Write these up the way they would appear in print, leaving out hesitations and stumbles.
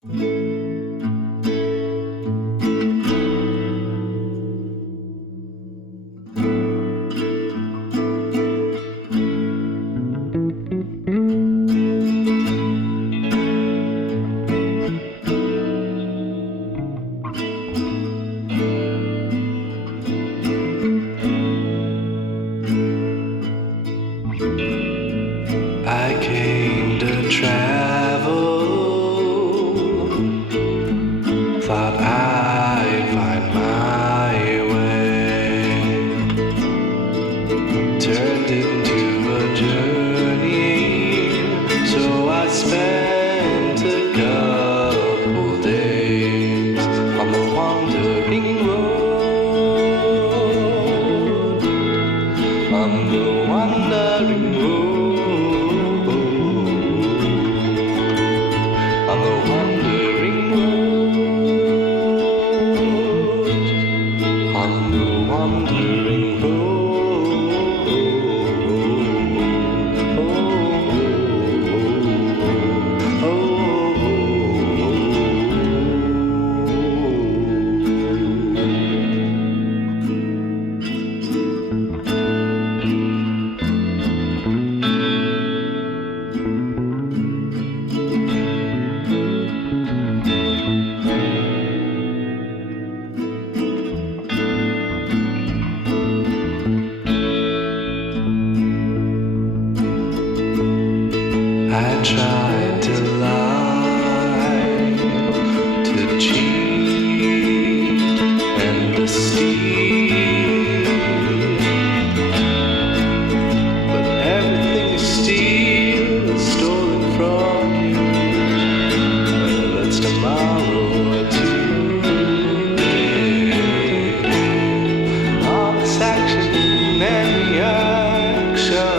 I came to travel, thought I'd find my way, turned into a journey, so I spent a couple days on the wandering road, on the wandering road. On the wandering road, on the wandering road, I tried to lie, to cheat, and to steal, but everything you steal is stolen from you, whether that's tomorrow or today. All this action and reaction,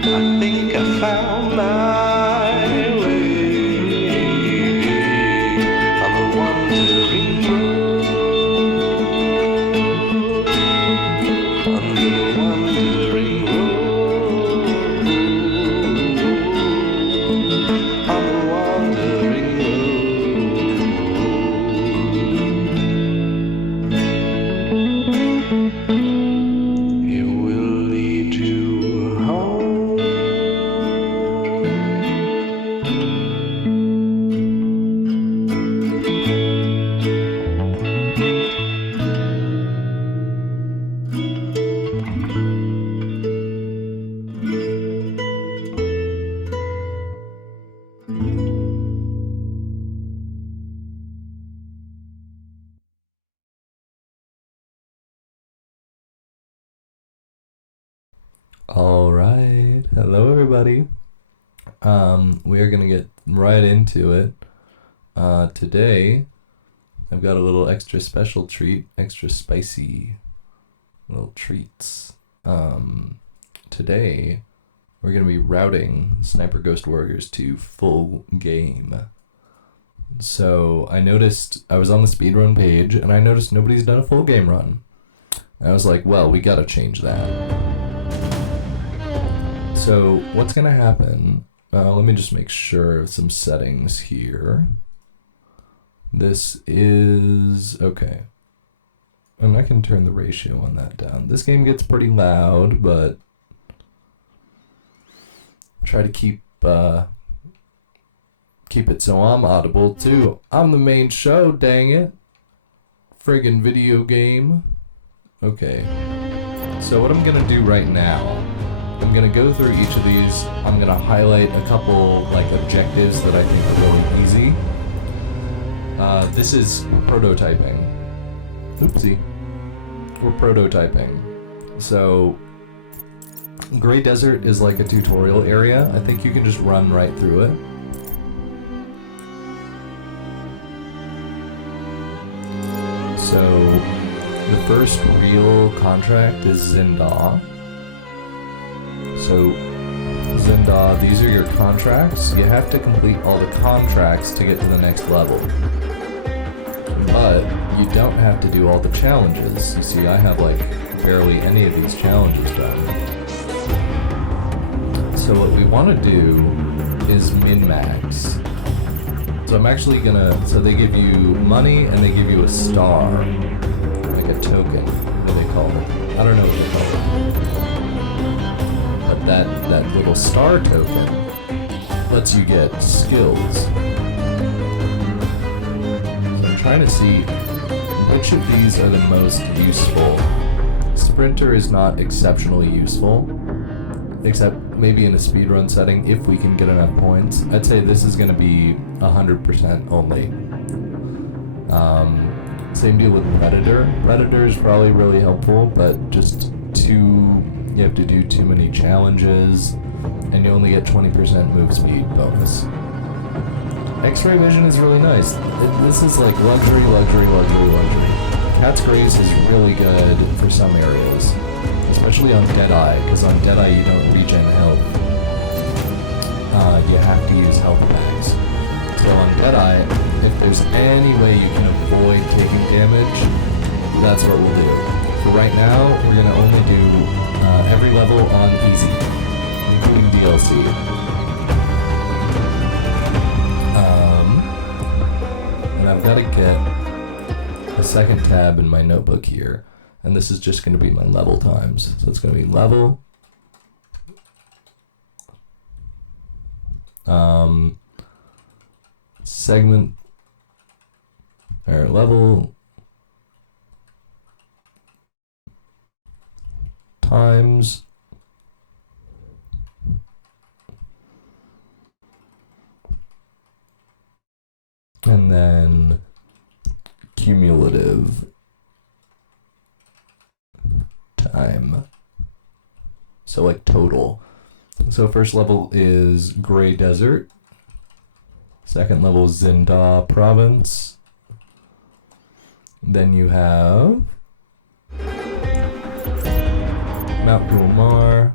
I think I found my way on the wandering road, on the wandering road, on the wandering road. It will lead you home. All right. Hello, everybody. We are going to get right into it. Today, I've got a little extra special treat, extra spicy little treats. Today, we're going to be routing Sniper Ghost Warriors to full game. So I noticed, I was on the speedrun page, and I noticed nobody's done a full game run. I was like, well, we got to change that. So what's going to happen, let me just make sure of some settings here. This is, okay. And I can turn the ratio on that down. This game gets pretty loud, but try to keep it so I'm audible too. I'm the main show, dang it. Friggin' video game. Okay. So what I'm going to do right now, I'm going to go through each of these. I'm going to highlight a couple like objectives that I think are really easy. This is prototyping. Oopsie. We're prototyping. So, Gray Desert is like a tutorial area. I think you can just run right through it. So, the first real contract is Zinda. So, Zinda, these are your contracts. You have to complete all the contracts to get to the next level. But you don't have to do all the challenges. You see, I have like barely any of these challenges done. So what we want to do is min-max. So I'm actually gonna, so they give you money and they give you a star, like a token, what do they call it? I don't know what they call it. But that little star token lets you get skills. So I'm trying to see which of these are the most useful. Sprinter is not exceptionally useful, except maybe in a speedrun setting if we can get enough points. I'd say this is going to be 100% only. Same deal with Predator. Predator is probably really helpful, but just you have to do too many challenges, and you only get 20% move speed bonus. X-ray vision is really nice. This is like luxury. Cat's Grace is really good for some areas, especially on Deadeye, because on Deadeye you don't regen health. You have to use health packs. So on Deadeye, if there's any way you can avoid taking damage, that's what we'll do. For right now, we're going to only do every level on easy, including DLC. And I've got to get a second tab in my notebook here, and this is just going to be my level times. So it's going to be level, segment, or level, times, and then cumulative time. So like total. So first level is Grey Desert. Second level is Zinda Province. Then you have Mount Gulmar.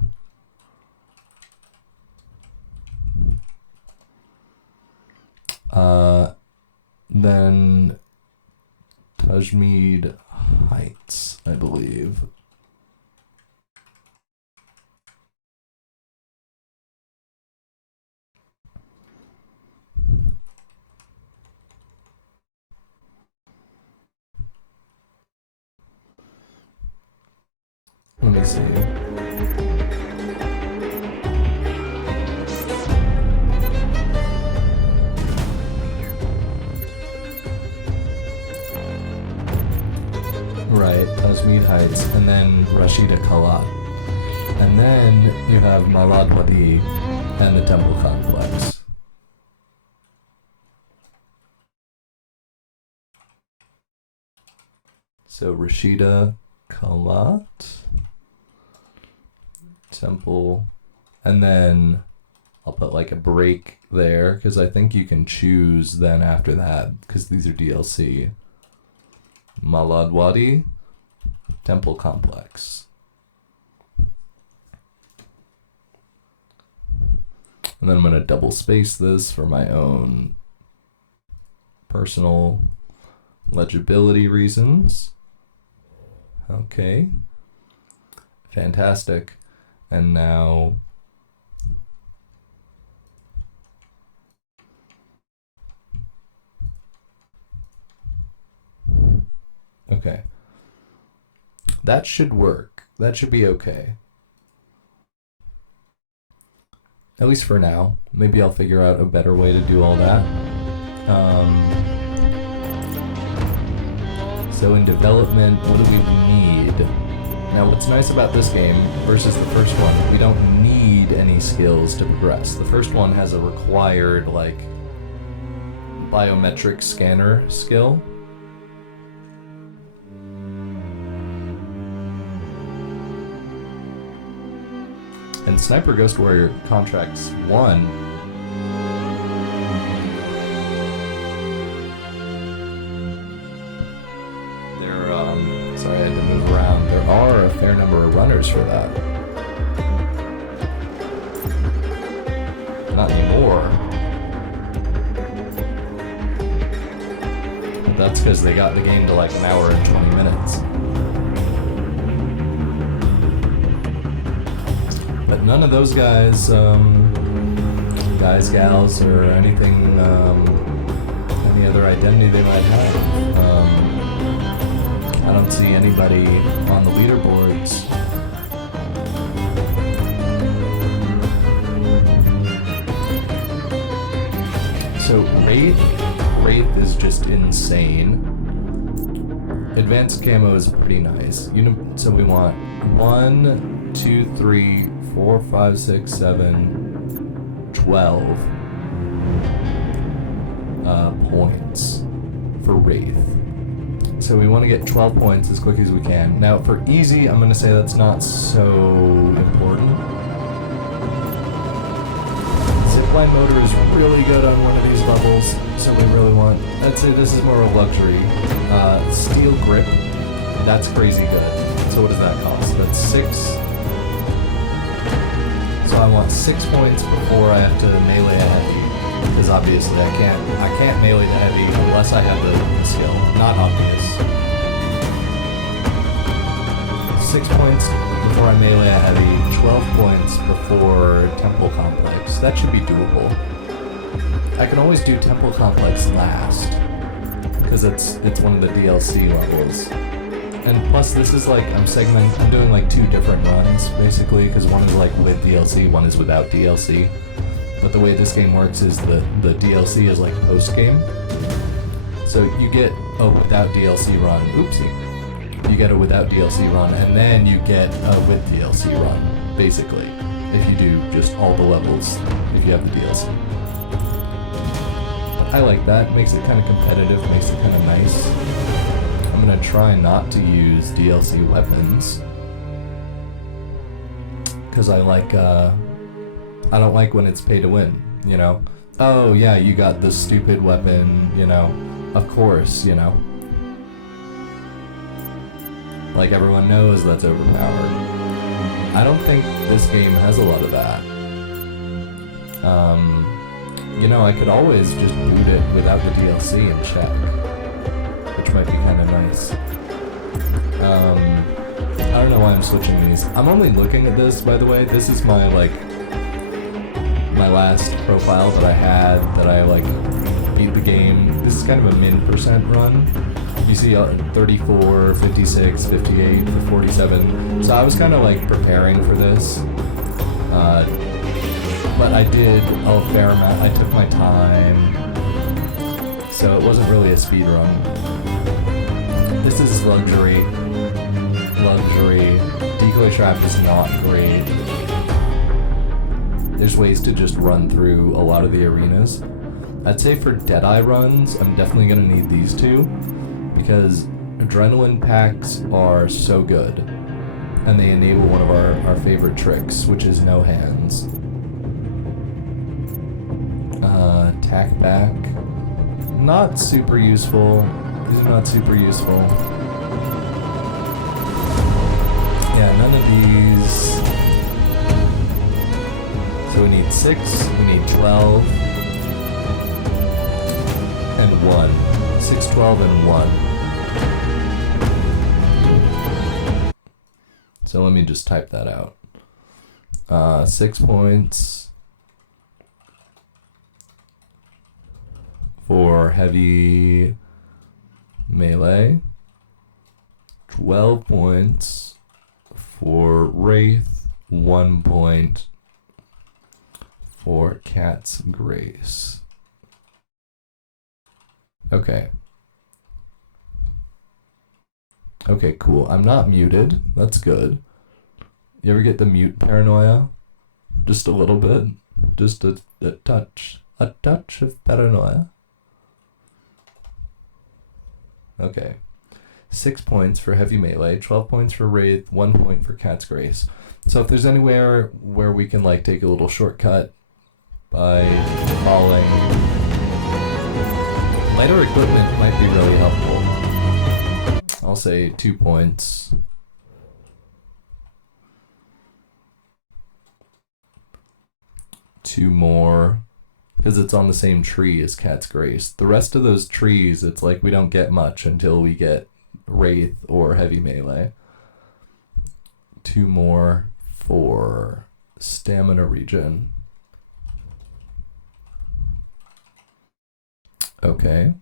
Then Tajmeed Heights, I believe. Let me see. Right, Tajmeed Heights, and then Rashida Kala. And then you have Malad Wadi and the Temple Complex. So Rashida Kalat, Temple, and then I'll put like a break there because I think you can choose then after that because these are DLC. Malad Wadi, Temple Complex. And then I'm going to double space this for my own personal legibility reasons. Okay. Fantastic. And now okay. That should work. That should be okay. At least for now. Maybe I'll figure out a better way to do all that. So in development, what do we need? Now what's nice about this game versus the first one, we don't need any skills to progress. The first one has a required like biometric scanner skill. And Sniper Ghost Warrior Contracts 1 sorry I had to move around. There are a fair number of runners for that. Not anymore. But that's because they got the game to like an hour and 20 minutes. But none of those guys got guys, gals, or anything, any other identity they might have. I don't see anybody on the leaderboards. So Wraith is just insane. Advanced camo is pretty nice. So we want 1, 2, 3, 4, 5, 6, 7, 12 points for Wraith. So we want to get 12 points as quick as we can. Now for easy, I'm going to say that's not so important. Zipline motor is really good on one of these levels, so we really want... I'd say this is more of a luxury. Steel grip, that's crazy good. So what does that cost? That's 6. So I want 6 points before I have to melee a heavy. Because obviously I can't melee the heavy unless I have the skill. Not obvious. 6 points before I melee a heavy, 12 points before Temple Complex. That should be doable. I can always do Temple Complex last, because it's one of the DLC levels. And plus this is like, I'm doing like 2 different runs, basically, because one is like with DLC, one is without DLC. But the way this game works is the DLC is like post-game. So you get a without DLC run. Oopsie. You get a without DLC run, and then you get a with DLC run, basically. If you do just all the levels, if you have the DLC. I like that. Makes it kind of competitive, makes it kind of nice. I'm gonna try not to use DLC weapons. Because I don't like when it's pay to win, you know? Oh yeah, you got this stupid weapon, you know? Of course, you know? Like everyone knows that's overpowered. I don't think this game has a lot of that. You know, I could always just boot it without the DLC and check, which might be kind of nice. I don't know why I'm switching these. I'm only looking at this, by the way. This is my, like, my last profile that I had, that I, like, beat the game. This is kind of a min % run. You see 34, 56, 58, 47. So I was kind of, like, preparing for this. But I did a fair amount. I took my time. So it wasn't really a speed run. This is luxury. Luxury. Decoy trap is not great. There's ways to just run through a lot of the arenas. I'd say for Deadeye runs, I'm definitely going to need these two, because adrenaline packs are so good, and they enable one of our favorite tricks, which is no hands. Attack back. Not super useful. These are not super useful. Yeah, none of these. So we need 6, we need 12, and 1. 6, 12, and 1. So let me just type that out. 6 points for heavy melee. 12 points for Wraith. 1 point for Cat's Grace. Okay. Okay, cool. I'm not muted. That's good. You ever get the mute paranoia? Just a little bit. Just a touch. A touch of paranoia. Okay. 6 points for heavy melee, 12 points for Wraith, 1 point for Cat's Grace. So if there's anywhere where we can like take a little shortcut by falling, lighter equipment might be really helpful. I'll say 2 points. Two more, because it's on the same tree as Cat's Grace. The rest of those trees, it's like we don't get much until we get Wraith or heavy melee. 2 more for stamina regen. Okay.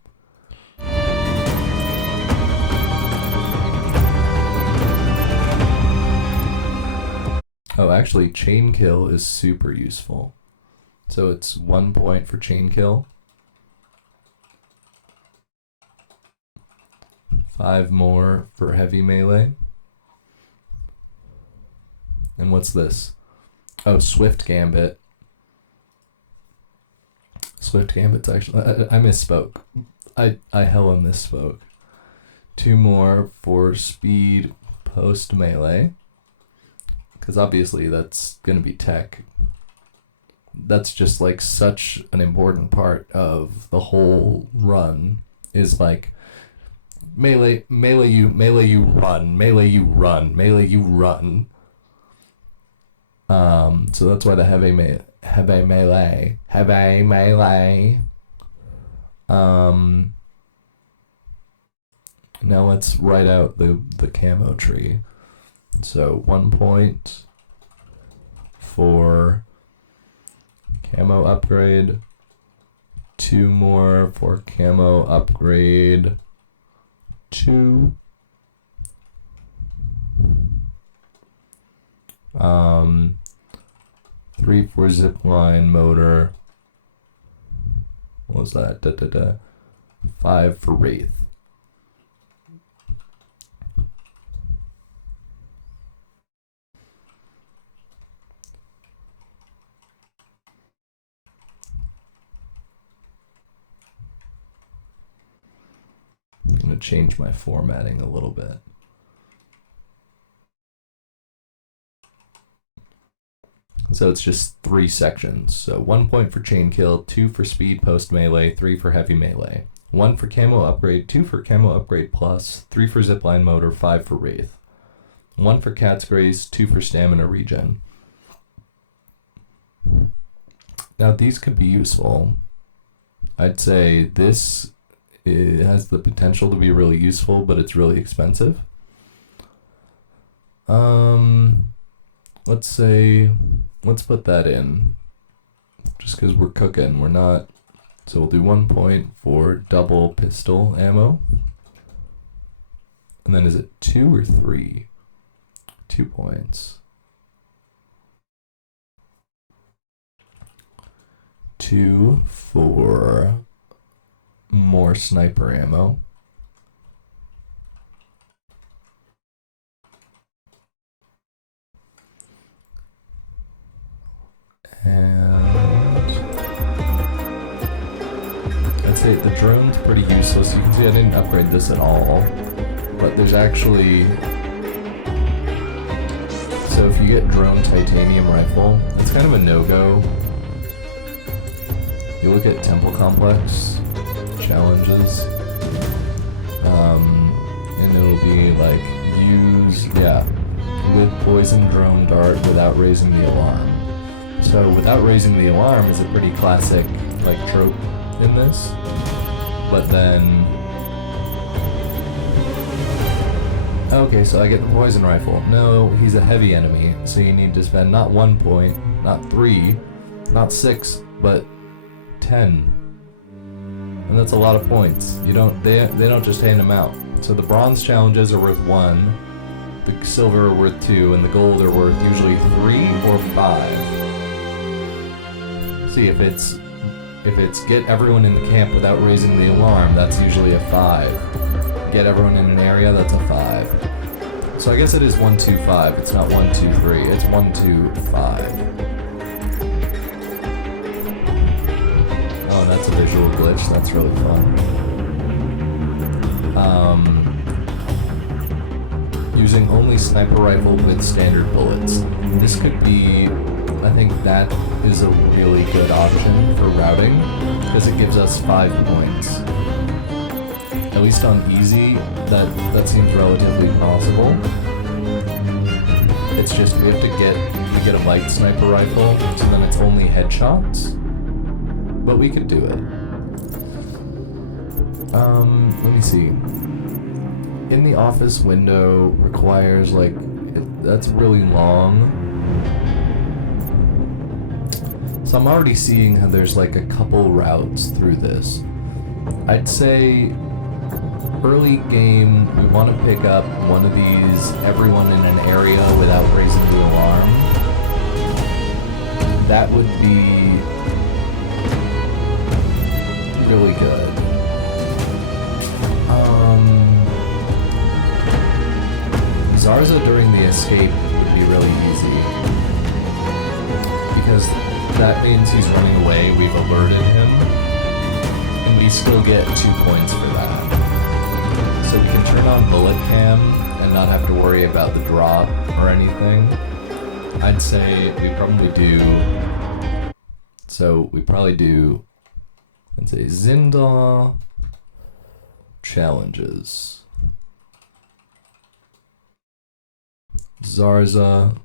Oh, actually, chain kill is super useful. So it's 1 point for chain kill. 5 more for heavy melee. And what's this? Oh, Swift Gambit. Swift Gambit's actually... I misspoke. I hella misspoke. 2 more for speed post melee. Because obviously that's going to be tech. That's just like such an important part of the whole run. Is like melee you run, melee you run, melee you run. So that's why the heavy melee. Now let's write out the camo tree. So 1 point for camo upgrade, 2 more for camo upgrade 2. 3 for zipline motor. What was that? 5 for wraith. I'm going to change my formatting a little bit. So it's just 3 sections. So 1 point for chain kill, 2 for speed post melee, 3 for heavy melee. 1 for camo upgrade, 2 for camo upgrade plus, 3 for zipline motor, 5 for wraith. 1 for cat's grace, 2 for stamina regen. Now these could be useful. I'd say this has the potential to be really useful, but it's really expensive. Let's put that in. Just because we're cooking, we're not. So we'll do 1 point for double pistol ammo. And then is it 2 or 3? 2 points. 2 for more sniper ammo. And I'd say the drone's pretty useless. You can see I didn't upgrade this at all. But there's actually... So if you get drone titanium rifle, it's kind of a no-go. You look at temple complex challenges, and it'll be like, use, with poison drone dart without raising the alarm. So without raising the alarm is a pretty classic like trope in this, but then okay, so I get the poison rifle. No, he's a heavy enemy, so you need to spend not 1 point, not 3, not 6, but 10. And that's a lot of points. They don't just hand them out. So the bronze challenges are worth 1, the silver are worth 2, and the gold are worth usually 3 or 5. See, if it's get everyone in the camp without raising the alarm, that's usually a 5. Get everyone in an area, that's a 5. So I guess it is 1, 2, 5. It's not 1, 2, 3. It's 1, 2, 5. Oh, that's a visual glitch. That's really fun. Using only sniper rifle with standard bullets. This could be, I think that is a really good option for routing, because it gives us 5 points. At least on easy, that seems relatively possible. It's just we have to get a light sniper rifle, so then it's only headshots. But we could do it. Let me see. In the office window requires that's really long. So I'm already seeing how there's like a couple routes through this. I'd say early game, we want to pick up one of these, everyone in an area without raising the alarm. That would be really good. Zarza during the escape would be really easy. Because that means he's running away, we've alerted him, and we still get 2 points for that. So we can turn on bullet cam and not have to worry about the drop or anything. I'd say we probably do... So we probably do, let's say, Zinda challenges. Zarza.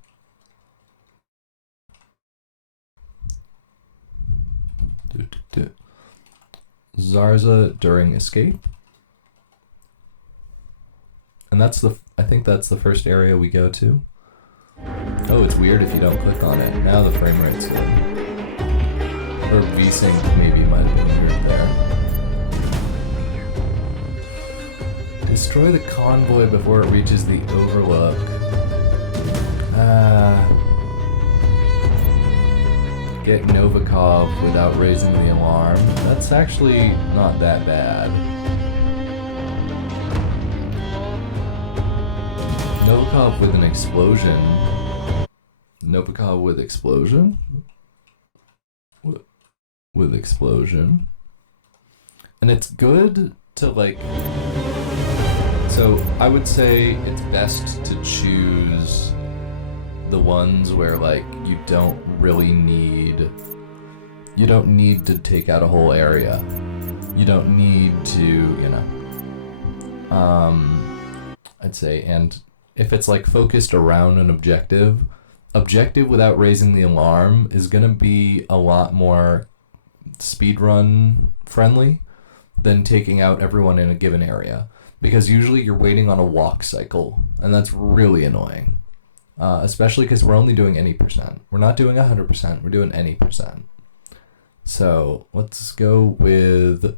Zarza during escape. And that's I think that's the first area we go to. Oh, it's weird if you don't click on it. Now the frame rate's good. Or VSync maybe might have been weird there. Destroy the convoy before it reaches the overlook. Get Novikov without raising the alarm. That's actually not that bad. Novikov with an explosion. Novikov with explosion? With explosion. And it's good to like... So I would say it's best to choose the ones where like you don't need to take out a whole area. You don't need to, you know. I'd say, and if it's like focused around an objective without raising the alarm is gonna be a lot more speedrun friendly than taking out everyone in a given area. Because usually you're waiting on a walk cycle, and that's really annoying. Especially because we're only doing any percent. We're not doing 100%, we're doing any percent. So let's go with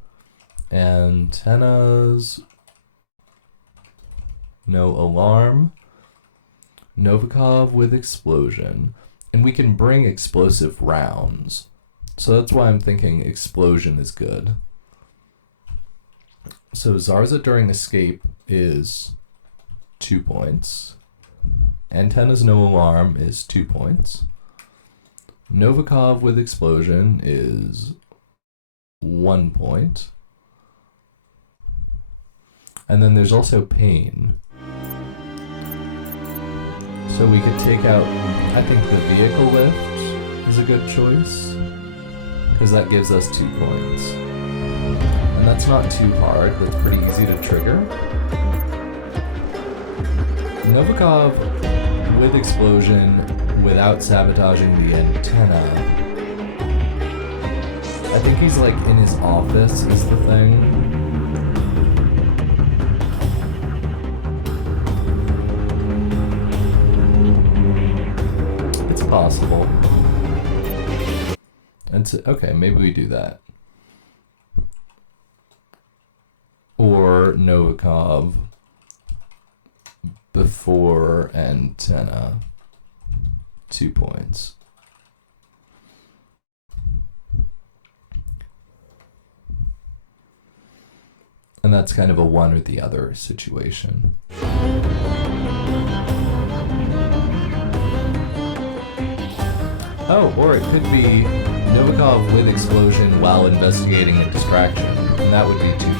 antennas, no alarm, Novikov with explosion, and we can bring explosive rounds. So that's why I'm thinking explosion is good. So Zarza during escape is 2 points. Antennas no alarm is 2 points. Novikov with explosion is 1 point. And then there's also pain. So we could take out, I think the vehicle lift is a good choice, because that gives us 2 points. And that's not too hard, that's pretty easy to trigger. Novikov with explosion without sabotaging the antenna. I think he's like in his office is the thing. It's possible. And okay, maybe we do that. Or Novikov before antenna, 2 points. And that's kind of a one or the other situation. Oh, or it could be Novikov with explosion while investigating a distraction, and that would be 2 points.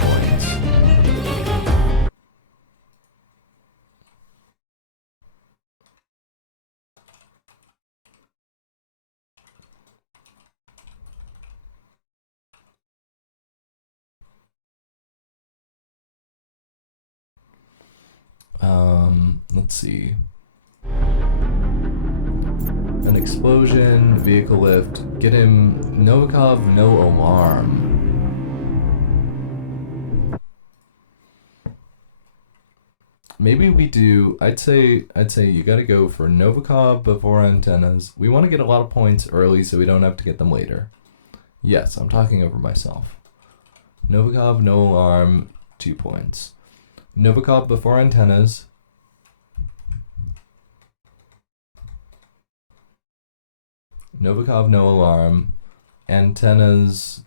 Let's see. An explosion, vehicle lift, get him Novikov, no alarm. Maybe we do, I'd say you gotta go for Novikov before antennas. We want to get a lot of points early so we don't have to get them later. Yes, I'm talking over myself. Novikov, no alarm, 2 points. Novikov before antennas. Novikov, no alarm. Antennas,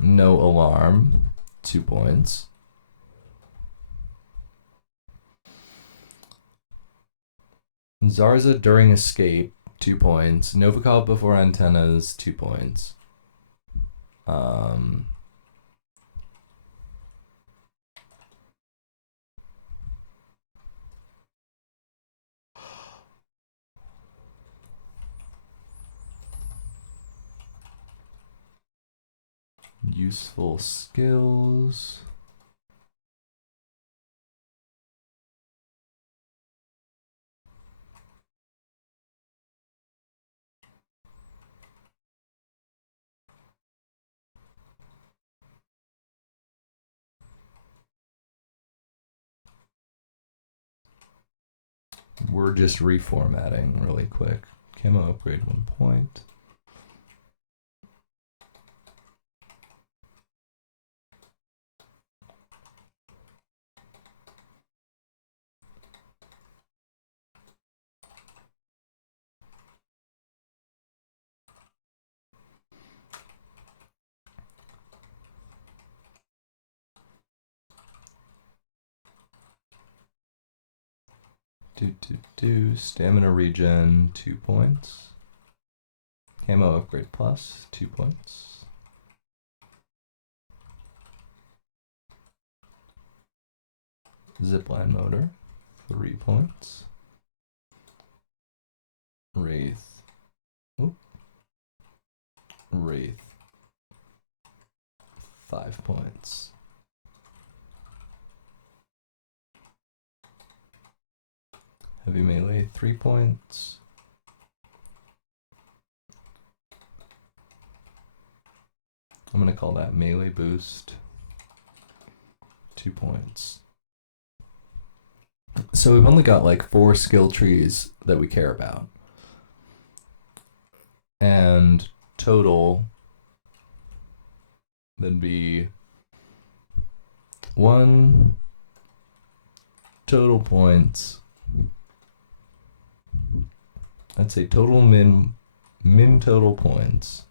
no alarm, 2 points. Zarza during escape, 2 points. Novikov before antennas, 2 points. Useful skills. We're just reformatting really quick. Camo upgrade 1 point. Stamina regen, 2 points. Camo upgrade plus, 2 points. Zipline motor, 3 points. Wraith. Wraith, 5 points. Heavy melee, 3 points. I'm gonna call that melee boost, 2 points. So we've only got like 4 skill trees that we care about. And total, that'd be 1 total points. I'd say total min total points.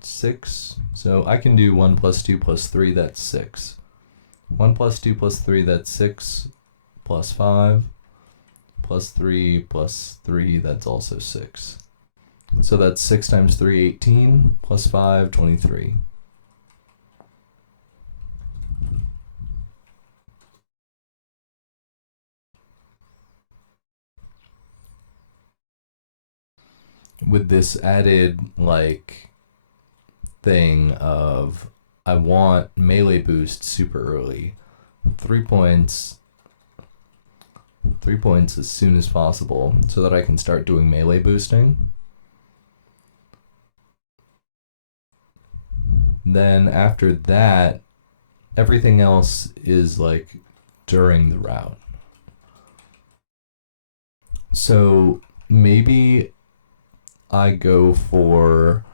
6. So I can do 1 plus 2 plus 3, that's 6. 1 plus 2 plus 3, that's 6. Plus 5. Plus 3 plus 3, that's also 6. So that's 6 times 3, 18. Plus 5, 23. With this added like thing of I want melee boost super early. 3 points. 3 points as soon as possible so that I can start doing melee boosting. Then after that, everything else is like during the route. So maybe I go for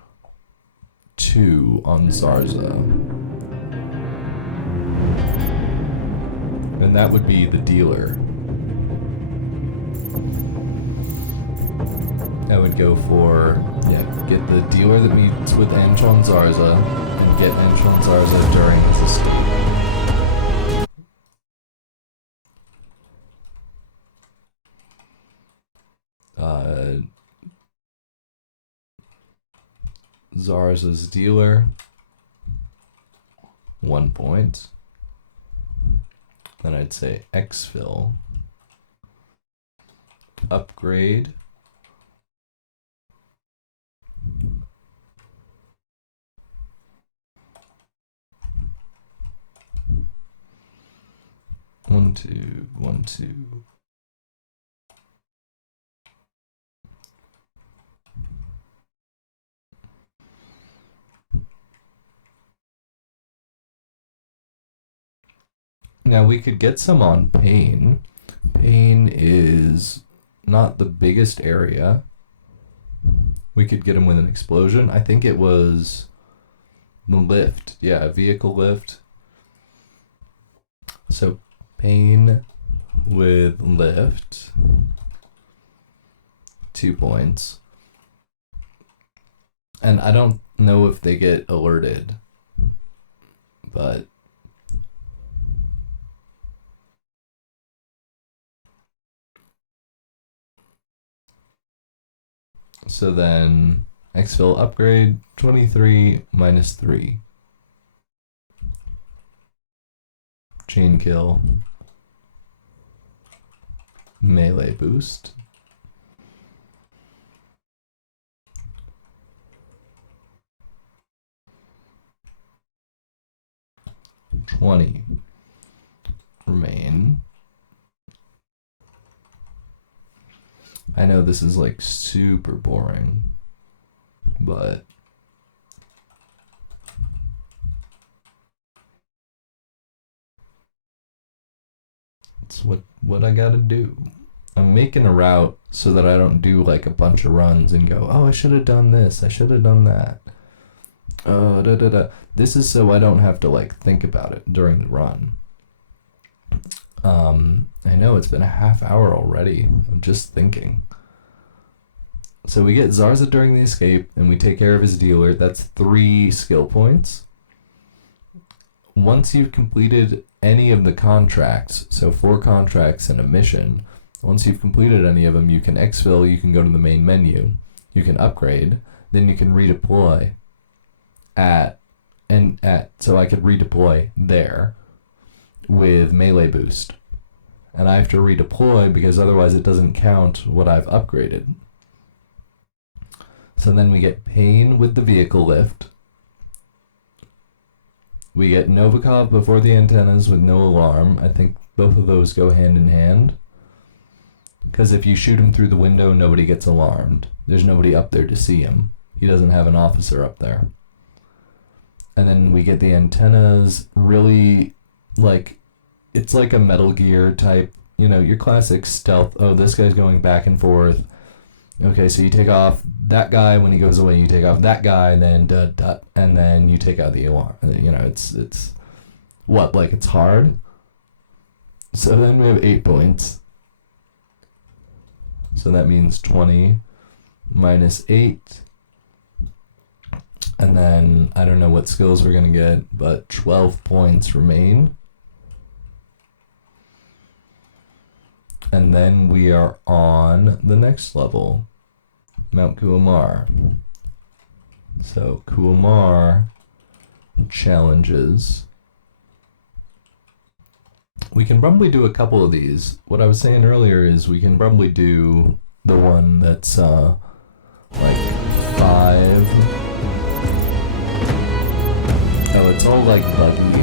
2 on Zarza. And that would be the dealer. I would go for, get the dealer that meets with Anchon Zarza and get Anchon Zarza during his escape. Zarza's dealer, 1 point. Then I'd say exfil, upgrade, one, two, 1, 2. Now we could get some on pain. Pain is not the biggest area. We could get him with an explosion. I think it was the lift. Yeah, vehicle lift. So pain with lift. 2 points. And I don't know if they get alerted, but so then exfil upgrade 23 minus 3. Chain kill. Melee boost. $20 remain. I know this is like super boring, but it's what I gotta do. I'm making a route so that I don't do like a bunch of runs and go, oh, I should have done this, I should have done that. This is so I don't have to like think about it during the run. I know it's been a half hour already of just thinking. So we get Zarza during the escape and we take care of his dealer. That's 3 skill points. Once you've completed any of the contracts, so 4 contracts and a mission, once you've completed any of them, you can exfil, you can go to the main menu, you can upgrade, then you can redeploy so I could redeploy there with melee boost. And I have to redeploy because otherwise it doesn't count what I've upgraded. So then we get pain with the vehicle lift. We get Novikov before the antennas with no alarm. I think both of those go hand in hand. Because if you shoot him through the window, nobody gets alarmed. There's nobody up there to see him. He doesn't have an officer up there. And then we get the antennas really like, it's like a Metal Gear type, you know, your classic stealth. Oh, this guy's going back and forth. Okay, so you take off that guy when he goes away, you take off that guy, and then and then you take out the alarm. You know, it's what, like it's hard? So then we have 8 points. So that means 20 minus 8. And then I don't know what skills we're going to get, but 12 points remain. And then we are on the next level, Mount Kuamar. So Kuamar challenges. We can probably do a couple of these. What I was saying earlier is we can probably do the one that's like 5. Oh, it's all like buggy.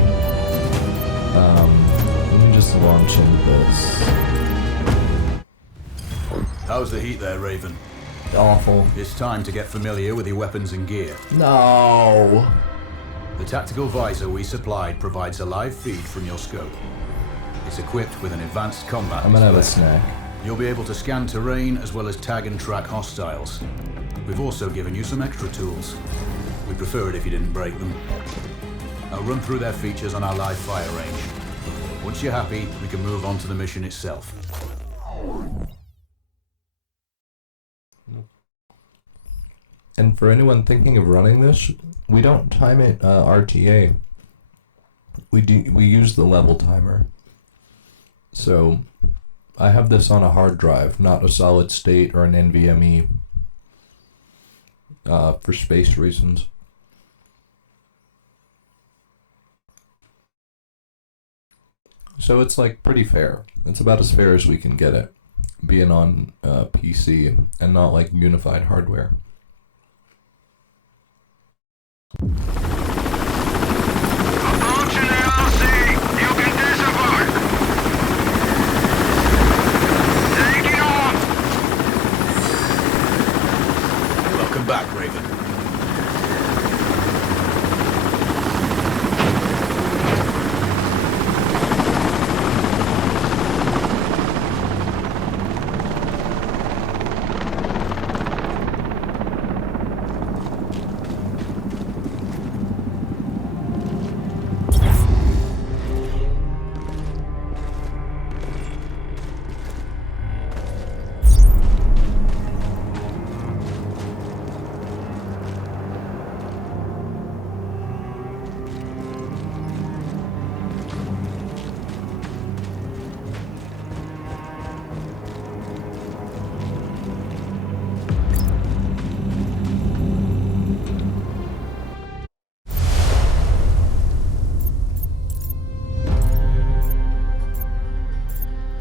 Let me just launch into this. How's the heat there, Raven? Awful. It's time to get familiar with your weapons and gear. No. The tactical visor we supplied provides a live feed from your scope. It's equipped with an advanced combat I'm gonna have a display. snack. You'll be able to scan terrain as well as tag and track hostiles. We've also given you some extra tools. We'd prefer it if you didn't break them. I'll run through their features on our live fire range. Once you're happy, we can move on to the mission itself. And for anyone thinking of running this, we don't time it RTA. We use the level timer. So I have this on a hard drive, not a solid state or an NVMe, for space reasons. So it's like pretty fair. It's about as fair as we can get it, being on PC and not like unified hardware. Approaching the LC. You can disembark. Taking off. Welcome back, Raven.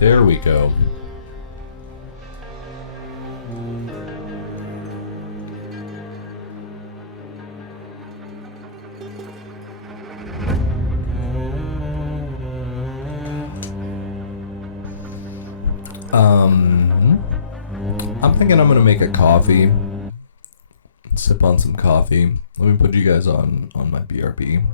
There we go. I'm thinking I'm gonna make a coffee. Sip on some coffee. Let me put you guys on my BRB.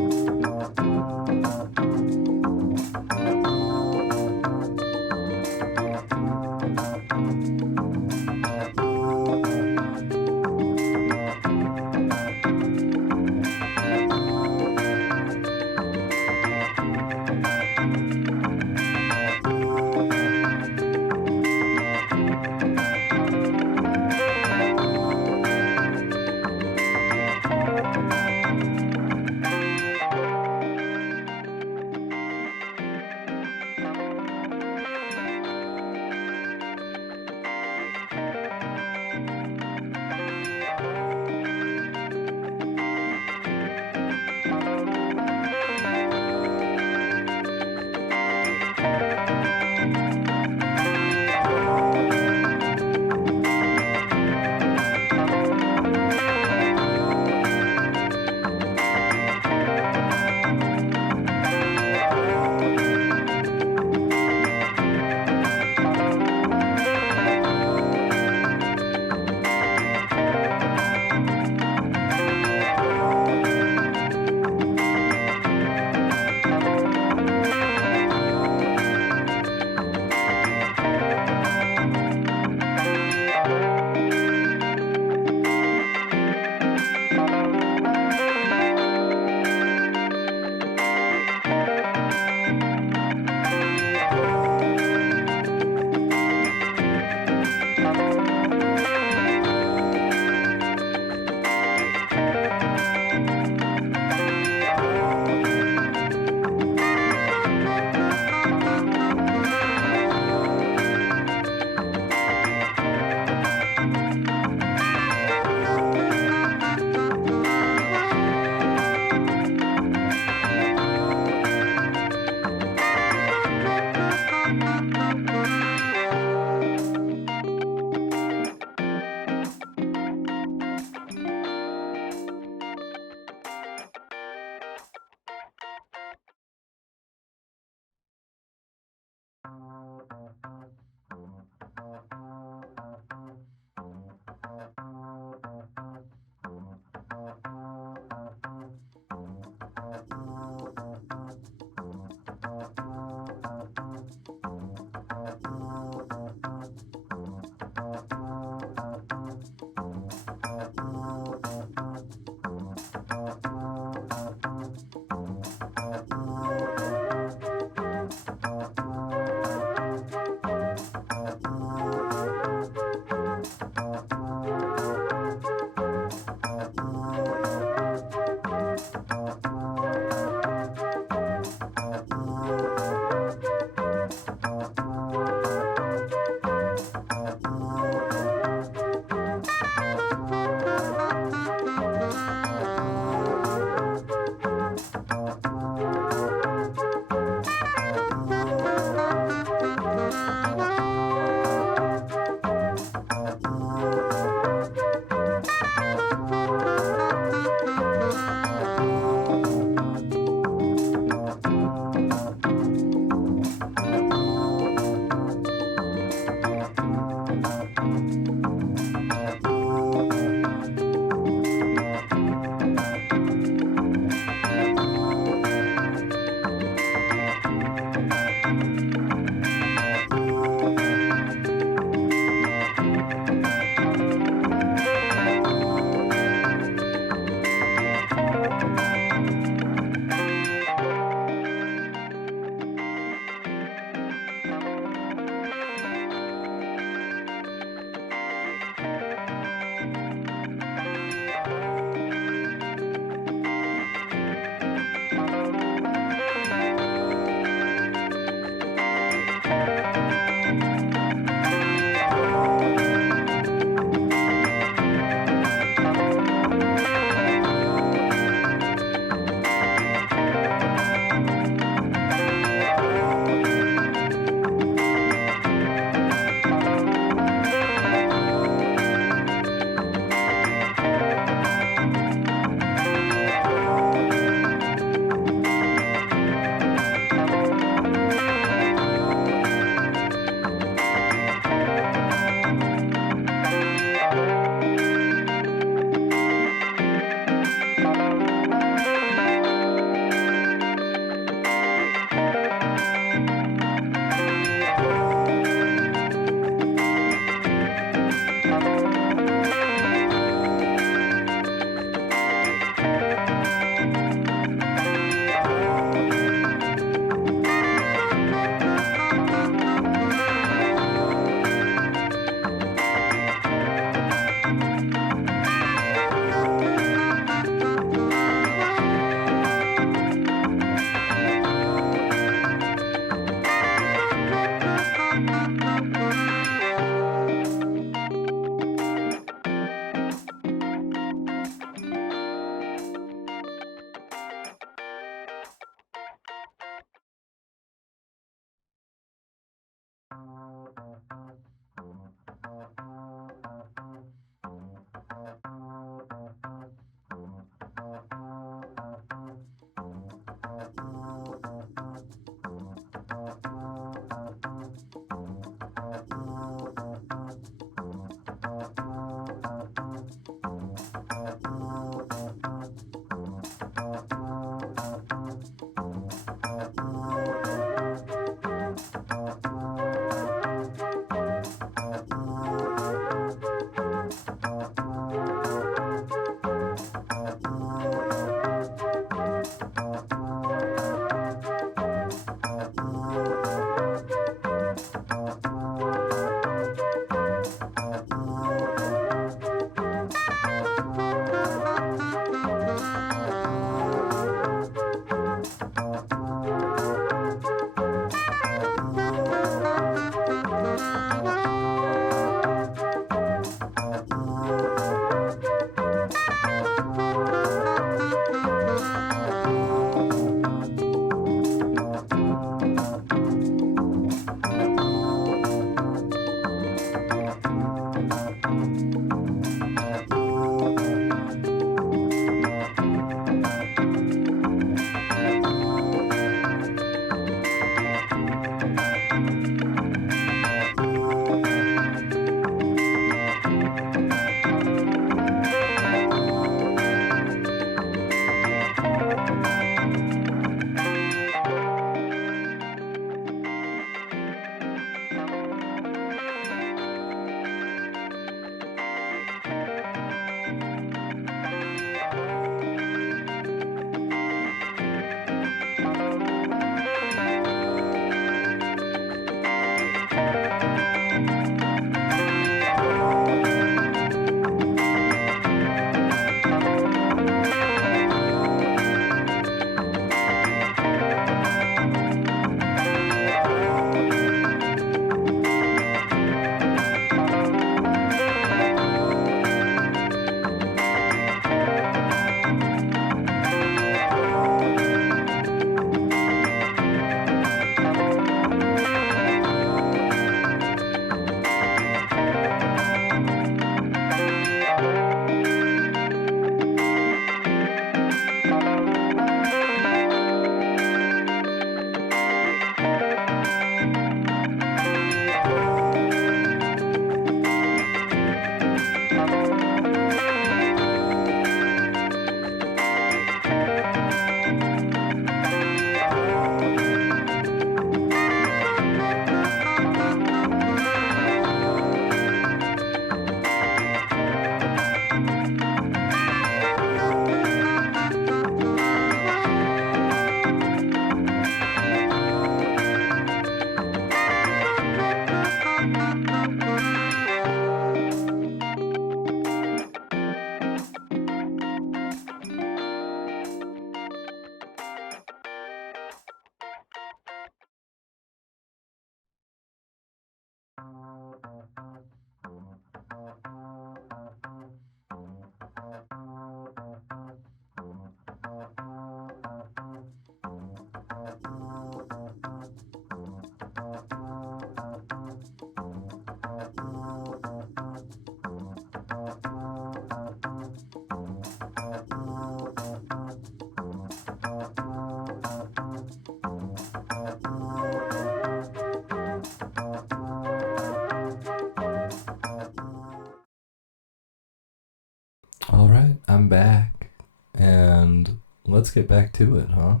back, and let's get back to it, huh?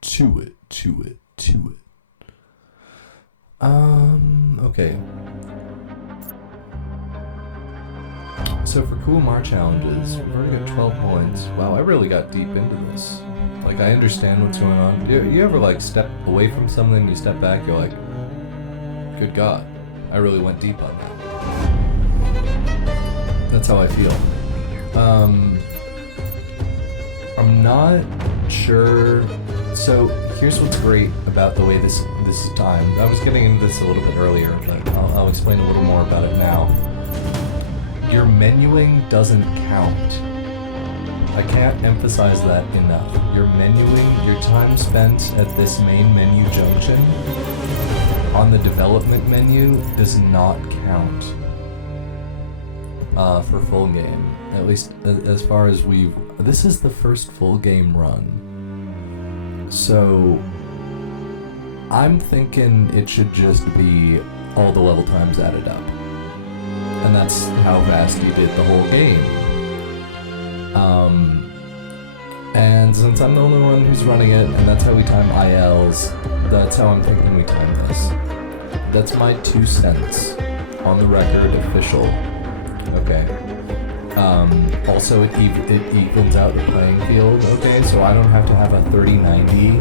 To it. Okay. So for Cool Mar challenges, we've already got 12 points. Wow, I really got deep into this. Like, I understand what's going on. You ever, like, step away from something, you step back, you're like, good God, I really went deep on that. That's how I feel. I'm not sure. So here's what's great about the way this is timed. I was getting into this a little bit earlier, but I'll explain a little more about it now. Your menuing doesn't count. I can't emphasize that enough. Your menuing, your time spent at this main menu junction on the development menu does not count for full game. At least as far as this is the first full game run. So I'm thinking it should just be all the level times added up. And that's how fast you did the whole game. And since I'm the only one who's running it, and that's how we time ILs, that's how I'm thinking we time this. That's my 2 cents on the record, official. Okay. Also, it evens out the playing field, okay? So I don't have to have a 3090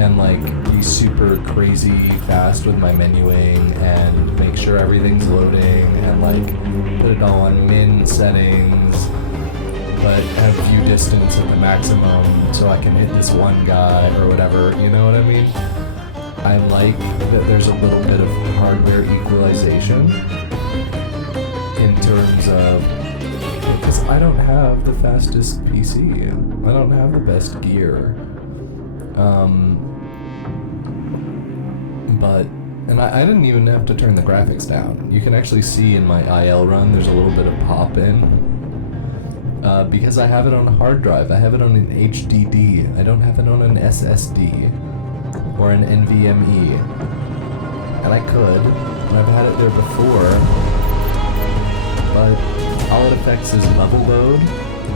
and, like, be super crazy fast with my menuing and make sure everything's loading and, like, put it all on min settings, but have view distance at the maximum so I can hit this one guy or whatever, you know what I mean? I like that there's a little bit of hardware equalization in terms of, because I don't have the fastest PC. I don't have the best gear. And I didn't even have to turn the graphics down. You can actually see in my IL run there's a little bit of pop in. Because I have it on a hard drive. I have it on an HDD. I don't have it on an SSD or an NVMe. And I could, and I've had it there before, but all it affects is level load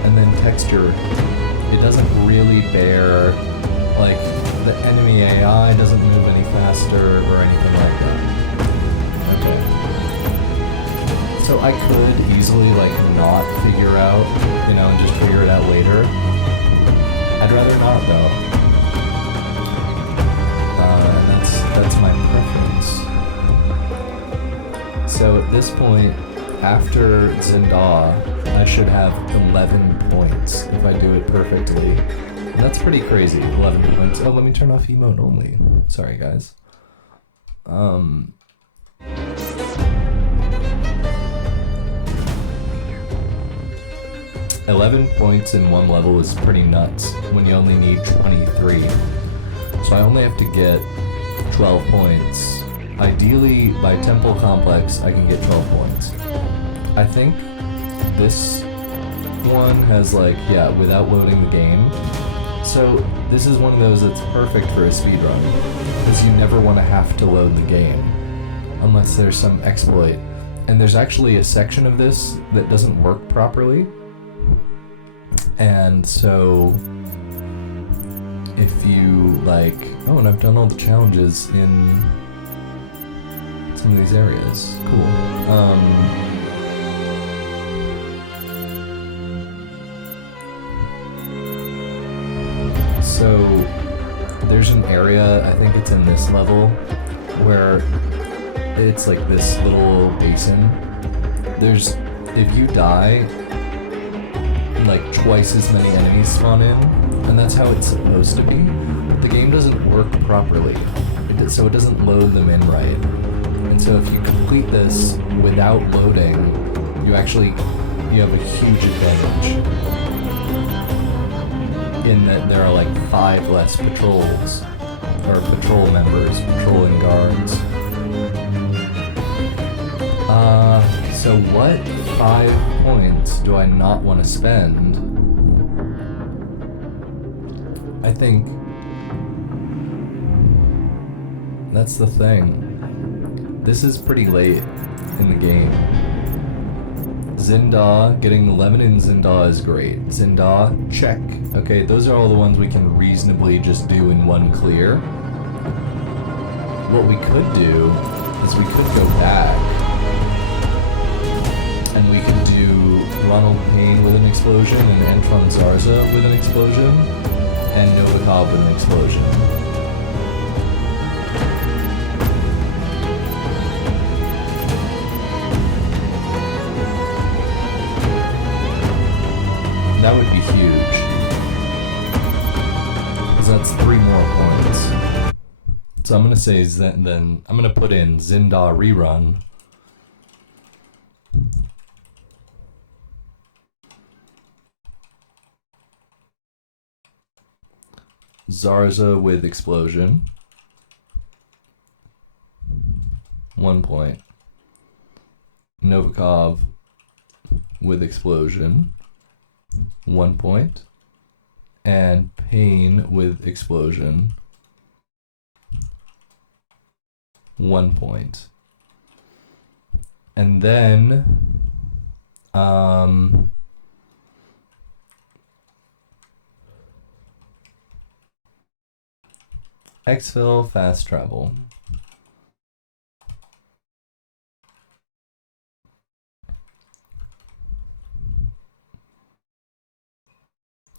and then texture. It doesn't really bear, like, the enemy AI doesn't move any faster or anything like that. Okay. So I could easily, like, not figure out, you know, and just figure it out later. I'd rather not, though. And that's my preference. So at this point, after Zindar, I should have 11 points if I do it perfectly. And that's pretty crazy, 11 points. Oh, let me turn off emote only. Sorry, guys. 11 points in one level is pretty nuts when you only need 23. So I only have to get 12 points. Ideally, by Temple Complex, I can get 12 points. I think this one has, like, yeah, without loading the game. So this is one of those that's perfect for a speedrun, because you never want to have to load the game unless there's some exploit. And there's actually a section of this that doesn't work properly. And so if you, like, oh, and I've done all the challenges in some of these areas. Cool. So there's an area, I think it's in this level, where it's like this little basin. If you die, like twice as many enemies spawn in, and that's how it's supposed to be. But the game doesn't work properly, so it doesn't load them in right. And so if you complete this without loading, you have a huge advantage in that there are like 5 less patrols, or patrol members, patrolling guards. So what 5 points do I not want to spend? I think that's the thing. This is pretty late in the game. Zinda, getting 11 in Zinda is great. Zinda, check. Okay, those are all the ones we can reasonably just do in one clear. What we could do is we could go back and we could do Ronald Payne with an explosion and Antoine Zarza with an explosion and Novikov with an explosion. That would be huge. Because that's 3 more points. So I'm going to say then I'm going to put in Zinda rerun. Zarza with explosion. 1 point. Novikov with explosion. 1 point. And Payne with explosion. 1 point. And then exfil fast travel.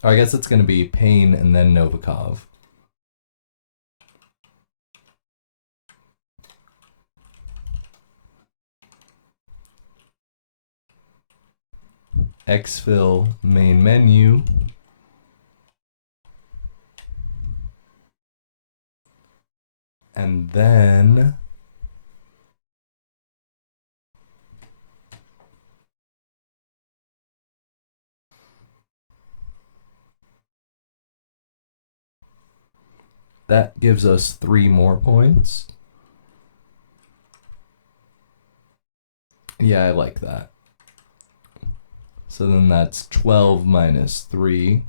I guess it's going to be Payne and then Novikov. Exfil main menu. And then that gives us 3 more points. Yeah, I like that. So then that's 12 minus 3.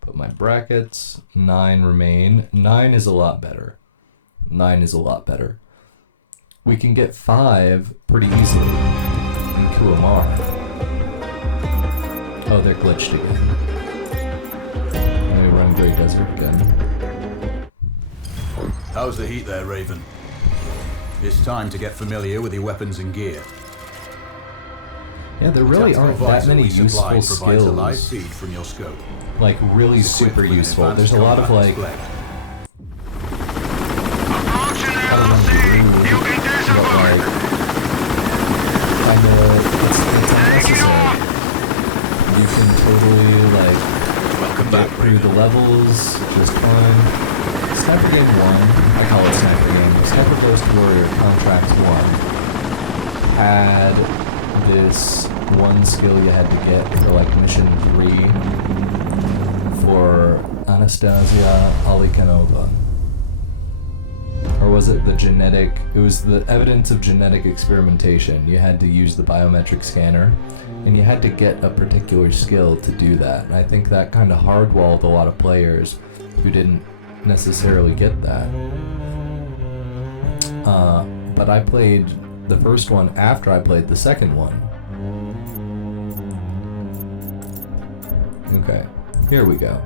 Put my brackets. 9 remain. 9 is a lot better. 9 is a lot better. We can get 5 pretty easily in Kuamar. Oh, they're glitched again. Let me run Grey Desert again. How's the heat there, Raven? It's time to get familiar with your weapons and gear. Yeah, there really aren't that many useful provides a live skills. feed from your scope. Like, really super useful. There's a lot of, like, Approaching LC, you can but, disembark. like, it's unnecessary. You can totally, like, Welcome get back, through the Raven. levels just fine. Sniper Game 1, I call it Sniper Game. Sniper Ghost Warrior Contracts 1 had this one skill you had to get for like mission 3 for Anastasia Alikanova. Or was it the genetic? It was the evidence of genetic experimentation. You had to use the biometric scanner and you had to get a particular skill to do that. And I think that kind of hardwalled a lot of players who didn't necessarily get that. But I played the first one after I played the second one. Okay, here we go.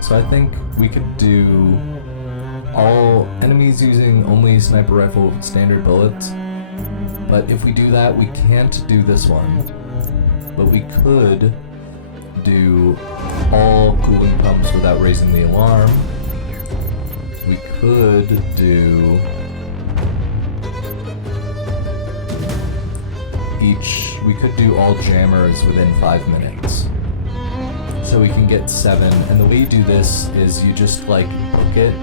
So I think we could do all enemies using only sniper rifle standard bullets. But if we do that, we can't do this one. But we could do all cooling pumps without raising the alarm. We could do we could do all jammers within 5 minutes. So we can get 7, and the way you do this is you just like book it,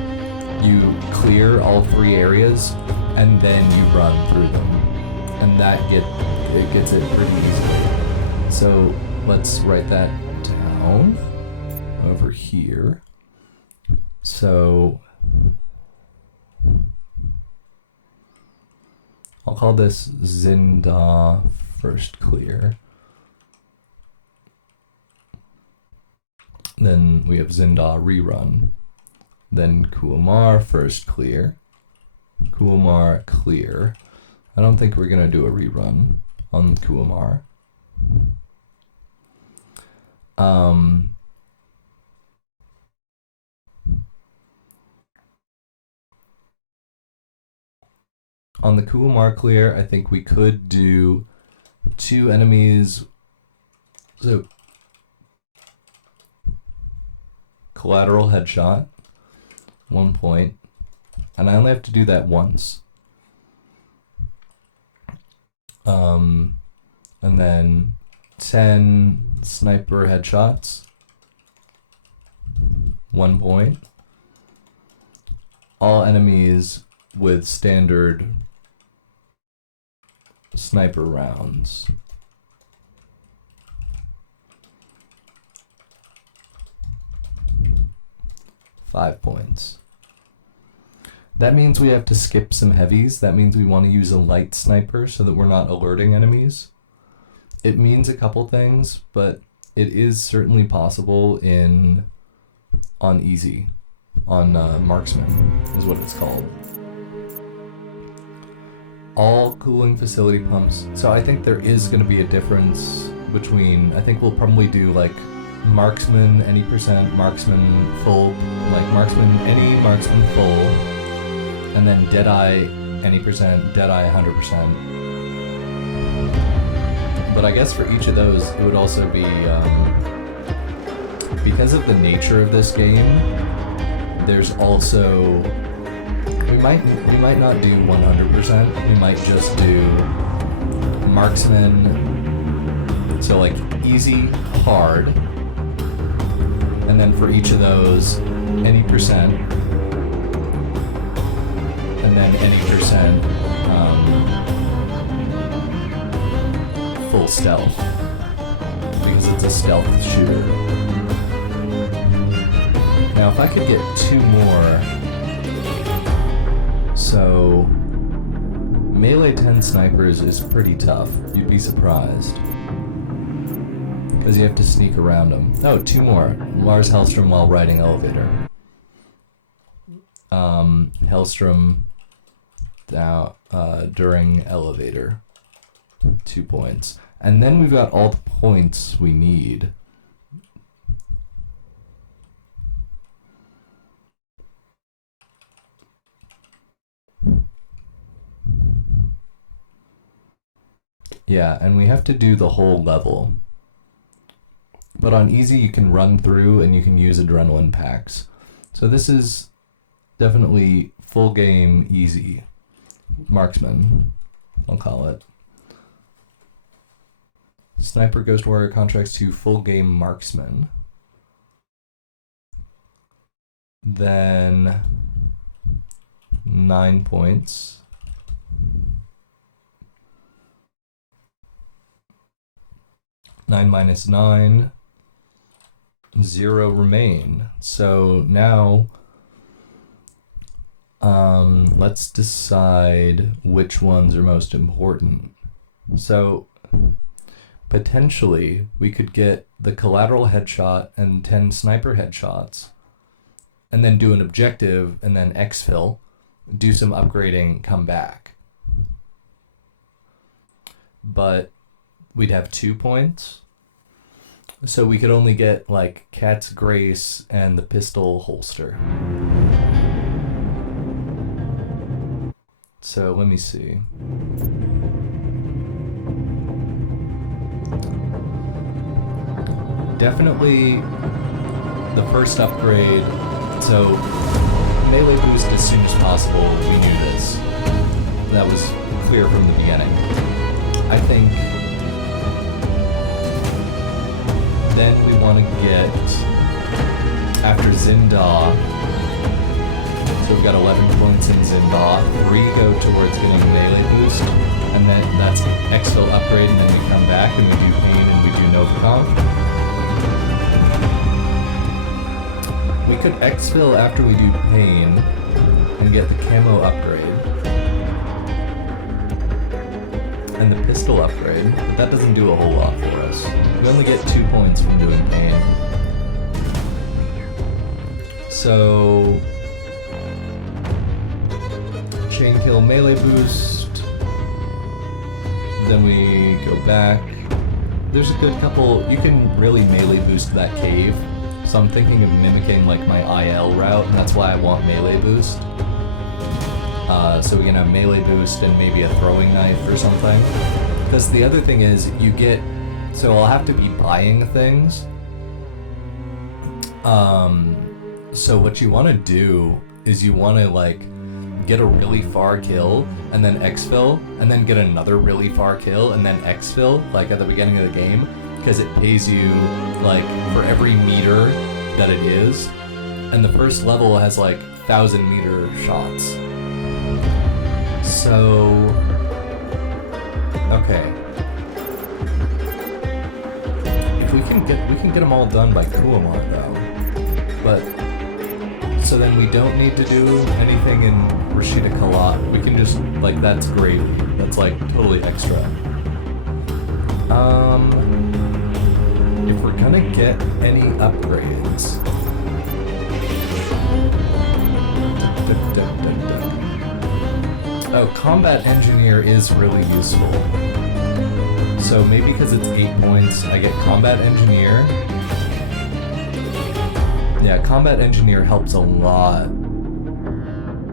you clear all 3 areas, and then you run through them. And that gets it pretty easily. So let's write that down over here. So I'll call this Zinda first clear. Then we have Zinda rerun. Then Kuamar first clear. Kuamar clear. I don't think we're gonna do a rerun on Kuamar. On the Kuamar clear, I think we could do 2 enemies. So, collateral headshot, 1 point, and I only have to do that once. And then 10 sniper headshots, 1 point. All enemies with standard sniper rounds. 5 points. That means we have to skip some heavies. That means we want to use a light sniper so that we're not alerting enemies. It means a couple things, but it is certainly possible on easy, on marksman is what it's called. All cooling facility pumps. So I think there is going to be a difference between, I think we'll probably do like marksman any percent, marksman full, like marksman any, marksman full, and then Deadeye any percent, Deadeye 100%. But I guess for each of those, it would also be, because of the nature of this game, there's also, we might not do 100%, we might just do marksman, so like easy, hard, and then for each of those, any percent, and then any percent full stealth, because it's a stealth shooter. Now if I could get 2 more, so melee 10 snipers is pretty tough, you'd be surprised, because you have to sneak around them. Oh, 2 more. Lars Hellstrom while riding elevator. Hellstrom during elevator. 2 points. And then we've got all the points we need. Yeah, and we have to do the whole level. But on easy you can run through and you can use adrenaline packs. So this is definitely full game easy. Marksman, I'll call it. Sniper Ghost Warrior contracts to full game marksman. Then 9 points. Nine minus 9, 0 remain. So now, let's decide which ones are most important. So potentially we could get the collateral headshot and 10 sniper headshots, and then do an objective and then exfil, do some upgrading, come back. But we'd have 2 points. So we could only get like Cat's Grace and the pistol holster. So let me see. Definitely the first upgrade. So melee boost as soon as possible. We knew this. That was clear from the beginning. I think then we want to get, after Zinda, so we've got 11 points in Zinda, 3 go towards getting a melee boost, and then that's exfil upgrade, and then we come back and we do Pain and we do Novacomp. We could exfil after we do Pain and get the camo upgrade. And the pistol upgrade, but that doesn't do a whole lot for us. We only get 2 points from doing Pain. So chain kill melee boost, Then we go back. There's a good couple. You can really melee boost that cave. So I'm thinking of mimicking like my IL route, and that's why I want melee boost. So we can have melee boost and maybe a throwing knife or something. Because the other thing is, you get... So I'll have to be buying things. So what you want to do is you want to like get a really far kill and then exfil, and then get another really far kill and then exfil, like at the beginning of the game, because it pays you like for every meter that it is, and the first level has like 1,000-meter shots. So okay, if we can get them all done by Kuamar though, but so then we don't need to do anything in Rashida Kalat. We can just, like, that's gravy. That's, like, totally extra. If we're gonna get any upgrades... Oh, Combat Engineer is really useful. So maybe because it's 8 points, I get Combat Engineer. Yeah, Combat Engineer helps a lot.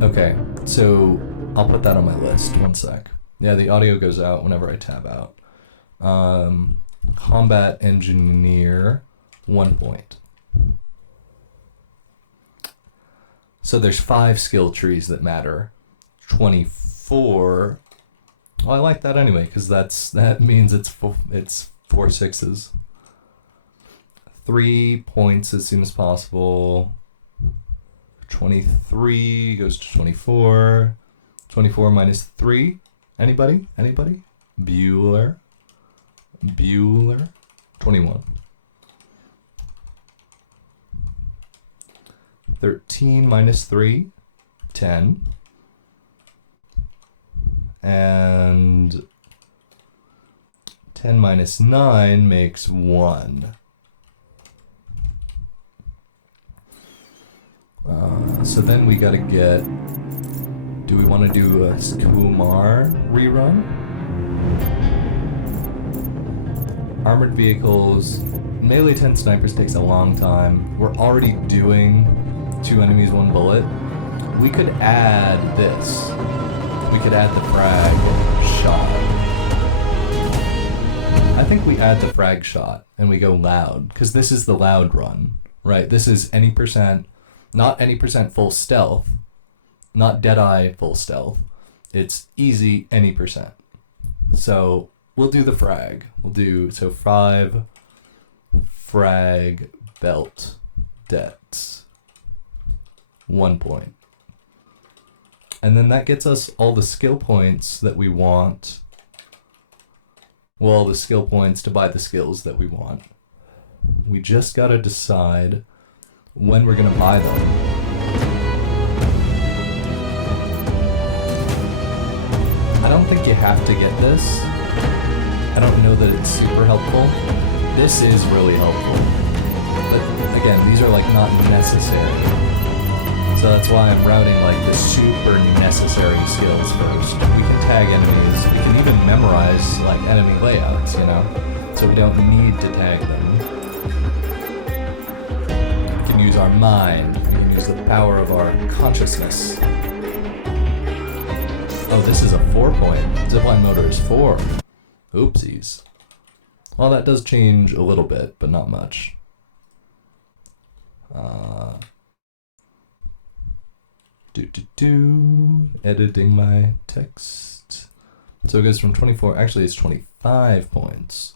Okay, so I'll put that on my list. One sec. Yeah, the audio goes out whenever I tab out. Combat Engineer, 1 point. So there's 5 skill trees that matter. 24. Well, I like that anyway, because that means it's 4 sixes. 3 points as soon as possible. 23 goes to 24. 24 minus 3. Anybody? Bueller. 21. 13 minus 3. 10. And 10 minus 9 makes 1. So then we gotta get... Do we want to do a Kumar rerun? Armored vehicles, melee 10 snipers takes a long time. We're already doing 2 enemies, 1 bullet. We could add this. We could add the frag shot. I think we add the frag shot and we go loud, because this is the loud run, right? This is any percent. Not any percent full stealth, not Deadeye full stealth. It's easy any percent. So we'll do the frag. We'll do, so 5 frag belt debts. 1 point. And then that gets us all the skill points that we want. Well, all the skill points to buy the skills that we want. We just gotta decide when we're gonna buy them. I don't think you have to get this. I don't know that it's super helpful. This is really helpful. But again, these are like not necessary. So that's why I'm routing like the super necessary skills first. We can tag enemies. We can even memorize like enemy layouts, you know? So we don't need to tag them. We can use our mind. We can use the power of our consciousness. Oh, this is a 4-point. Zipline motor is 4. Oopsies. Well, that does change a little bit, but not much. Editing my text. So it goes from 24, actually it's 25 points.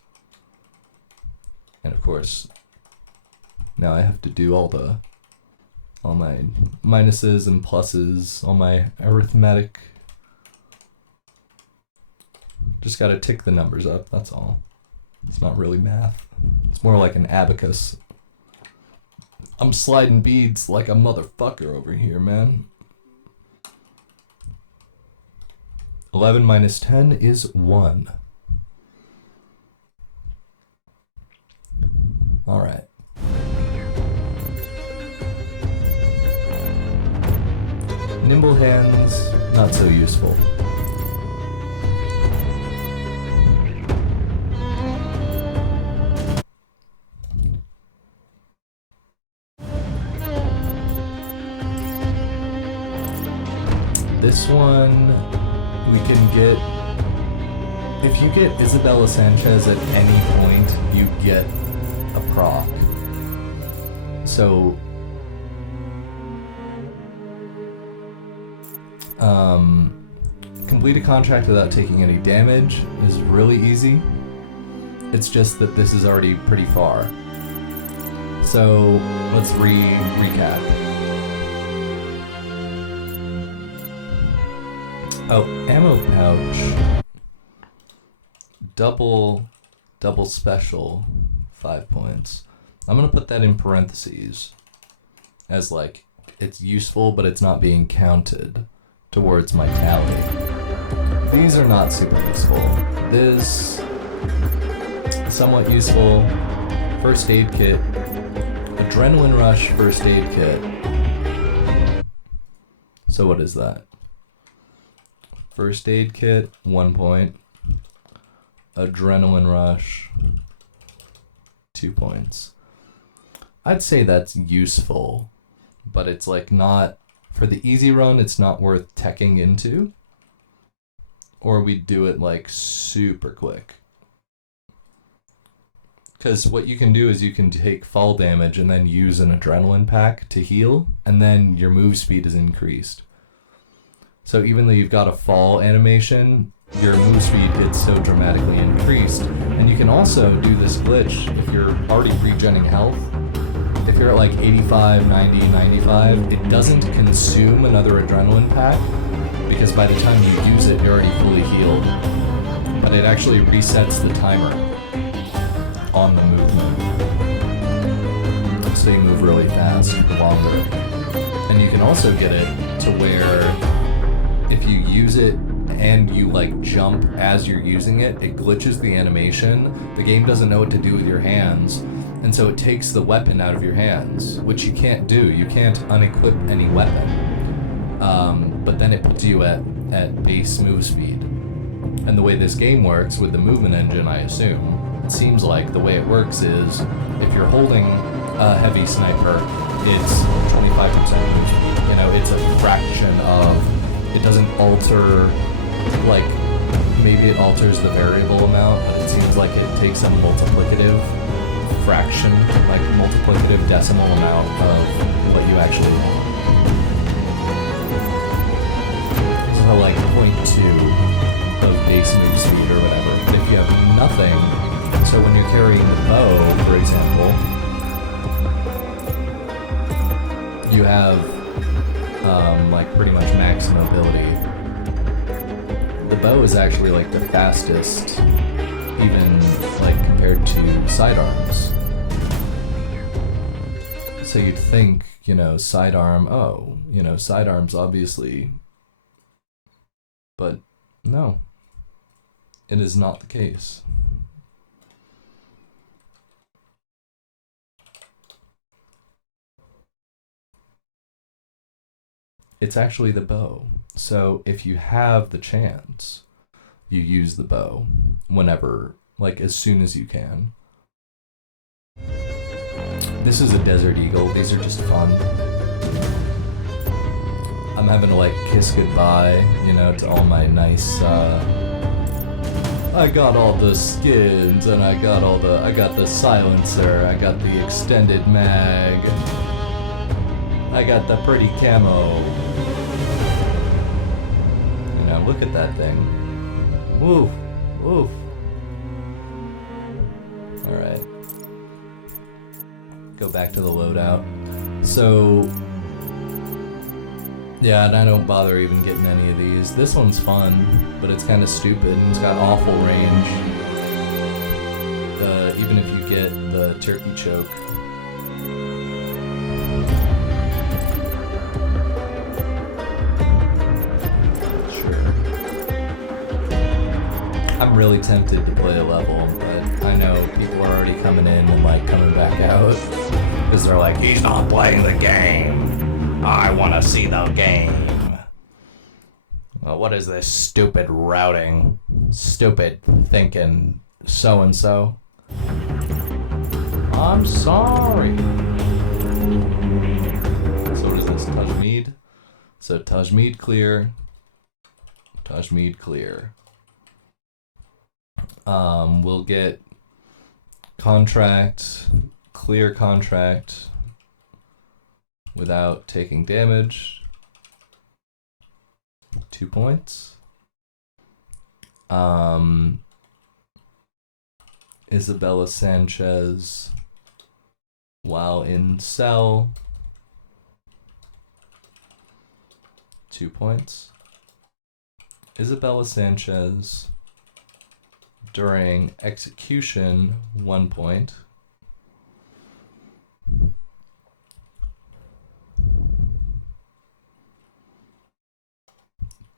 And of course, now I have to do all my minuses and pluses, all my arithmetic. Just gotta tick the numbers up, that's all. It's not really math. It's more like an abacus. I'm sliding beads like a motherfucker over here, man. 11 minus 10 is 1. Alright. Nimble hands, not so useful. This one, we can get... If you get Isabella Sanchez at any point, you get a proc. So... complete a contract without taking any damage is really easy. It's just that this is already pretty far. So let's recap. Oh, ammo pouch. Double special, 5 points. I'm gonna put that in parentheses as like it's useful, but it's not being counted towards my tally. These are not super useful. This, somewhat useful. First aid kit. Adrenaline rush first aid kit. So what is that? First aid kit, 1 point. Adrenaline rush, 2 points. I'd say that's useful, but it's like not, for the easy run, it's not worth teching into. Or we do it like super quick. Because what you can do is you can take fall damage and then use an adrenaline pack to heal, and then your move speed is increased. So even though you've got a fall animation, your move speed gets so dramatically increased. And you can also do this glitch if you're already regenning health. If you're at like 85, 90, 95, it doesn't consume another adrenaline pack, because by the time you use it, you're already fully healed. But it actually resets the timer on the movement. So you move really fast, longer. And you can also get it to where if you use it and you like jump as you're using it, it glitches the animation. The game doesn't know what to do with your hands, and so it takes the weapon out of your hands, which you can't do. You can't unequip any weapon. But then it puts you at base move speed. And the way this game works with the movement engine, I assume, it seems like the way it works is if you're holding a heavy sniper, it's 25% move speed. You know, it's a fraction of, it doesn't alter, like, maybe it alters the variable amount, but it seems like it takes a multiplicative fraction, like multiplicative decimal amount of what you actually want. So like 0.2 of base move speed or whatever. But if you have nothing, so when you're carrying the bow, for example, you have like pretty much max mobility. The bow is actually like the fastest, even like compared to sidearms. So you'd think, you know, sidearm, oh, you know, sidearms obviously, but no, it is not the case. It's actually the bow. So if you have the chance, you use the bow whenever, like as soon as you can. This is a Desert Eagle. These are just fun. I'm having to like kiss goodbye, you know, to all my nice, I got all the skins and I got the silencer, I got the extended mag, I got the pretty camo. You know, look at that thing. Woof, woof. Alright. Go back to the loadout. So, yeah, and I don't bother even getting any of these. This one's fun, but it's kind of stupid. It's got awful range. Even if you get the turkey choke. I'm really tempted to play a level, but I know people are already coming in and like coming back out because they're like, he's not playing the game. I want to see the game. Well, what is this stupid routing? Stupid thinking so-and-so. I'm sorry. So what is this, Tajmeed? So Tajmeed clear. Tajmeed clear. We'll get contract, clear contract without taking damage. 2 points. Isabella Sanchez while in cell. 2 points. Isabella Sanchez during execution, 1 point.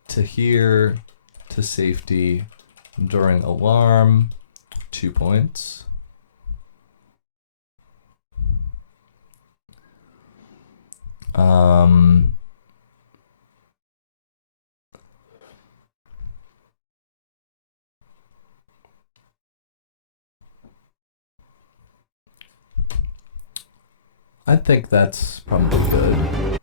Tahir to safety during alarm, 2 points. I think that's probably good.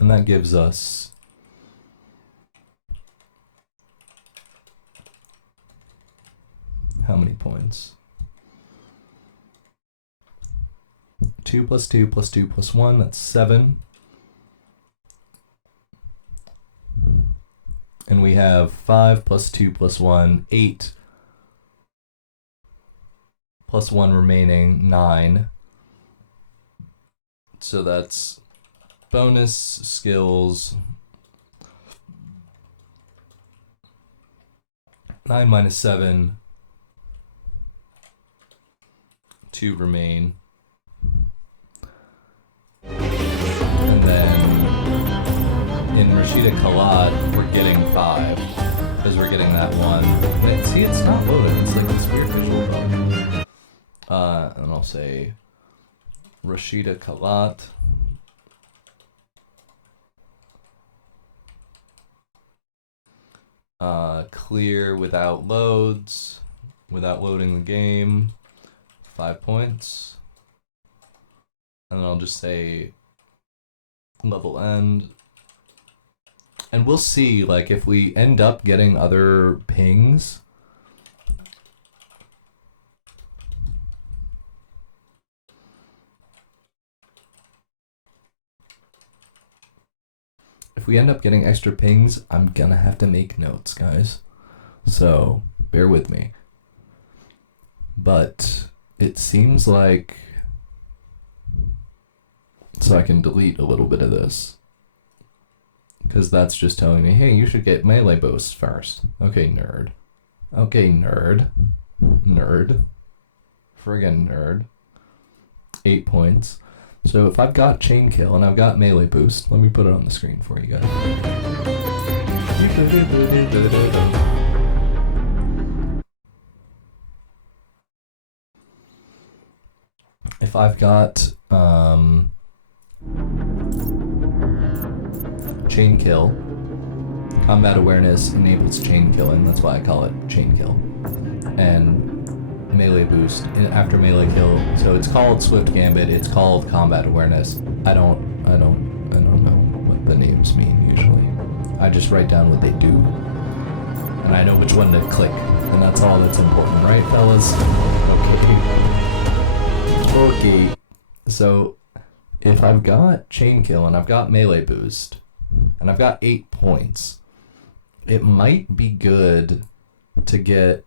And that gives us how many points? 2 plus 2 plus 2 plus 1, that's 7. And we have 5 plus 2 plus 1, 8. Plus 1 remaining, 9. So that's bonus skills. 9 minus 7. 2 remain. And then in Rashida Khalad, we're getting 5. Because we're getting that 1. And see, it's not loaded. It's like this weird visual bug. And I'll say Rashida Khalat. Clear without loads, without loading the game, 5 points. And then I'll just say level end. And we'll see, like, if we end up getting other pings. If we end up getting extra pings, I'm gonna have to make notes, guys. So, bear with me. But it seems like... So I can delete a little bit of this. Because that's just telling me, hey, you should get melee boosts first. Okay, nerd. Okay, nerd. Nerd. Friggin' nerd. 8 points. So if I've got chain kill and I've got melee boost, let me put it on the screen for you guys. If I've got chain kill, combat awareness enables chain killing, that's why I call it chain kill. And melee boost after melee kill, so it's called Swift Gambit, it's called combat awareness. I don't know what the names mean usually. I just write down what they do, and I know which one to click, and that's all that's important, right, fellas? Okay. So if I've got chain kill and I've got melee boost and I've got 8 points, it might be good to get.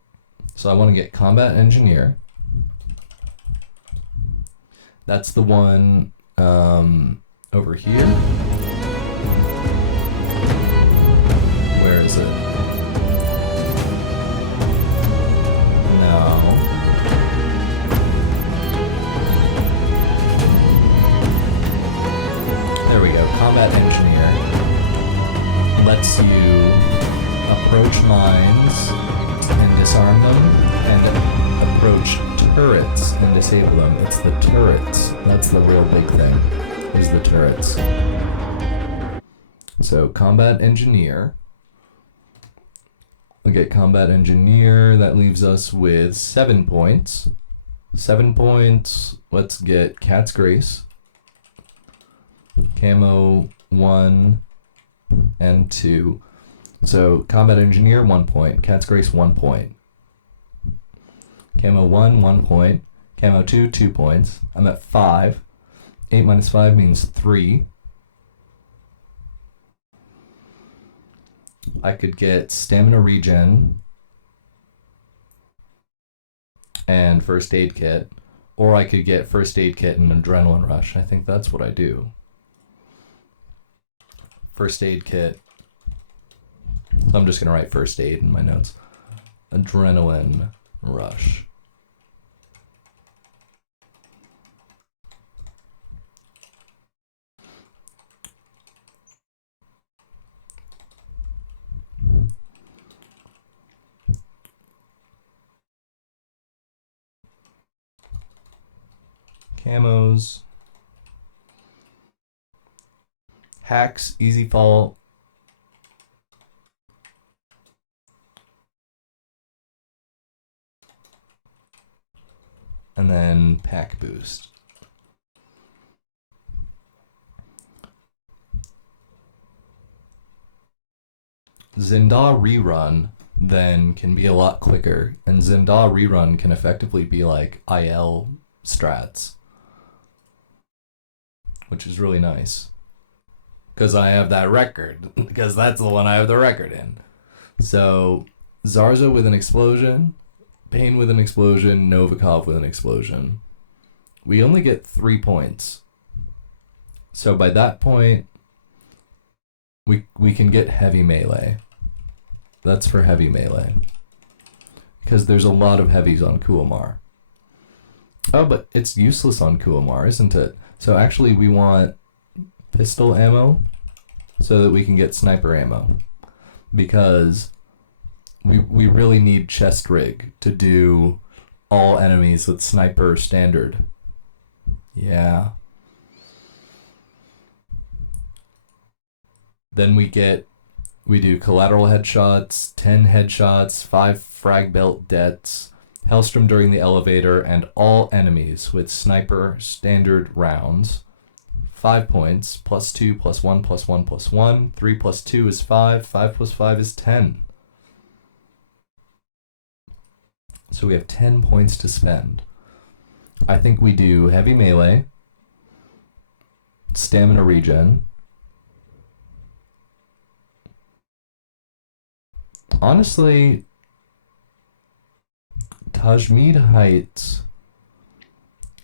So I want to get Combat Engineer. That's the one over here. Where is it? No. There we go. Combat Engineer lets you approach mines and disarm them, and approach turrets and disable them. It's the turrets. That's the real big thing, is the turrets. So, Combat Engineer. We'll get Combat Engineer. That leaves us with 7 points. 7 points. Let's get Cat's Grace. Camo 1 and 2. So Combat Engineer 1 point, Cat's Grace 1 point. Camo 1, 1 point. Camo 2, 2 points. I'm at 5. 8 minus 5 means 3. I could get Stamina Regen and First Aid Kit, or I could get First Aid Kit and Adrenaline Rush. I think that's what I do. First Aid Kit. So I'm just going to write First Aid in my notes. Adrenaline Rush. Camos. Hacks, Easy Fall. And then Pack Boost. Zinda Rerun then can be a lot quicker, and Zinda Rerun can effectively be like IL strats, which is really nice. Because I have that record. Because that's the one I have the record in. So, Zarza with an explosion, Pain with an explosion, Novikov with an explosion. We only get 3 points. So by that point, we can get heavy melee. That's for heavy melee. Because there's a lot of heavies on Kuomar. Oh, but it's useless on Kuomar, isn't it? So actually we want pistol ammo so that we can get sniper ammo. Because we really need chest rig to do all enemies with sniper standard. Yeah. Then we do collateral headshots, 10 headshots, 5 frag belt deaths, Hellstrom during the elevator, and all enemies with sniper standard rounds. 5 points, +2, +1, +1, +1. 3 + 2 is 5. 5 + 5 is 10. So we have 10 points to spend. I think we do heavy melee, stamina regen. Honestly, Tajmeed Heights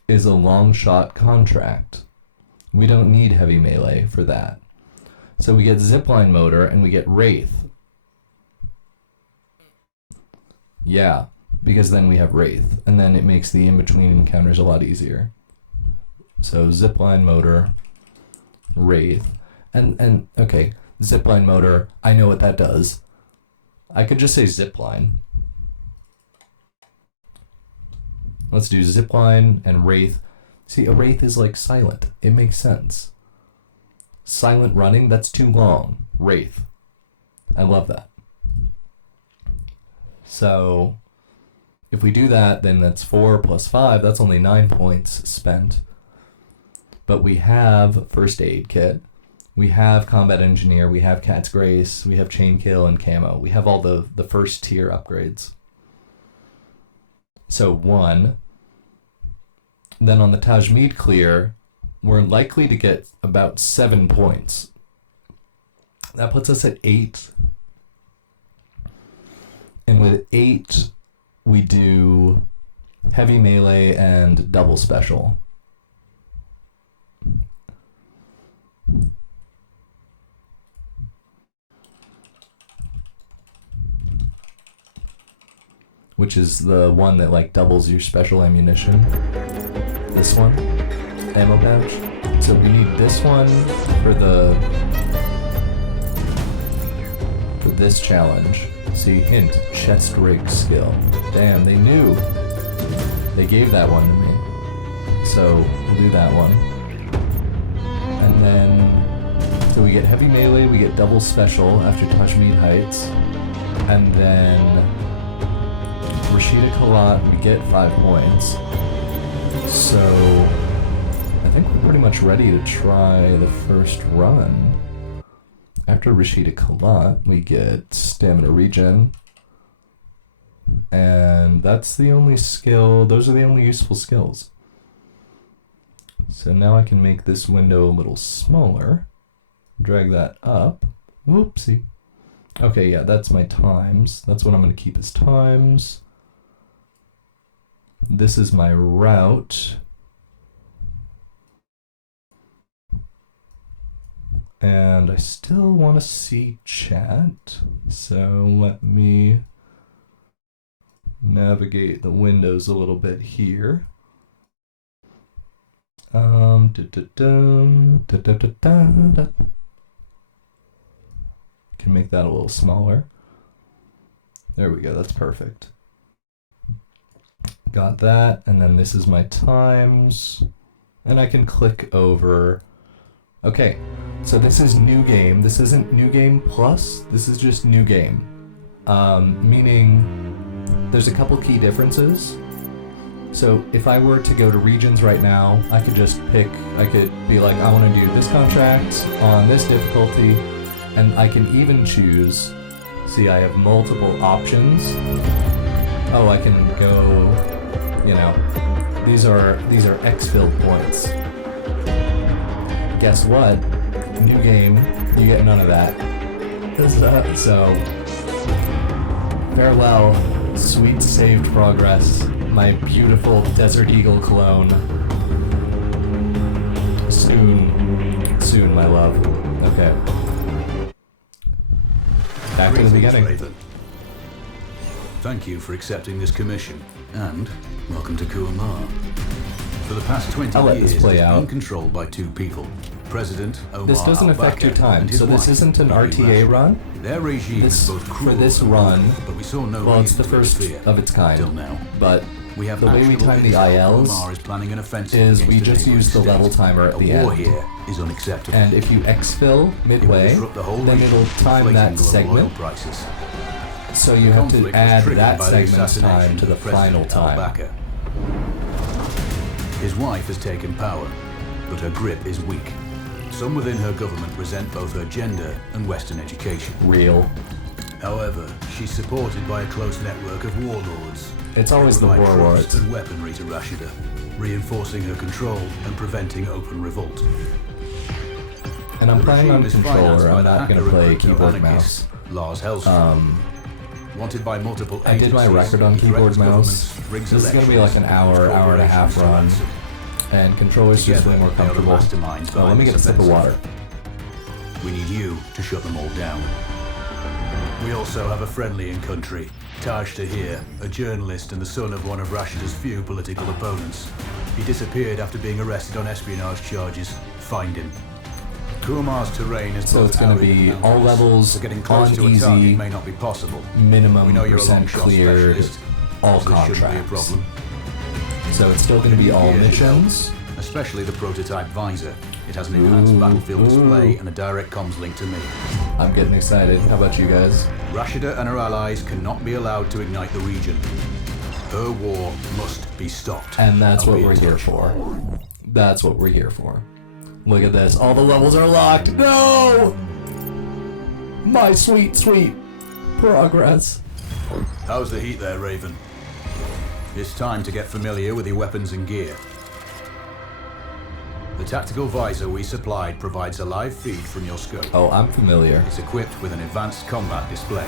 is a long shot contract. We don't need heavy melee for that. So we get zipline motor and we get Wraith. Yeah, because then we have Wraith, and then it makes the in-between encounters a lot easier. So zipline motor, Wraith, and okay, zipline motor, I know what that does. I could just say zipline. Let's do zipline and Wraith. See, a Wraith is like silent. It makes sense. Silent running, that's too long. Wraith. I love that. So, if we do that, then that's 4 + 5. That's only 9 points spent. But we have First Aid Kit. We have Combat Engineer. We have Cat's Grace. We have Chain Kill and Camo. We have all the first tier upgrades. So 1. Then on the Tajmeed clear, we're likely to get about 7 points. That puts us at 8. And with 8, we do heavy melee and double special. Which is the one that like doubles your special ammunition. This one, ammo pouch. So we need this one for this challenge. See, hint, chest rig skill. Damn, they knew. They gave that one to me. So we'll do that one. And then, so we get heavy melee, we get double special after Tajmeed Heights. And then Rashida Kalat, we get 5 points. So I think think we're pretty much ready to try the first run. After Rashida Kalat, we get Stamina Regen. And that's the only skill, those are the only useful skills. So now I can make this window a little smaller. Drag that up. Whoopsie. Okay, yeah, that's my times. That's what I'm going to keep as times. This is my route. And I still want to see chat, so let me navigate the windows a little bit here. Can make that a little smaller. There we go, that's perfect. Got that, and then this is my times, and I can click over. Okay, so this is new game. This isn't new game plus, this is just new game. Meaning there's a couple key differences. So if I were to go to regions right now, I could just pick, I could be like, I want to do this contract on this difficulty, and I can even choose, see, I have multiple options. Oh, I can go, you know, these are X-filled points. Guess what? New game, you get none of that. So, farewell, sweet saved progress, my beautiful Desert Eagle clone. Soon, my love. Okay. Back to the beginning. Raven. Thank you for accepting this commission, and welcome to Kuamar. For the past 20 I'll let years, this play it's out. been controlled by two people. President Omar This doesn't affect your time, and his so this wife, isn't an Bibi RTA Rashid. run. Their regime is both cruel For this and run, brutal, but we saw no well, it's reason the to first interfere of its kind, until now. but We have the way we actionable time the intel ILs Omar is planning an offensive is we against just neighboring use the level state. timer at the A war end. here is unacceptable. And if you exfil It will midway, disrupt the whole then region, it'll time inflating that global oil segment, prices. so you have to Conflict was add triggered that by the segment's assassination time to the of President final time. al-Bakr. His wife has taken power, but her grip is weak. Some within her government resent both her gender and Western education. Real. However, she's supported by a close network of warlords. It's always who the provide warlords. trust and weaponry to Rashida, reinforcing her control and preventing open revolt. And I'm The playing on regime is financed controller, by I'm the not going to hacker play and keyboard crypto-anarchist mouse. Lars Hellstrom. Wanted by multiple I did my agencies, record on he keyboard threatens mouse. governments, rigs This is going to be like an elections, hour and a half corporations to run, ransom. and controller's just way Together, more they are the comfortable. masterminds Oh, let me behind get a this sip of offensive. water. We need you to shut them all down. We also have a friendly in country, Taj Tahir, a journalist and the son of one of Rashida's few political opponents. He disappeared after being arrested on espionage charges. Find him. Kuamar's terrain is So both it's going to arid be and all mountainous, levels so getting close on to a target easy, may not be possible. We minimum know you're a long percent shot cleared, specialist, all so this shouldn't be a contracts. problem. So it's still going to be all Gear should help, missions. especially the prototype visor. It has an enhanced battlefield display and a direct comms link to me. I'm getting excited. How about you guys? Rashida and her allies cannot be allowed to ignite the region. Her war must be stopped. And that's I'll what be in we're here touch. for. That's what we're here for. Look at this. All the levels are locked. No! My sweet, sweet progress. How's the heat there, Raven? It's time to get familiar with your weapons and gear. The tactical visor we supplied provides a live feed from your scope. Oh, I'm familiar. It's equipped with an advanced combat display.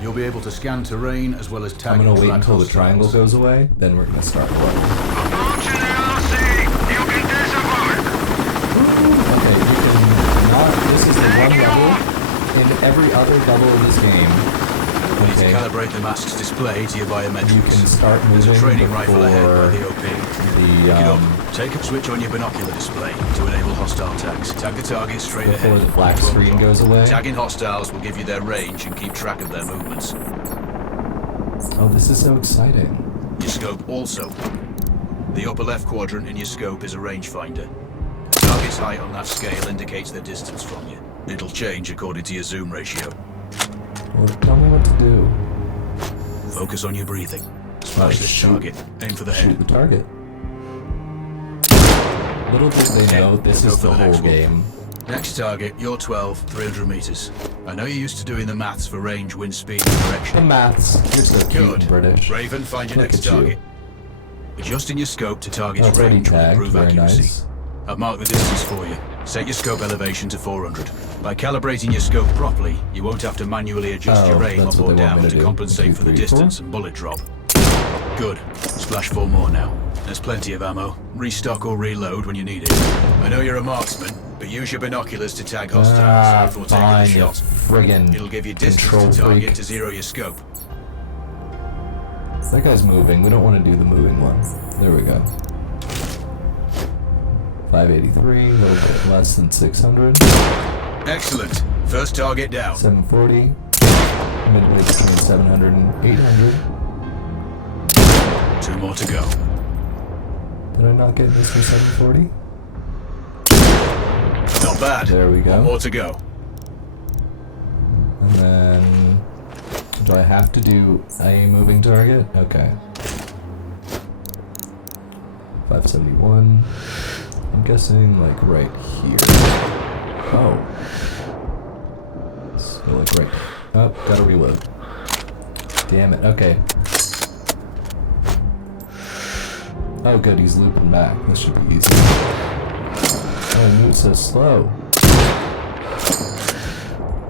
You'll be able to scan terrain as well as tag I'm and gonna wait track until the hostiles. triangle goes away, then we're gonna start playing. Approaching the LC. You can disembark. Okay, you can not. This is the one level. In every other level in this game, We need to okay, calibrate the mask's display to your biometrics. you can start There's moving a training rifle ahead by before the OP. the Pick it up. Take a switch on your binocular display to enable hostile tags. Tag the target straight before ahead. the black screen goes away. Tagging hostiles will give you their range and keep track of their movements. Oh, this is so exciting. Your scope also. The upper left quadrant in your scope is a rangefinder. The target's height on that scale indicates their distance from you. It'll change according to your zoom ratio. Well, tell me what to do. Focus on your breathing. Smash this shoot. target. Aim for the Shoot head. the target. Little did they know this Go is for the the whole next one. game. Next target, you're 12, 300 meters. I know you're used to doing the maths for range, wind speed, and The direction. maths. You're so cute and Good. British. Raven, find your Look next at you. target. Adjusting your scope to target Oh, 30 range will tagged. improve Very accuracy. nice. I've marked the distance for you. Set your scope elevation to 400. By calibrating your scope properly, you won't have to manually adjust your aim that's up what or they want me down to to do. compensate 2, for the 3, 4. distance and bullet drop. Good. Splash 4 more now. There's plenty of ammo. Restock or reload when you need it. I know you're a marksman, but use your binoculars to tag hostiles before taking Fine, the you shot. friggin' It'll give you distance control to target freak. to zero your scope. That guy's moving. We don't want to do the moving one. There we go. 583, a little bit less than 600. Excellent. First target down. 740. Midway between 700 and 800. 2 more to go. Did I not get this for 740? Not bad. There we go. 1 more to go. And then... Do I have to do a moving target? Okay. 571. I'm guessing like right here. Oh. So like right. Oh, gotta reload. Damn it. Okay. Oh good, he's looping back. This should be easy. Oh, he moves so slow.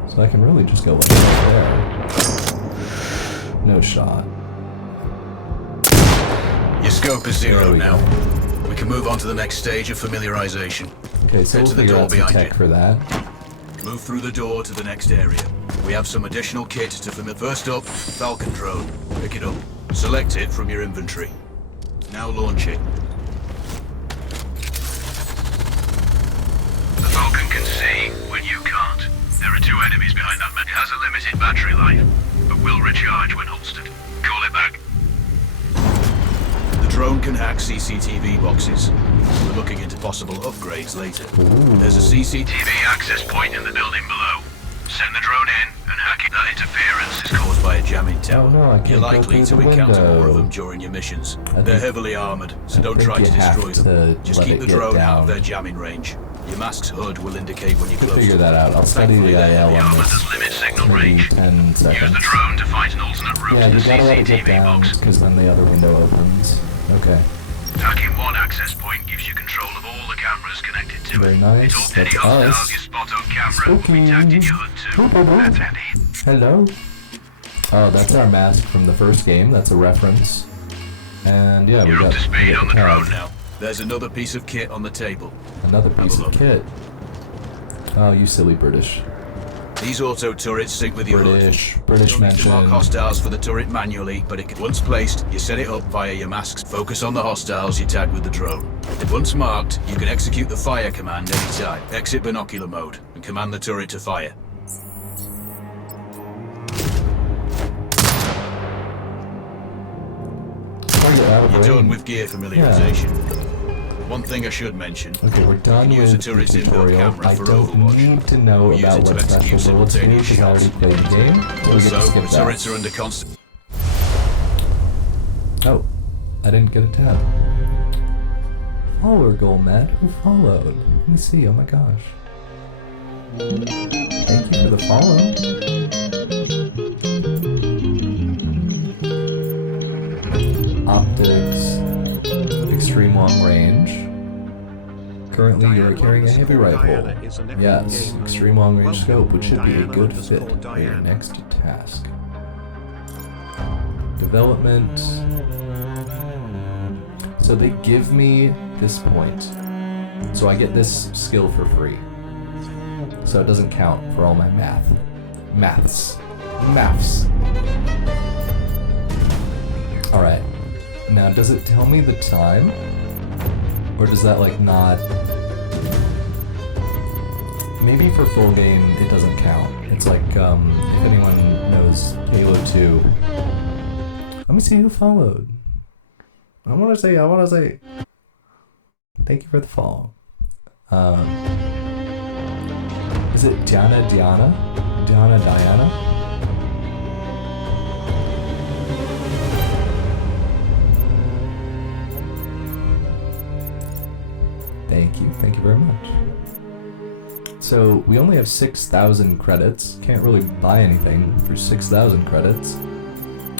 So I can really just go like right there. No shot. Your scope is There zero we now. go. We can move on to the next stage of familiarization. Okay, so Head we'll to the figure door out some behind tech you. for that. Move through the door to the next area. We have some additional kit to First up, Falcon drone. Pick it up. Select it from your inventory. Now launch it. The Falcon can see when you can't. There are 2 enemies behind that man. It has a limited battery life, but will recharge when holstered. Call it back. The drone can hack CCTV boxes. We're looking into possible upgrades later. There's a CCTV TV access point in the building below. Send the drone in and hack it. That interference is caused by a jamming tower. Oh, no, I can't You're go likely through to the encounter more window. of them during your missions. I They're think- heavily armored, so I don't think try you to have destroy to them. Just let keep it the get drone out down. of their jamming range. Your mask's hood will indicate when you're We'll close. figure that out. I'll study Thankfully, the they're IL heavy on armored. this. does limit signal Maybe range. 10 Use seconds. the drone to find an alternate route Yeah, to you the gotta let it get CCTV down, box. because then the other window opens. Okay. Hacking one access point gives you control of all the cameras connected to Very it. nice. It's all any That's hostiles us. you spot on camera will Spooky. be tagged in your HUD too. That's handy. Hello? Oh, that's our mask from the first game. That's a reference. And yeah, we You're got, up to speed we got on the tag. drone now. There's another piece of kit on the table. Another piece Have a of look. kit. Oh, you silly British. These auto turrets sync with your hood. British You'll need to mark mentioned. hostiles for the turret manually, but once placed, you set it up via your masks. Focus on the hostiles you tag with the drone. Once marked, you can execute the fire command anytime. Exit binocular mode and command the turret to fire. Oh, yeah, out of You're range. done with gear familiarization. One thing I should mention. Okay, we're done You can use the with the turret's inbuilt tutorial. camera I for don't Overwatch. need to know Or use about it to what execute special bullets do simultaneous because I already shots. played the game. So we get to Also, skip the that. turrets are under constant. Oh, I didn't get a tab. Follower goal, Matt. Who followed? Let me see. Oh my gosh. Thank you for the follow. Optics. Extreme long range. Currently, you're carrying a heavy rifle. Yes, extreme long range scope, which should be a good fit for your next task. Development. So they give me this point. So I get this skill for free. So it doesn't count for all my maths. Alright. Now, does it tell me the time? Or does that, like, not... Maybe for full game, it doesn't count. It's like, if anyone knows Halo 2... Let me see who followed. I wanna say... Thank you for the follow. Is it Diana? Diana? Thank very much. So we only have 6,000 credits. Can't really buy anything for 6,000 credits.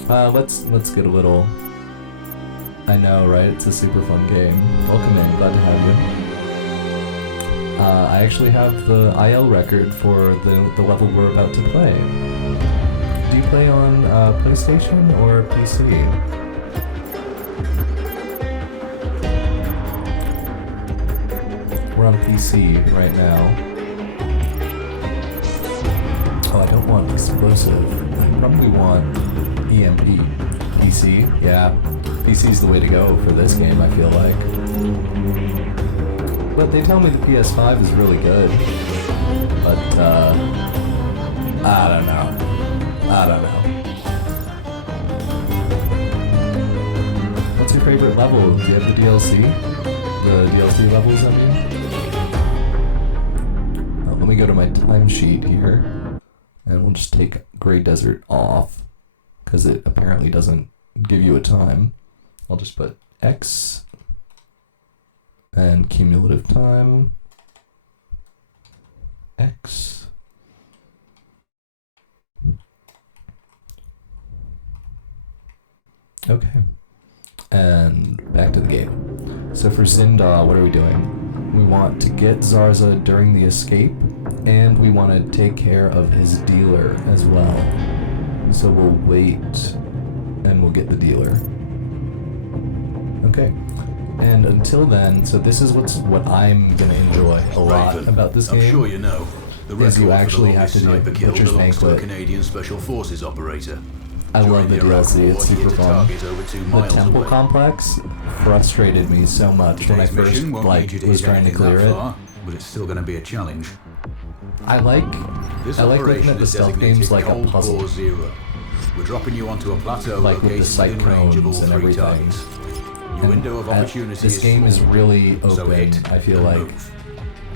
Let's get a little. I know, right? It's a super fun game. Welcome in. Glad to have you. I actually have the IL record for the level we're about to play. Do you play on PlayStation or PC? We're on PC right now. Oh, I don't want explosive. I probably want EMP. PC? Yeah. PC's the way to go for this game, I feel like. But they tell me the PS5 is really good. But, I don't know. What's your favorite level? Do you have the DLC? The DLC levels, I mean? Let me go to my timesheet here. And we'll just take Grey Desert off. Because it apparently doesn't give you a time. I'll just put X and cumulative time X. Okay. And back to the game. So for Zindar, what are we doing? We want to get Zarza during the escape, and we want to take care of his dealer as well. So we'll wait, and we'll get the dealer. Okay. And until then, so this is what I'm gonna enjoy a lot Raven, about this game. I'm sure you know, the is you record actually for the have to do sniper kill Butcher's belongs to a Banquet. Canadian Special Forces operator. I love the During Iraq DLC, War, it's he hit super a fun. target over 2 The miles temple away. complex frustrated me so much when I Today's first mission won't need you to was hit trying to anything clear that it. far, but it's still going to be a challenge. I like This looking operation at the is stealth designated games like a Cold puzzle. War Zero. We're dropping you onto a plateau Like with the located within range of all cyclones and 3 everything. targets. Your And window of opportunity this is game is small, really so open, hit I feel and like. move.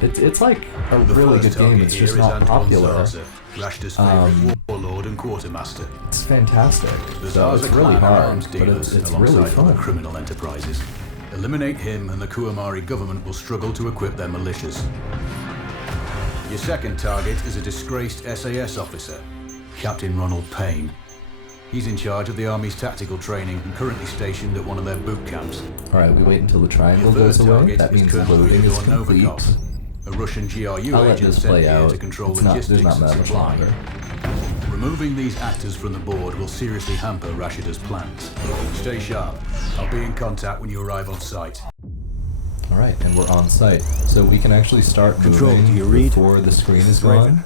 It's like a The really first good game, target it's just here is not Anton popular. Zarza, Rashta's favorite warlord and quartermaster. It's fantastic. The So Zarza it's really clan are hard, arms but dealers it's alongside really other fun. criminal enterprises. Eliminate him and the Kuamari government will struggle to equip their militias. Your second target is a disgraced SAS officer, Captain Ronald Payne. He's in charge of the Army's tactical training and currently stationed at one of their boot camps. Alright, we wait until the triangle Your goes third away. target That is means Colonel loading is Fyodor complete. Novikov, a Russian GRU I'll let agent this sent play here out. to control There's logistics not and that much supply. longer. Removing these actors from the board will seriously hamper Rashida's plans. Stay sharp. I'll be in contact when you arrive on site. Alright, and we're on site. So we can actually start Control, moving do you read? before the screen is Raven? gone.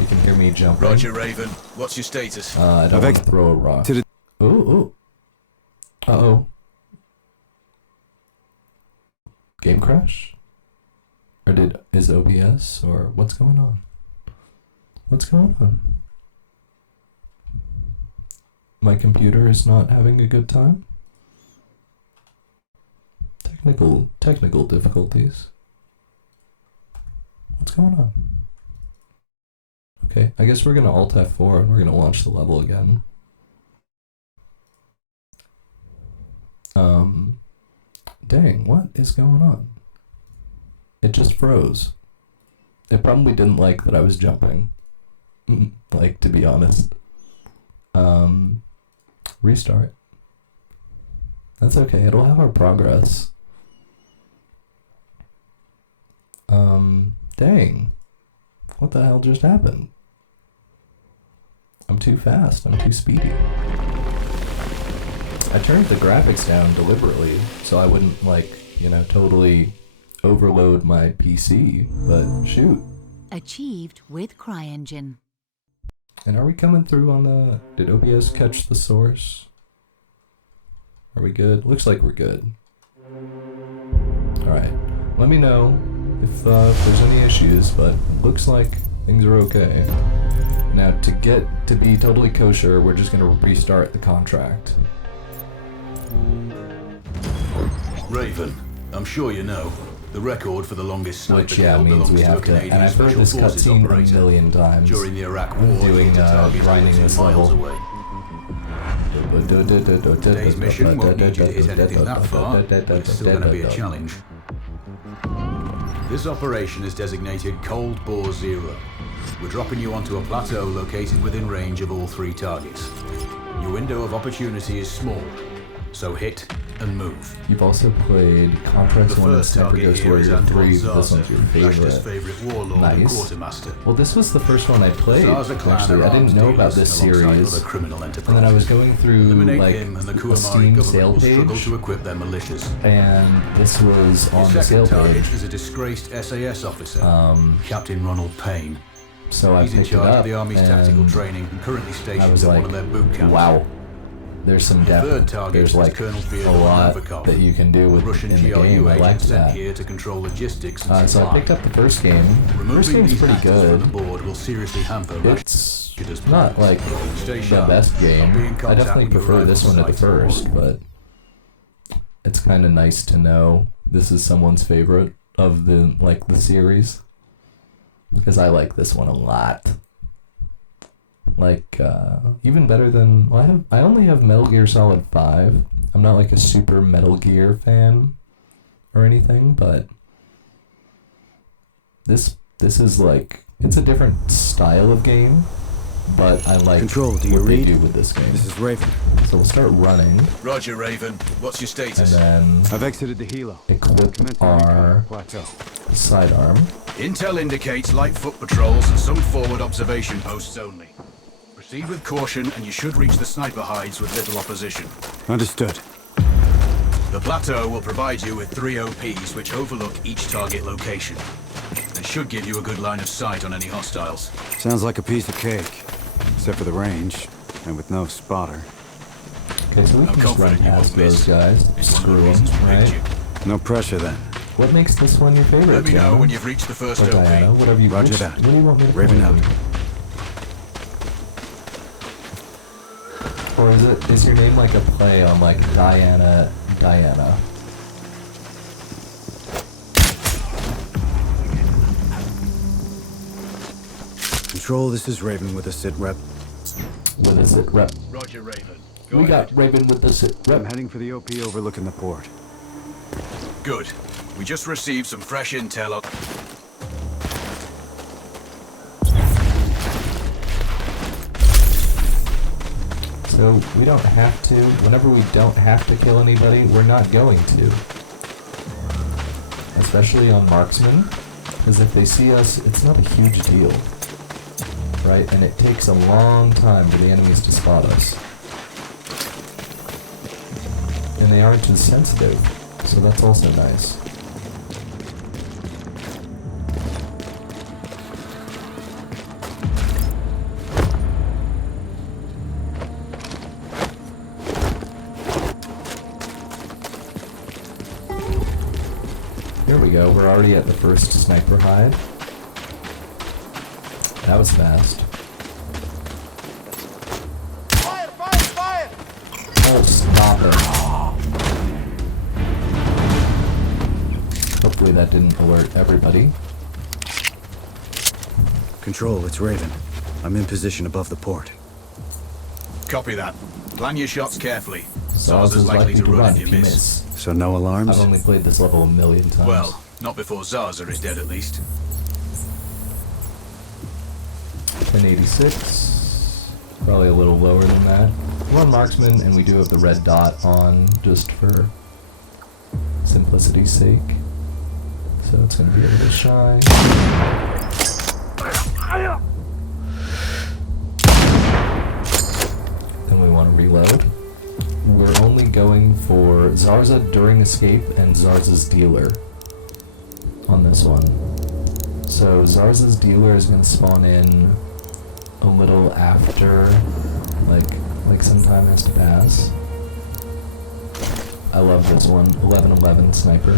You can hear me jumping. Roger, Raven. What's your status? I don't I've want to throw a rock. to the- Ooh. Uh-oh. Game crash? Or is OBS? Or what's going on? What's going on? My computer is not having a good time? Technical difficulties. What's going on? Okay, I guess we're gonna Alt F4 and we're gonna launch the level again. Dang, what is going on? It just froze. It probably didn't like that I was jumping. Like, to be honest. Restart. That's okay, it'll have our progress. Dang. What the hell just happened? I'm too fast, I'm too speedy. I turned the graphics down deliberately so I wouldn't, totally overload my PC, but shoot. Achieved with CryEngine. And are we coming through on the... Did OBS catch the source? Are we good? Looks like we're good. Alright. Let me know if there's any issues, but looks like things are okay. Now, to be totally kosher, we're just going to restart the contract. Raven, I'm sure you know, the record for the longest sniper Which, yeah, kill means belongs we to a have to... Canadian And I've heard Special this Forces cutscene a operator. million times. During the Iraq War, he doing hit a target grinding 2 this miles level. away. Today's mission won't need you to hit anything that far, but it's still going to be a challenge. This operation is designated Cold Bore Zero. We're dropping you onto a plateau located within range of all 3 targets. Your window of opportunity is small, so hit and move. You've also played Contracts The 1 and first Sniper target Ghost here is Warrior 3, Anton but this one's Zarza, your Rashta's favorite. favorite warlord and Nice. quartermaster. Well, this was the first one I played, Zarza clan actually. are I didn't arms know about dealers this alongside series. other criminal And then I was enterprises. going through Eliminate like him and the a Kuamari Steam government sale will struggle page, to equip their militias. and this was Your on the second sale target page. is a disgraced SAS officer, Captain Ronald Payne. So I He's in picked it charge up, of the Army's tactical and training and currently I stationed was at like, one of their boot camps. wow. There's some Your third depth. target There's is like Colonel a Fyodor lot Novikov, that you can do a with Russian in the GRU game. I agent like sent that. here to control logistics and So I supply. picked up the first game. First Removing game's these pretty actors from the good. board will seriously hamper It's Rashta's not plans. like Stay the sharp. best I'll be in game. I contact definitely when you prefer arrive this on one to the site. first, but it's kind of nice to know this is someone's favorite of the series, because I like this one a lot. Like even better than I only have Metal Gear Solid 5. I'm not like a super Metal Gear fan or anything, but this is like, it's a different style of game, but I like Control, do you what they read? do with this game. This is Raven. So we'll start running, Roger, Raven. What's your and status? then I've exited the helo. equip Commencing recon our plateau. sidearm. Intel indicates light foot patrols and some forward observation posts only. Proceed with caution and you should reach the sniper hides with little opposition. Understood. The plateau will provide you with 3 OPs which overlook each target location. They should give you a good line of sight on any hostiles. Sounds like a piece of cake. Except for the range, and with no spotter. Okay, so we I'm can just run confident you past won't miss. those guys. It's one of Screw the 'em, reasons we picked right? you. No pressure then. What makes this one your favorite? Let me know Diana? when you've reached the first Or Diana, OP. whatever you Roger which- that. What do you want me to Raven call out. you? Or is your name like a play on like Diana? Control, this is Raven with a sit rep. With a sit rep. Roger, Raven. We got Raven with the sit I'm rep. heading for the OP overlooking the port. Good. We just received some fresh intel on... So we don't have to. Whenever we don't have to kill anybody, we're not going to. Especially on marksman, because if they see us, it's not a huge deal. Right? And it takes a long time for the enemies to spot us. And they aren't as sensitive, so that's also nice. Here we go, we're already at the first sniper hide. That was fast. Fire! Fire! Fire! Oh, stop it. Hopefully that didn't alert everybody. Control, it's Raven. I'm in position above the port. Copy that. Plan your shots carefully. Zarz is likely to run if you miss. So no alarms? I've only played this level a million times. Well, not before Zarza is dead at least. 1086. Probably a little lower than that. We're on marksman, and we do have the red dot on just for simplicity's sake. So it's going to be a little shy. Then we want to reload. We're only going for Zarza during escape and Zarza's dealer on this one. So Zarza's dealer is going to spawn in a little after, like some time has to pass. I love this one, 1111 sniper.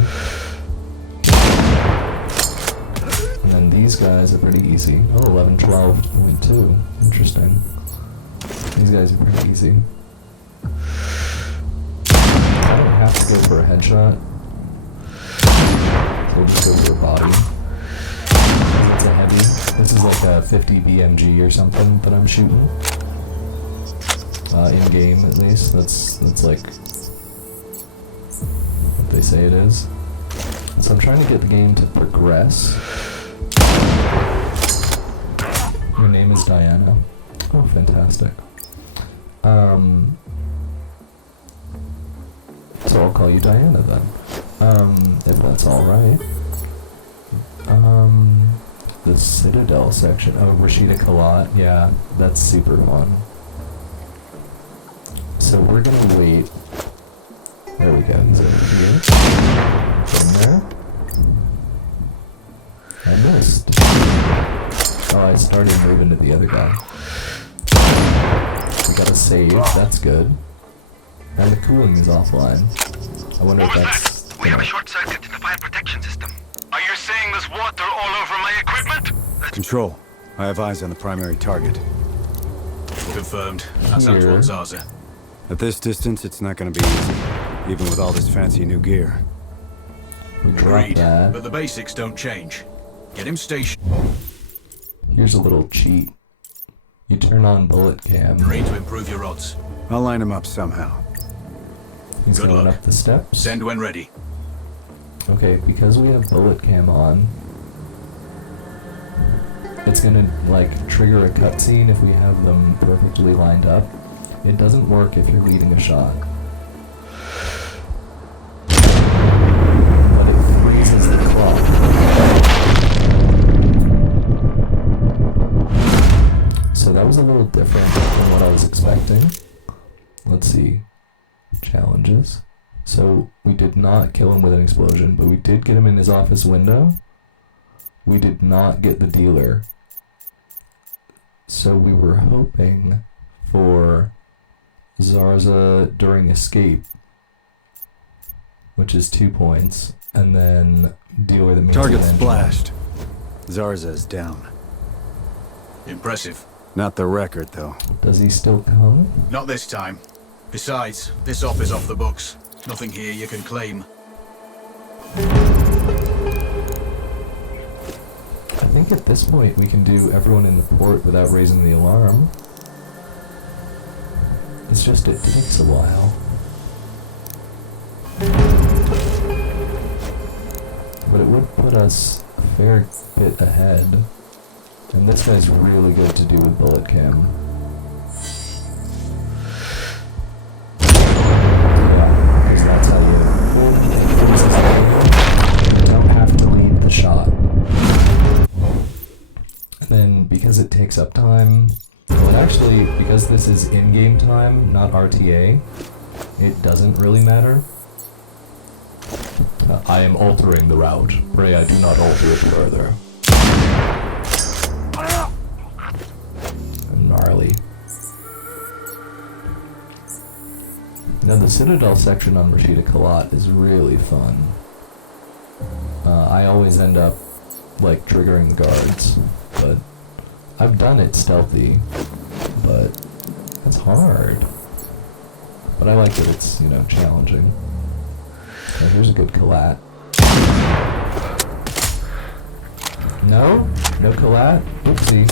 And then these guys are pretty easy. Oh, 1112.2, interesting. These guys are pretty easy. I don't have to go for a headshot, so we'll just go for a body. It's a heavy. This is like a 50 BMG or something that I'm shooting. In game, at least. That's like what they say it is. So I'm trying to get the game to progress. Your name is Diana. Oh, fantastic. So I'll call you Diana then. If that's alright. The Citadel section. Oh, Rashida Kalat. Yeah, that's super fun. So we're gonna wait. There we go. He's over here. In there. I missed. Oh, I started moving to the other guy. We got a save. That's good. And the cooling is offline. I wonder if that's... We have a short circuit in the fire protection system. Are you saying there's water all over my equipment? Control. I have eyes on the primary target. Confirmed. That's Antoine Zaza. At this distance, it's not going to be easy, even with all this fancy new gear. We dropped Agreed. that. But the basics don't change. Get him stationed. Here's a little cheat. You turn on bullet cam. Marine to improve your odds. I'll line him up somehow. He's Good going luck. up the steps. Send when ready. Okay, because we have bullet cam on, it's gonna like trigger a cutscene if we have them perfectly lined up. It doesn't work if you're leading a shot. But it freezes the clock. So that was a little different from what I was expecting. Let's see. Challenges. So we did not kill him with an explosion, but we did get him in his office window. We did not get the dealer. So we were hoping for Zarza during escape, which is 2 points, and then dealer that makes Target an engine. splashed. Zarza's down. Impressive. Not the record, though. Does he still come? Not this time. Besides, this op is off the books. Nothing here you can claim. I think at this point we can do everyone in the port without raising the alarm. It's just it takes a while. But it would put us a fair bit ahead. And this guy's really good to do with bullet cam. Yeah, because that's how you don't have to lead the shot. And then because it takes up time, well actually, because this is in-game time, not RTA, it doesn't really matter. I am altering the route. Pray I do not alter it further. Gnarly. Now the Citadel section on Rashida Kalat is really fun. I always end up like triggering guards, but I've done it stealthy, but it's hard. But I like that it's, you know, challenging. So here's a good Kalat. No? No Kalat? Oopsie.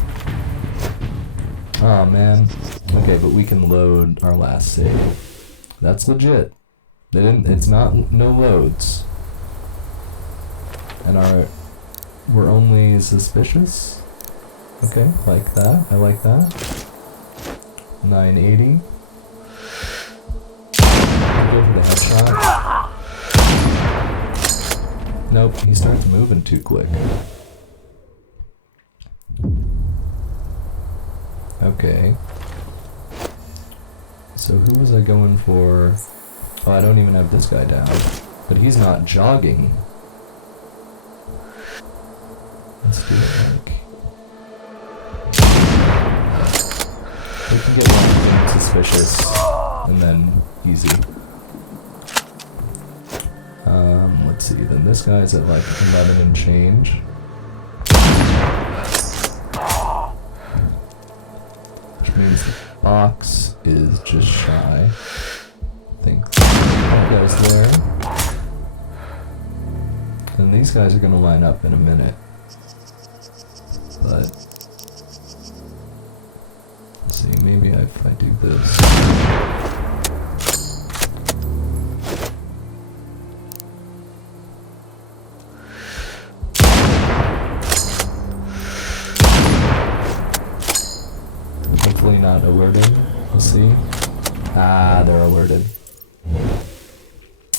Oh man. Okay, but we can load our last save. That's legit. They didn't, it's not no loads. And we're only suspicious? Okay, like that. I like that. 980. Go for the headshot. Nope, he starts moving too quick. Okay. So who was I going for? Oh, I don't even have this guy down. But he's not jogging. Let's do it like... We can get one suspicious, and then easy. Let's see, then this guy's at like 11 and change. Which means the box is just shy. I think that guy's there. And these guys are gonna line up in a minute. But let's see, maybe if I do this. alerted.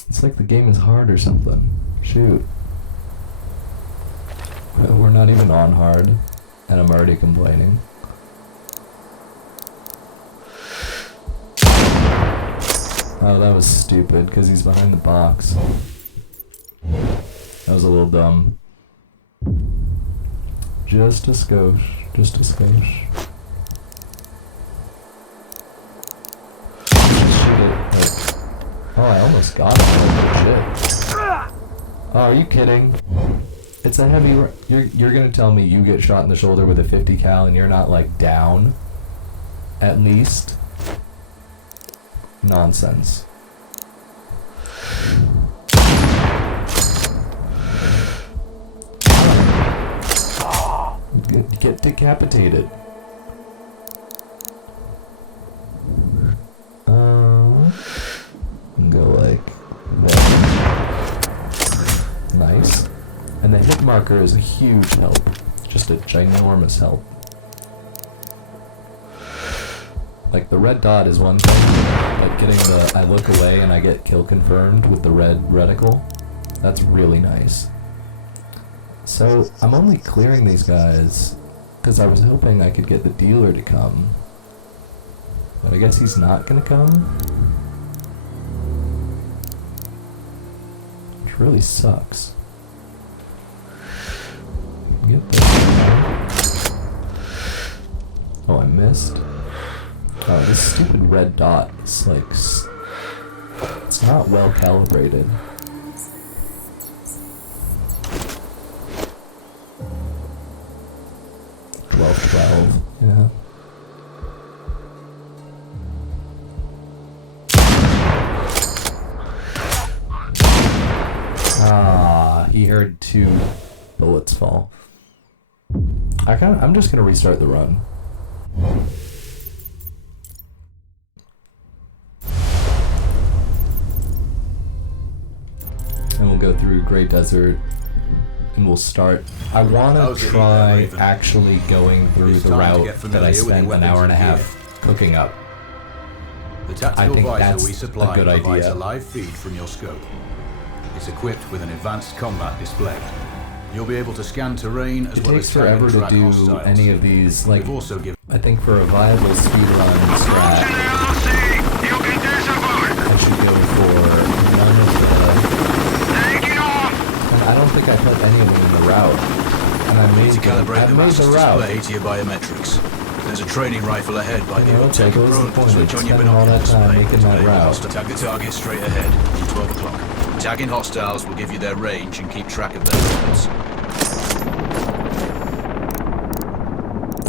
It's like the game is hard or something. Shoot. We're not even on hard, and I'm already complaining. Oh, that was stupid, because he's behind the box. That was a little dumb. Just a skosh. Just a skosh. Shoot it. Wait. Oh, I almost got it. Shit. Oh, are you kidding? It's a heavy... You're gonna tell me you get shot in the shoulder with a 50 cal and you're not, like, down? At least? Nonsense. Get decapitated. Go like that. Nice. And the hit marker is a huge help. Just a ginormous help. Like the red dot is one thing. Like getting the I look away and I get kill confirmed with the red reticle. That's really nice. So I'm only clearing these guys because I was hoping I could get the dealer to come. But I guess he's not gonna come. Which really sucks. Get this. Oh, I missed. Oh, this stupid red dot is like... It's not well calibrated. Yeah. Ah, he heard 2 bullets fall. I'm just gonna restart the run. And we'll go through Great Desert. And we'll start. I want to try actually going through the route that I spent an hour and a half cooking up. The tactical think visor that's we supply a good provides idea. a live feed from your scope. It's equipped with an advanced combat display. You'll be able to scan terrain as It well takes as tag forever and to track do hostiles. any of these. Like, We've also given I think for a viable speedrun strat, I should go for none of the. And I don't think I put any of them in the route. And I made to calibrate the the master's route. display to your biometrics. There's a training rifle ahead by the Okay, uptake what was the drone. point? Switch on your Spending all that binocular time display. making that route. Tag the target straight ahead from 12 o'clock. Tagging hostiles will give you their range and keep track of their movements.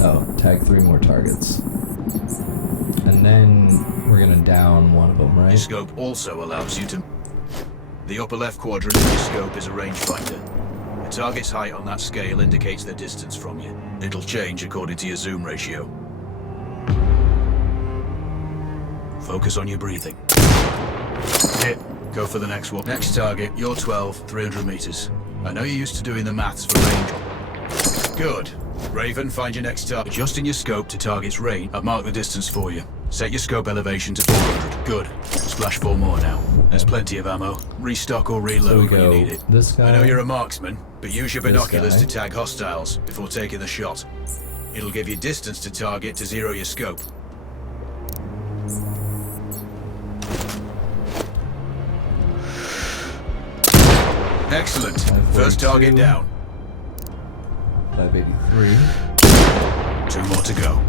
Oh, tag 3 more targets. And then we're gonna down one of them, Your right? scope also allows you to... The upper left quadrant of your scope is a rangefinder. The target's height on that scale indicates their distance from you. It'll change according to your zoom ratio. Focus on your breathing. Hit. Go for the next one. Next target, you're 12, 300 meters. I know you're used to doing the maths for range. Good. Raven, find your next target. Adjusting your scope to target's range. I've marked the distance for you. Set your scope elevation to 400. Good. Splash 4 more now. There's plenty of ammo. Restock or So we reload when you go need it. this guy. I know you're a marksman, but use your This binoculars guy. to tag hostiles before taking the shot. It'll give you distance to target to zero your scope. Excellent. First target 542. down. 583. 2 more to go.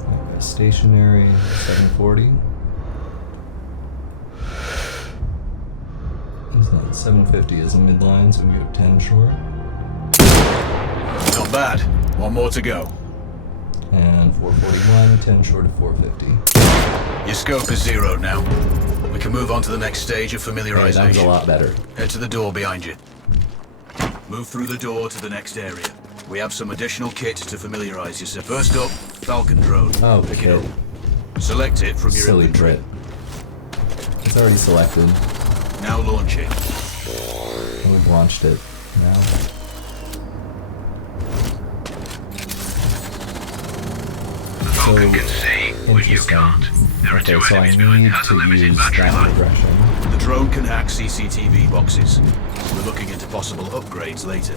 Okay, stationary, 740. Is that 750 is a midline, so we go 10 short. Not bad. 1 more to go. And 441, 10 short of 450. Your scope is zeroed now. We can move on to the next stage of Hey, familiarization. that was a lot better. Head to the door behind you. Move through the door to the next area. We have some additional kit to familiarize yourself. First up, Falcon drone. Oh, Pick it kit. up. Select it from your Silly inventory. Brit. It's already selected, Now launch it. and we've launched it now. The Falcon can see when you interesting. can't. There are Okay, two so I enemies behind. need It has a to limited use battery that life. progression. The drone can hack CCTV boxes. We're looking into possible upgrades later.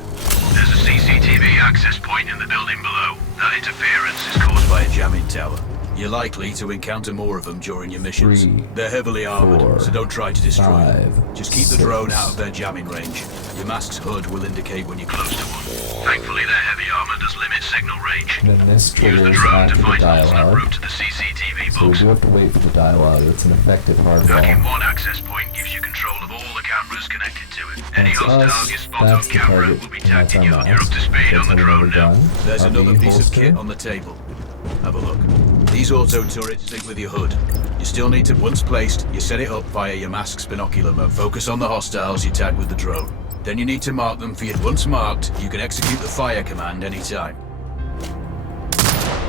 There's a CCTV access point in the building below. That interference is caused Caused by a jamming tower. You're likely to encounter more of them during your missions. 3, They're heavily armored, 4, so don't try to destroy them. 5, Just keep the drone 6. out of their jamming range. Your mask's hood will indicate when you're close to one. Thankfully, their heavy armor does limit signal range. And then this Use the triggers drone to after the find an alternate dialogue. route to the CCTV So we box. do have to wait for the dialogue. It's an effective Hacking hardwall. one access point gives you control of all the cameras connected to it. Any That's hostile us. you spot on That's the camera target. will be And that's tagged in our you. You're up mask. to speed That's on the drone another now. gun. There's RV another piece of holster. kit on the table. Have a look. These auto turrets sync with your hood. You still need to, once placed, you set it up via your mask's binocular mode. Focus on the hostiles you tag with the drone. Then you need to mark them for you. Once marked, you can execute the fire command anytime.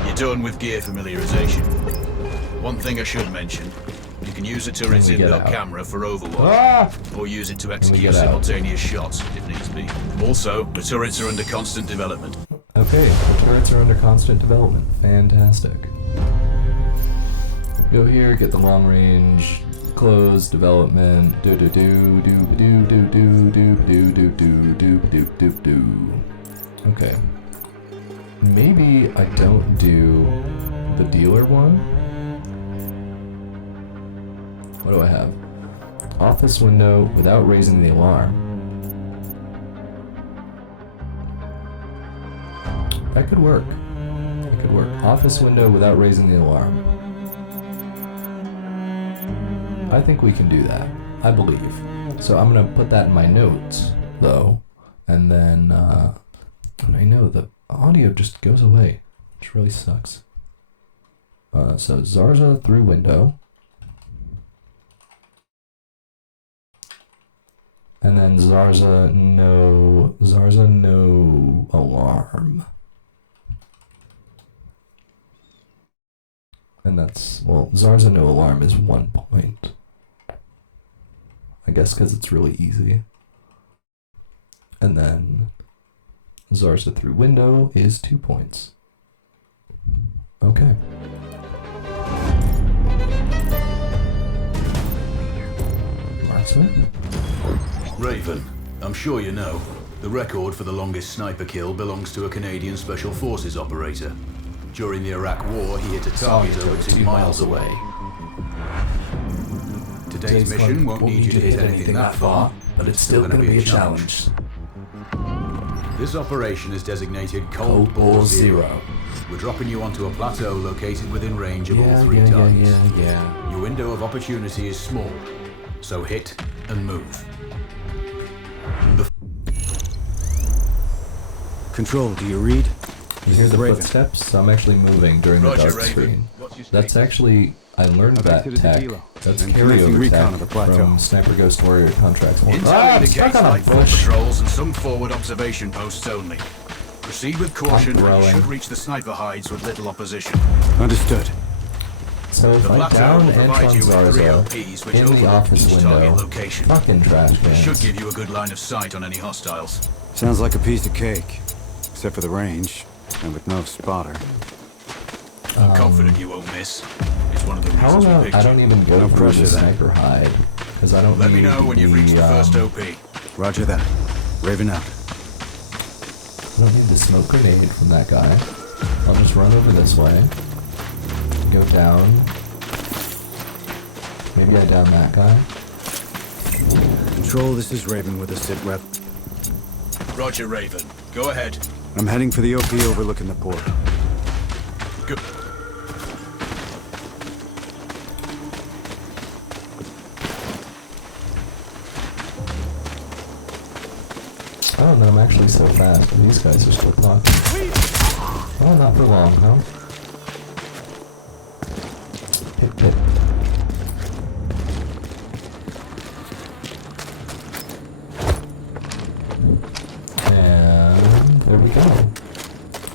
You're done with gear familiarization. One thing I should mention, you can use the turret's we get inbuilt out? camera for overwatch, Ah! or use it to we execute get out? simultaneous shots if needs be. Also, the turrets are under constant development. Okay, the turrets are under constant development. Fantastic. Go here, get the long range, close development. Do do do do do do do do do do do do do do do. Okay. Maybe I don't do the dealer one. What do I have? Office window without raising the alarm. That could work. That could work. Office window without raising the alarm. I think we can do that. I believe. So I'm gonna put that in my notes, though, and then and I know the audio just goes away, which really sucks. So Zarza through window, and then Zarza no alarm. And that's, well, Zarza no alarm is 1 point. I guess because it's really easy. And then Zarza through window is 2 points. Okay. Marksman? Raven, I'm sure you know, the record for the longest sniper kill belongs to a Canadian Special Forces operator. During the Iraq War, he hit a target over 2 miles away. Today's mission won't need you to hit anything that far, but it's still going to be a challenge. This operation is designated Cold Bore Zero. We're dropping you onto a plateau located within range of all 3 targets. Yeah. Your window of opportunity is small, so hit and move. Control, do you read? You hear the Raven. footsteps? So I'm actually moving during the Roger, dark Raven. screen. What's your That's status? actually, I learned I've that exited the tech. Kilo. That's And commencing carryover recon tech of the plateau. from Sniper Ghost Warrior Contracts 1. Intel I'm indicates stuck on a light bush. patrols and some forward observation posts only. Proceed with caution, and you throwing. should reach the sniper hides with little opposition. Understood. So if The I plateau down will provide Anton you with 3 Zarza LPs which in the overlook office each target window, location. fucking trash Should cans. give you a good line of sight on any hostiles. Sounds like a piece of cake. Except for the range, and with no spotter. I'm confident you won't miss. It's one of the How reasons we about picked I you. don't even go No through pressure the then. sniper hide? Because I don't Let me need know when you've reached the first OP. Roger that. Raven out. I don't need the smoke grenade from that guy. I'll just run over this way. Go down. Maybe I down that guy. Control, this is Raven with a sit rep. Roger, Raven. Go ahead. I'm heading for the OP overlooking the port. Good. I don't know, I'm actually so fast, and these guys are still talking. Oh, not for long, huh? Hit, hit. And there we go.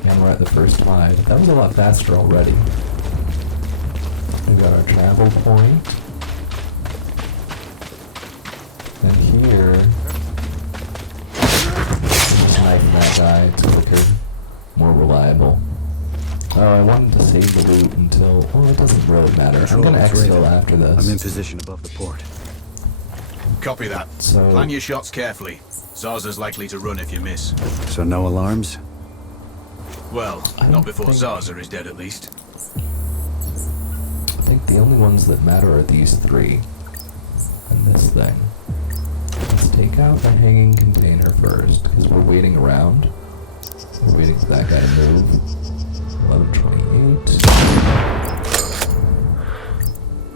And we're at the first hide. That was a lot faster already. We've got our travel point. And here, snipe that guy. It's quicker, more reliable. Oh, I wanted to save the loot until... Oh, it doesn't really matter. I'm gonna Control, backfill after this. I'm in position above the port. Copy that. So- Plan your shots carefully. Zarza's likely to run if you miss. So no alarms? Well, I don't not before think- Zarza is dead at least. I think the only ones that matter are these three. And this thing. Let's take out the hanging container first, because we're waiting around. We're waiting for that guy to move. 1128.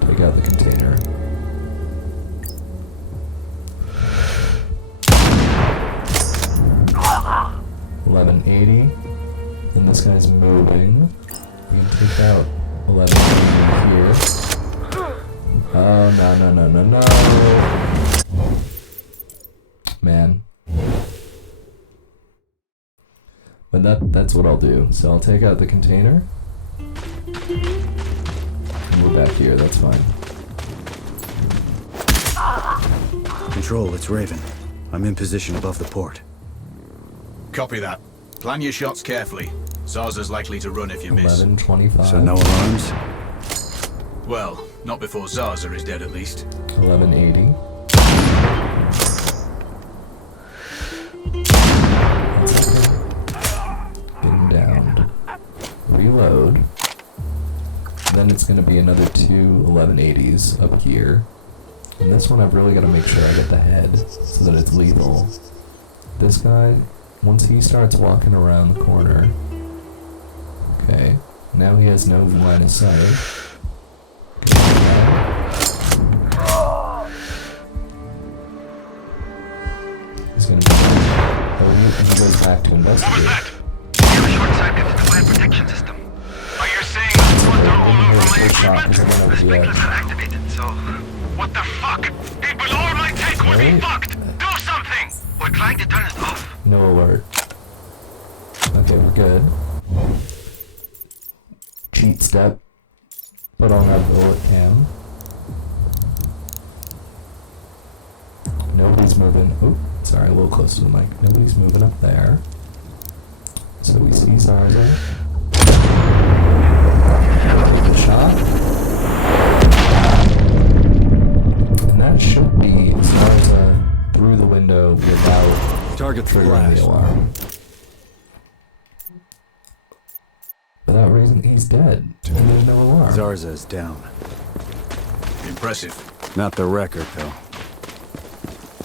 Take out the container. $11.80. And this guy's moving. We can take out $11.80 here. Oh, no. Man. But that's what I'll do. So I'll take out the container. And we're back here, that's fine. Control, it's Raven. I'm in position above the port. Copy that. Plan your shots carefully. Zarza's likely to run if you miss. 11.25. So no alarms? Well, not before Zarza is dead at least. 11.80. Getting downed. Reload. Then it's going to be another two 11.80s up here. And this one I've really got to make sure I get the head so that it's lethal. This guy, once he starts walking around the corner... Okay, now he has no line of sight. He's gonna be... Oh, he goes back to What was investigate. that? You have a short circuit in the fire protection system. Are you saying that's what they're all over my First shot is the equipment? one The over the sprinklers edge. are activated, so... What the fuck? People, all my tech will be Right. fucked! Do something! We're trying to turn it off. No alert. Okay, we're good. Cheat step. Put on that bullet cam. Nobody's moving. Oh, sorry, a little closer to the mic. Nobody's moving up there. So we see Zarza. Good shot. And that should be Zarza through the window without Target triggering flash. the alarm. For that reason, he's dead. There's no alarm. Zarza is down. Impressive. Not the record, though.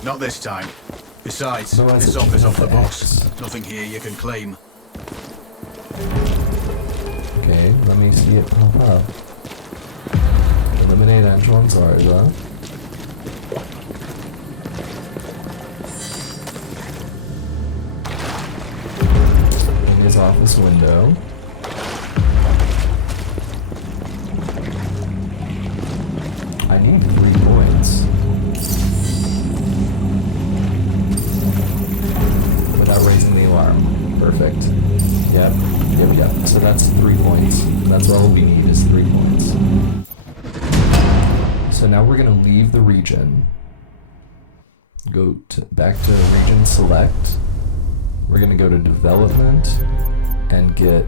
Not this time. Besides, No, that's this a office off the X. box. Nothing here you can claim. Okay, let me see it pop up. Eliminate Antoine Zarza. In his office window. I need 3 points. Without raising the alarm. Perfect. Yep. So that's 3 points. That's all we need is 3 points. So now we're gonna leave the region. Go back to region select. We're gonna go to development and get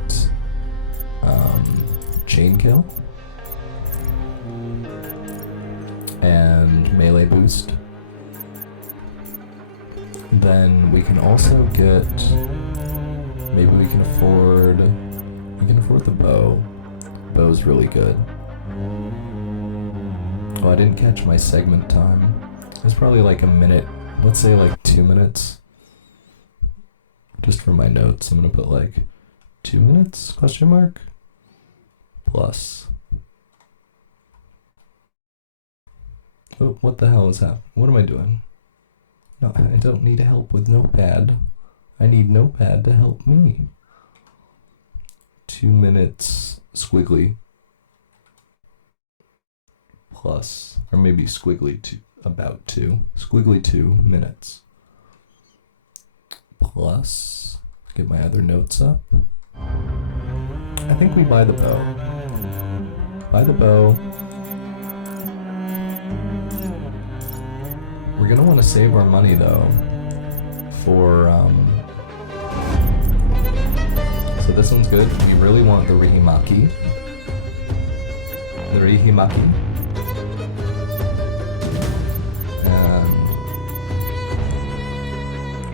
chain kill and melee boost. Then we can also get, maybe we can afford the bow. Bow's really good. Oh, I didn't catch my segment time. It's probably like a minute, let's say like 2 minutes. Just for my notes, I'm gonna put like 2 minutes, question mark, plus. Oh, what the hell is happening? What am I doing? No, I don't need help with Notepad. I need Notepad to help me. 2 minutes, squiggly. Plus, or maybe squiggly 2, about 2. Squiggly 2 minutes. Plus, get my other notes up. I think we buy the bow. Buy the bow. We're gonna want to save our money though for so this one's good. We really want the Rihimaki. The Rihimaki.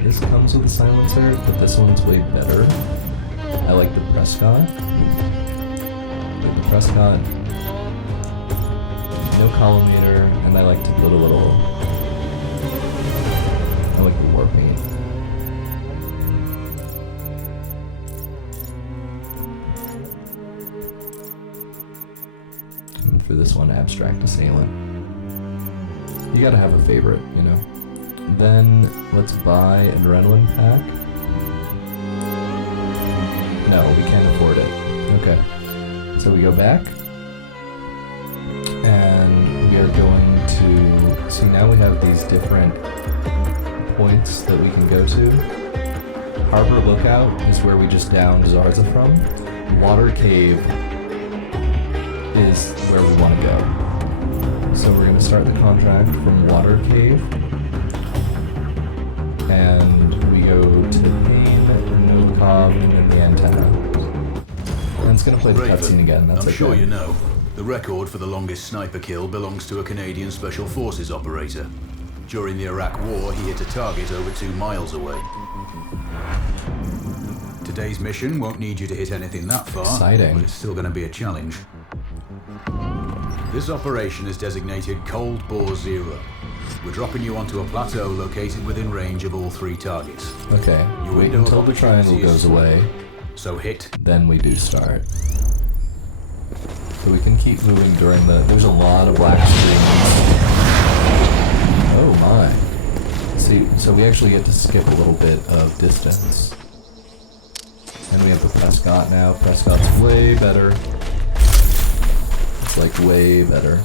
This comes with a silencer, but this one's way better. I like the Prescott. But the Prescott, no collimator, and I like to put a little. I like the war paint. And for this one, abstract assailant. You gotta have a favorite, you know. Then let's buy adrenaline pack. No, we can't afford it. Okay. So we go back. And we are going to... See, now we have these different points that we can go to. Harbor Lookout is where we just downed Zarza from. Water Cave is where we want to go. So we're going to start the contract from Water Cave. And we go to Pain, Novkov, and the antenna. And it's going to play the cutscene again. That's I'm okay. sure you know, the record for the longest sniper kill belongs to a Canadian Special Forces operator. During the Iraq War, he hit a target over 2 miles away. Today's mission won't need you to hit anything that far, Exciting. but it's still going to be a challenge. This operation is designated Cold Bore Zero. We're dropping you onto a plateau located within range of all 3 targets. Okay, Your wait window of until the triangle opportunity is goes away, So hit. then we do start. So we can keep moving during the... There's a lot of black screens. Oh my. See, so we actually get to skip a little bit of distance. And we have the Prescott now. Prescott's way better. It's like way better.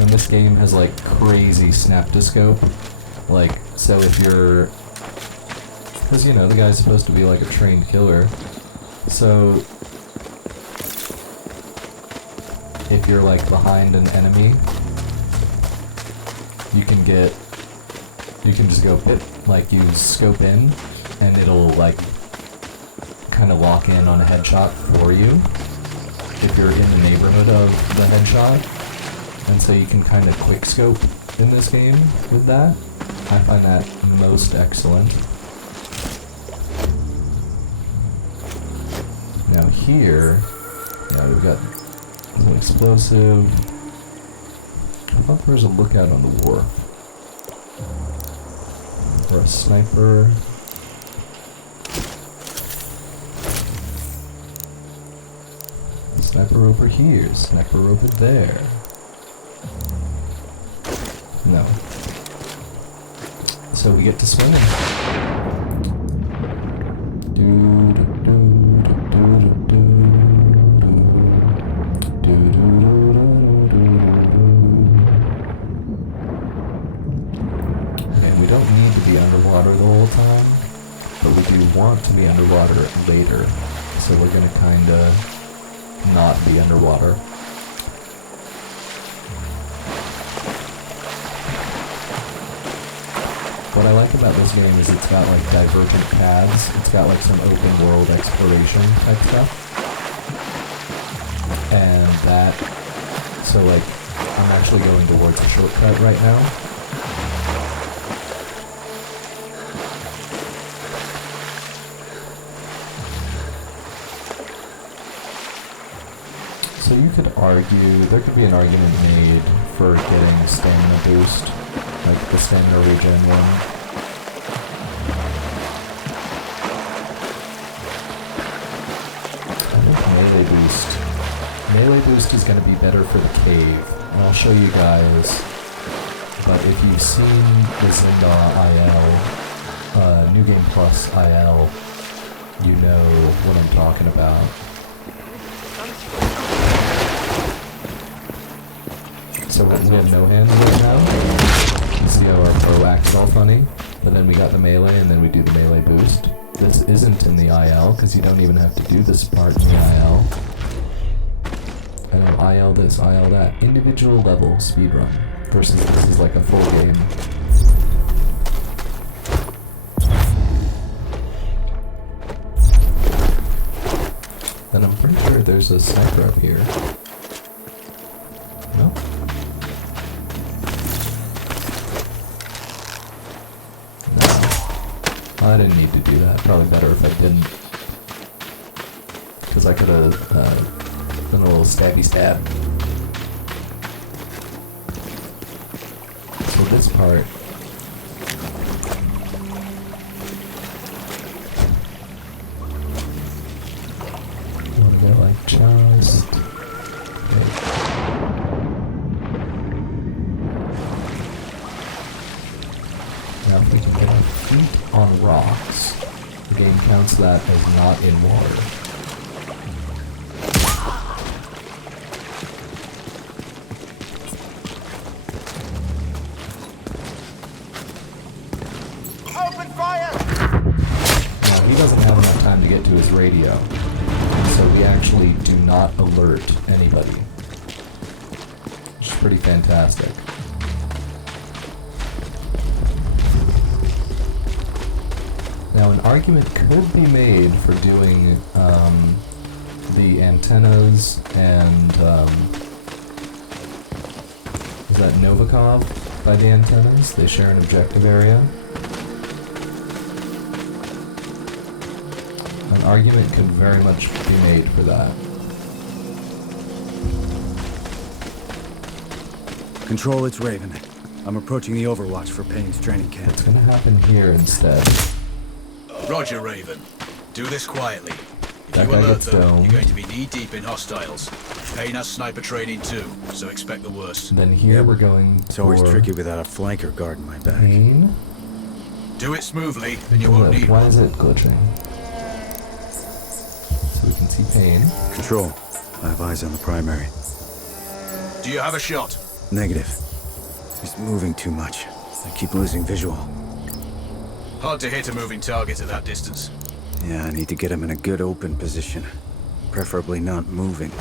And this game has like crazy snap-to-scope. Like, so if you're... Because, you know, the guy's supposed to be like a trained killer. So... if you're like behind an enemy, you can get... You can just go pit, like you scope in, and it'll like kind of lock in on a headshot for you if you're in the neighborhood of the headshot. And so you can kind of quick scope in this game with that. I find that most excellent. Now here, yeah, we've got an explosive. I thought there was a lookout on the wharf. Or a sniper. Sniper over here, sniper over there. No. So we get to swim. And we don't need to be underwater the whole time, but we do want to be underwater later. So we're gonna kinda not be underwater. What I like about this game is it's got like divergent paths. It's got like some open world exploration type stuff. And that, so like, I'm actually going towards a shortcut right now. So you could argue, there could be an argument made for getting stamina boost, like the stamina regen one. I think melee boost. Melee boost is going to be better for the cave, and I'll show you guys. But if you've seen the Zindar IL, New Game Plus IL, you know what I'm talking about. So we have no hands right now. You see how our bow acts all funny? But then we got the melee, and then we do the melee boost. This isn't in the IL, because you don't even have to do this part in the IL. And then IL this, IL that. Individual level speedrun. Versus this is like a full game. Then I'm pretty sure there's a sniper up here. No? I didn't need to do that. Probably better if I didn't. Because I could have done a little stabby stab. So this part... want to go like just... Now if we can get our feet on rocks, the game counts that as not in water. Open fire! Now he doesn't have enough time to get to his radio, so we actually do not alert anybody. Which is pretty fantastic. Now, an argument could be made for doing the antennas and is that Novikov by the antennas? They share an objective area. An argument could very much be made for that. Control, it's Raven. I'm approaching the Overwatch for Payne's training camp. It's gonna happen here instead. Roger, Raven. Do this quietly. If That you guy alert gets them, domed. you're going to be knee-deep in hostiles. Payne has sniper training too, so expect the worst. Then here Yep. we're going It's always for tricky without a flanker guarding my back. Payne. Do it smoothly, and you won't Look, need why one. is it glitching? So we can see Payne. Control, I have eyes on the primary. Do you have a shot? Negative. He's moving too much. I keep losing visual. Hard to hit a moving target at that distance. Yeah, I need to get him in a good open position. Preferably not moving.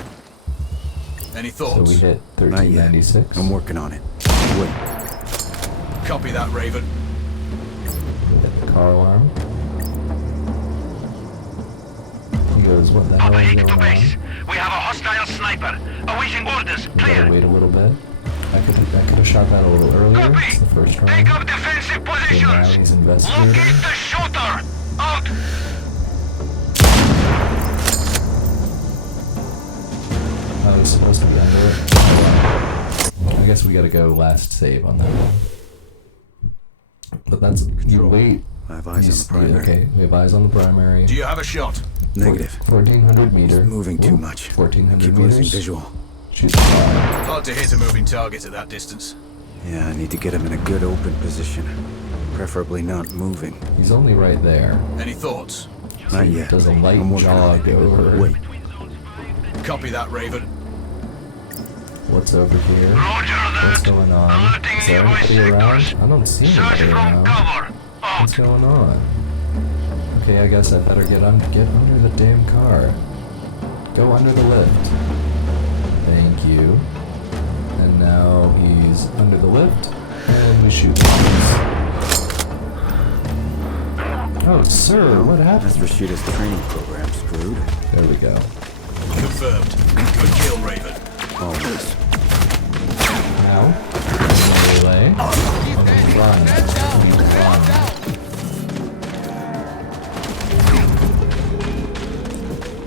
Any So thoughts? we hit Not yet. 1396. I'm working on it. Wait. Copy that, Raven. We hit the car alarm. He goes, what the hell is Operating going to on? base. We have a hostile sniper. Awaiting orders. We gotta Clear. wait a little bit. I could have shot that a little earlier. Copy. It's the first round. Take up defensive Okay, now positions. he's investigating. Locate the shooter. Out. I was supposed to be under it. I guess we gotta go last save on that one. But that's... You Control. wait. I have eyes You on the s- primary. Okay, we have eyes on the primary. Do you have a shot? Negative. 1400 meter. He's moving too Ooh, much. I 1400 keep meters. losing visual. Shoot the car. Hard to hit a moving target at that distance. Yeah, I need to get him in a good open position. Preferably not moving. He's only right there. Any thoughts? Not yet. Does a light I'm working on jog it. over. Wait. Copy that, Raven. What's over here? Roger What's that. going on? Alerting Is there nearby anybody around? sectors. I don't see Search anybody from around. cover. Out. What's going on? Okay, I guess I better get under the damn car. Go under the lift. Thank you. And now he's under the lift, and we shoot him. Oh, sir, what happened? That's Rashida's training program screwed. There we go. Confirmed. Good kill, Raven. Always. Now, relay. And run. We run.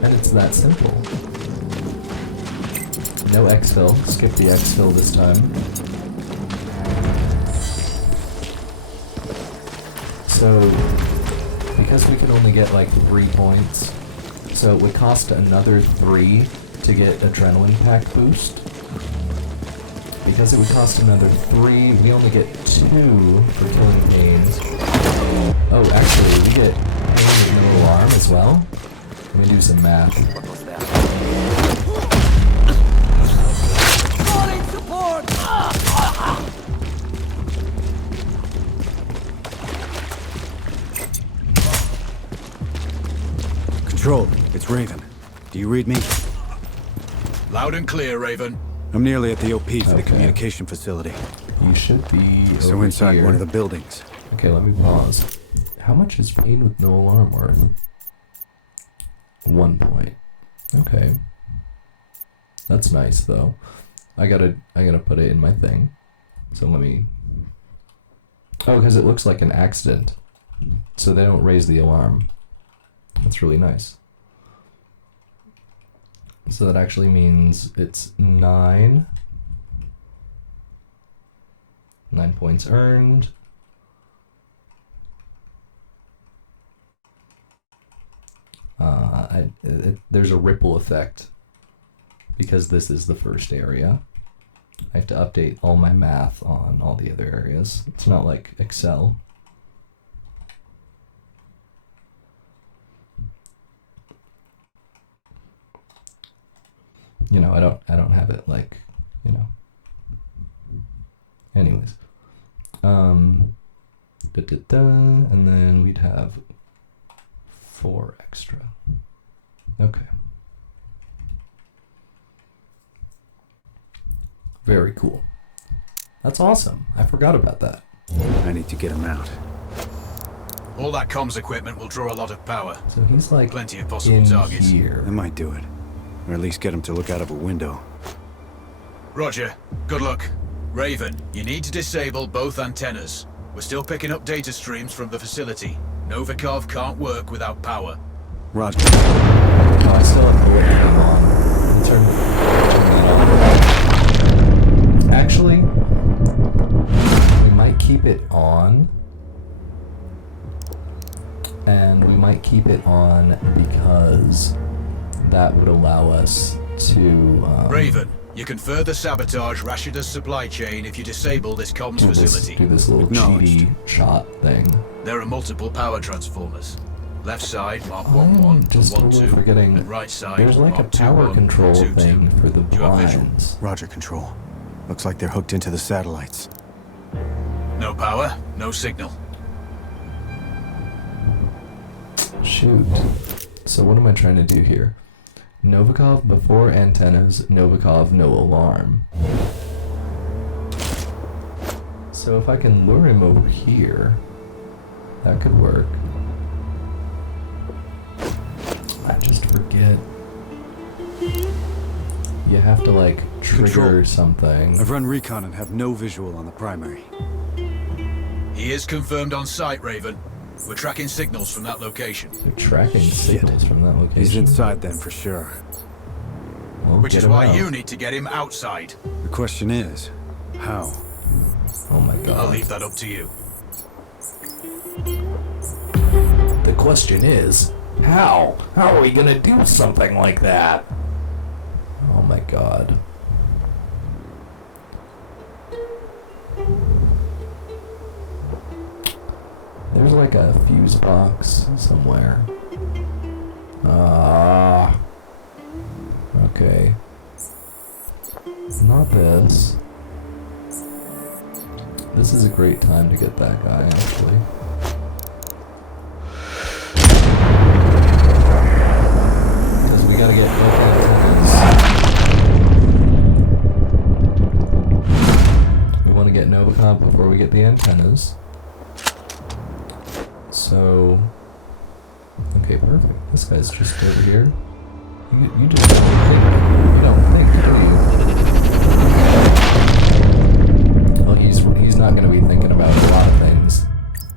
And it's that simple. No exfil. Skip the exfil this time. So, because we can only get like 3 points, so it would cost another 3 to get adrenaline pack boost. Because it would cost another 3, we only get 2 for killing Pains. Oh, actually, we get Pain with no alarm as well. Let me do some math. Control, it's Raven. Do you read me? Loud and clear, Raven. I'm nearly at the OP for the Okay. communication facility. You should be So over inside here. one of the buildings. Okay, let me pause. How much is Pain with no alarm worth? 1 point. Okay. That's nice though. I gotta put it in my thing. So let me... Oh, because it looks like an accident. So they don't raise the alarm. That's really nice. So that actually means it's 9. 9 points earned. There's a ripple effect because this is the first area. I have to update all my math on all the other areas. It's not like Excel. You know, I don't have it like, you know. Anyways. And then we'd have 4 extra. Okay. Very cool. That's awesome. I forgot about that. I need to get him out. All that comms equipment will draw a lot of power. So he's like Plenty of possible in targets. here. I might do it. Or at least get him to look out of a window. Roger. Good luck. Raven, you need to disable both antennas. We're still picking up data streams from the facility. Novikov can't work without power. Roger. No, I still have the webcam on. Turn that on. Actually, we might keep it on. And we might keep it on because that would allow us to... Raven, you can further sabotage Rashida's supply chain if you disable this comms do facility. this little Acknowledged. cheaty shot thing. There are multiple power transformers. Left side, mark I'm 1-1 to just 1-2, forgetting and right side, there's like a mark power 2-1 control to 2-2. thing for the You have visual? blinds. Roger, Control. Looks like they're hooked into the satellites. No power, no signal. Shoot. So what am I trying to do here? Novikov before antennas, Novikov no alarm. So if I can lure him over here, that could work. I just forget. You have to like trigger Control. something. I've run recon and have no visual on the primary. He is confirmed on site, Raven. We're tracking signals from that location. You're tracking signals from that location. He's inside then for sure. Well, Which get is him why out. you need to get him outside. The question is, how? Oh my god. I'll leave that up to you. The question is, how? How are we gonna do something like that? Oh my god. There's like a fuse box somewhere. Okay. Not this. This is a great time to get that guy, actually. Because we gotta get both antennas. We want to get Novikov before we get the antennas. So... Okay, perfect. This guy's just over here. You just don't think, you don't think, do you? Well, he's not going to be thinking about a lot of things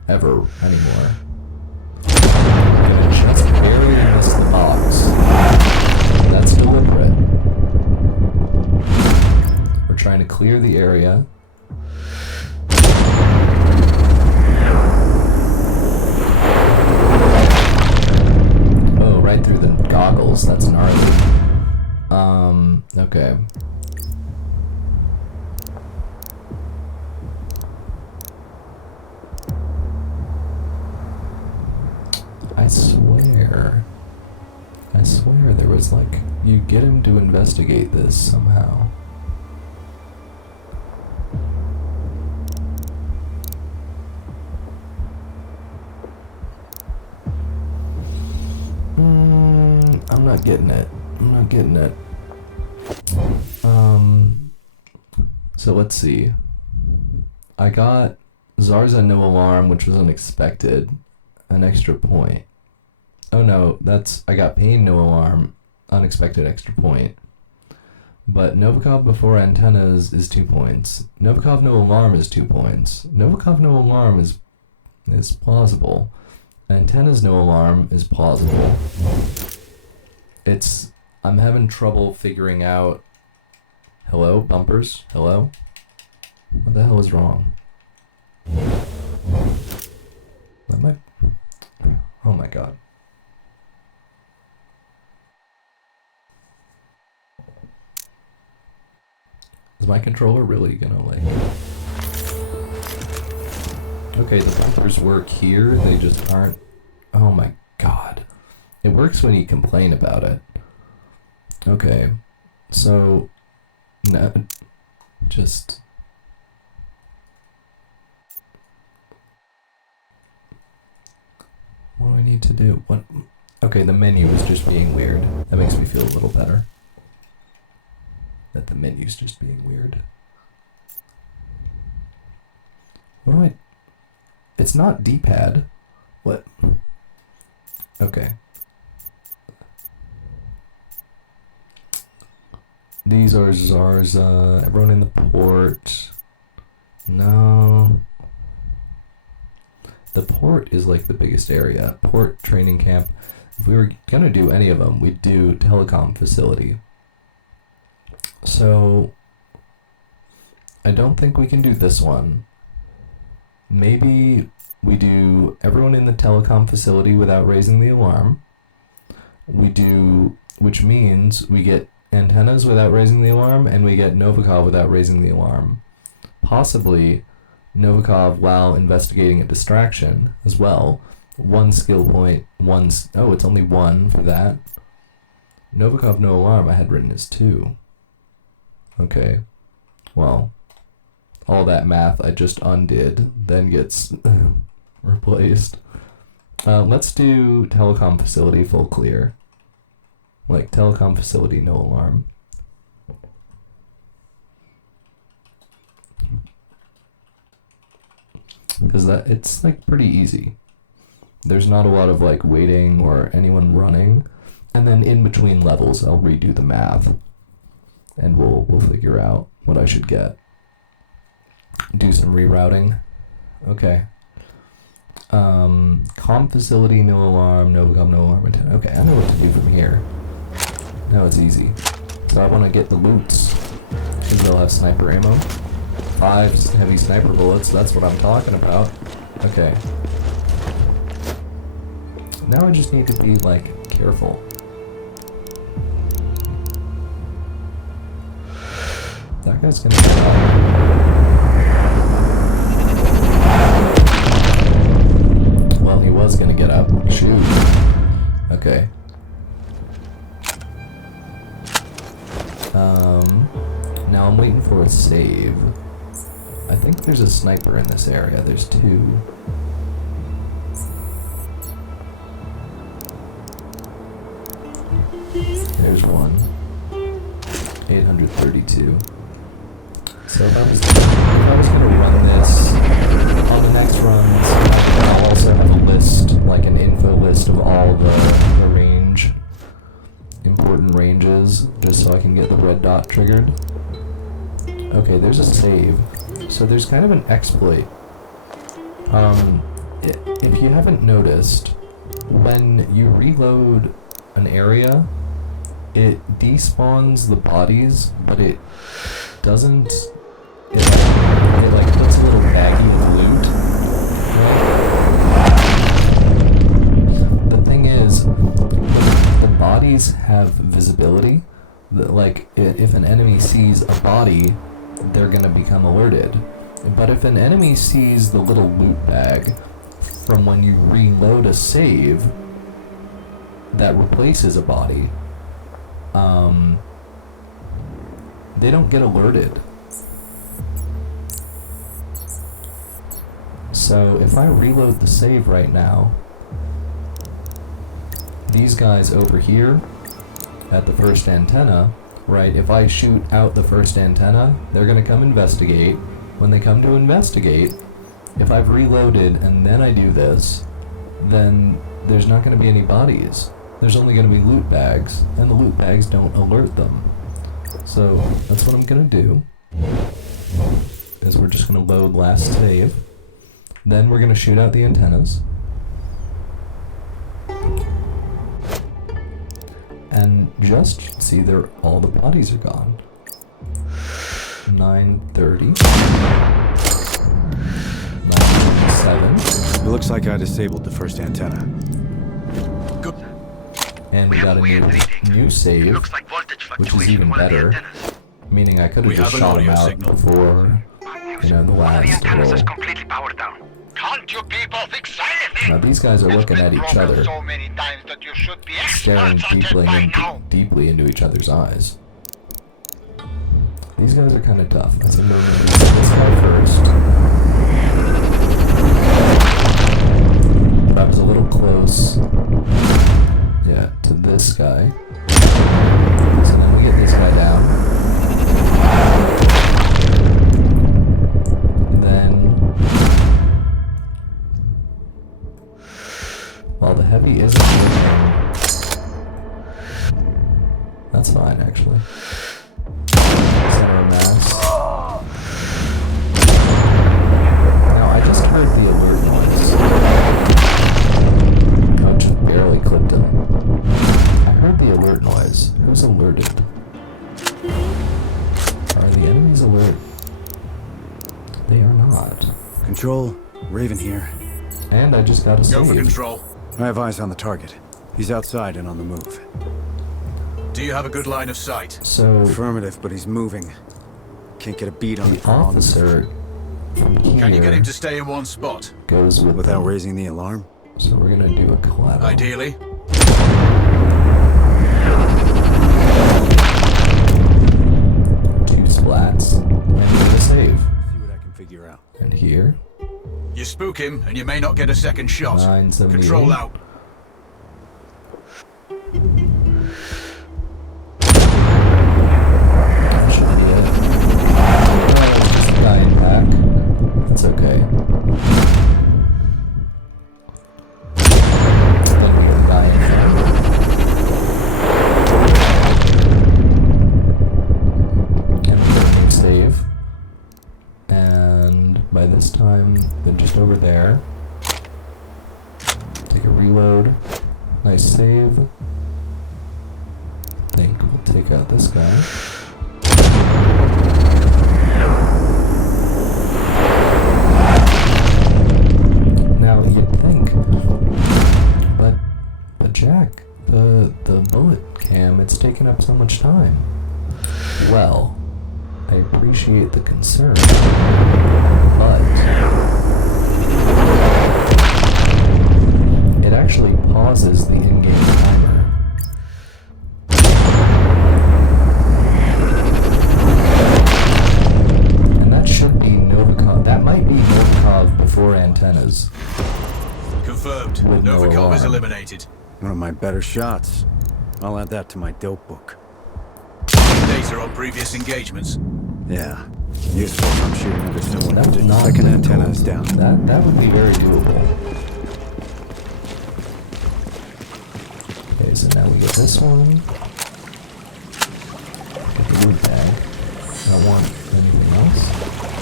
ever anymore. I'm gonna just barely miss the box. That's deliberate. We're trying to clear the area. Oh, right through the goggles. That's gnarly. Okay. I swear there was like, you get him to investigate this somehow. I'm not getting it. I'm not getting it. So let's see. I got Zarza no alarm, which was unexpected. An extra point. Oh no, I got Pain no alarm, unexpected extra point. But Novikov before antennas is 2 points. Novikov no alarm is 2 points. Novikov no alarm is is plausible. Antennas no alarm is plausible. I'm having trouble figuring out. Hello, bumpers? Hello? What the hell is wrong? Oh my god. Is my controller really gonna like... Okay, the bumpers work here, they just aren't... Oh my god. It works when you complain about it. Okay, so... No, just... What do I need to do? What? Okay, the menu is just being weird. That makes me feel a little better. That the menu's just being weird. What do I... It's not D-pad. What? Okay. These are Zarza. Everyone in the port. No. The port is like the biggest area. Port, training camp. If we were gonna do any of them, we'd do telecom facility. So, I don't think we can do this one. Maybe we do everyone in the telecom facility without raising the alarm. We do, which means we get antennas without raising the alarm, and we get Novikov without raising the alarm. Possibly Novikov while investigating a distraction as well. 1 skill point, oh, it's only 1 for that. Novikov no alarm I had written as 2. Okay, well, all that math I just undid then gets replaced. Let's do telecom facility full clear. Like telecom facility no alarm. Because it's like pretty easy. There's not a lot of like waiting or anyone running. And then in between levels I'll redo the math. And we'll figure out what I should get. Do some rerouting. Okay. Comm facility, no alarm, Novikov, no alarm. Okay, I know what to do from here. Now it's easy. So I want to get the loots. Because they'll have sniper ammo. 5 heavy sniper bullets, that's what I'm talking about. Okay. Now I just need to be, like, careful. That guy's gonna get up. Well, he was gonna get up. Shoot. Okay. Now I'm waiting for a save. I think there's a sniper in this area. There's 2. There's 1. 832. So if I was gonna run this on the next runs, I'll also have a list, like an info list of all the range, important ranges, just so I can get the red dot triggered. Okay, there's a save. So there's kind of an exploit. If you haven't noticed, when you reload an area, it despawns the bodies, but it doesn't. It like puts a little baggie of loot. The thing is, the bodies have visibility. Like if an enemy sees a body, they're gonna become alerted. But if an enemy sees the little loot bag from when you reload a save that replaces a body, they don't get alerted. So if I reload the save right now, these guys over here at the first antenna, right, if I shoot out the first antenna, they're gonna come investigate. When they come to investigate, if I've reloaded and then I do this, then there's not gonna be any bodies. There's only gonna be loot bags, and the loot bags don't alert them. So that's what I'm gonna do, is we're just gonna load last save. Then we're gonna shoot out the antennas. And just see there, all the bodies are gone. 9:30. 9:37. It looks like I disabled the first antenna. Good. And we We got have a weird reading. new It save, looks like voltage which is fluctuation even in one of the better. antennas. Meaning I could have We just have an shot him audio out signal. before, you know, the One of the last antennas roll. is completely powered down. Can't you people fix anything? Now these guys are It's looking been at each broken other, so many times that you should be staring experts at it deeply, by now. deeply into each other's eyes. These guys are kind of tough. I think we're going to do this guy first. But I was a little close, yeah, to this guy. So then we get this guy down. Then, while the heavy isn't working, that's fine actually. Center of mass. Now I just heard the alert noise. Oh, it just barely clipped him. I heard the alert noise. Who's alerted? Are the enemies alert? They are not. Control, Raven here. And I just got a Go for save. control. I have eyes on the target. He's outside and on the move. Do you have a good line of sight? So Affirmative, but he's moving. Can't get a beat on the the on officer from here Can you get him to stay in one spot? goes with without them. raising the alarm. So we're gonna do a collateral. Ideally. 2 splats and get a save. See what I can figure out. And here, You spook him, and you may not get a second shot. 978. Control out. that should be it. Well, it's just a guy in pack. It's okay. Then we got a guy in there. And we got a new save. And by this time, they're just over there. Take a reload. Nice save. Think we'll take out this guy. Now you'd think, but Jack, the bullet cam, it's taken up so much time. Well, I appreciate the concern, but it actually pauses the in-game timer. And that should be Novikov. That might be Novikov before antennas. Confirmed. With no Novikov is alarm. eliminated. One of my better shots. I'll add that to my dope book. Data on previous engagements. Yeah. Useful if I'm shooting a That's good not second difficult. antenna is down. That would be very doable. Okay, so now we get this one. Get the loot bag. I don't want anything else.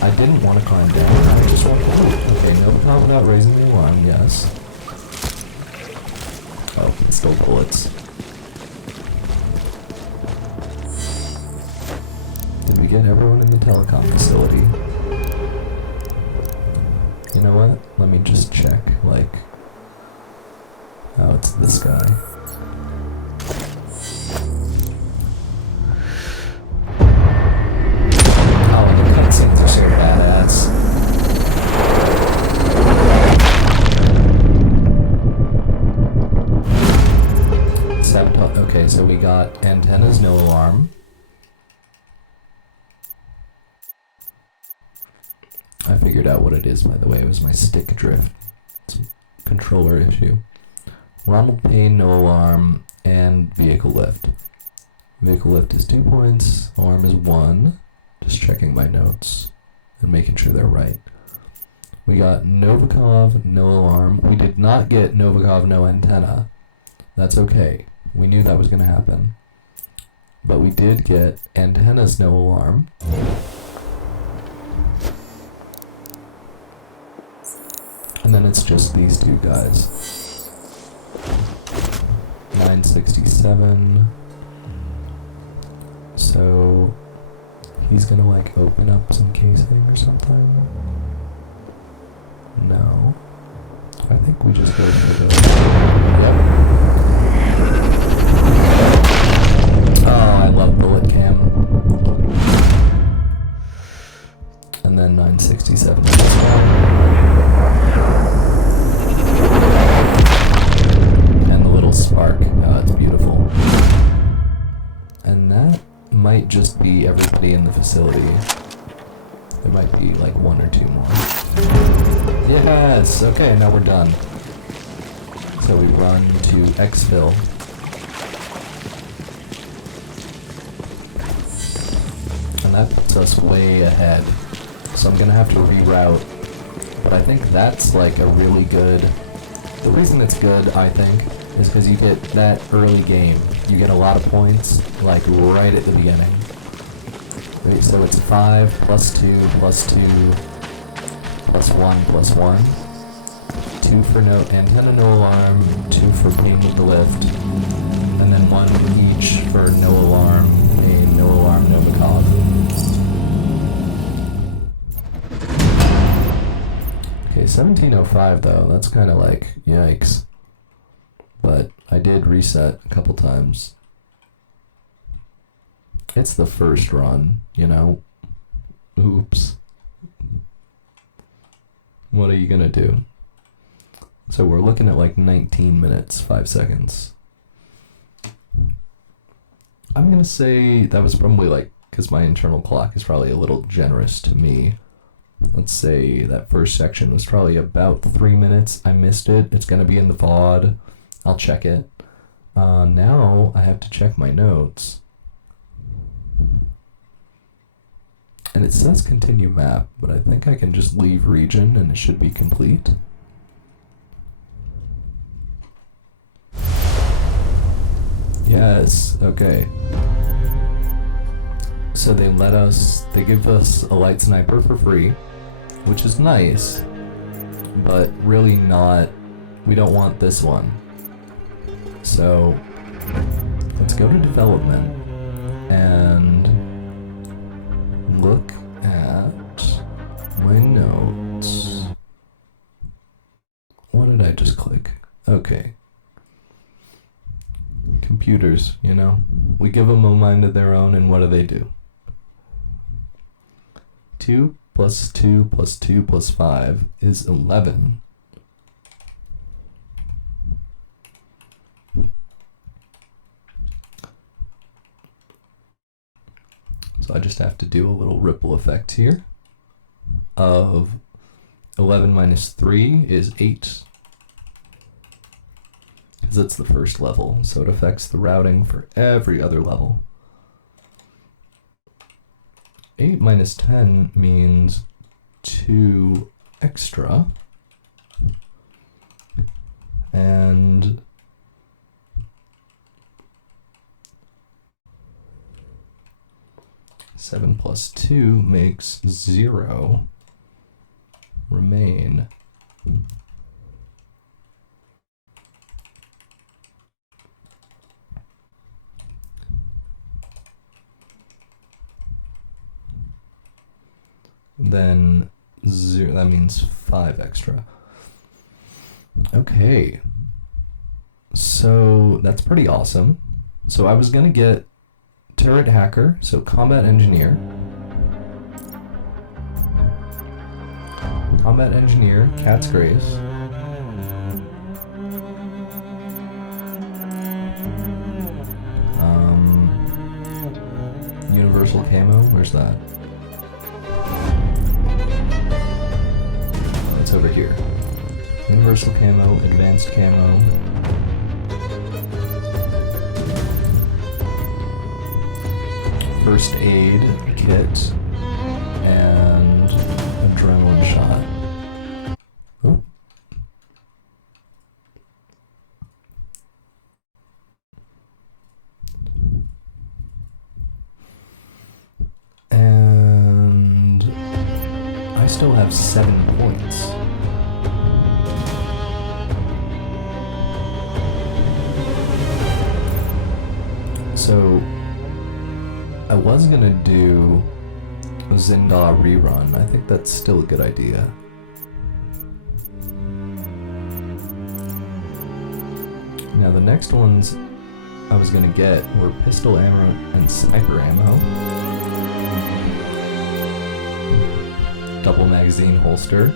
I didn't want to climb down. I just want the loot. Okay, no problem without raising the alarm. Yes. Oh, it's still bullets. Did we get everyone in the telecom facility? You know what? Let me just check, like... Oh, it's this guy. Oh, the cutscenes are so badass. Okay, so we got antennas, no alarm. I figured out what it is, by the way. It was my stick drift. It's a controller issue. Ronald Payne, no alarm, and vehicle lift. Vehicle lift is 2 points, alarm is 1. Just checking my notes and making sure they're right. We got Novikov, no alarm. We did not get Novikov, no antenna. That's okay. We knew that was going to happen. But we did get antennas, no alarm. And then it's just these two guys. 967. So he's gonna like open up some casing or something. No. I think we just go for the... Yep. Oh, I love bullet cam. And then 967. And the little spark. Oh, it's beautiful. And that might just be everybody in the facility. There might be like one or two more. Yes! Okay, now we're done. So we run to exfil. And that puts us way ahead. So I'm gonna have to reroute. But I think that's like a really good... The reason it's good, I think, is because you get that early game. You get a lot of points, like right at the beginning. Right, so it's 5 plus 2 plus 2 plus 1 plus 1. 2 for no antenna, no alarm, 2 for ping with the lift, and then 1 each for no alarm, no alarm, no macabre. Okay, 1705 though, that's kind of like, yikes. But I did reset a couple times. It's the first run, you know? Oops. What are you gonna do? So we're looking at like 19 minutes, 5 seconds. I'm gonna say that was probably like, because my internal clock is probably a little generous to me. Let's say that first section was probably about 3 minutes. I missed it. It's gonna be in the VOD. I'll check it. Now I have to check my notes. And it says continue map, but I think I can just leave region and it should be complete. Yes, okay. So they give us a light sniper for free, which is nice, but really not, we don't want this one. So let's go to development and look at my notes. What did I just click? Okay. Computers, you know? We give them a mind of their own, and what do? 2 plus 2 plus 2 plus 5 is 11. So I just have to do a little ripple effect here of 11 minus 3 is 8. Because it's the first level, so it affects the routing for every other level. 8 minus 10 means 2 extra. And 7 plus 2 makes 0 remain. Then 0, that means 5 extra. Okay. So that's pretty awesome. So I was gonna get turret hacker, so combat engineer. Combat engineer, cat's grace. Universal camo, where's that? It's over here. Universal camo, advanced camo. First aid kit and adrenaline shot. Oh. And I still have 7 points. So I was gonna do a Zinda rerun. I think that's still a good idea. Now the next ones I was gonna get were pistol ammo and sniper ammo. Double magazine holster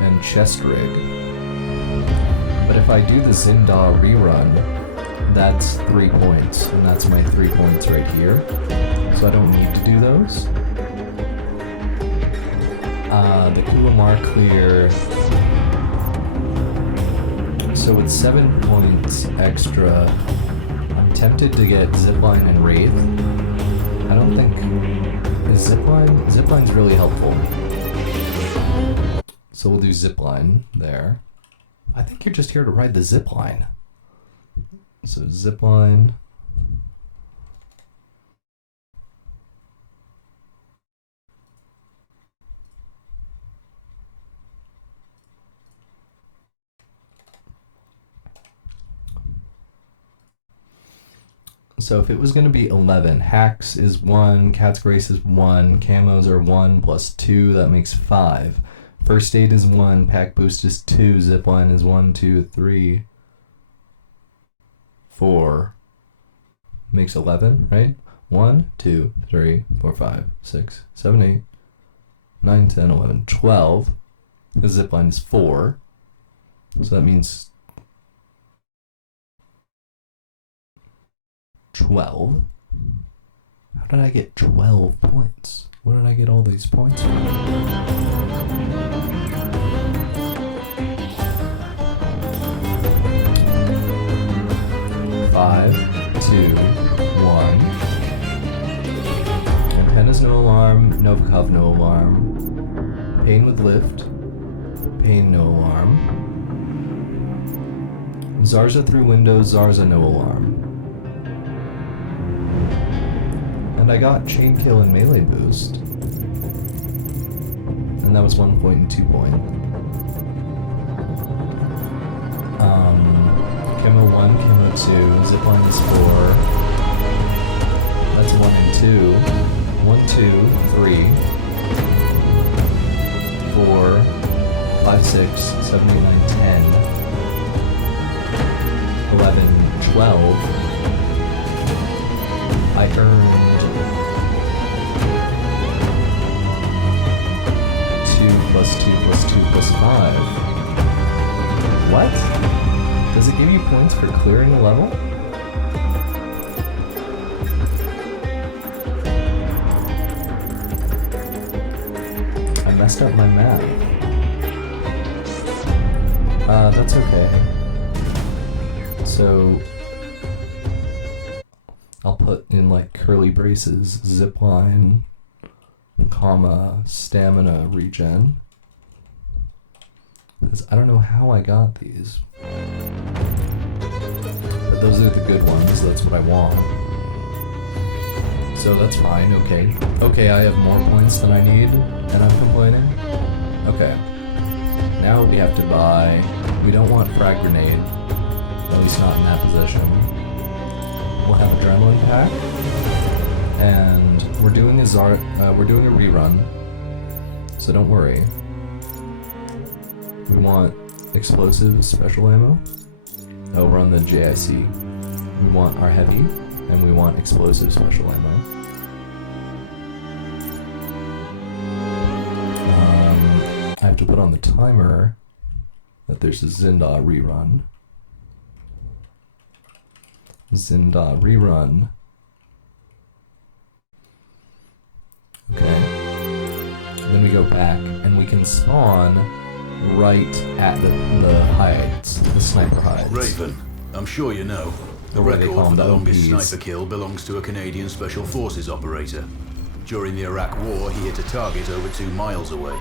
and chest rig. But if I do the Zinda rerun, that's 3 points, and that's my 3 points right here. So I don't need to do those. The Kulamar clear. So with 7 points extra, I'm tempted to get zipline and wraith. I don't think is zipline's really helpful. So we'll do zipline there. I think you're just here to ride the zipline. So zipline. So if it was going to be 11, hacks is 1, cat's grace is 1, camos are 1 plus 2, that makes 5. First aid is 1, pack boost is 2, zipline is 1, 2, 3, 4. Makes 11, right? 1, 2, 3, 4, 5, 6, 7, 8, 9, 10, 11, 12. The zipline is 4. So that means 12. How did I get 12 points? Where did I get all these points from? 5, 2, 1. And pen is no alarm, Novikov no alarm. Pain with lift, pain no alarm. Zarza through windows, Zarza no alarm. And I got chain kill and melee boost. And that was 1 point and 2 point. Camo 1, Camo 2, zipline is 4. That's 1 and 2. 1, 2, 3, 4, 5, 6, 7, 8, 9, 10, 11, 12. I earned 2 plus 2 plus 2 plus 5. What? Does it give you points for clearing a level? I messed up my math. That's okay. So I'll put in like curly braces, zipline, comma, stamina regen. Because I don't know how I got these. But those are the good ones, that's what I want. So that's fine, okay. Okay, I have more points than I need, and I'm complaining. Okay. Now we have to buy... We don't want frag grenade. At least not in that position. We'll have adrenaline pack. And we're doing a rerun. So don't worry. We want explosive special ammo. Oh, we're on the JIC. We want our heavy, and we want explosive special ammo. I have to put on the timer that there's a Zinda rerun. Zinda rerun. Okay. Then we go back, and we can spawn right at the hides, the sniper hides. Raven, I'm sure you know, the Or what they record call for the them, longest OPs. sniper kill belongs to a Canadian Special Forces operator. During the Iraq War, he hit a target over 2 miles away.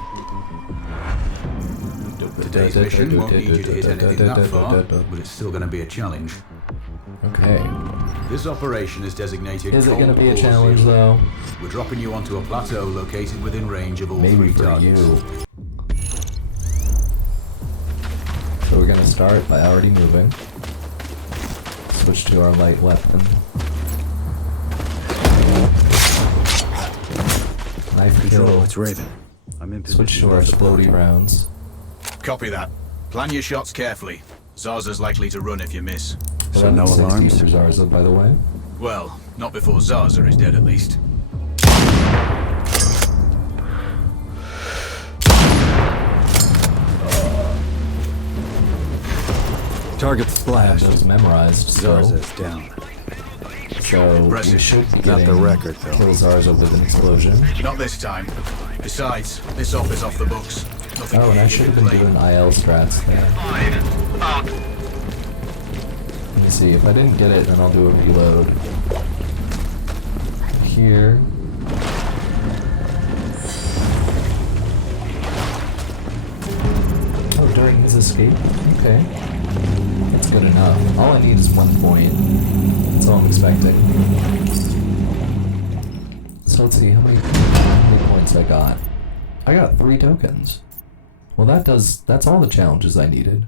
Today's mission won't need you to hit anything that far, but it's still going to be a challenge. Okay. This operation is designated Is it Cold going to be a War challenge, Zero. though? We're dropping you onto a plateau located within range of all Maybe 3 for targets. you. So we're going to start by already moving. Switch to our light weapon. Knife Control, kill. it's Raven. I'm in Switch position. to our to support explodey you. rounds. Copy that. Plan your shots carefully. Zarza's likely to run if you miss. So no 1160 alarms? for Zarza, by the way. Well, not before Zarza is dead at least. Target That splashed. was memorized, so Zarza's down. we Impressive. should be Not getting the record, though. kill Zarza with an explosion. Not this time. Besides, this off is off the books. Nothing Oh, and I here should you have can been claim. doing IL strats there. 5, up. Let me see, if I didn't get it, then I'll do a reload. Here. Oh, during his escape? Okay. That's good enough. All I need is 1 point. That's all I'm expecting. So let's see, how many points I got? I got 3 tokens. Well, that's all the challenges I needed.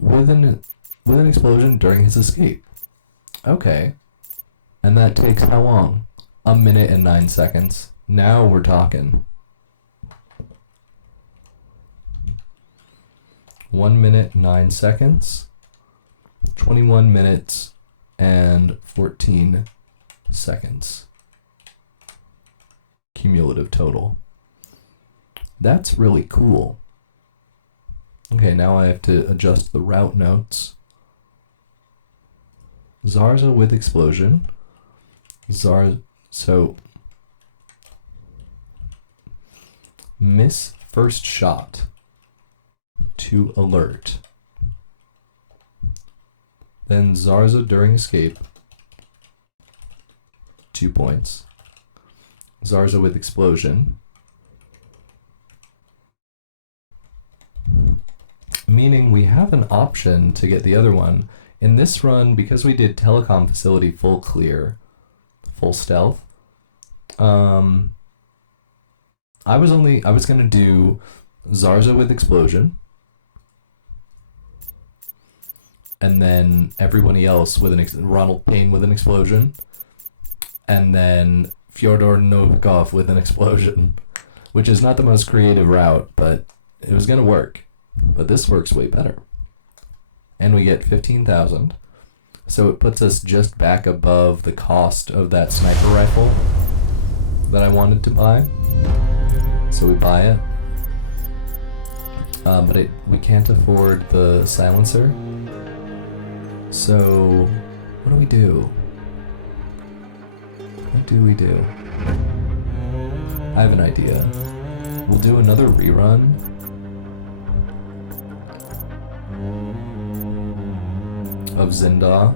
With an explosion during his escape. Okay. And that takes how long? 1 minute and 9 seconds. Now we're talking. 1 minute, 9 seconds. 21 minutes and 14 seconds. Cumulative total. That's really cool. Okay, now I have to adjust the route notes. Zarza with explosion. So miss first shot to alert. Then Zarza during escape, 2 points. Zarza with explosion. Meaning we have an option to get the other one. In this run, because we did telecom facility full clear, full stealth, I was gonna do Zarza with explosion, and then everybody else with Ronald Payne with an explosion, and then Fyodor Novikov with an explosion, which is not the most creative route, but it was gonna work. But this works way better. And we get 15,000. So it puts us just back above the cost of that sniper rifle that I wanted to buy. So we buy it. But we can't afford the silencer. So what do we do? What do we do? I have an idea. We'll do another rerun. Of Zinda.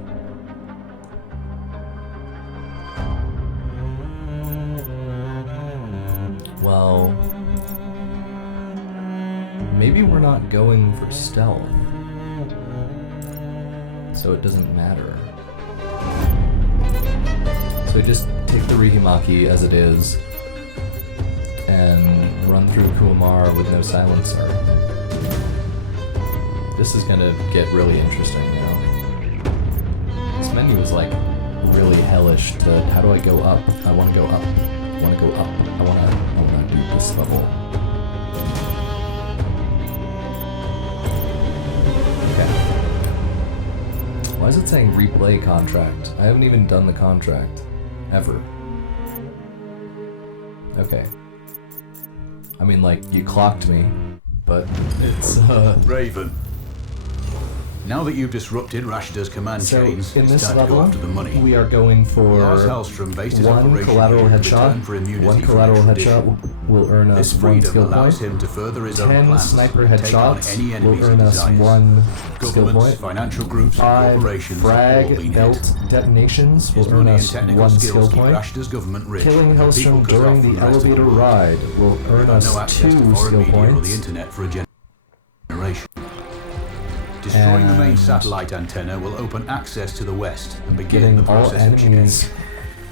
Well, maybe we're not going for stealth, so it doesn't matter. So we just take the Rihimaki as it is and run through Kuamar with no silencer. This is gonna get really interesting now. This menu is like really hellish to how do I go up? I wanna go up. I wanna go up. I wanna do this level. Okay. Why is it saying replay contract? I haven't even done the contract. Ever. Okay. I mean, like, you clocked me, but it's, Raven. Now that you've disrupted Rashta's command So, chains, in it's this time to go level, after the money. we are going for Lars Hallstrom based his one operation collateral here in return headshot. for immunity One from collateral extradition. headshot will earn This us 1 freedom skill allows point. him to further his own 10 plans, sniper take on headshots any will enemies earn he us desires. 1 skill Governments, point. financial groups, and 5 corporations all lean frag belt into it. detonations His will earn money and us technical 1 skills skill keep point. Rashta's government rich. Killing and people Hellstrom cut off during from the rest of elevator world. ride will earn They've had us no 2 access to foreign skill media or the points. internet for a generation. Destroying the main And satellite antenna will open access to the west and begin Getting the all process of jamming. enemies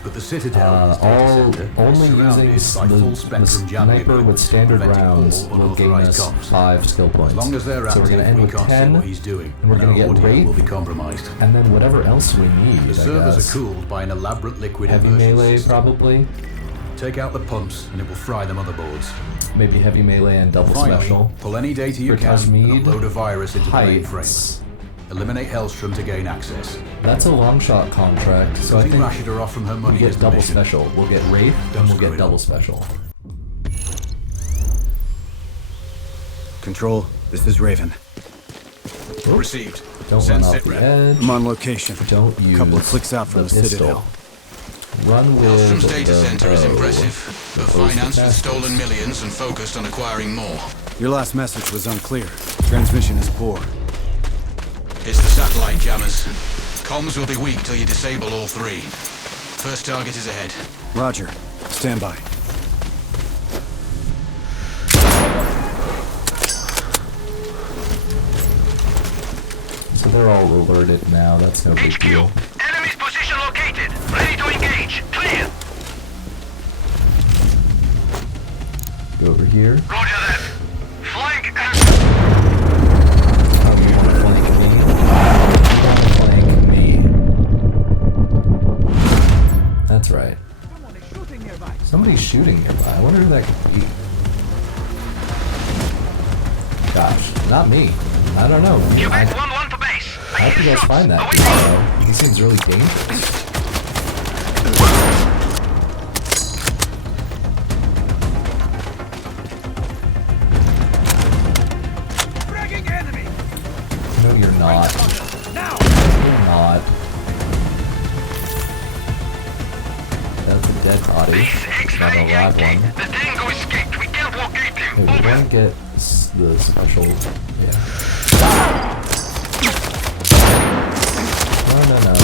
But the Citadel, his data all center, only is surrounded using by the full-spectrum jamming sniper equipment, with standard preventing all rounds will gain unauthorized us comms. 5 skill points. As long as they're So we're active, gonna end we with can't 10, see what he's doing, and we're gonna our get audio Wraith, will be compromised. and then whatever else we need. The I servers guess. are cooled by an elaborate liquid Heavy immersion melee system. probably. Take out the pumps, and it will fry the motherboards. Maybe heavy melee and double Finally, special. pull any data you For can and Tasmeed upload a virus into the mainframe. Heights. Eliminate Hellstrom to gain access. That's a long shot contract, so I Cutting think Rashida off from her we money is get the double mission. special. We'll get Wraith, Don't and we'll screw get it double up. special. Control, this is Raven. Received. Don't Send run off the sitrep. edge. I'm on location. Don't use Couple of clicks out from the pistol. Citadel. Run with Hellstrom's the data center is bow. impressive, but Opposed to financed with tactics. stolen millions and focused on acquiring more. Your last message was unclear. Transmission is poor. It's the satellite jammers. Comms will be weak till you disable all three. First target is ahead. Roger. Stand by. So they're all alerted now. That's no big HQ, deal. enemy's position located. Ready to engage. Clear. Go over here. Roger that. Flank and... Oh, you want to flank me? You want to flank me. That's right. Somebody's shooting nearby. I wonder who that could be. Gosh, not me. I don't know. Quebec 1-1 to base. How'd you guys find that dude, though? He seems really dangerous. No, you're not. You're not. That's a dead body. Base It's not a live X-ray one. The Tango escaped. We can't locate him. Hey, we Over. want to get the special. Yeah. No.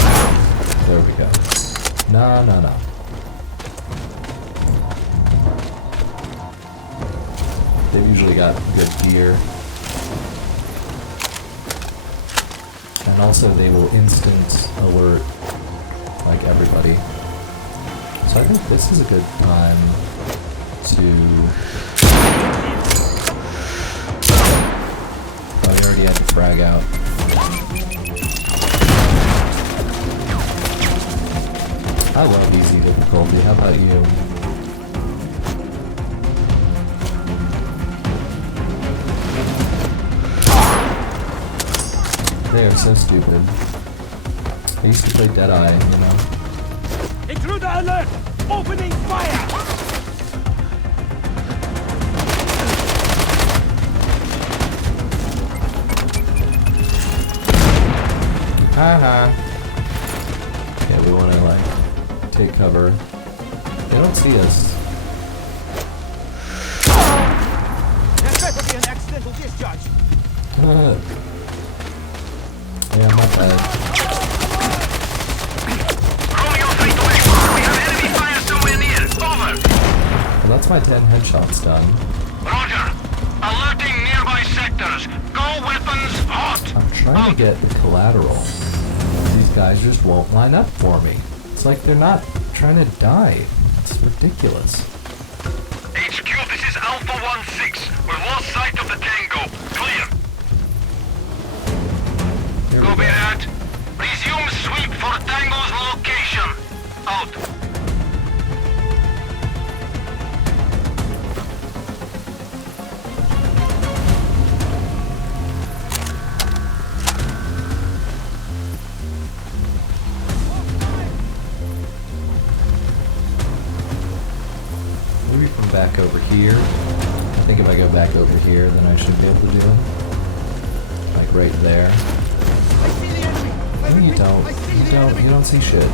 There we go. No. They've usually got good gear. And also they will instant alert like everybody. So I think this is a good time to... Oh, we already had the frag out. I love easy difficulty. How about you? They are so stupid. I used to play Deadeye, you know. Intruder alert! Opening fire! Haha. Yeah, we want to like take cover. They don't see us. That better be an accidental discharge. Yeah, not bad. Romeo 3 to X. We have enemy fire somewhere near. Over. Well, that's my 10 headshots done. Roger. Alerting nearby sectors. Go weapons hot. I'm trying to get the collateral. These guys just won't line up for me. It's like they're not trying to die. It's ridiculous. HQ, this is Alpha 1-6. We've lost sight of the Tango. Clear. Here we Copy go. that. Resume sweep for Tango's location. Out. Maybe from back over here. I think if I go back over here, then I should be able to do it. Like right there. I see the enemy! No, you don't. You don't see shit.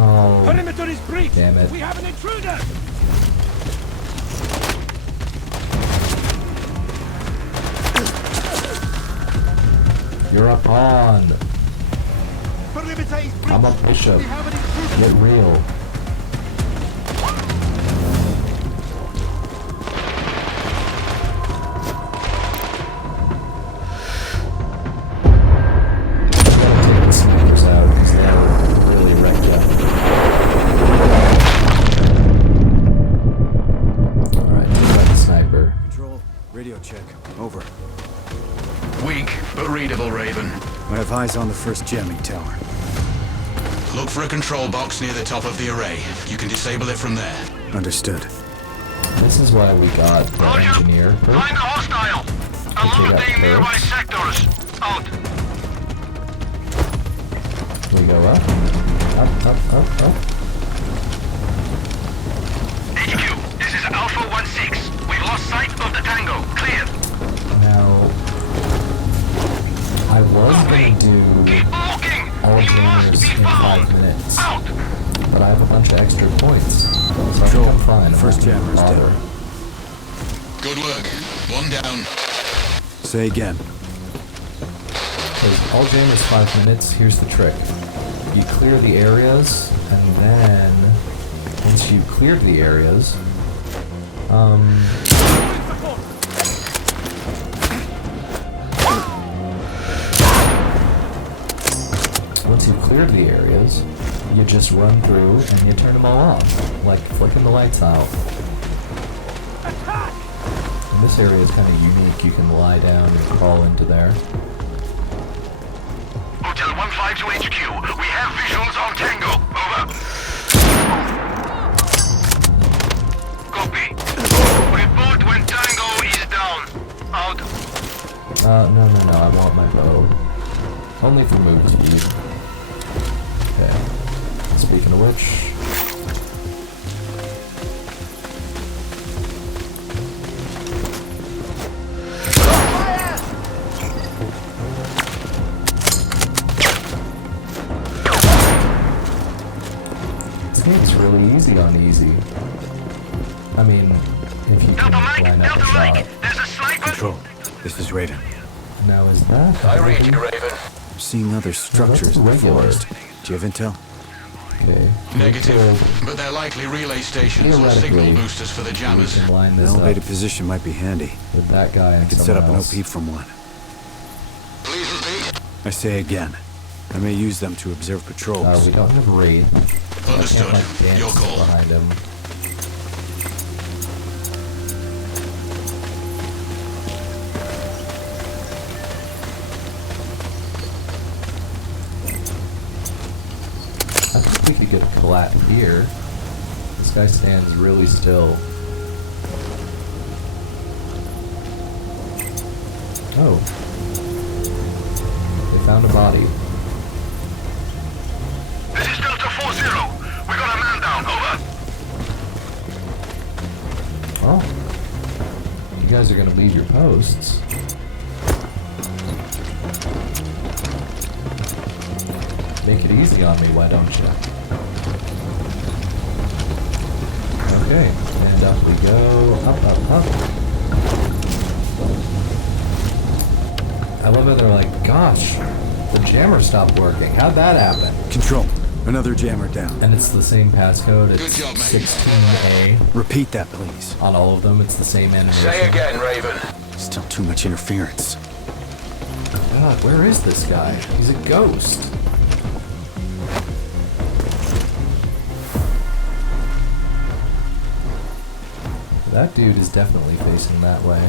Oh, Perimeter is breached! damn it. We have an intruder! You're up on. Perimeter is breached! I'm a bishop. We have an intruder! Get real. Take the snipers out because they're really wrecked up. Alright, take out the sniper. Control, radio check. Over. We unreadable, Raven. I have eyes on the first jamming tower. Look for a control box near the top of the array. You can disable it from there. Understood. This is why we got the Roger. engineer perk. Find the hostile. Alerting nearby sectors. Out. We go up. Up. HQ, this is Alpha 1-6. We've lost sight of the Tango. Clear. Now, I was gonna do Keep looking. all You must jammers be in 5 found. minutes, Out. but I have a bunch of extra points. So I think Control. I'm fine. I'm First not gonna jammer's bother. down. Good work. One down. Say again. Because all jammers 5 minutes, here's the trick. You clear the areas, and then once you've cleared the areas, once you've cleared the areas, you just run through and you turn them all off, like flicking the lights out. And this area is kind of unique. You can lie down and crawl into there. Hotel 152 HQ. We have visuals on Tango. Over. Copy. Report when Tango is down. Out. No, I want my bow. Only for move speed. Okay. Speaking of which... This game's really easy on easy. I mean, if you can Delta Mike, line up a Delta shot. Mike. There's a sniper. Control. This is Raven. Now is that... I read you, Raven. I'm seeing other structures in the regular. forest. Do you have intel? Okay. Negative. But they're likely relay stations or signal Theoretically, boosters for the We jammers. can line An this elevated up position might be handy. with that guy and Could set up an someone else. OP from one. Please repeat. I say again. I may use them to observe patrols. We don't have Wraith. Understood. I can't, like, dance Your call. behind him. I think we could get a collat here. This guy stands really still. Oh. They found a body. This is Delta 40. We got a man down. Over. Oh. You guys are gonna leave your posts. Make it easy on me, why don't you? Okay, and up we go. Up. I love how they're like, gosh, the jammer stopped working. How'd that happen? Control. Another jammer down. And it's the same passcode. It's Good job, mate. 16A. Repeat that, please. On all of them, it's the same animation. Say again, Raven. Still too much interference. God, where is this guy? He's a ghost. That dude is definitely facing that way.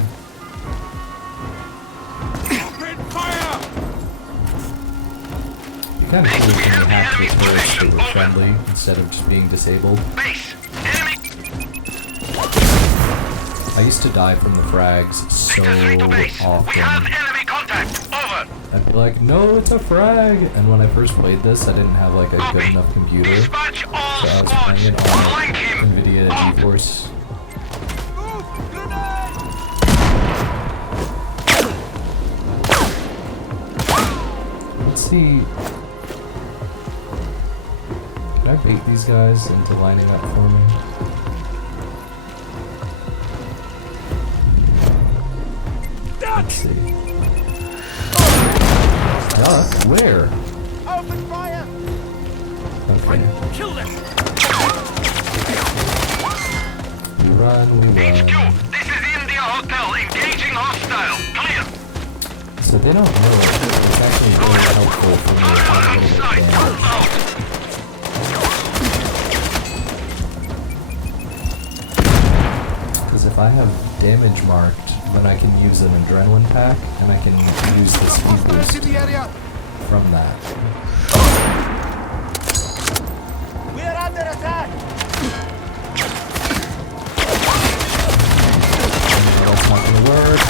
Kind of cool when you have the turrets that were friendly instead of just being disabled. Base. Enemy. I used to die from the frags so Sector 3 to base. We have often. enemy contact. Over. I'd be like, no, it's a frag! And when I first played this, I didn't have like a good Copy. enough computer. So Dispatch all I was squads. playing it Flank on him. NVIDIA Out. GeForce. Let's see. Can I bait these guys into lining up for me? Let's see. Oh, where? Open fire! Okay. Kill them! We run, we HQ, run. this is India Hotel. Engaging hostile. Clear. So they don't know it. It's actually really helpful for me to have a little bit Outside. of damage. Out. Because if I have damage marked then I can use an adrenaline pack, and I can use the speed boost from that. We are under attack! That's not gonna work.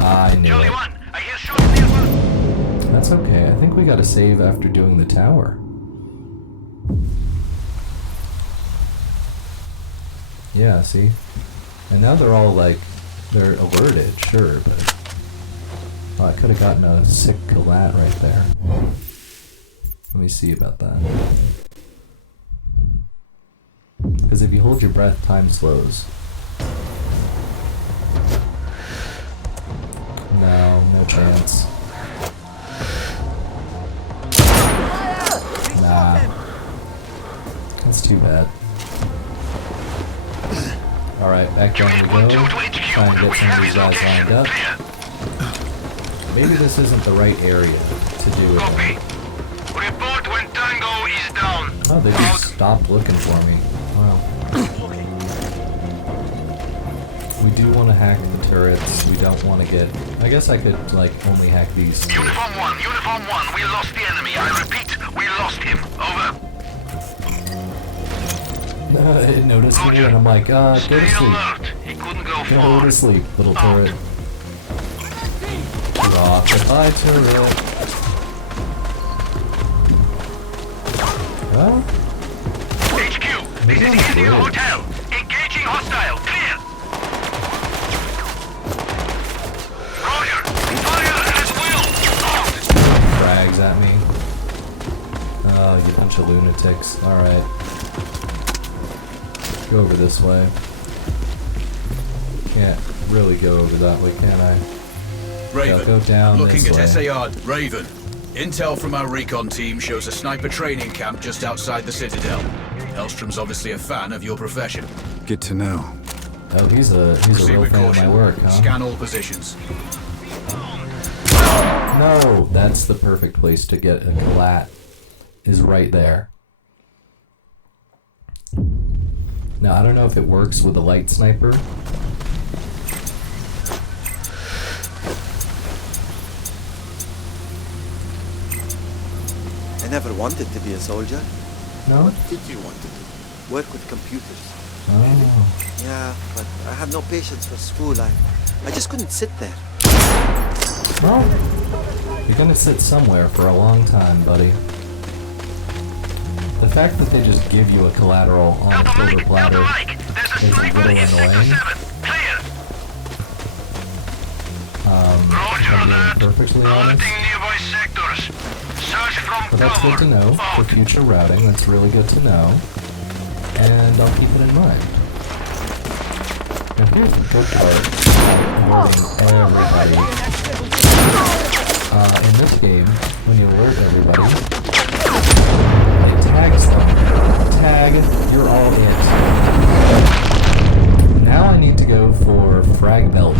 I knew Charlie it. 1, I hear shots nearby. That's okay. I think we gotta save after doing the tower. Yeah, see? And now they're all like, they're alerted, sure, but... Oh, I could have gotten a sick collat right there. Let me see about that. Because if you hold your breath, time slows. No, no chance. Nah. That's too bad. Alright, back down we go. Try and get some of these guys lined up. Maybe this isn't the right area to do it Copy. in. Report when Tango is down. Oh, they just stopped looking for me. Wow. We do want to hack the turrets. We don't want to get... I guess I could, like, only hack these two. Uniform 1, we lost the enemy. I repeat, we lost him. Over. It noticed me and I'm like, go to Stay sleep. alert. He couldn't go Go far. to sleep, little turret. Rock goodbye, turret. Well, HQ, this is Indian Hotel. Engaging hostile. Clear. Roger. Fire at will. frags at me. Oh, you bunch of lunatics. Alright. Go over this way. Can't really go over that way, can I? Raven, Go down looking this at way. SAR. Raven, intel from our recon team shows a sniper training camp just outside the Citadel. Hellstrom's obviously a fan of your profession. Good to know. Oh, he's a Proceed real with fan of caution. my work, huh? Scan all positions. No, that's the perfect place to get a collat. Is right there. Now, I don't know if it works with a light sniper. I never wanted to be a soldier. No? What did you want to do? Work with computers. Oh. Yeah, but I had no patience for school. I just couldn't sit there. Well, you're gonna sit somewhere for a long time, buddy. The fact that they just give you a collateral on a silver platter is a little annoying. I'm being perfectly honest. Nearby sectors. Search from But that's good to know for future routing. That's really good to know. And I'll keep it in mind. Now here's the good part about alerting everybody. In this game, when you alert everybody, it tags them. Tag, you're all in. Now I need to go for frag belt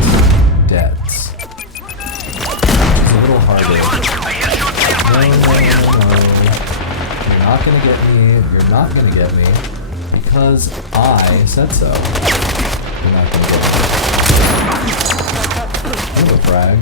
deaths. It's a little harder. No. You're not gonna get me. You're not gonna get me. Because I said so. You're not gonna get me. There's a frag.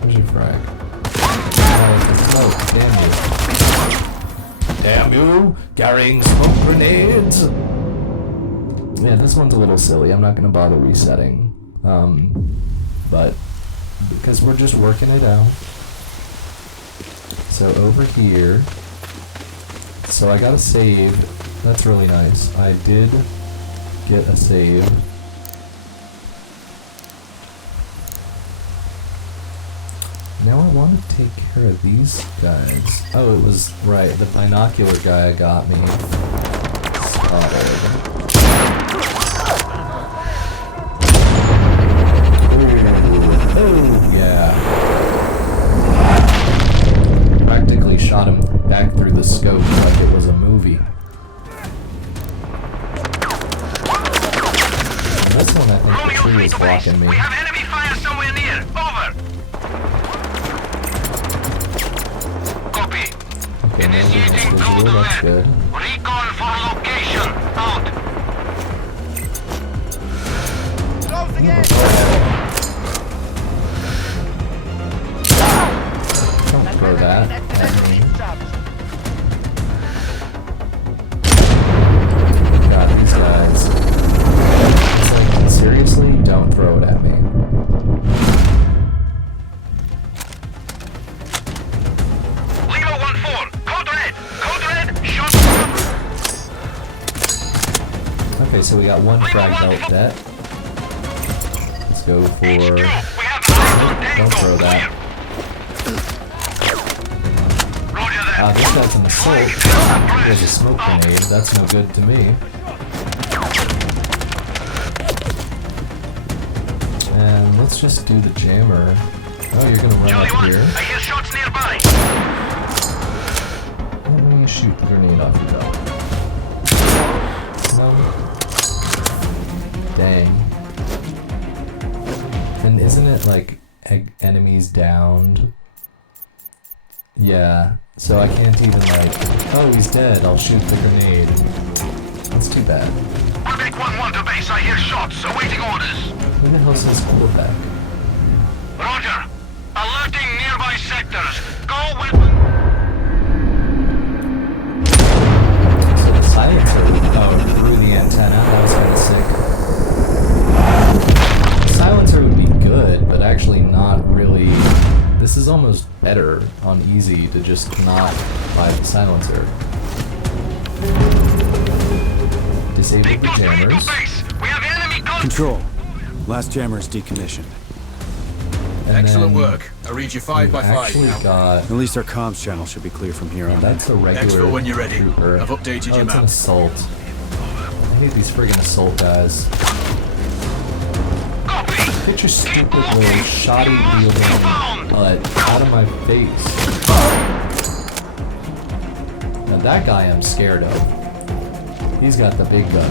Where's your frag? Smoke, damn you. Damn you! Carrying smoke grenades! Yeah, this one's a little silly. I'm not gonna bother resetting. But because we're just working it out. So over here. So I got a save. That's really nice. I did get a save. Now I want to take care of these guys. Oh, it was right. The binocular guy got me spotted. Oh, yeah. Practically shot him back through the scope like it was a movie. This that's good. Recon for location. Out. Closing in! Don't throw that at me. God, these guys. It's like, seriously? Don't throw it at me. Lima 1-4. Code red. Code red. Shot. Okay, so we got one frag belt debt. Let's go for... We have Don't throw that. Roger that. This guy's an assault. There's a smoke grenade. That's no good to me. And let's just do the jammer. Oh, you're gonna run Charlie up 1. here. I hear shots nearby. Let me shoot the grenade off your belt. No. Dang. And isn't it like enemies downed? Yeah. So I can't even like, oh, he's dead, I'll shoot the grenade. That's too bad. Quebec 1-1 to base. I hear shots. Awaiting orders. Where the hell says Quebec? Roger. Alerting nearby sectors. Go weapon. So the silencer, oh, through the antenna, that was kind of sick. The silencer would be good, but actually not really. This is almost better on easy to just not buy the silencer. Disable the jammers. We have enemy Control. Last jammer is decommissioned. And Excellent then work. I read you 5 by 5 actually now. got... At least our comms channel should be clear from here on in. That's a regular Exfil when you're ready. trooper. I've updated Oh, your it's map. an assault. I hate these friggin' assault guys. Get your stupid little shoddy wielding butt out of my face. Now that guy I'm scared of. He's got the big gun.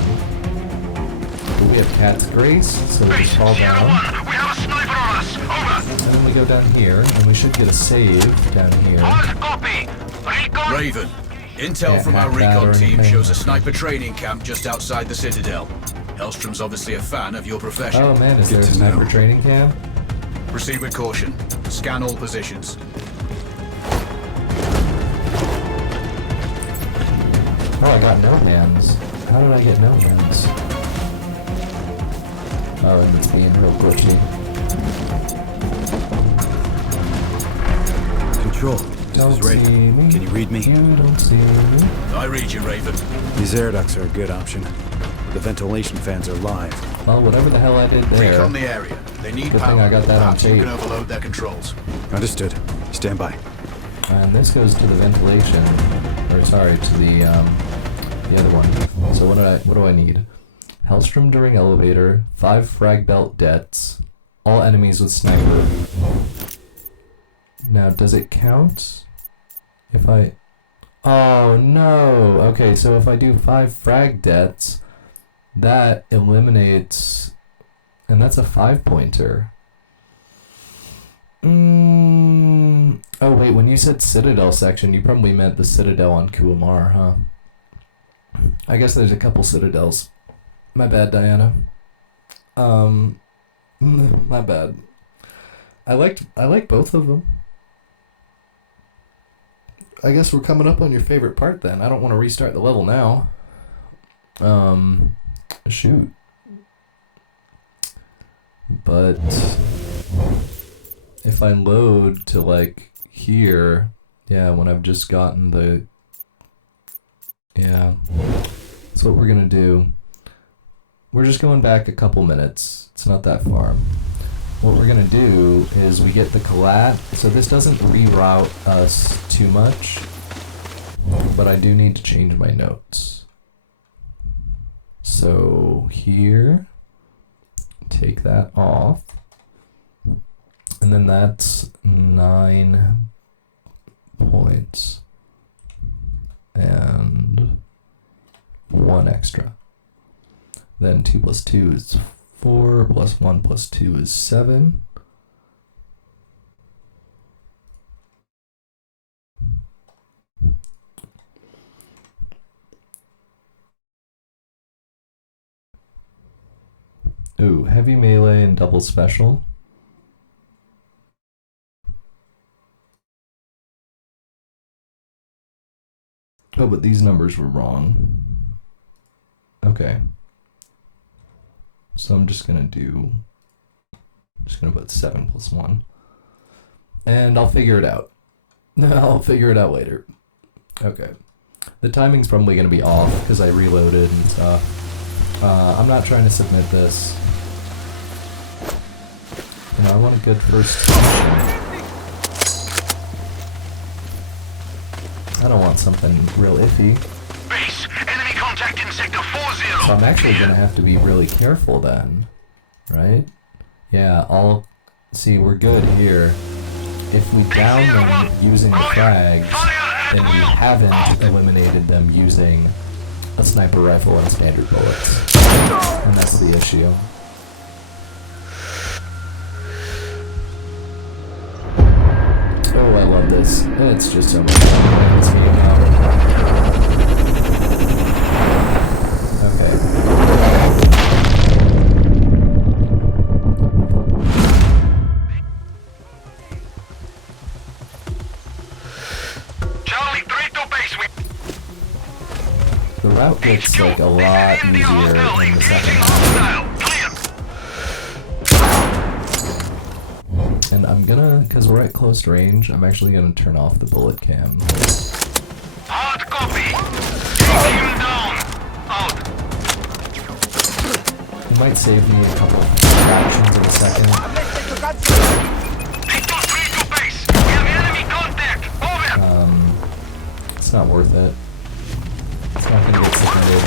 But we have Cat's Grace, so we just fall down. We have a sniper on us. Over. And then we go down here, and we should get a save down here. Hard copy. Recon. Raven. Intel Can't from our hack that or recon team anything. shows a sniper training camp just outside the Citadel. Hellstrom's obviously a fan of your profession. Oh man, is there a Good to sniper know. training camp? Proceed with caution. Scan all positions. Oh, I got no-mans. How did I get no-mans? Oh, and it's being real glitchy. Control. This Don't is Raven. see me. Can you read me? You don't see me. I read you, Raven. These air ducts are a good option. The ventilation fans are live. Well, whatever the hell I did there. Recon the area. They need Good power. thing I got that on Perhaps you tape. can overload their controls. Understood. Stand by. And this goes to the ventilation, or sorry, to the other one. So what do I need? Hellstrom during elevator, 5 frag belt debts, all enemies with sniper. Now, does it count if I? Oh no. Okay, so if I do 5 frag debts, that eliminates, and that's a 5-pointer. Oh wait, when you said Citadel section, you probably meant the Citadel on Kuamar, huh? I guess there's a couple Citadels. My bad, Diana. My bad. I like both of them. I guess we're coming up on your favorite part then. I don't want to restart the level now. Shoot. But if I load to like here, yeah, when I've just gotten the, yeah, that's what we're gonna do. We're just going back a couple minutes. It's not that far. What we're gonna do is we get the collat, so this doesn't reroute us too much, but I do need to change my notes. So here, take that off, and then that's 9 points and 1 extra. Then 2 plus 2 is 4, plus 1 plus 2 is 7. Ooh, heavy melee and double special. Oh, but these numbers were wrong. Okay. So I'm just gonna put 7 + 1. And I'll figure it out. I'll figure it out later. Okay. The timing's probably gonna be off because I reloaded and stuff. I'm not trying to submit this. You know, I want a good first impression. I don't want something real iffy. Base, enemy contact in sector 40. So I'm actually gonna have to be really careful then, right? Yeah, see, we're good here. If we down them using the frags, then we haven't eliminated them using a sniper rifle and standard bullets. And that's the issue. Oh, I love this. It's just so much fun. This game out. Okay. Charlie 3 to base. The route gets like a lot easier in the second half. And I'm gonna, because we're at close range, I'm actually gonna turn off the bullet cam. Hard copy. Take him down. Out. It might save me a couple actions in a second. Victor 3 to base. We have enemy contact. Over. It's not worth it. It's not gonna get submitted.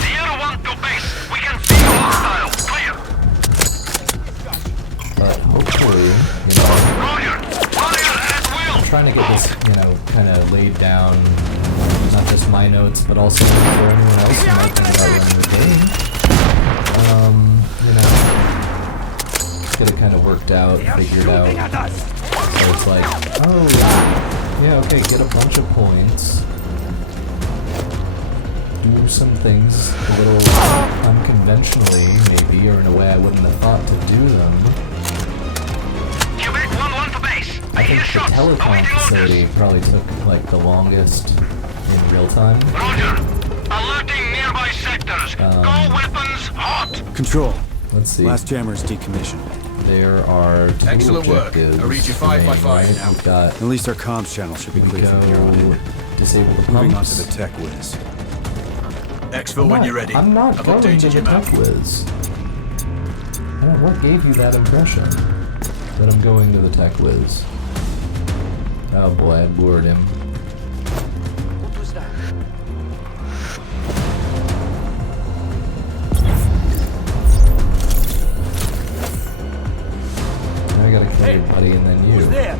Sierra 1 to base. We can see hostile. Clear. But hopefully, you know, Roger. Fire at will. I'm trying to get this, you know, kind of laid down, not just my notes, but also for everyone else who might think about running the game. You know, get it kind of worked out, figured out. So it's like, oh, yeah, okay, get a bunch of points. Do some things a little unconventionally, maybe, or in a way I wouldn't have thought to do them. Quebec 1-1 to base. I think the telecom facility probably took like the longest in real time. Roger. Alerting nearby sectors. Go weapons hot. Control. Let's see. Last jammer is decommissioned. There are two Excellent work. objectives. I read you 5 by 5 right? now. We've got At least our comms channel should be we clear from here on go in. disable the Moving on pumps. to the tech whiz. Exfil when you're ready. I'm not I've going to updated the your map. tech whiz. What gave you that impression that I'm going to the tech whiz? Oh boy, I lured him. What was that? I gotta kill your buddy and then you. Who's there?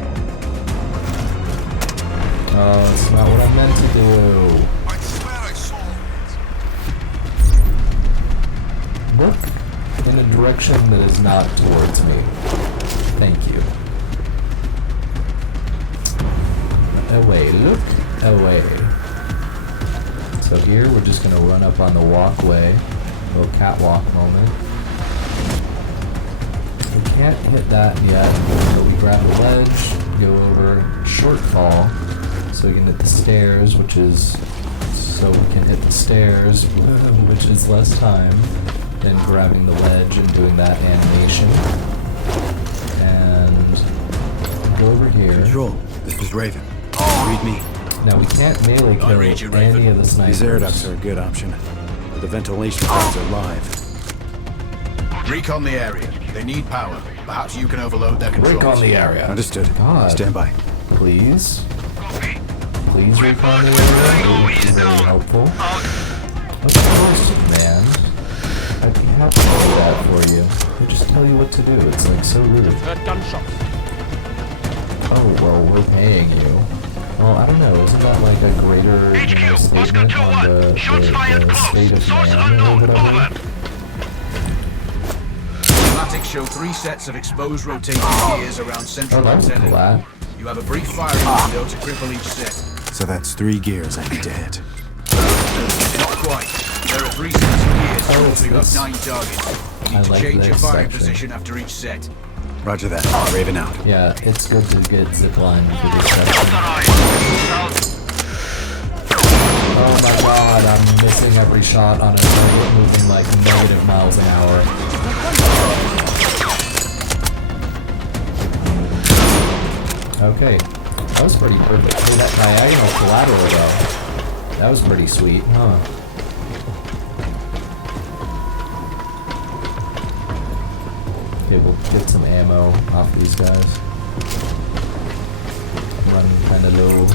Oh, it's not what I meant to do. I swear I saw Look in a direction that is not towards me. Thank you. Away, look away. So here we're just gonna run up on the walkway. A little catwalk moment. We can't hit that yet, but we grab a ledge, go over short fall, so we can hit the stairs, which is so we can hit the stairs, which is less time than grabbing the ledge and doing that animation. And go over here. Control. This is Raven. Read me. Now we can't melee I kill read you, any Raven. of the snipers. These air ducts are a good option. The ventilation pods are live. Recon the area. They need power. Perhaps you can overload their controls. Recon the area. Understood. God. Stand by. Please. Copy. Please recon the area. It would be very helpful. Of course, man. I'd be happy to do that for you. I just tell you what to do. It's like so rude. Heard gunshots. Oh, well, we're paying you. Well, I don't know. Isn't that like a greater, you know, HQ, Oscar statement on 2-1. the Shots fired close. state of Source man or unknown. whatever? Over. Schematics show 3 sets of exposed rotating gears around Oh, central that was antenna. cool, that. You have a brief firing window to cripple each set. So that's 3 gears I need to hit. Not quite. There are 3 sets of gears, Oh, it's totaling up this. 9 targets. You I need to like change your this firing section. position after each set. Roger that. Raven out. Yeah, it's good to get zipline for this section. Oh my god, I'm missing every shot on a target moving like negative miles an hour. Okay, that was pretty perfect. Hey, that diagonal collateral though, that was pretty sweet, huh? Okay, we'll get some ammo off these guys. I'm running kind of low.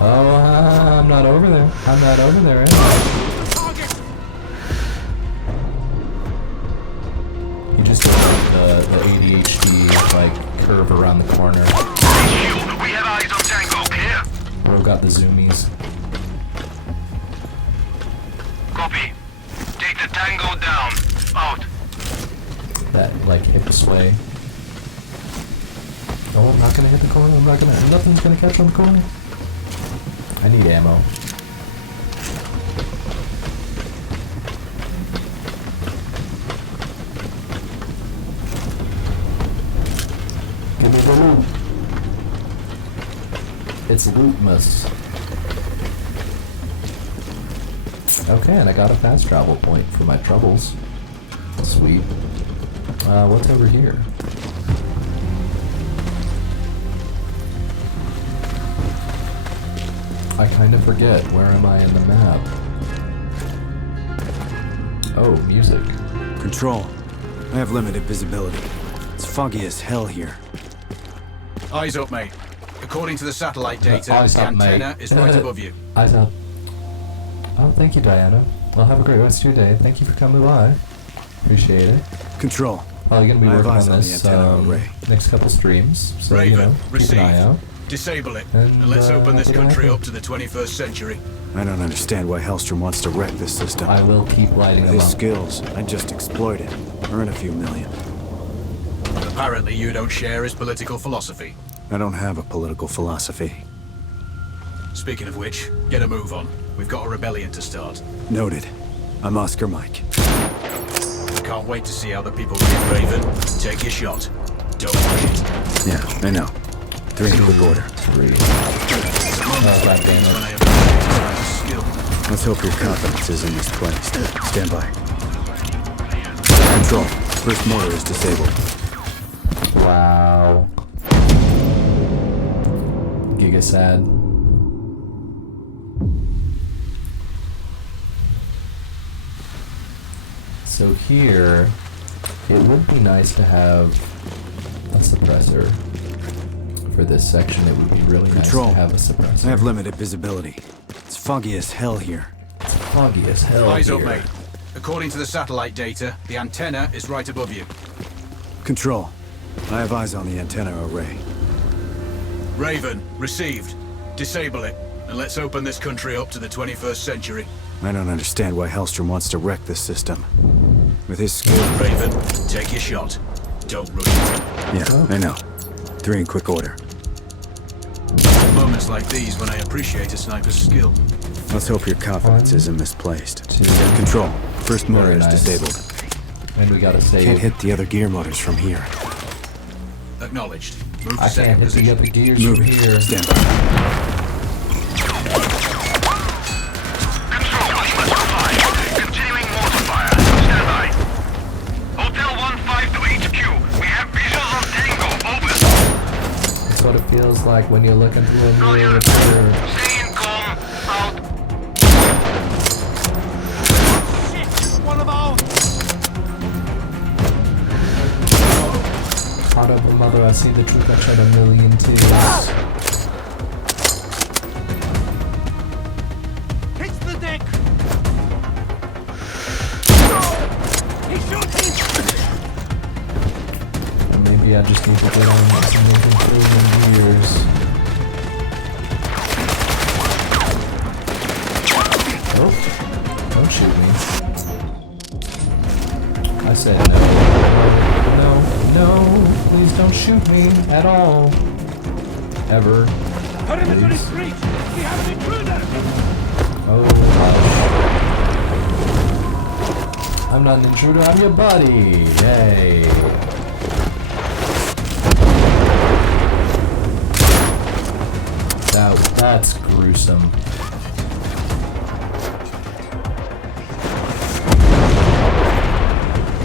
Oh, I'm not over there. I'm not over there, am I? You just don't like the ADHD like curve around the corner. We have eyes on Tango, clear? We've got the zoomies. Copy. Take the Tango down. Out. That like hip sway. Oh, I'm not gonna hit the corner. I'm not gonna. Nothing's gonna catch on the corner. I need ammo. Give me the loot. It's lootmas. Okay, and I got a fast travel point for my troubles. Sweet. What's over here? I kind of forget. Where am I in the map? Oh, music. Control. I have limited visibility. It's foggy as hell here. Eyes up, mate. According to the satellite data, Eyes the up, mate. antenna is right above you. I thought. Oh, thank you, Diana. Well, have a great rest of your day. Thank you for coming by. Appreciate it. Control. Well, you're gonna be I have working eyes on on the this antenna array. next couple streams, so Raven, you know, keep an eye received. out. Disable it, And, and let's open this what do I country do? up to the 21st century. I don't understand why Hellstrom wants to wreck this system. I will keep lighting With them his up. skills, I'd just exploit it. Earn a few million. Apparently you don't share his political philosophy. I don't have a political philosophy. Speaking of which, get a move on. We've got a rebellion to start. Noted. I'm Oscar Mike. Can't wait to see how the people read Raven. Take your shot. Don't rush it. Yeah, I know. 3 in quick order. 3. It's a moment Oh, like God these damn when it. I appreciate my skill. Let's hope your confidence isn't misplaced. Stand by. Control. First motor is disabled. Wow. Giga sad. So here, it would be nice to have a suppressor. For this section, it would be really Control. nice to have a suppressor. I have limited visibility. It's foggy as hell here. It's foggy as hell Eyes here. up, mate. According to the satellite data, the antenna is right above you. Control. I have eyes on the antenna array. Raven, received. Disable it, and let's open this country up to the 21st century. I don't understand why Hellstrom wants to wreck this system. With his skill... Raven, take your shot. Don't rush it. Yeah, I know. 3 in quick order. Moments like these when I appreciate a sniper's skill. Let's hope your confidence isn't misplaced. 2. Control. First motor Very is nice. disabled. And we gotta save. Can't hit the other gear motors from here. Acknowledged. Move to I second can't hit the position. other gears Moving. from here. Stand by. Control, Lima 2-5. Continuing mortar fire. Stand by. Hotel 1-5 to HQ. We have visuals on Tango. Over. That's what it feels like when you're looking through a mirror. Stay in calm. Out. One of ours! Heart of a mother, I see the truth, I shed a million tears. Hits the deck! He's shooting! And maybe I just need to get on some moving through the gears. Oh, don't shoot me. I said no. No, no, please don't shoot me at all. Ever. Perimeter is breached! We have an intruder! Oh, gosh. I'm not an intruder, I'm your buddy! Yay! That's gruesome.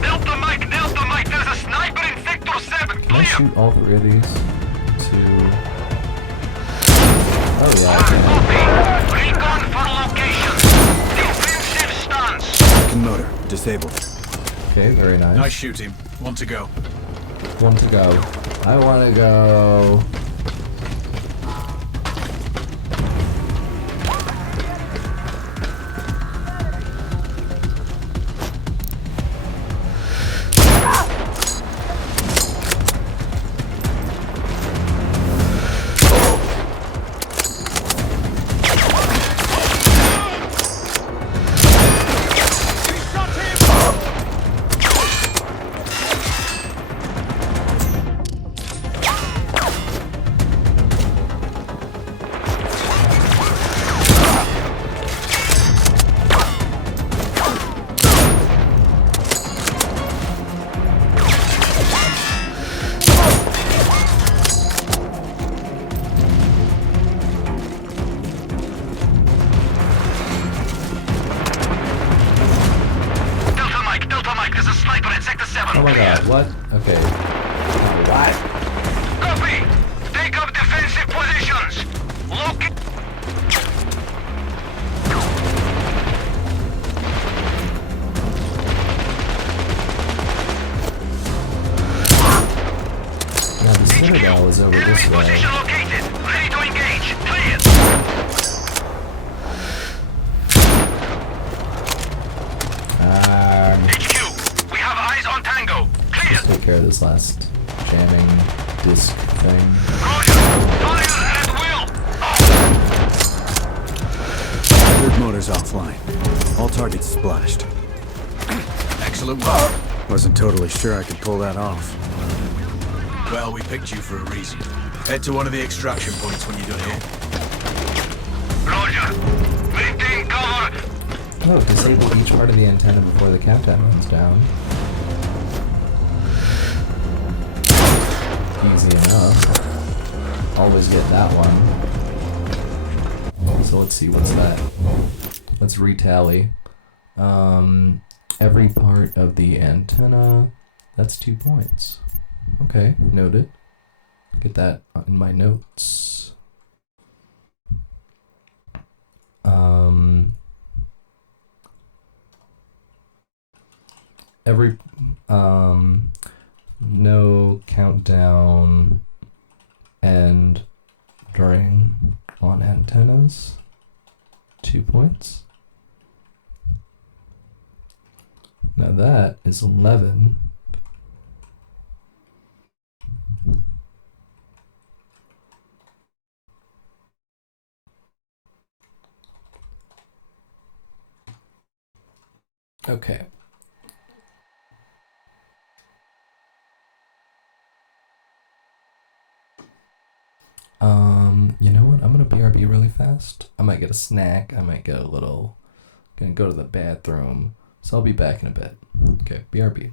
Delta Mike, there's a sniper in Sector 7. Can I Clear. shoot all 3 of these? 2. Oh yeah. Copy. Recon for location. Defensive stance. Second motor, disabled. Okay, very nice. Nice shooting. Want to go? One to go. I wanna go. Delta Mike, there's a sniper in Sector 7. Oh my Clear. god, what? Okay. What? Copy. Take up defensive positions. Locate. Yeah, the Citadel is over Enemy this way. position located. Ready to engage. Cleared. HQ, we have eyes on Tango. Clear. Let's take care of this last jamming disc thing. Roger. Fire at will. Third motor's offline. All targets splashed. Excellent work. Wasn't totally sure I could pull that off. Well, we picked you for a reason. Head to one of the extraction points when you're done here. Roger. Maintain cover. Oh, disable each part of the antenna before the countdown runs down. Easy enough. Always get that one. So let's see, what's that? Let's retally. Every part of the antenna, that's 2 points. Okay, noted. Get that in my notes. Every no countdown and during on antennas, 2 points. Now that is 11. Okay. You know what? I'm gonna BRB really fast. I might get a snack. I might get a little. Gonna go to the bathroom. So I'll be back in a bit. Okay, BRB.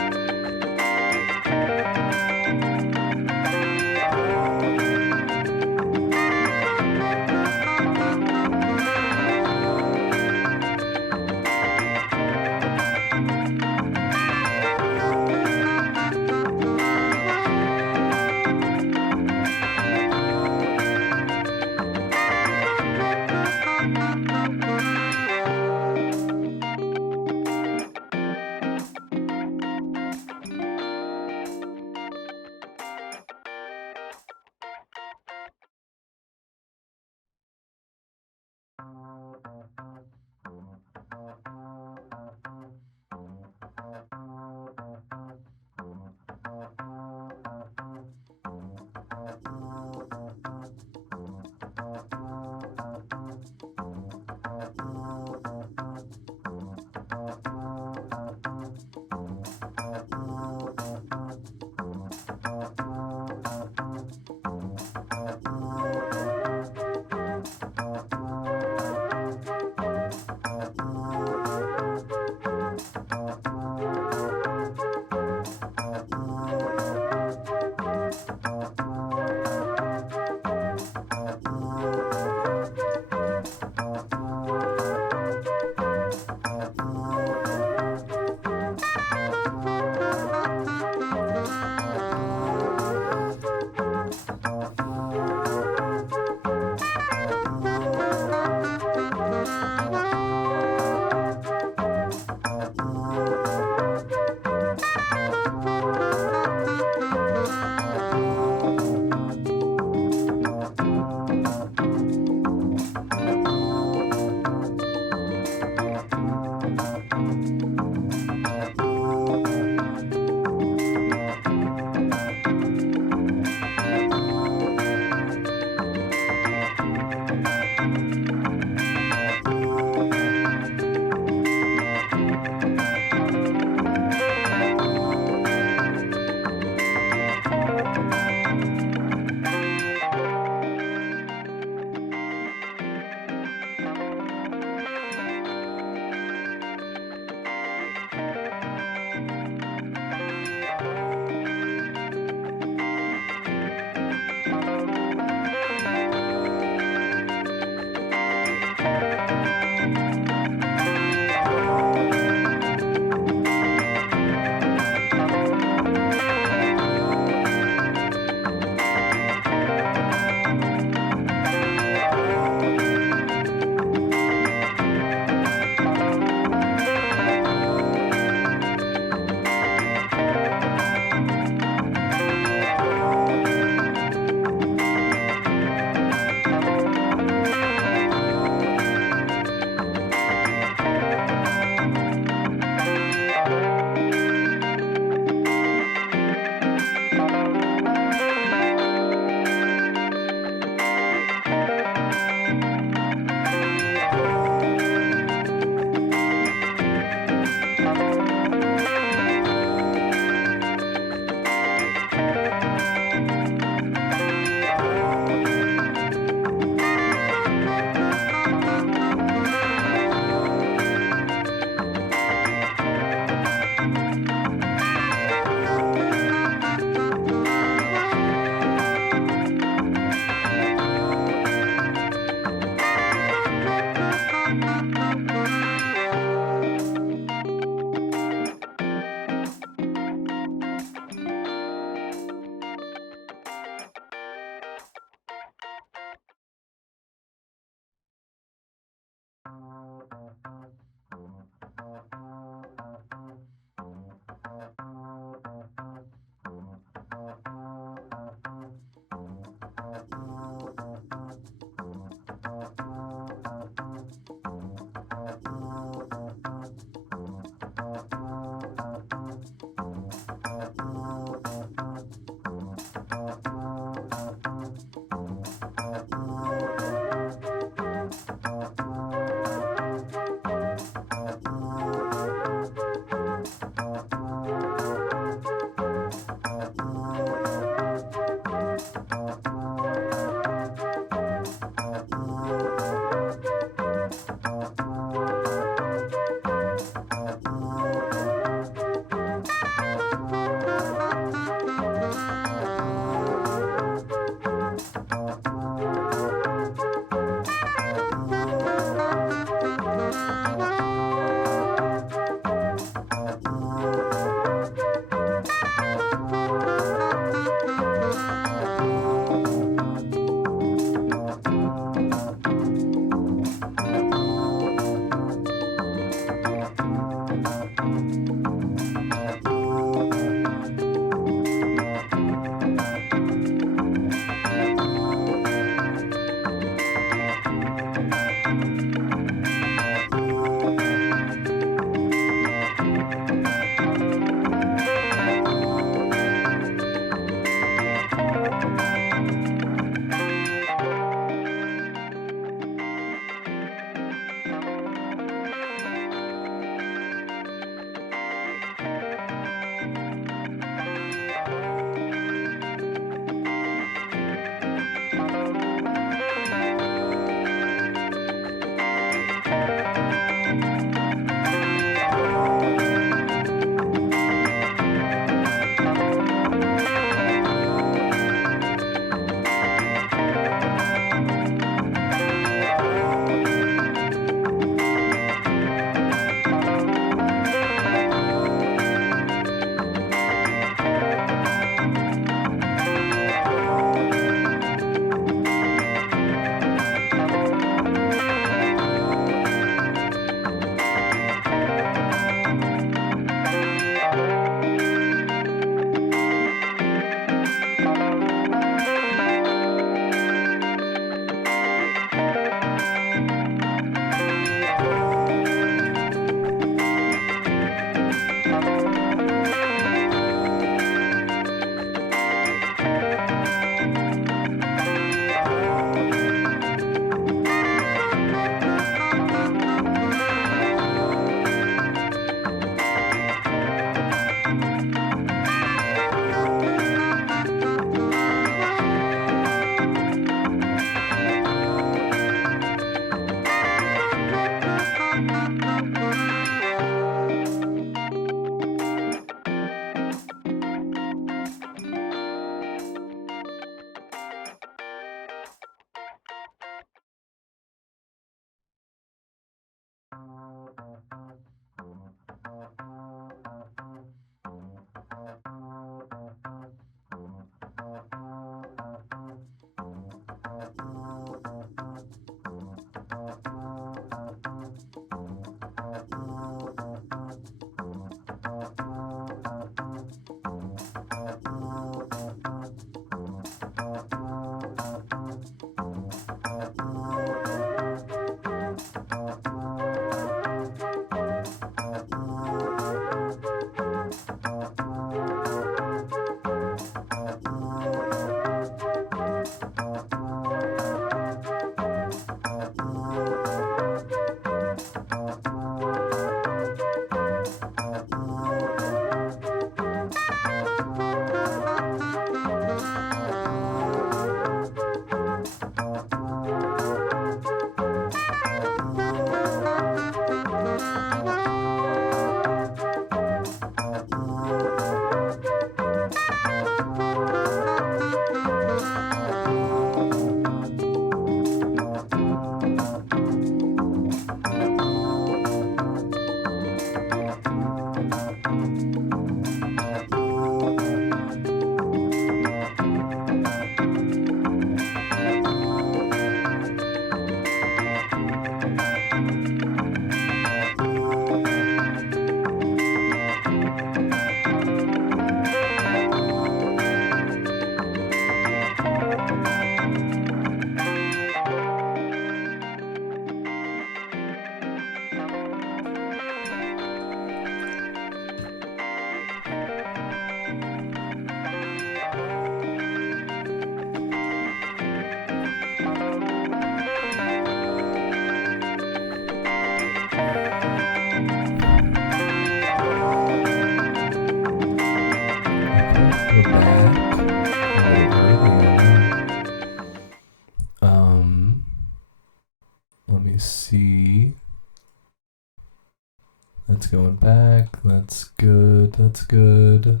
That's going back. That's good. That's good.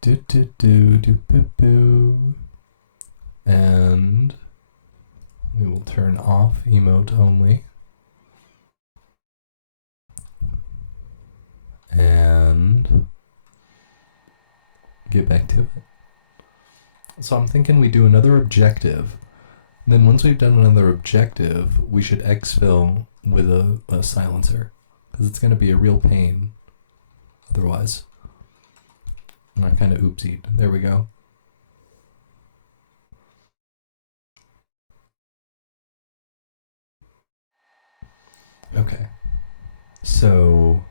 Do do do do boo boo. And we will turn off emote only. And get back to it. So I'm thinking we do another objective. Then once we've done another objective, we should exfil with a silencer. Because it's going to be a real pain otherwise. I kind of oopsied. There we go. Okay. So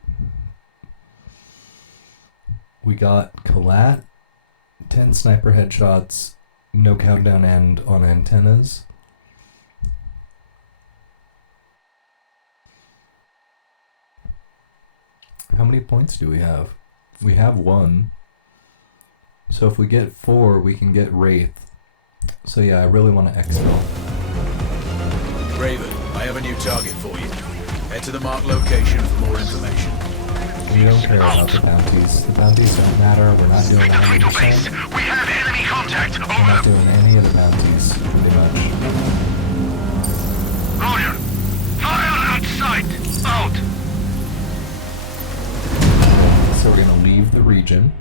we got Collat, 10 sniper headshots, no countdown end on antennas. How many points do we have? We have 1. So if we get 4, we can get Wraith. So yeah, I really want to exfil. Raven, I have a new target for you. Head to the marked location for more information. We don't care about the bounties. The bounties don't matter. We're not doing Victor 3 to 100%. base. We have enemy contact. We're not Over. doing any of the bounties, pretty much. Roger. Fire at sight. Out. So we're gonna leave the region.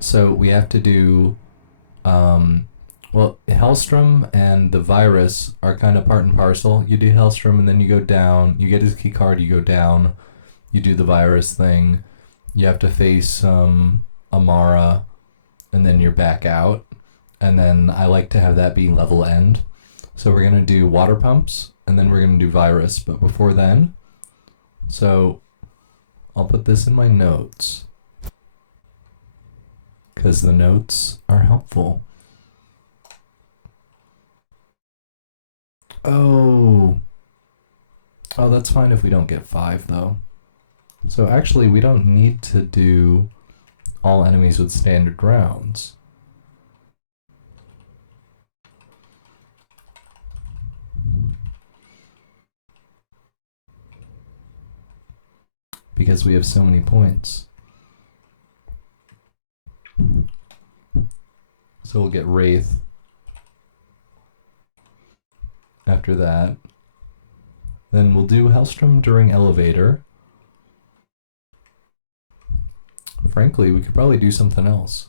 So we have to do, well, Hellstrom and the virus are kind of part and parcel. You do Hellstrom and then you go down. You get his key card. You go down. You do the virus thing. You have to face Amara, and then you're back out. And then I like to have that be level end. So we're gonna do water pumps, and then we're gonna do virus. But before then, so I'll put this in my notes, because the notes are helpful. Oh, that's fine if we don't get 5 though. So actually we don't need to do all enemies with standard rounds. Because we have so many points. So we'll get Wraith after that. Then we'll do Hellstrom during elevator. Frankly, we could probably do something else.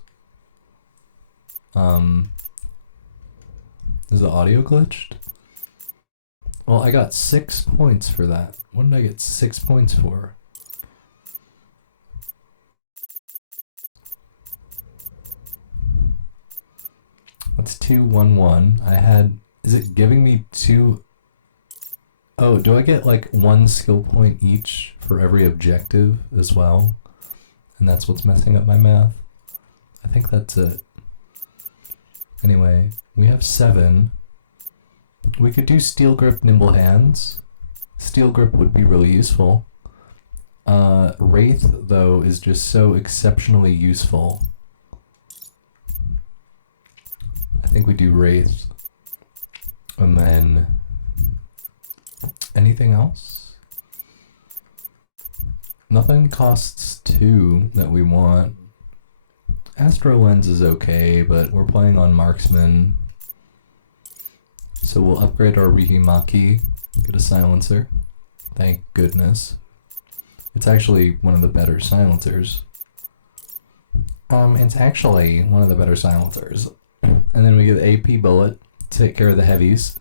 Is the audio glitched? Well, I got 6 points for that. What did I get 6 points for? That's 211. I had, is it giving me 2? Oh, do I get like 1 skill point each for every objective as well? And that's what's messing up my math? I think that's it. Anyway, we have 7. We could do Steel Grip, Nimble Hands. Steel Grip would be really useful. Wraith, though, is just so exceptionally useful. I think we do Wraith. And then anything else? Nothing costs 2 that we want. Astro Lens is okay, but we're playing on Marksman. So we'll upgrade our Rihimaki, get a silencer. Thank goodness. It's actually one of the better silencers. It's actually one of the better silencers. And then we get the AP bullet to take care of the heavies.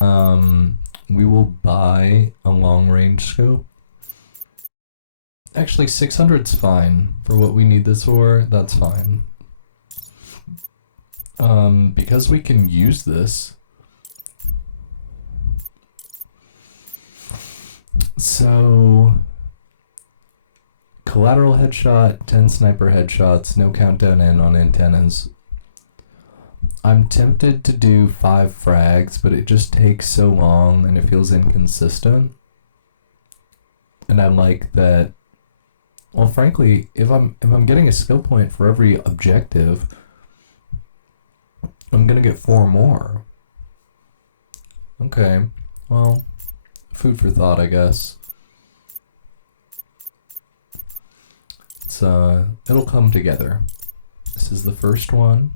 We will buy a long range scope. Actually, 600's fine for what we need this for. That's fine. Because we can use this. So, collateral headshot, 10 sniper headshots, no countdown in on antennas. I'm tempted to do 5 frags, but it just takes so long and it feels inconsistent. And I like that. Well, frankly, if I'm getting a skill point for every objective, I'm gonna get 4 more. Okay, well, food for thought, I guess. It's it'll come together. This is the first one.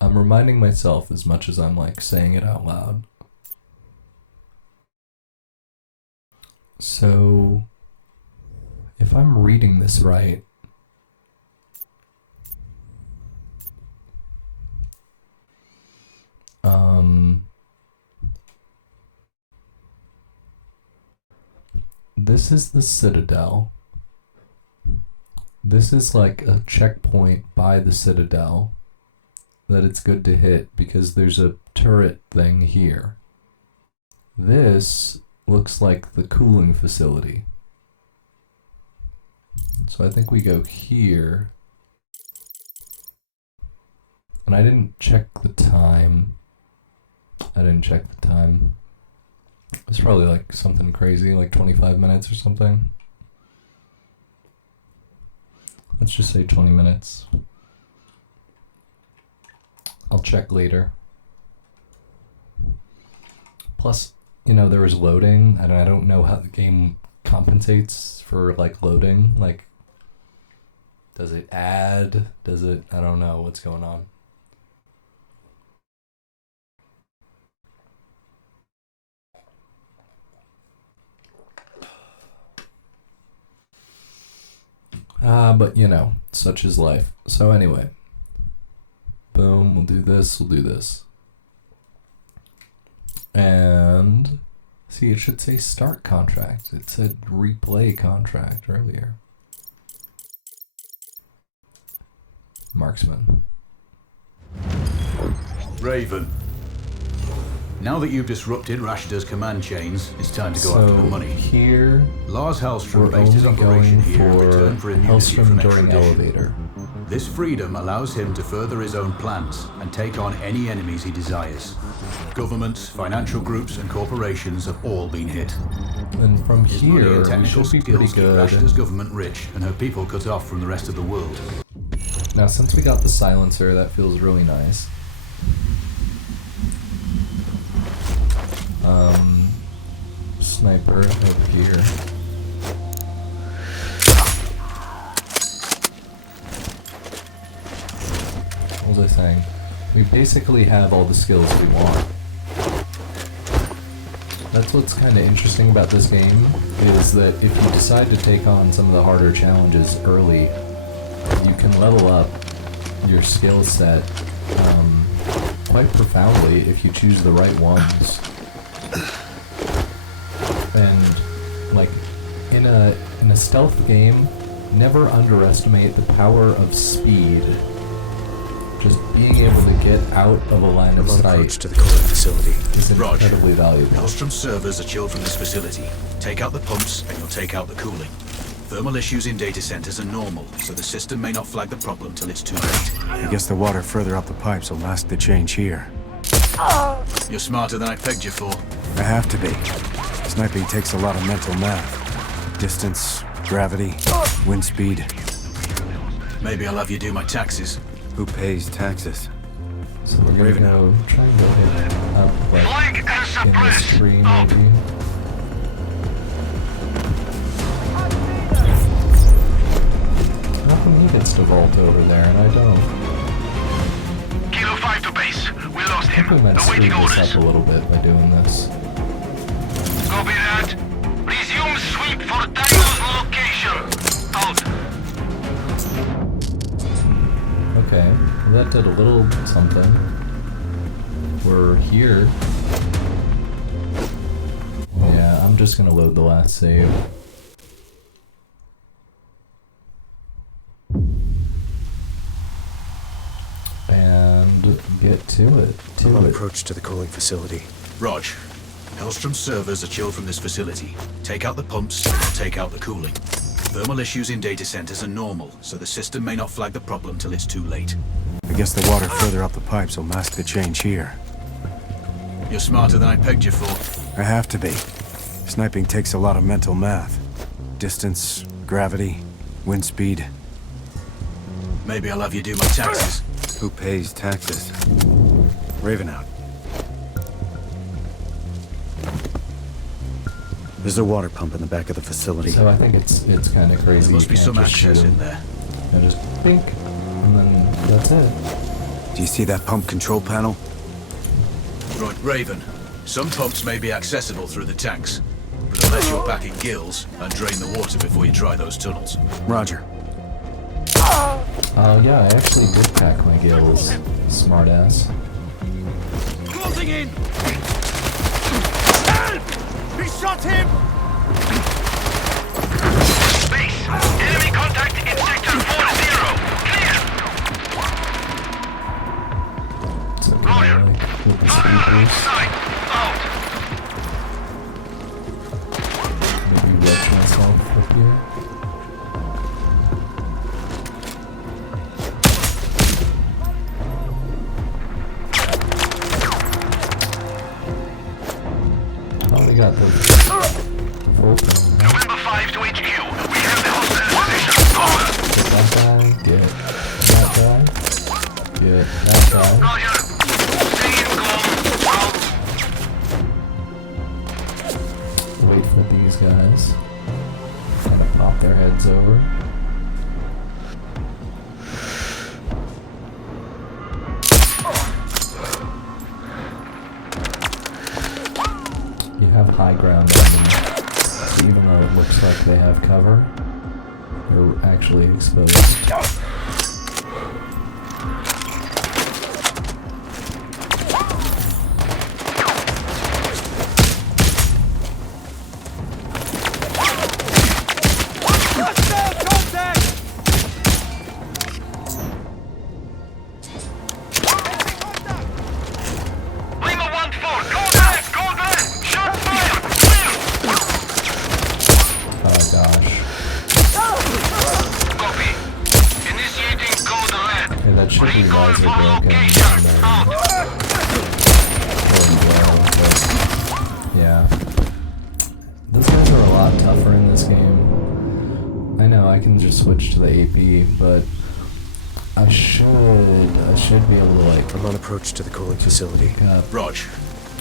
I'm reminding myself as much as I'm like saying it out loud. So, if I'm reading this right, this is the Citadel. This is like a checkpoint by the Citadel that it's good to hit because there's a turret thing here. This looks like the cooling facility. So I think we go here. And I didn't check the time. It's probably like something crazy, like 25 minutes or something. Let's just say 20 minutes. I'll check later. Plus, you know, there was loading, and I don't know how the game compensates for, like, loading. Like, does it add? Does it? I don't know what's going on. But, you know, such is life. So anyway. Boom, we'll do this, we'll do this. And, see, it should say start contract. It said replay contract earlier. Marksman. Raven. Now that you've disrupted Rashta's command chains, it's time to go after the money. Here, Lars Hellstrom we're based his only operation going here in return for for immunity Hellstrom from during extradition. elevator. This freedom allows him to further his own plans and take on any enemies he desires. Governments, financial groups, and corporations have all been hit. And from His money here, and we technical should be pretty skills keep good. Rashta's government rich and her people cut off from the rest of the world. Now, since we got the silencer, that feels really nice. Sniper up here. What was I saying? We basically have all the skills we want. That's what's kind of interesting about this game, is that if you decide to take on some of the harder challenges early, you can level up your skill set quite profoundly if you choose the right ones. And like in a stealth game, never underestimate the power of speed. Just being able to get out of a line of sight approach to the cooling facility. is Roger. incredibly valuable. Hellstrom's servers are chilled from this facility. Take out the pumps and you'll take out the cooling. Thermal issues in data centers are normal, so the system may not flag the problem till it's too late. I guess the water further up the pipes will mask the change here. You're smarter than I pegged you for. I have to be. Sniping takes a lot of mental math. Distance, gravity, wind speed. Maybe I'll have you do my taxes. Who pays taxes? So we're gonna go try and go hit up like Flank and in this suppress. tree Out. maybe. How come he gets to vault over there and I don't? Kilo 5 to base. We lost I him. think we might speed Awaiting this orders. up a little bit by doing this. Copy that. Resume sweep for Tango's location. Out. Okay, well, that did a little something. We're here. Yeah, I'm just gonna load the last save. And get to it. Approach to the cooling facility. Rog, Hellstrom's servers are chilled from this facility. Take out the pumps and you'll take out the cooling. Thermal issues in data centers are normal, so the system may not flag the problem till it's too late. I guess the water further up the pipes will mask the change here. You're smarter than I pegged you for. I have to be. Sniping takes a lot of mental math. Distance, gravity, wind speed. Maybe I'll have you do my taxes. Who pays taxes? Raven out. There's a water pump in the back of the facility. So I think it's kind of crazy. There must You be can't some just access shoot in him there. and just bink, and then that's it. Do you see that pump control panel? Right, Raven. Some pumps may be accessible through the tanks, but unless you're packing gills, and drain the water before you try those tunnels. Roger. Oh yeah, I actually did pack my gills, smartass. Closing in! Help! He shot him! Base. Enemy contact in sector 40. Clear. It's okay, Roger. with the Hostile speakers. side. Out. Maybe wedge myself up here. Oh, we got the Fulgame. November 5 to HQ. We have the hostile position. Over. Get that guy, get that guy. Roger. Stay in calm. Out. Wait for these guys. Kind of pop their heads over. You have high ground on them. So even though it looks like they have cover, they're actually exposed. Hostile contact! Lima 1-4. Go back. Go back. Shot fire. Clear. Oh gosh. Copy. Initiating code red. Okay, that should be Recon riser for broken. location. And then Out. really well, but yeah. Those guys are a lot tougher in this game. I know I can just switch to the AP, but I should be able to like I'm on approach to the cooling facility. pick up Rog,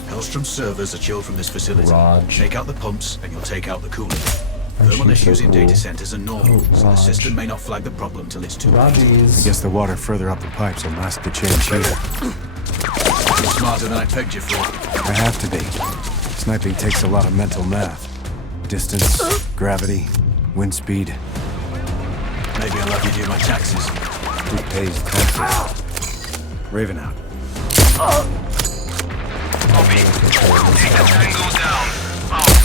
Hellstrom's servers are chilled from this facility. Rog. Take out the pumps, and you'll take out the cooling. Aren't Thermal you issues so in cool? data centers are normal, Oh, so the Rog. system may not flag the problem till it's too late. I Roggies. guess the water further up the pipes will mask the change here. You're smarter than I pegged you for. I have to be. Sniping takes a lot of mental math. Distance, gravity, wind speed. Maybe I'll have you do my taxes. Who pays taxes? Raven out. Copy. Take the tango down. Out.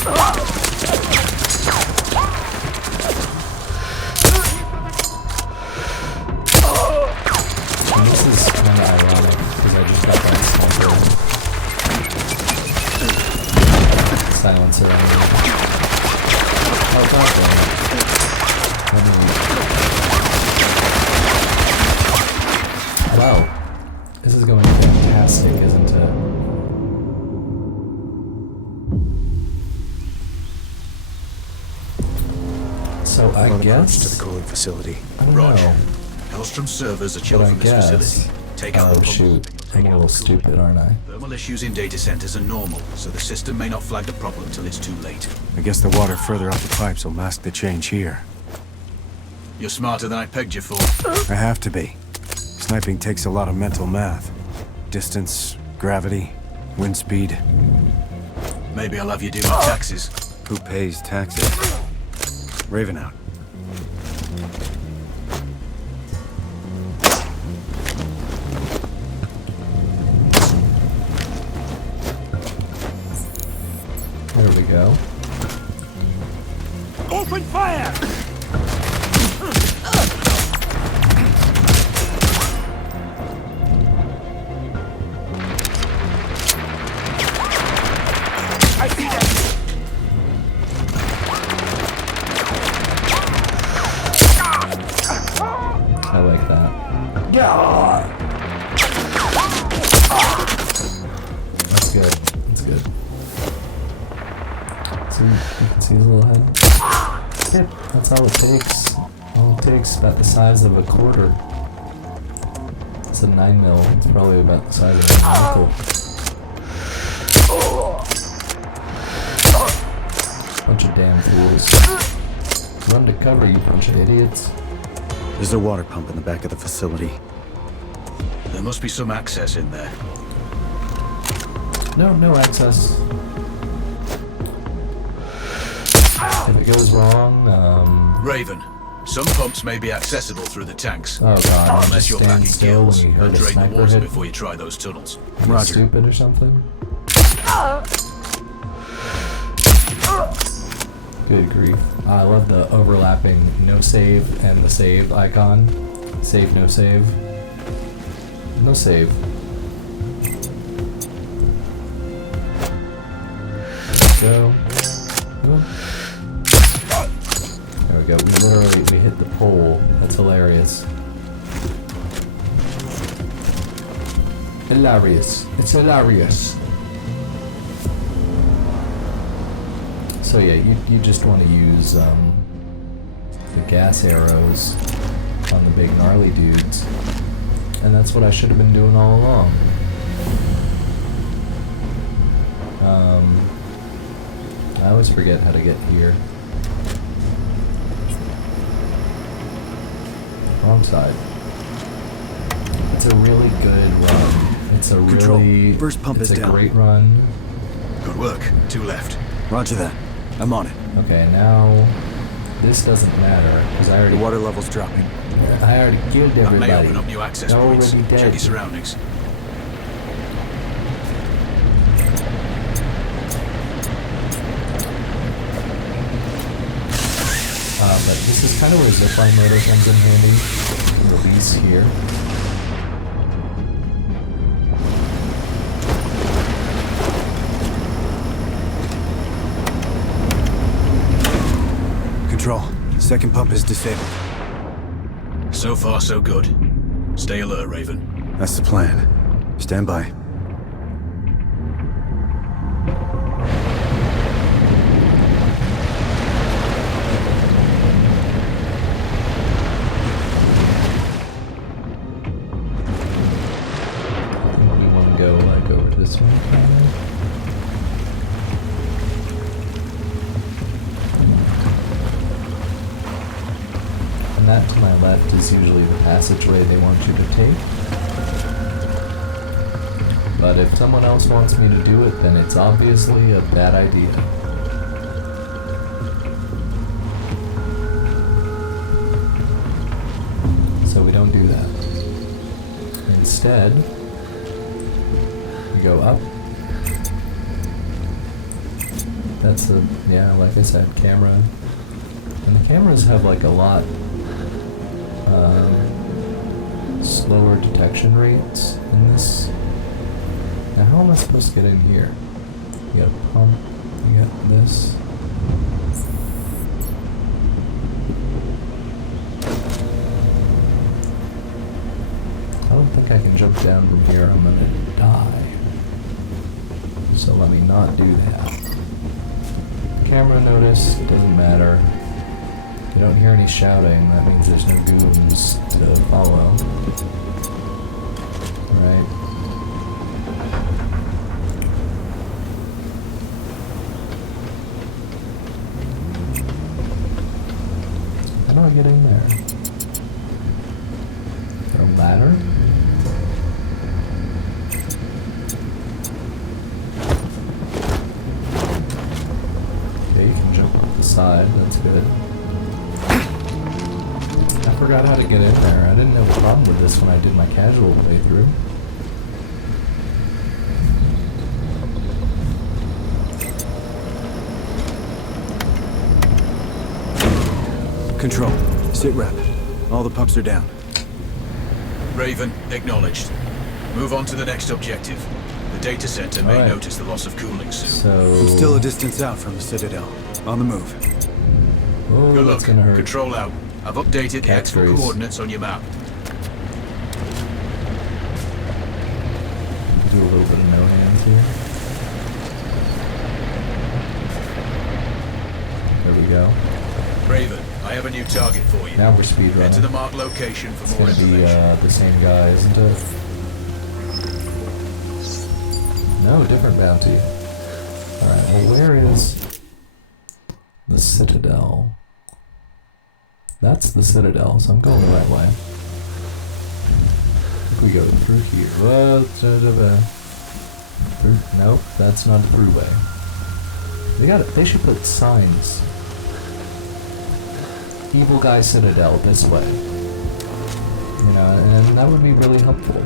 And this is kind of ironic because I just got that sniper silencer on me. Oh, god damn it. Wow. This is going fantastic, isn't it? So I'm I on approach guess to the cooling facility. I don't Rog, know. Hellstrom's servers are But chilled I from this guess. facility. Take out the Oh pumps. shoot! I'm a little stupid, aren't I? Thermal issues in data centers are normal, so the system may not flag the problem till it's too late. I guess the water further up the pipes will mask the change here. You're smarter than I pegged you for. I have to be. Sniping takes a lot of mental math. Distance, gravity, wind speed. Maybe I'll have you do my taxes. Who pays taxes? Raven out. There we go. Open fire! I see them! I like that. Yeah. That's good. That's good. See, you can see his little head. Yeah, that's all it takes. All it takes about the size of a quarter. It's a 9mm. It's probably about the size of a nickel. Bunch of damn fools. Run to cover, you bunch of idiots. There's a water pump in the back of the facility. There must be some access in there. No access. If it goes wrong, Raven, some pumps may be accessible through the tanks. oh god, Unless just you're stand packing still when gills, you heard and a drain the sniper water hit. before you try those tunnels. Are you Roger. stupid or something? Good grief. I love the overlapping no save and the save icon. Save, no save. No save. Go. There we go. We hit the pole. That's hilarious. Hilarious. It's hilarious. So yeah, you just want to use the gas arrows on the big gnarly dudes. And that's what I should have been doing all along. I always forget how to get here. Wrong side. It's a really good run. It's a Control. really... First pump it's is a down. great run. Good work. 2 left. Roger that. I'm on it. Okay, now... This doesn't matter, because I The already... water level's dropping. I already killed That everybody. may open up new access They're points. already dead. Check your surroundings. But this is kind of where zipline motors comes in handy. Release here. Control. Second pump is disabled. So far, so good. Stay alert, Raven. That's the plan. Stand by. We want to go like over to this one. And that to my left is usually the passageway they want you to take. But if someone else wants me to do it, then it's obviously a bad idea. So we don't do that. Instead, we go up. That's the, yeah, like I said, camera. And the cameras have like a lot slower detection rates in this. Now how am I supposed to get in here? You got a pump, you got this. I don't think I can jump down from here, I'm gonna die. So let me not do that. Camera notice, it doesn't matter. If you don't hear any shouting, that means there's no goons to follow. Right? How do I get in there? Is there a ladder? Okay, you can jump off the side, that's good. I forgot how to get in there. I didn't have a problem with this when I did my casual playthrough. Control. Sit rep. All the pumps are down. Raven, acknowledged. Move on to the next objective. The data center may Alright. notice the loss of cooling soon. So... I'm still a distance out from the Citadel. On the move. Oh, Good that's luck. gonna hurt. Control out. I've updated the Cat actual trees. coordinates on your map. Do a little bit of no hands here. There we go. Raven, I have a new target for you. Now we're speed Head to the running. marked location for It's more gonna be information. the same guy, isn't it? No, different bounty. Alright, well where is... Citadel. That's the Citadel, so I'm going the right way. We go through here. Nope, that's not a throughway. They should put signs. Evil Guy Citadel this way. You know, and that would be really helpful.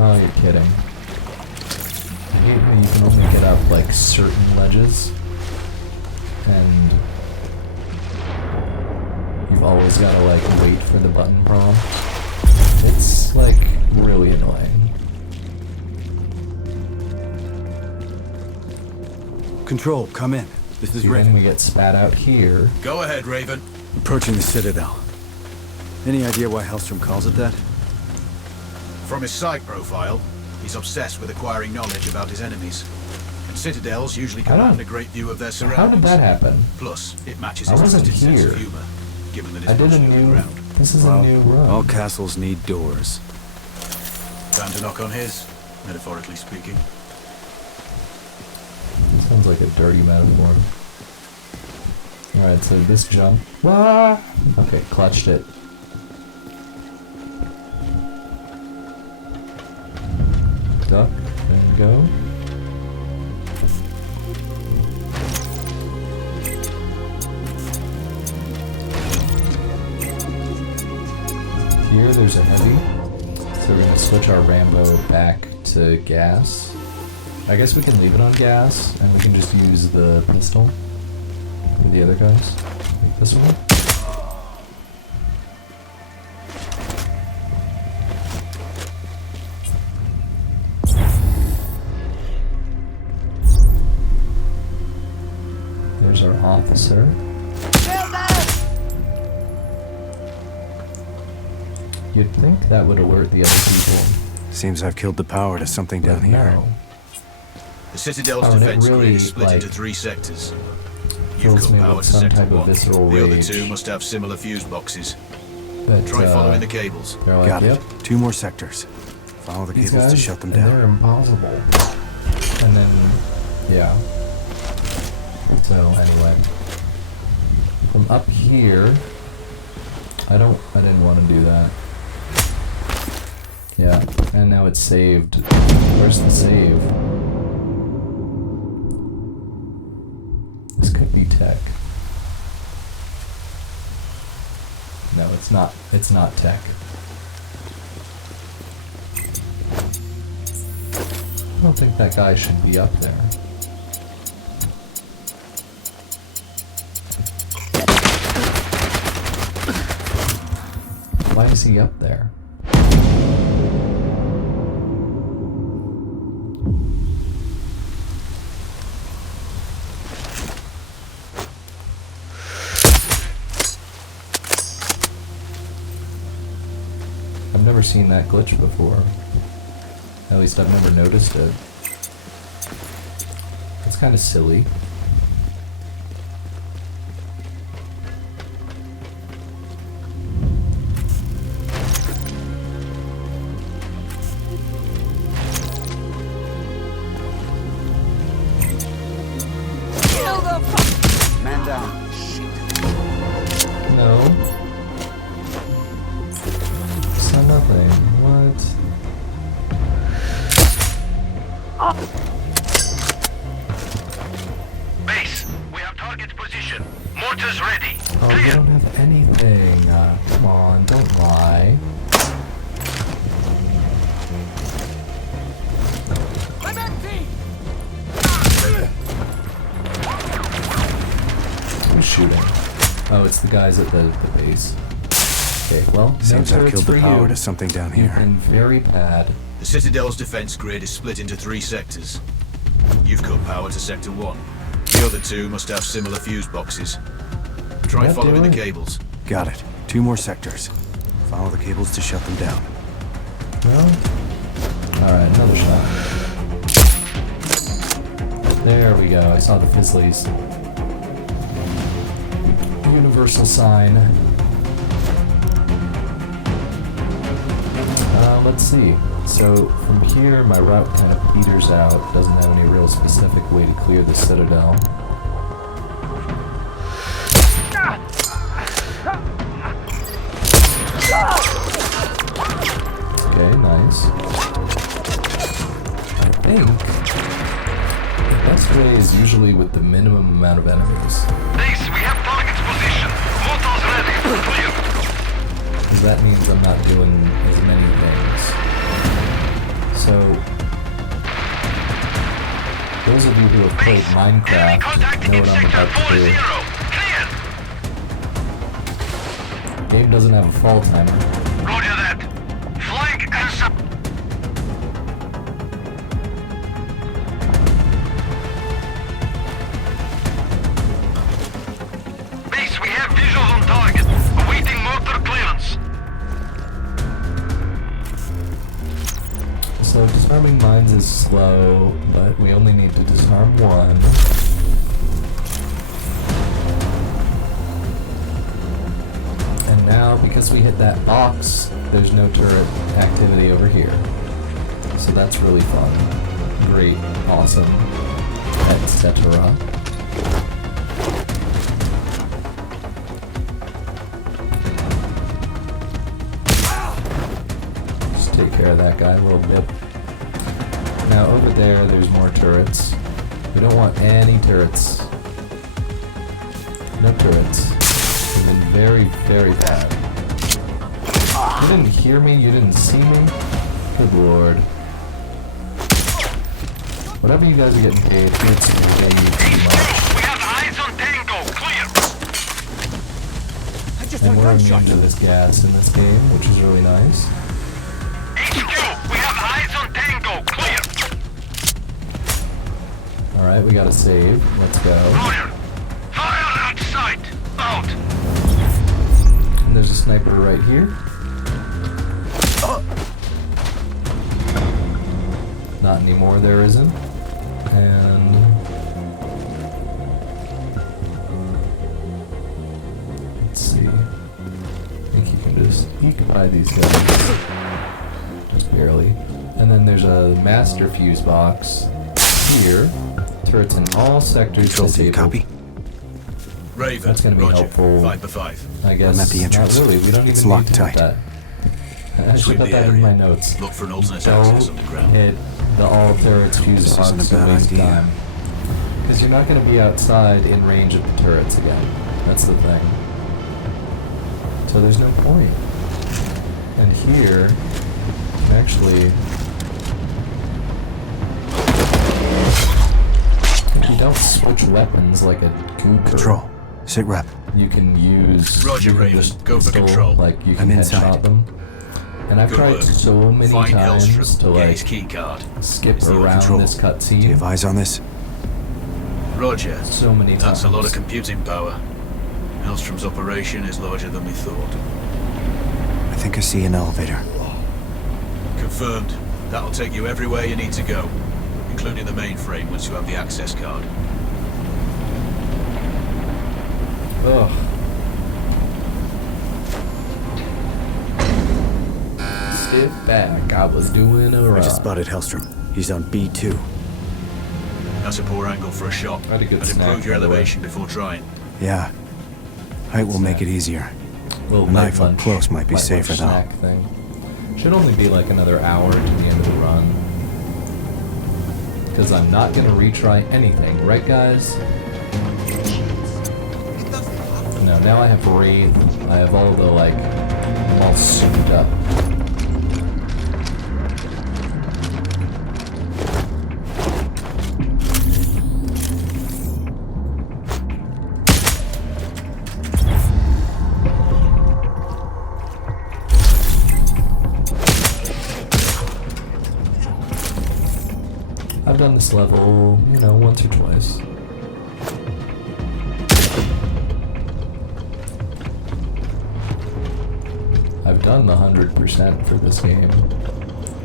Oh, you're kidding. I hate how you can only get up like certain ledges, and you've always gotta like wait for the button prompt. It's like really annoying. Control, come in. This is See, Raven. then we get spat out here. Go ahead, Raven. Approaching the Citadel. Any idea why Hellstrom calls it that? From his site profile, he's obsessed with acquiring knowledge about his enemies. And citadels usually command a great view of their surroundings. How did that happen? Plus, it matches I his wasn't twisted sense here. of humor, given that I it's did a mostly new. underground. This is a new run. All castles need doors. Time to knock on his, metaphorically speaking. Sounds like a dirty metaphor. Alright, so this jump. Wah! Okay, clutched it. Duck and go. Here there's a heavy. So we're gonna switch our Rambo back to gas. I guess we can leave it on gas and we can just use the pistol for the other guys. Like this one. There's our officer. You'd think that would alert the other people. Seems I've killed the power to something down here. No. The Citadel's Oh, and it defense really, grid is split like, into 3 sectors. You've fills got me power with to some sector type of 1. visceral The other rage. 2 must have similar fuse boxes. But, Try following the cables. they're like, Got it. yep, 2 more sectors. Follow the these cables guys, to shut them and down. they're impossible. And then, yeah. So anyway, from up here, I didn't want to do that. Yeah, and now it's saved. Where's the save? This could be tech. No, it's not. It's not tech. I don't think that guy should be up there. Why is he up there? I've never seen that glitch before. At least I've never noticed it. It's kind of silly. Man down. No. Saw nothing. What? Base, we have target position. Mortars ready. Oh, you don't have anything. Come on, don't lie. I'm empty! Who's shooting? Oh, it's the guys at the base. Okay, well, Seems no I've turrets killed the for power you. to something down You've here. been very bad. The Citadel's defense grid is split into 3 sectors. You've got power to sector 1. The other 2 must have similar fuse boxes. Try Yeah, following the do it. cables. Got it. 2 more sectors. Follow the cables to shut them down. Well, alright, another shot. There we go, I saw the fizzlies. Universal sign. let's see. So from here, my route kind of peters out. Doesn't have any real specific way to clear the citadel. Okay, nice. I think the best way is usually with the minimum amount of enemies. Base, we have target's position. Mortars ready. Clear. Because that means I'm not doing as many things. So, those of you who have played Minecraft know what I'm about to do. Game doesn't have a fall timer. Roger that. Flank and sub. Base, we have visuals on target. Awaiting mortar clearance. So disarming mines is slow, but we only need to disarm one. And now, because we hit that box, there's no turret activity over here. So that's really fun. Great, awesome, etc. Just take care of that guy a little bit. Now over there, there's more turrets. We don't want any turrets. No turrets. We've been very, very bad. You didn't hear me? You didn't see me? Good lord. Whatever you guys are getting paid, it's way too much. We have eyes on Tango. Clear. And we're immune to this gas in this game, which is really nice. HQ, we have eyes on Tango. Clear. Alright, we gotta save. Let's go. Roger. Fire at sight. Out. And there's a sniper right here. Not anymore, there isn't. And let's see. I think you can just eke by these guys. Just barely. And then there's a master fuse box here. Turrets in all sectors. Control team, copy. Raven, That's gonna be Roger. helpful. 5 for 5. I guess. I'm at the entrance. Not really. We don't It's even locked need to tight. hit that. I should Sweep put the that in area. my notes. Look for an alternate access Don't underground. hit the all turrets fuse This box, isn't a so bad waste idea. time. Because you're not going to be outside in range of the turrets again. That's the thing. So there's no point. And here, you can actually, if you don't switch weapons like a goober, Control. Sit rep. you can use Roger, you can Raven. just Go for pistol, control. like you I'm can inside. headshot them. And I've Good tried work. so many Find times Hellstrom. to Get like his key card. skip It's the around Control. this Do you cutscene have eyes on this? Roger. so many times. That's a lot of computing power. Hellstrom's operation is larger than we thought. I think I see an elevator. Confirmed. That'll take you everywhere you need to go, including the mainframe once you have the access card. Ugh. Sit back. I was doing a I run. just spotted Hellstrom. He's on B2. That's a poor angle for a shot. Had a good But snack, improve your by the way. elevation before trying. Yeah. Height will make it easier. Little A knife light up close might be light safer, lunch though. snack thing. Should only be like another hour to the end of the run. Because I'm not gonna retry anything, right, guys? No, now I have Wraith. I have all the like, I'm all souped up. I've done this level, you know, once or twice. I've done the 100% for this game.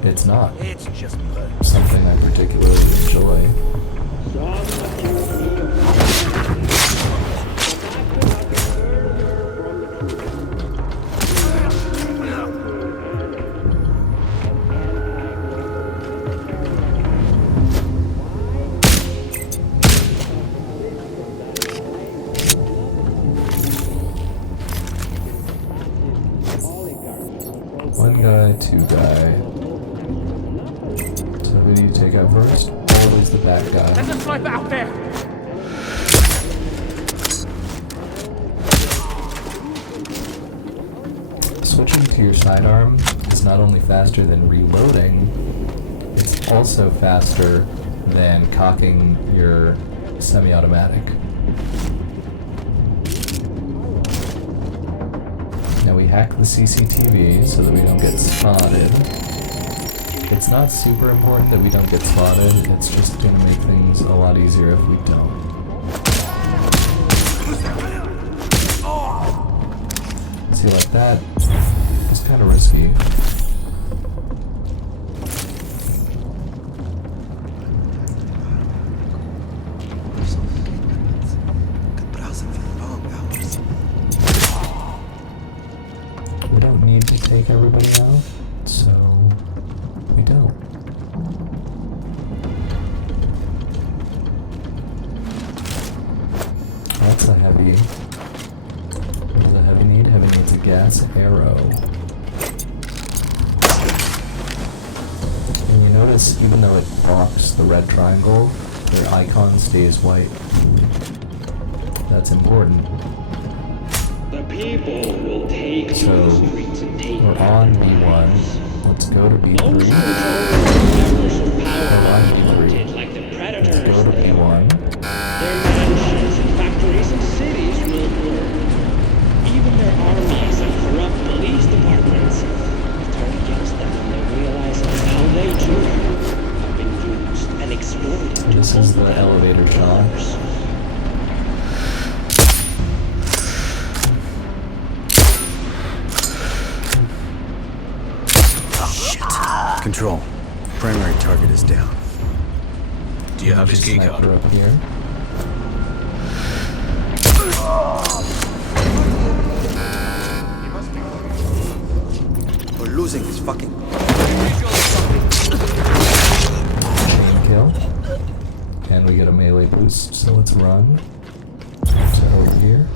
It's not It's just something I particularly enjoy. One guy, two guy. So who do you take out first? Always the bad guy. There's a sniper out there! Switching to your sidearm is not only faster than reloading, it's also faster than cocking your semi-automatic. Now we hack the CCTV so that we don't get spotted. It's not super important that we don't get spotted, it's just gonna make things a lot easier if we don't. See, like that, it's kind of risky. We don't need to take everybody out, so we don't. That's a heavy. What does a heavy need? Heavy needs a gas arrow. And you notice, even though it blocks the red triangle, their icon stays white. That's important. The people will take to So, the streets and take we're on B1. Let's go to B3. Most members of We're power on B3. hunted like the predators Let's go to they are. B1. Their mansions and factories and cities will burn. Even their armies and corrupt police departments turn against them when they realize how they too have been used and exploited to This is the hold them elevator shot. others. Control. Primary target is down. Do you have his key Sniper card? up here. We're losing this fucking. Chain kill. And we get a melee boost, so let's run. So over here.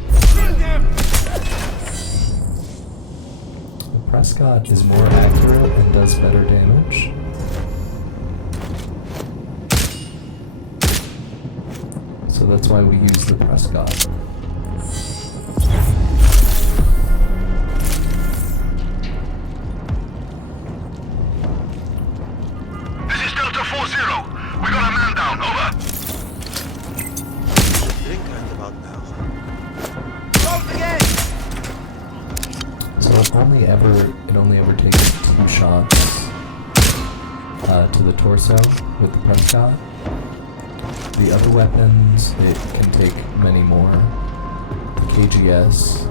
The Prescott is more accurate and does better damage. So that's why we use the Prescott. This is Delta 4-0. We got a man down. Over. Drink right about now. So it only ever takes 2 shots to the torso with the Prescott. The other weapons, it can take many more. KGS.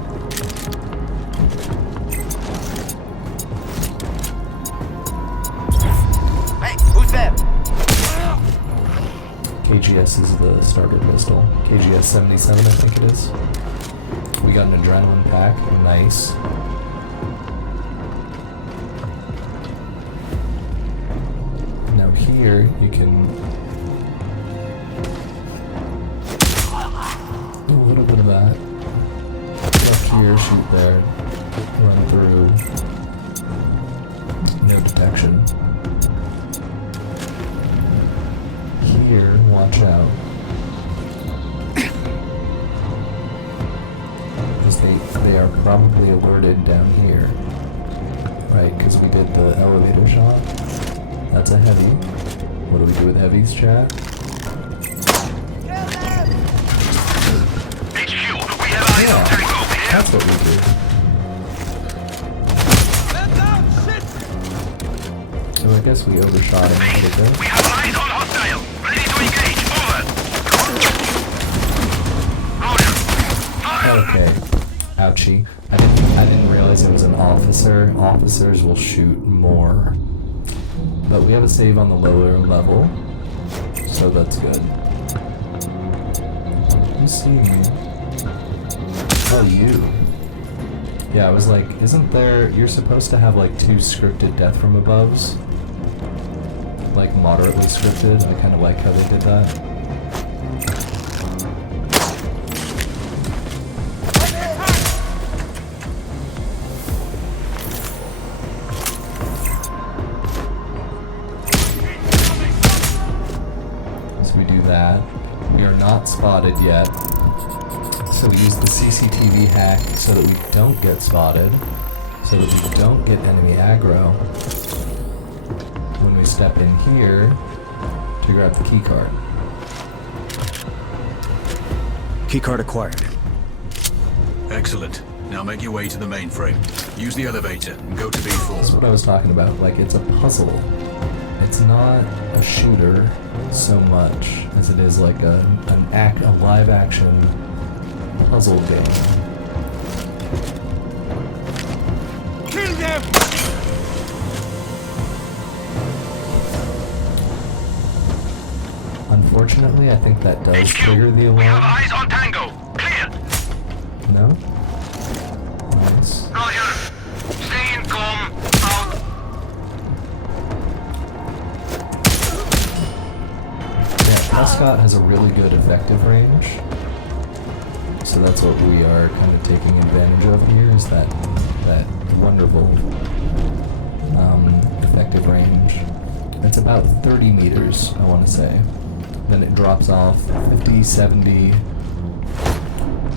Hey, who's there? KGS is the starter pistol. KGS 77, I think it is. We got an adrenaline pack. Nice. Now here, you can do a little bit of that. Left here, shoot there. Run through. No detection. Here, watch out. Because they are probably alerted down here. Right, because we did the elevator shot. That's a heavy. What do we do with heavies, chat? HQ, we have eyes on Tango. Here. That's what we do. So I guess we overshot him a little bit. We have eyes on hostile. Ready to engage. Over. Roger. Fire. Okay. Ouchie. I didn't realize it was an officer. Officers will shoot more. But we have a save on the lower level. So that's good. You see me. Oh, you. Yeah, I was like, isn't there... You're supposed to have like 2 scripted death from aboves. Like moderately scripted. I kind of like how they did that. not spotted yet. So we use the CCTV hack so that we don't get spotted, so that we don't get enemy aggro when we step in here to grab the keycard. Keycard acquired. Excellent. Now make your way to the mainframe. Use the elevator and go to B4. That's what I was talking about. Like, it's a puzzle. It's not a shooter so much as it is like a live action puzzle game. Kill them! Unfortunately, I think that does trigger the We have alarm. eyes on Tango. Clear. No? Nice. Roger. Stay in calm. Out. Yeah, Prescott has a really good effective range. So that's what we are kind of taking advantage of here, is that wonderful effective range. It's about 30 meters, I want to say. Then it drops off 50, 70,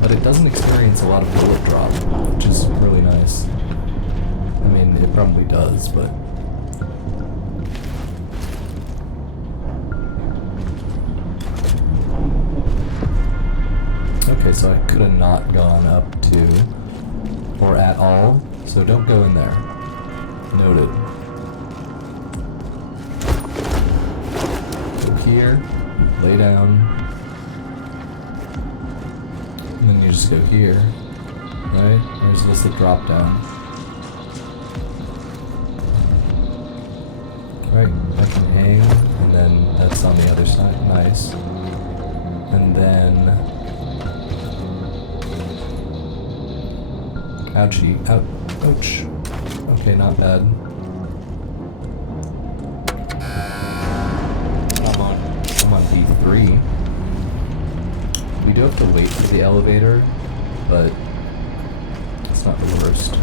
but it doesn't experience a lot of bullet drop, which is really nice. I mean, it probably does, but... Okay, so I could have not gone up to, or at all, so don't go in there. Noted. Go here, lay down, and then you just go here, right? There's just the drop down. Right, I can hang, and then that's on the other side, nice. And then... Ouchie. Ouch. Okay, not bad. I'm on B3. We do have to wait for the elevator, but it's not the worst.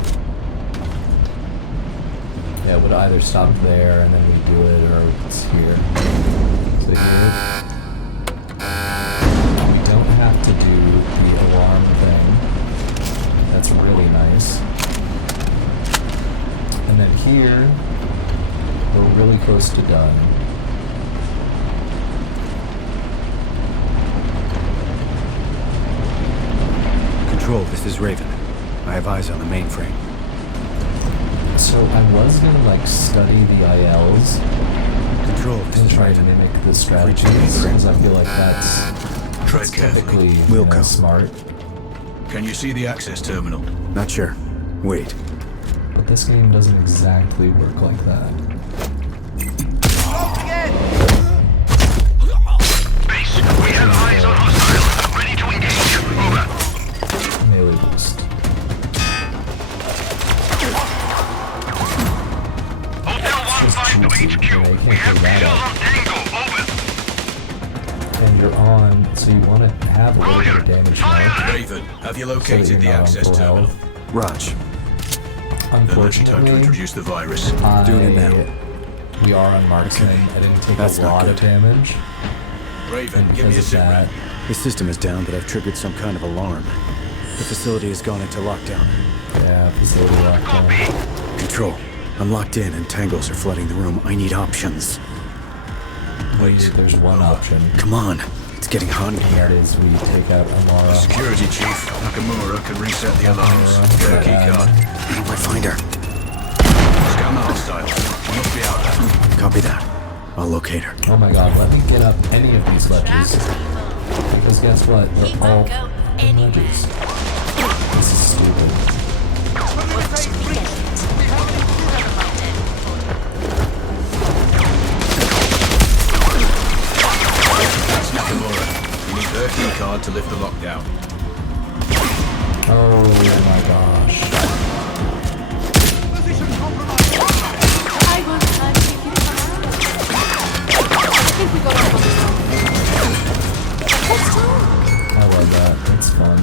Yeah, it would either stop there and then we do it, or it's here. So here, we don't have to do the alarm thing. That's really nice. And then here, we're really close to done. Control, this is Raven. I have eyes on the mainframe. So I was gonna like study the ILs Control, this and is try to Raven. mimic the strategies, because I feel like that's typically smart. Can you see the access terminal? Not sure. Wait. But this game doesn't exactly work like that. Base, we have eyes on hostiles. Ready to engage. Over. Melee boost. Hotel 1-5 to HQ. We have visuals on Tango. Over. And you're on, so you want to have a little bit of damage now. Raven, have you located So that the you're not on access full terminal? health. Raj. Then let's time to Unfortunately, introduce the virus. Doing it now. We are on marksman. I didn't take That's a not lot of good. damage, Raven, and give me a because of sit that, rep. The system is down, but I've triggered some kind of alarm. The facility has gone into lockdown. yeah, facility lockdown. Control, I'm locked in and tangles are flooding the room. I need options. Wait. There's one option. Come on, it's getting hot in That here. is we take out Amara. Security Chief Nakamura can reset the alarms. Get a key card. How do I find her? Scan the hostile. She must be out there. Copy that. I'll locate her. Oh my god, let me get up any of these ledges. Because guess what? They're all ledges. This is stupid. That's Nakamura. You need her key card to lift the lockdown. Oh my gosh. Position compromised. I will not take you down. I think we got all this. Let's talk. I love that. It's fun.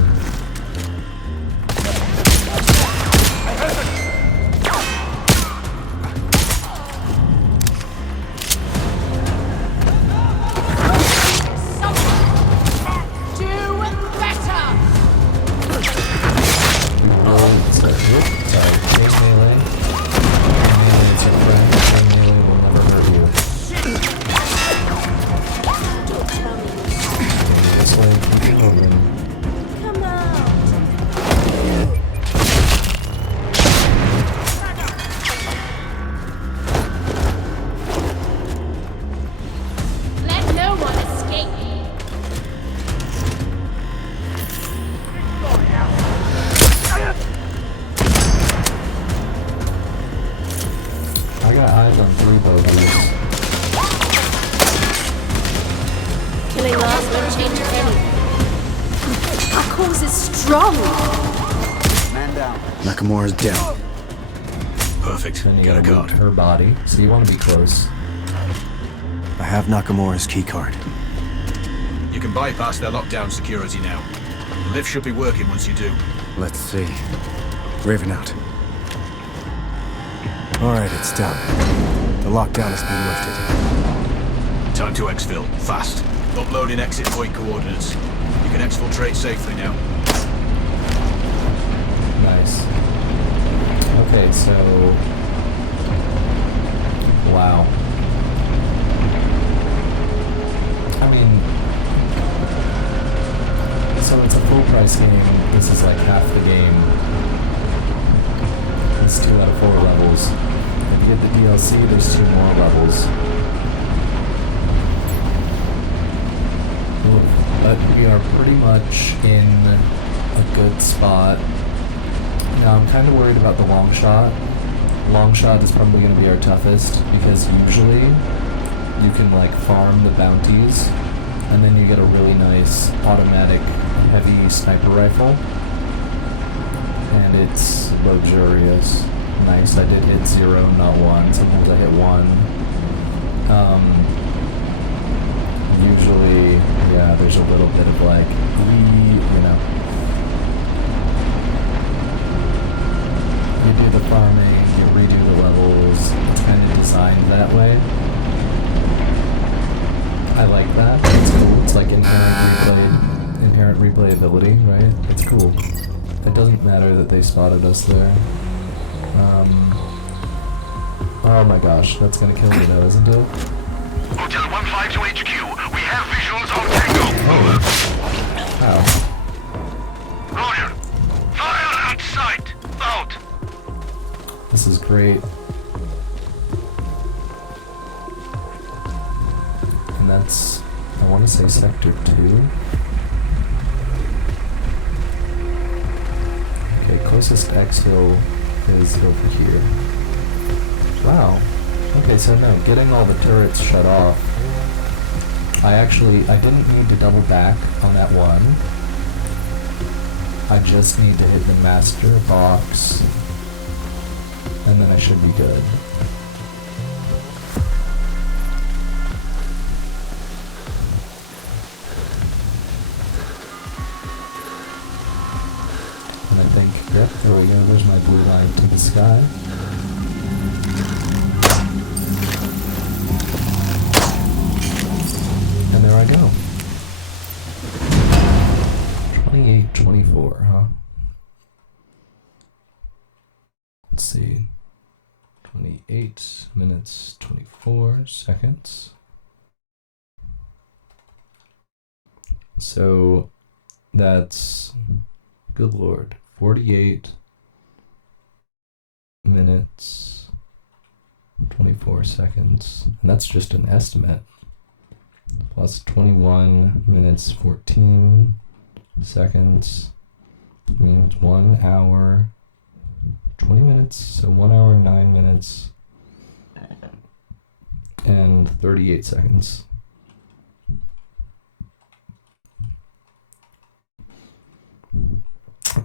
3 bogeys. Killing us won't change anything. Our cause is strong. Man down. Nakamura's down. Perfect. Then you Get a gotta card. loot her body, so you want to be close. I have Nakamura's keycard. You can bypass their lockdown security now. The lift should be working once you do. Let's see. Raven out. Alright, it's done. The lockdown has been lifted. Time to exfil. Fast. Uploading exit point coordinates. You can exfiltrate safely now. Nice. Okay, so... Wow. I mean... So it's a full price game. This is like half the game. It's 2 out of 4 levels. If you get the DLC, there's 2 more levels. But we are pretty much in a good spot. Now I'm kind of worried about the long shot. Long shot is probably going to be our toughest because usually you can like farm the bounties and then you get a really nice automatic heavy sniper rifle and it's luxurious. Nice, I did hit 0, not 1. Sometimes I hit 1. Usually, yeah, there's a little bit of like, you know. You do the farming, you redo the levels, it's kind of designed that way. I like that, it's cool, it's like inherent replayability, right? It's cool. It doesn't matter that they spotted us there. Oh my gosh, that's gonna kill me though, isn't it? Hotel 152 HQ, we have visuals on Tango. Over. Ow. Roger. Fire at sight. Out. This is great. And that's, I want to say sector 2. Okay, closest exfil is over here. Wow. Okay, so no, getting all the turrets shut off. I didn't need to double back on that one. I just need to hit the master box. And then I should be good. And I think, yep, there we go, there's my blue line to the sky. And there I go. 28-24, huh? Let's see. 28 minutes, 24 seconds. So that's, good lord, 48 minutes, 24 seconds. And that's just an estimate. Plus 21 minutes, 14 seconds. Means 1 hour, 20 minutes. So 1 hour, 9 minutes, and 38 seconds.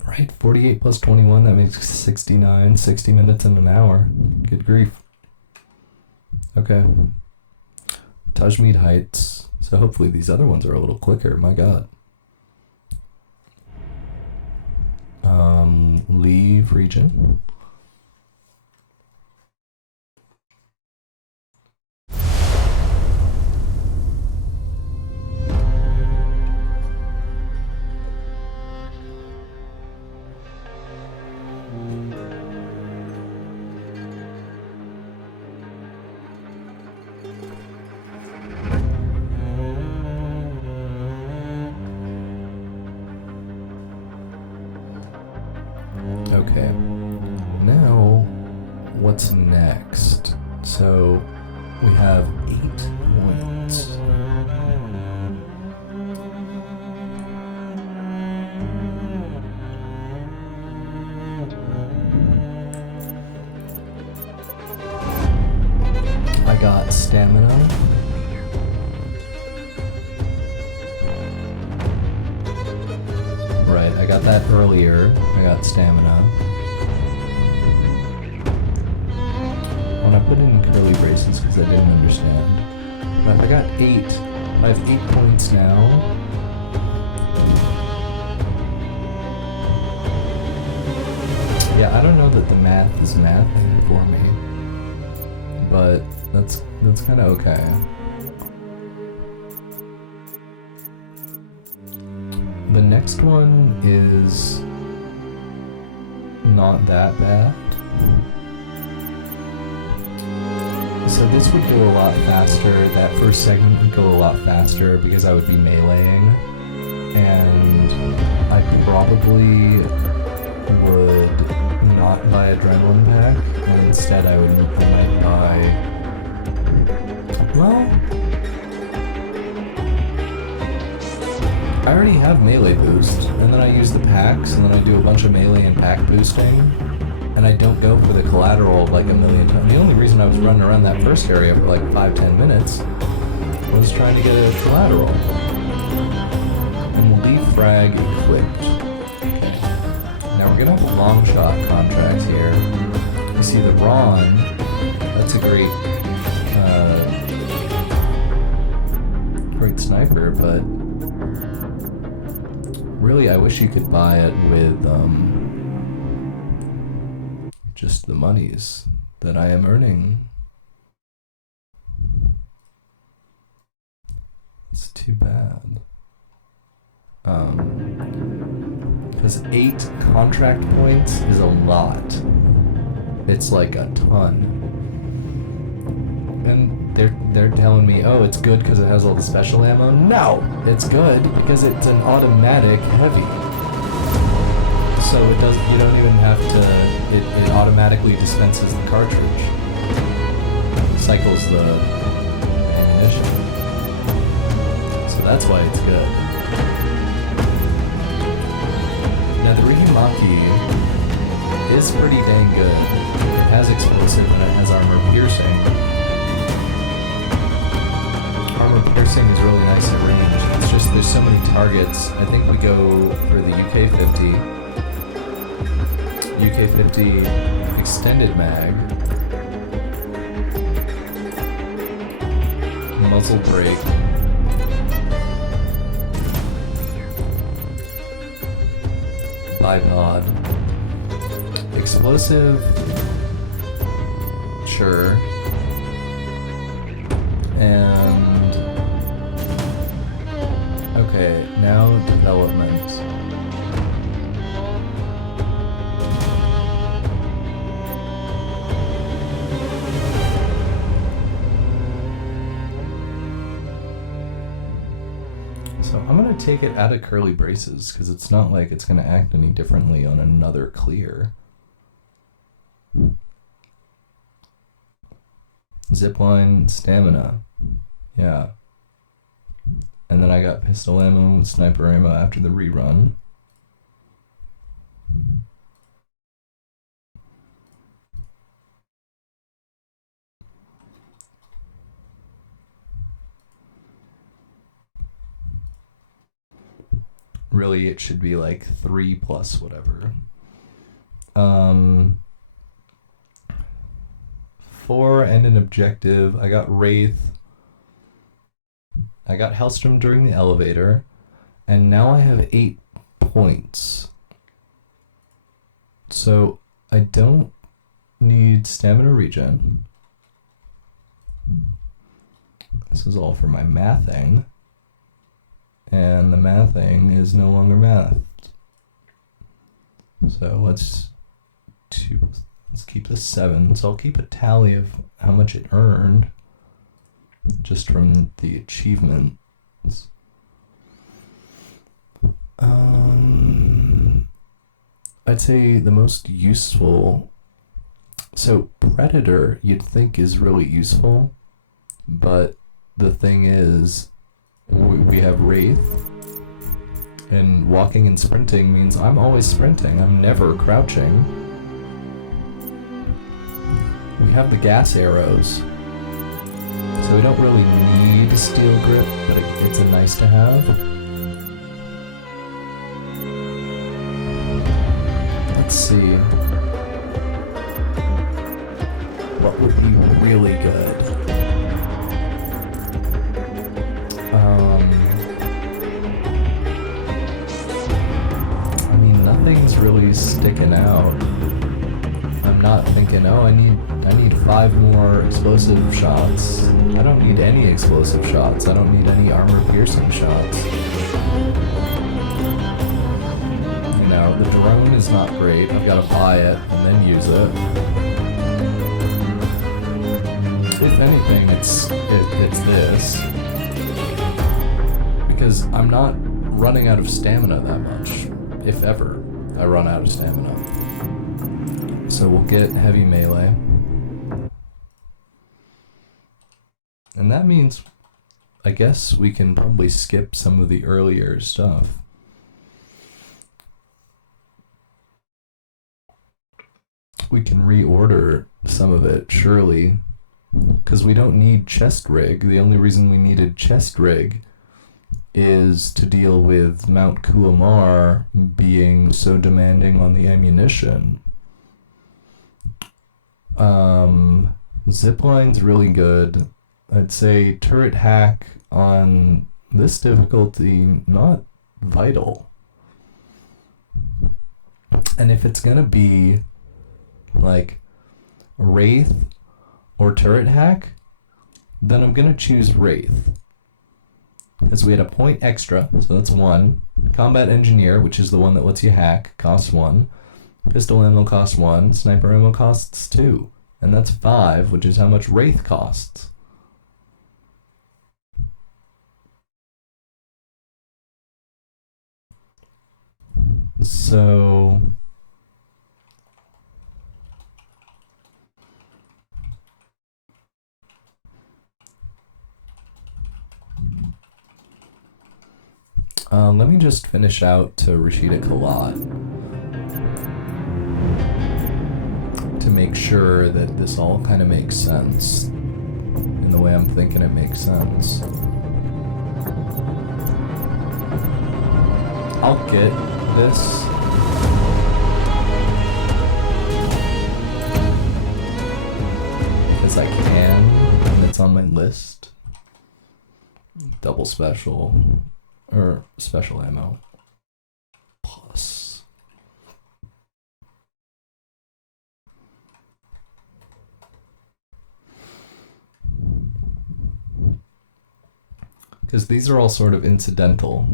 Right, 48 plus 21, that makes 69, 60 minutes and an hour. Good grief. Okay. Tajmeed Heights. So hopefully these other ones are a little quicker, my god. Leave region. Okay, now what's next? So we have 8 points. stamina. Right, I got that earlier. I got stamina. When I put in curly braces because I didn't understand. But I got 8. I have 8 points now. Yeah, I don't know that the math is mathing for me. But that's kind of okay. The next one is not that bad. So this would go a lot faster. That first segment would go a lot faster because I would be meleeing, and I probably would not buy Adrenaline Pack, and instead I might buy, well, I already have melee boost, and then I use the packs, and then I do a bunch of melee and pack boosting, and I don't go for the collateral like a million times. The only reason I was running around that first area for like 5-10 minutes was trying to get a collateral. And leaf frag equipped. Now we're gonna have long shot contracts here. You see the Ron, that's a great sniper, but really I wish you could buy it with just the monies that I am earning. It's too bad. Because 8 contract points is a lot. It's like a ton. And they're telling me, oh, it's good because it has all the special ammo. No, it's good because it's an automatic heavy. So it doesn't. You don't even have to. It automatically dispenses the cartridge. Cycles the ammunition. So that's why it's good. Now the Rigimaki is pretty dang good. It has explosive and it has armor piercing. Armor piercing is really nice at range. It's just there's so many targets. I think we go for the UK-50. UK-50 extended mag. Muzzle brake. Bipod. Explosive. Sure. And okay, now development. So I'm gonna take it out of curly braces because it's not like it's gonna act any differently on another clear. Zipline, stamina. Yeah. And then I got pistol ammo, sniper ammo after the rerun. Really, it should be like 3 plus whatever. 4 and an objective. I got Wraith. I got Hellstrom during the elevator. And now I have 8 points. So I don't need stamina regen. This is all for my mathing. And the mathing is no longer mathed. So let's keep this 7. So I'll keep a tally of how much it earned just from the achievements. I'd say the most useful. So Predator you'd think is really useful, but the thing is we have Wraith, and walking and sprinting means I'm always sprinting. I'm never crouching. We have the gas arrows. So So we don't really need steel grip, but it's a nice to have. Let's see. What would be really good? I mean, nothing's really sticking out. I'm not thinking, oh, I need 5 more explosive shots. I don't need any explosive shots. I don't need any armor-piercing shots. You know, the drone is not great. I've got to buy it and then use it. If anything, it's this. Because I'm not running out of stamina that much. If ever I run out of stamina. So we'll get heavy melee. And that means, I guess we can probably skip some of the earlier stuff. We can reorder some of it, surely. Because we don't need chest rig. The only reason we needed chest rig is to deal with Mount Kuamar being so demanding on the ammunition. Zipline's really good. I'd say turret hack on this difficulty, not vital. And if it's gonna be like Wraith or turret hack, then I'm gonna choose Wraith. Because we had a point extra, so that's 1. Combat Engineer, which is the one that lets you hack, costs 1. Pistol ammo costs 1, sniper ammo costs 2. And that's 5, which is how much Wraith costs. So... let me just finish out to Rashida Kalat to make sure that this all kind of makes sense in the way I'm thinking it makes sense. I'll get this. As I can, and it's on my list. Double special. Or special ammo. Plus. Because these are all sort of incidental.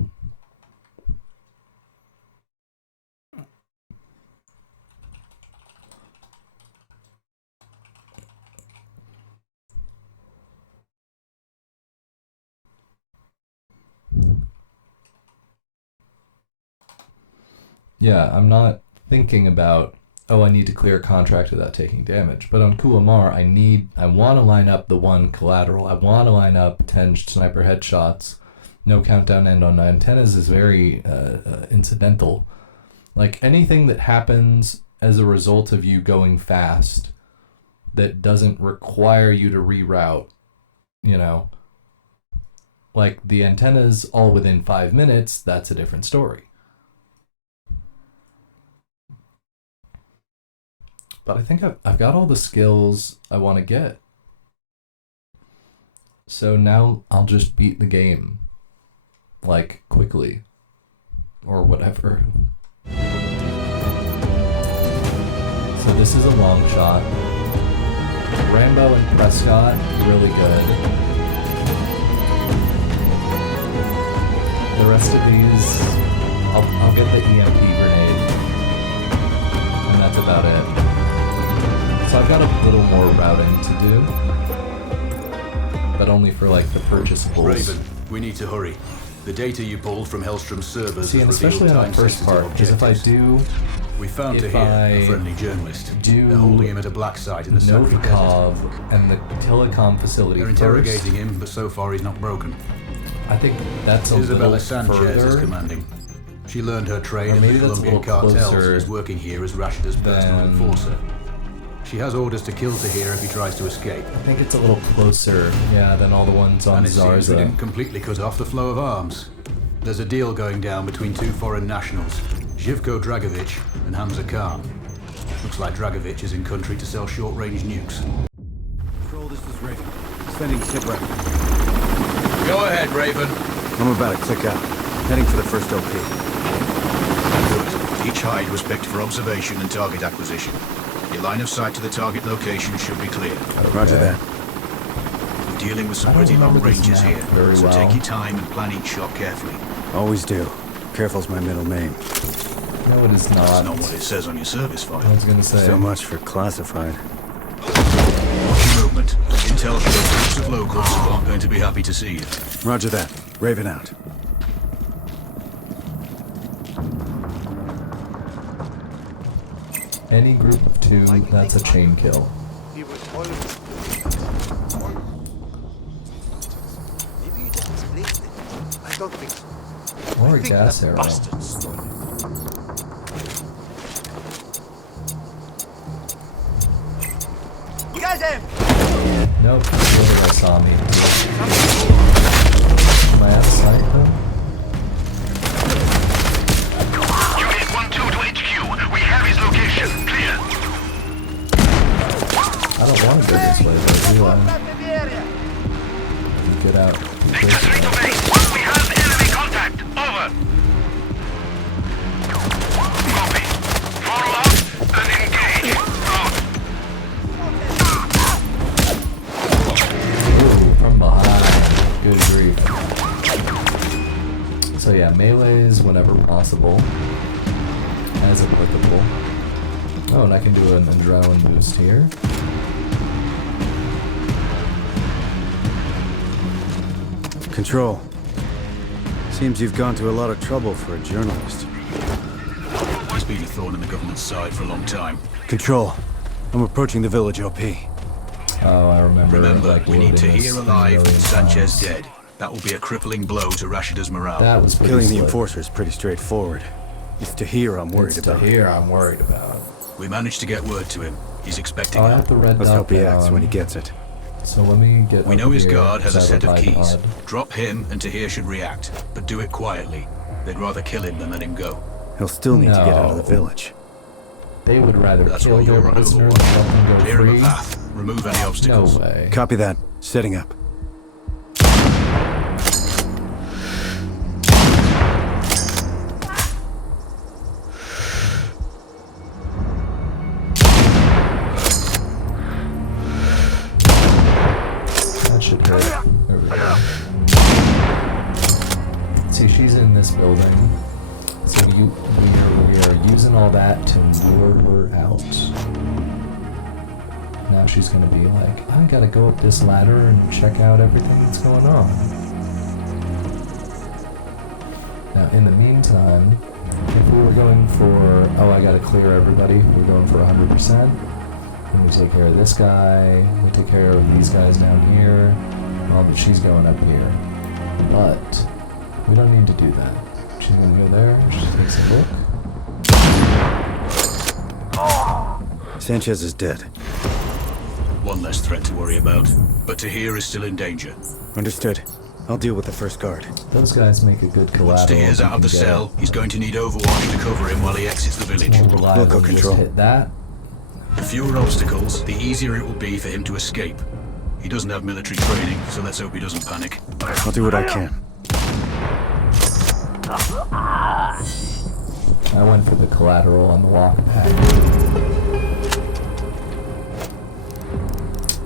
Yeah, I'm not thinking about, oh, I need to clear a contract without taking damage. But on Kuamar, I want to line up the 1 collateral. I want to line up 10 sniper headshots. No countdown end on antennas is very incidental. Like anything that happens as a result of you going fast that doesn't require you to reroute, you know, like the antennas all within 5 minutes, that's a different story. But I think I've got all the skills I want to get. So now I'll just beat the game. Like, quickly. Or whatever. So this is a long shot. Rambo and Prescott, really good. The rest of these, I'll get the EMP grenade. And that's about it. So I've got a little more routing to do, but only for like the purchasables. Raven, we need to hurry. The data you pulled from Hellstrom's servers See, and has especially revealed on the first part, because if I do, we found to hear a friendly journalist. They're holding him at a black site in the Sahara Novikov and the telecom facility They're interrogating him, but so far he's not broken. I think that's a Isabella little Sanchez further. is commanding. She learned her trade Or in maybe the that's a Colombian little cartels and closer is working here as Rashida's personal than enforcer. She has orders to kill Tahir if he tries to escape. I think it's a little closer, yeah, than all the ones on And it seems we Zarza. didn't completely cut off the flow of arms. There's a deal going down between two foreign nationals, Živko Dragovic and Hamza Khan. Looks like Dragovic is in country to sell short-range nukes. Control, this is Raven. Sending sit rep. Go ahead, Raven. I'm about to click out. Heading for the first LP. Good. Each hide was picked for observation and target acquisition. Your line of sight to the target location should be clear. Roger that. We're dealing with some I don't pretty long remember this ranges map here, very so well. take your time and plan each shot carefully. Always do. Careful's my middle name. No, it is That's not. not what it says on your service I file. was gonna say. So much for classified. Watch your movement. Intel shows groups of locals who aren't going to be happy to see you. Roger that. Raven out. Any group of two, that's a chain kill. He was always... Maybe you just misplaced it. I don't think so. Or I a think gas that arrow. bastard stole it. You got him! Nope, the other guy saw me. Am I out of sight though? Unit 1-2 to HQ. We have his location. Clear. I don't want to go this way though, do I? Get out. Victor 3 to base. We have enemy contact. Over. Copy. Follow up and engage. Out. Ooh, from behind. Good grief. So yeah, melees whenever possible. As applicable. Oh, and I can do an adrenaline boost here. Control. Seems you've gone to a lot of trouble for a journalist. He's been a thorn in the government's side for a long time. Control. I'm approaching the village OP. Oh, I remember. Remember, like, we need loading Tahir this a alive and million Sanchez times. dead. That will be a crippling blow to Rashida's morale. That was pretty Killing the slick. enforcer is pretty straightforward. It's Tahir I'm worried It's about. Tahir I'm worried about. We managed to get word to him. He's expecting Oh, I help. have the red Let's dot hope he down. acts when he gets it. So let me get. We know over his here, guard has a 'cause I have set of keys. bipod. Drop him and Tahir should react, but do it quietly. They'd rather kill him than let him go. He'll still need to get out of the No. village. They would rather That's kill why their you're on prisoners Overwatch. than let them go Clear him free. a path. Remove any No obstacles. way. Copy that. Setting up. That should hit. There we go. See, she's in this building. So we are using all that to lure her out. Now she's gonna be like, I gotta go up this ladder and check out everything that's going on. Now, in the meantime, if we were going for, oh, I gotta clear everybody, we're going for 100%. And we take care of this guy, we take care of these guys down here. Well, but she's going up here. But we don't need to do that. She's gonna go there, she takes a look. Sanchez is dead. One less threat to worry about. But Tahir is still in danger. Understood. I'll deal with the first guard. Those guys make a good collateral. Once Tahir's if out of you the can cell, get he's going to need Overwatch to cover him while he exits the it. village. More reliable Local to just control. hit that. The fewer obstacles, the easier it will be for him to escape. He doesn't have military training, so let's hope he doesn't panic. I'll do what I can. I went for the collateral on the walk back.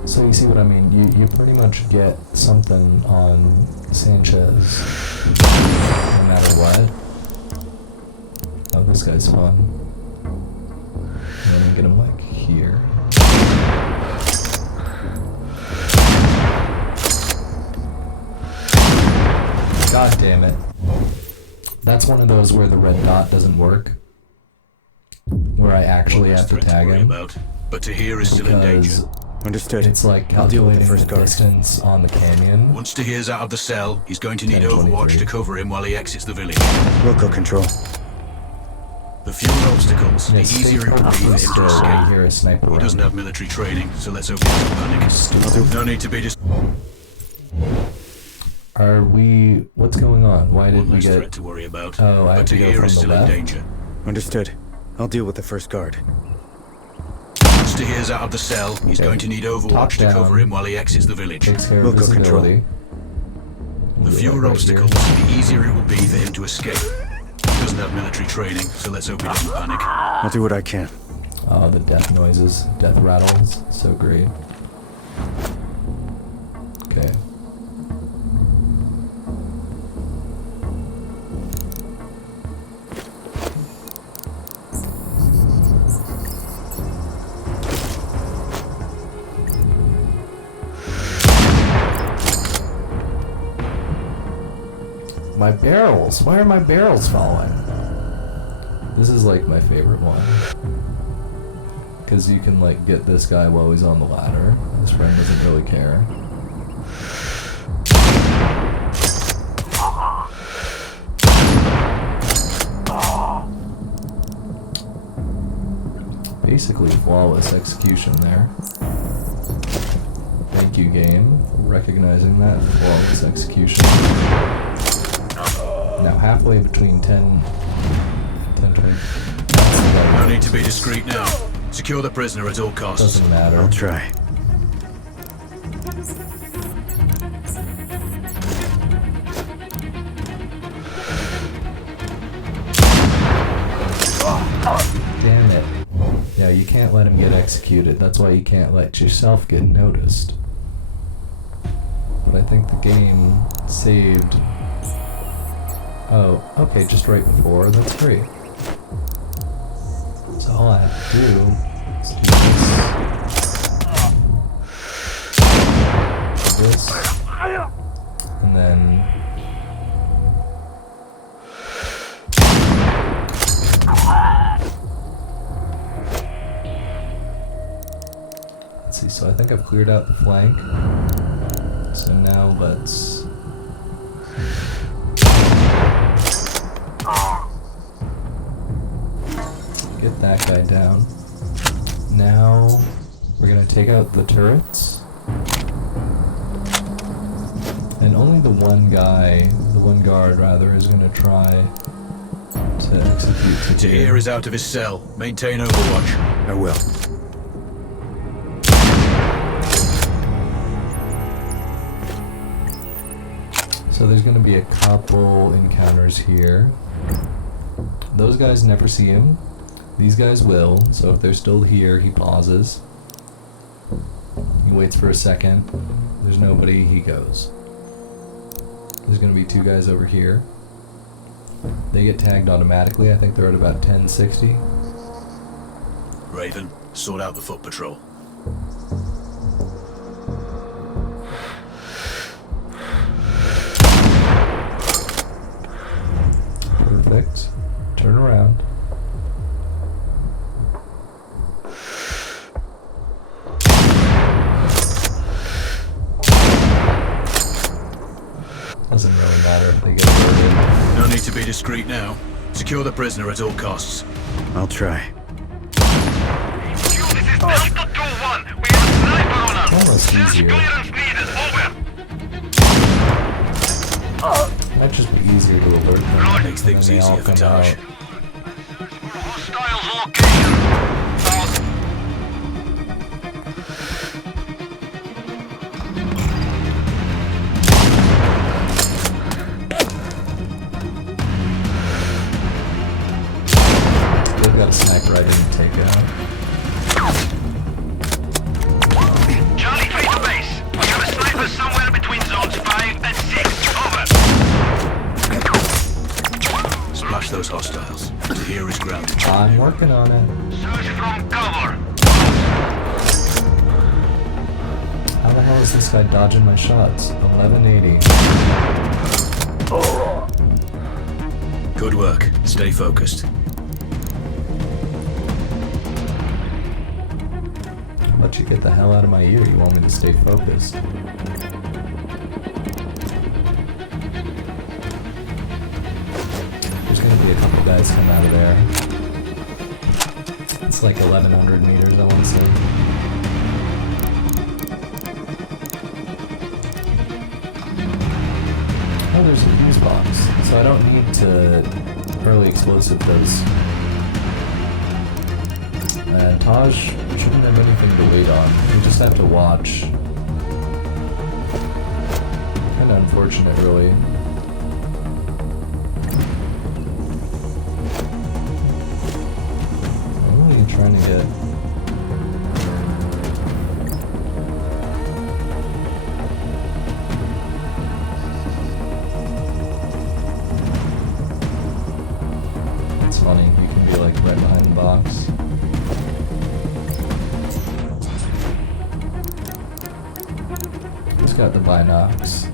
So you see what I mean? You pretty much get something on Sanchez no matter what. Oh, this guy's fun. And then get him like here. God damn it. That's one of those where the red dot doesn't work. Where I actually have to Threat tag worry him. about. But Tahir is still in danger. Because Understood. it's like I'll deal with calculating the first the guard. distance on the canyon. Once Tahir's out of the cell, he's going to need 10:23. Overwatch to cover him while he exits the village. Local control. The fewer obstacles, the Yeah, easier stay it will be focused for him still to when you escape. hear a sniper He round. doesn't have military training, so let's hope he doesn't panic. No need to be Are we... What's going on? Why did one we less get... threat to worry about. Oh, I have but to go Tahir from is the still in left? danger. Understood. I'll deal with the first guard. Once Tahir's out of the cell, he's going to need Overwatch to cover him while he exits the village. Takes care We'll of go control. visibility. The fewer obstacles, the easier it will be for him to escape. He doesn't have military training, so let's hope he doesn't panic. I'll do what I can. Oh, the death noises, death rattles, so great. Okay. My barrels! Why are my barrels falling? This is like my favorite one. Because you can like get this guy while he's on the ladder. His friend doesn't really care. Basically flawless execution there. Thank you, game, for recognizing that. Flawless execution. Now halfway between 10, 20. No need to be discreet now. Secure the prisoner at all costs. Doesn't matter. I'll try. Damn it. Yeah, you can't let him get executed. That's why you can't let yourself get noticed. But I think the game saved... Oh, okay, just right before. That's great. So all I have to do is do this. And then... Let's see, so I think I've cleared out the flank. So now let's... get that guy down. Now we're gonna take out the turrets. And only the one guy, the one guard rather, is gonna try to execute Tahir is out of his cell. Maintain Overwatch. I will. So there's gonna be a couple encounters here. Those guys never see him. These guys will, so if they're still here, he pauses. He waits for a second. There's nobody, he goes. There's gonna be two guys over here. They get tagged automatically. I think they're at about 1060. Raven, sort out the foot patrol. Perfect. Turn around. Doesn't really matter if they get loaded. No need to be discreet now. Secure the prisoner at all costs. I'll try. This is Delta 2-1. We have a sniper on us. Almost Search easier. clearance needed. Over. Might just be easier to alert them. Makes things and then they all easier for come Taj. out. Hostiles location. They've got a sniper I didn't take out. Charlie 3 to base. We have a sniper somewhere between zones 5 and 6. Over. Splash those hostiles. Tahir is grounded. I'm working on it. Search from cover. How the hell is this guy dodging my shots? 1180. Good work. Stay focused. I'll let you get the hell out of my ear. You want me to stay focused. There's gonna be a couple guys come out of there. It's like 1,100 meters, I want to say. Oh, there's a fuse box, so I don't need to early explosive those. Taj shouldn't have anything to wait on. You just have to watch. Kinda unfortunate, really. What are you trying to get? It's funny, you can be like right behind the box. He's got the binocs.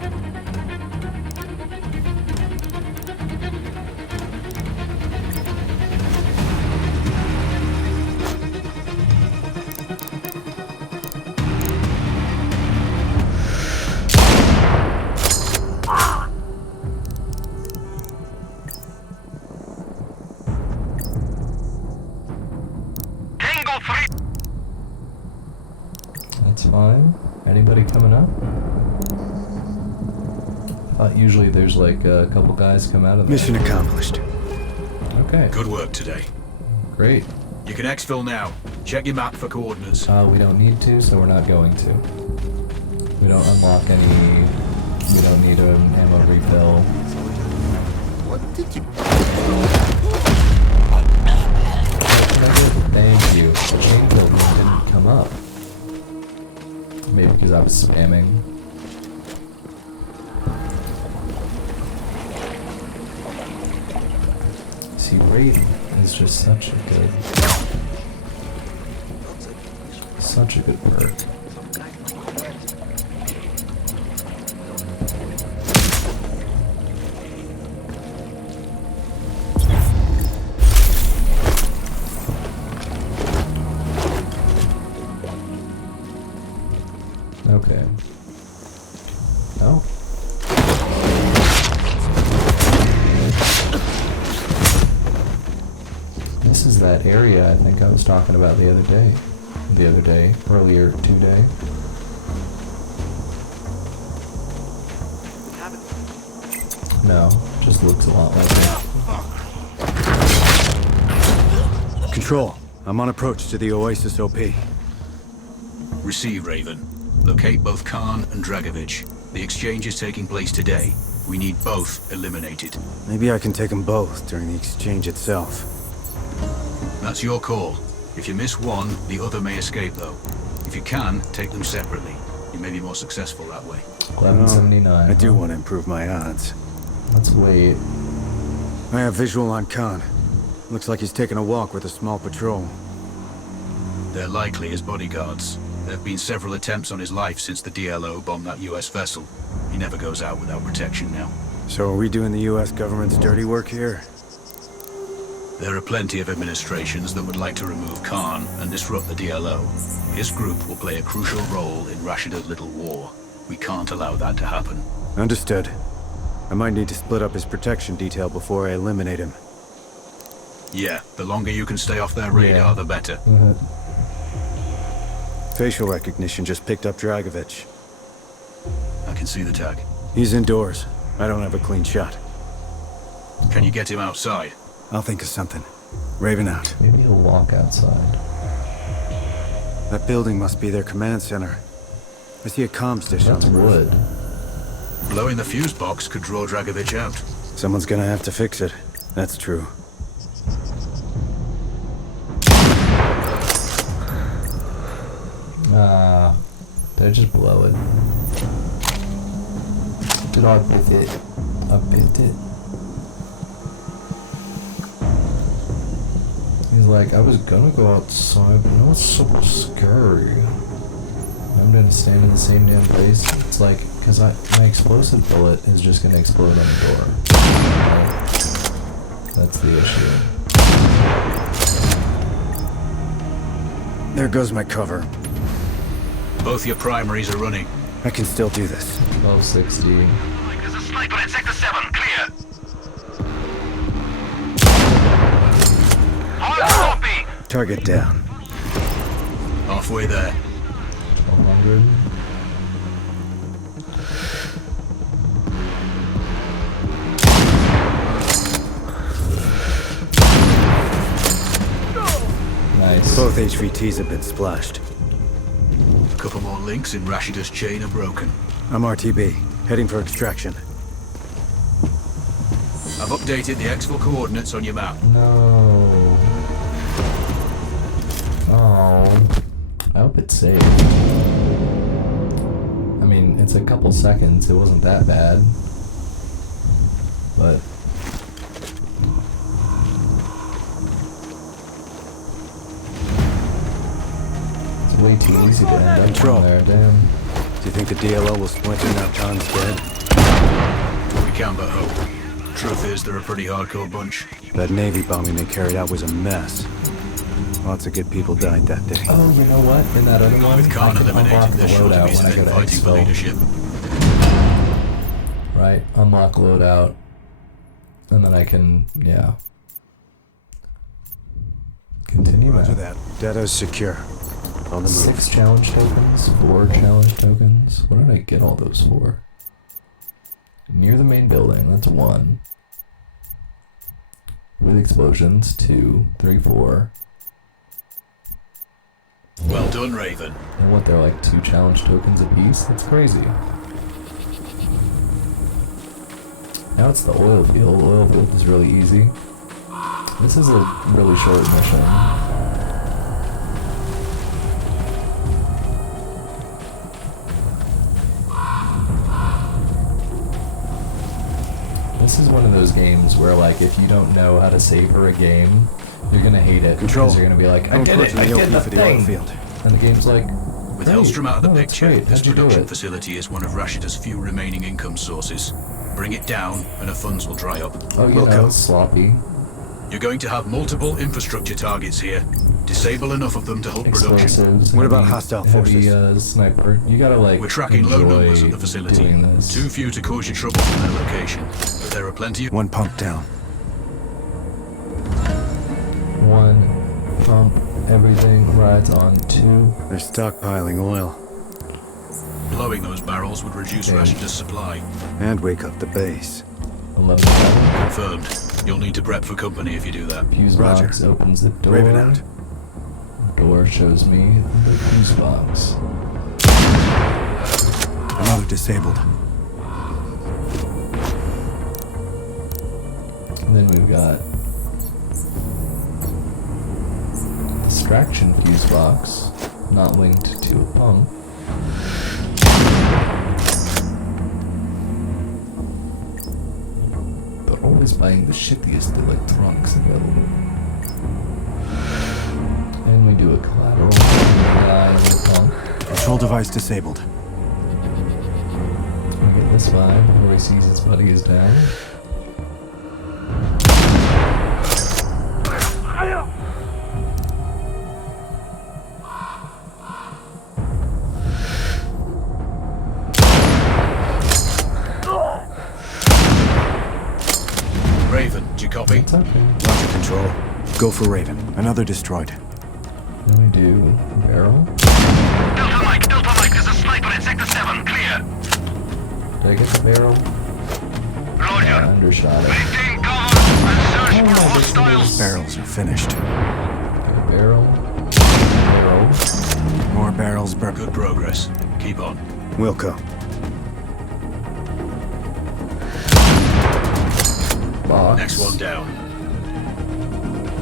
Tango 3. That's fine. Anybody coming up? Usually there's like a couple guys come out of there. Mission accomplished. Okay. Good work today. Great. You can exfil now. Check your map for coordinates. We don't need to, so we're not going to. We don't unlock any. We don't need an ammo refill. What did you... Thank you. Chain building didn't come up. Maybe because I was spamming. See, Raiden is just such a good perk. Okay. No. This is that area I think I was talking about the other day. Earlier today. No, just looks a lot like it. Control, I'm on approach to the Oasis OP. Receive, Raven. Locate both Khan and Dragovich. The exchange is taking place today. We need both eliminated. Maybe I can take them both during the exchange itself. That's your call. If you miss one, the other may escape though. If you can, take them separately. You may be more successful that way. 1179. I do want to improve my odds. Let's wait. I have visual on Khan. Looks like he's taking a walk with a small patrol. They're likely his bodyguards. There have been several attempts on his life since the DLO bombed that US vessel. He never goes out without protection now. So are we doing the US government's dirty work here? There are plenty of administrations that would like to remove Khan and disrupt the DLO. His group will play a crucial role in Rashida's little war. We can't allow that to happen. Understood. I might need to split up his protection detail before I eliminate him. Yeah, the longer you can stay off their radar, the better. Facial recognition just picked up Dragovich. I can see the tag. He's indoors. I don't have a clean shot. Can you get him outside? I'll think of something. Raven out. Maybe he'll walk outside. That building must be their command center. I see a comms dish on That's the roof. wood. Blowing the fuse box could draw Dragovich out. Someone's gonna have to fix it. That's true. Did I just blow it? Did I bit it? I bit it. He's like, I was gonna go outside, but now it's so scary. I'm gonna stand in the same damn place. It's like, cause my explosive bullet is just gonna explode on the door. Right? That's the issue. There goes my cover. Both your primaries are running. I can still do this. 1260. There's a sniper at Sector 7. Clear. Hard copy. Target down. Halfway there. 100. Nice. Both HVTs have been splashed. A couple more links in Rashida's chain are broken. I'm RTB, heading for extraction. I've updated the exfil coordinates on your map. No. Oh. I hope it's safe. I mean, it's a couple seconds. It wasn't that bad. But... it's way too easy to end up Control. on there, damn. Do you think the DLO will splinter now Khan's dead? We can but hope. Truth is, they're a pretty hardcore bunch. That Navy bombing they carried out was a mess. Lots of good people died that day. Oh, you know what? In that other one, With Khan I can unlock eliminated, the there's sure to loadout be some when I go to infighting for exfil. leadership. Right, unlock loadout. And then I can, yeah. Continue Roger that. that. Data's secure. On the move. 6 challenge tokens, 4 challenge tokens. What did I get all those for? Near the main building, that's 1. With explosions, 2, 3, 4. Well done, Raven. And what, they're like 2 challenge tokens apiece? That's crazy. Now it's the oil field. Oil field is really easy. This is a really short mission. This is one of those games where, like, if you don't know how to savor a game, you're gonna hate it. Control. Because you're gonna be like, I I'm did it, approaching I the did OP the for the oil thing. field. And the game's like, With great. Hellstrom out of the Oh, that's picture, great. this How'd you do production it? facility is one of Rashida's few remaining income sources. Bring it down, and her funds will dry up. Oh, you know, Wilco. it's sloppy. You're going to have multiple infrastructure targets here. Disable enough of them to halt production. Explosives. What about heavy- hostile heavy, forces? Sniper. You gotta, like, We're tracking low numbers at enjoy the facility. doing this. Too few to cause you trouble from their location. But there are plenty of... One pump down. 1 pump, everything rides on 2. They're stockpiling oil. Blowing those barrels would reduce Okay. Rashida's supply. And wake up the base. 11. Confirmed. You'll need to prep for company if you do that. Fuse Roger. box opens the door. Raven out. Door shows me the fuse box. Another disabled. And then we've got distraction fuse box, not linked to a pump. But always buying the shittiest electronics available. And we do a collateral guy in the pump. Control device disabled. We get this vibe where he sees his buddy is down. Raven, do you copy? It's okay. Roger, control. Go for Raven. Another destroyed. Then we do barrel. Delta Mike, there's a sniper in Sector 7, clear. Did I get the barrel? Roger. Undershot it. Maintain cover and search for hostiles. Barrels are finished. Okay, barrel. Barrel. More barrels burn. Good progress. Keep on. Wilco. Box. Next one down.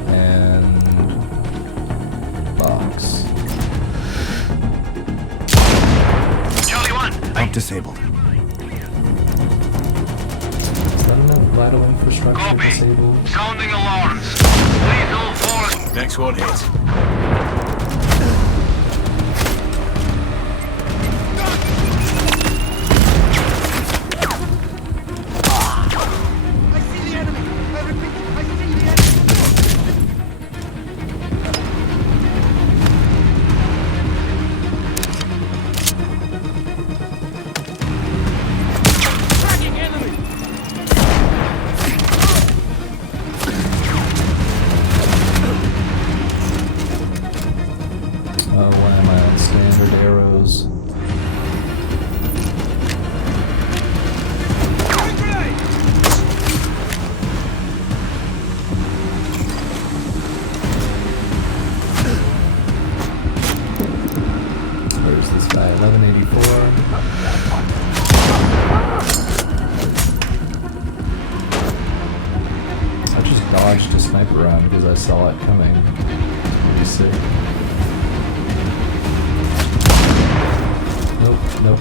And box. Charlie 1, Pump disabled. Is that enough vital infrastructure copy. disabled? Sounding alarms. Lethal force. Next one hit. I see the enemy! I repeat, I see the enemy! Tracking enemy! I just dodged a sniper round because I saw it coming. Pretty sick. Nope.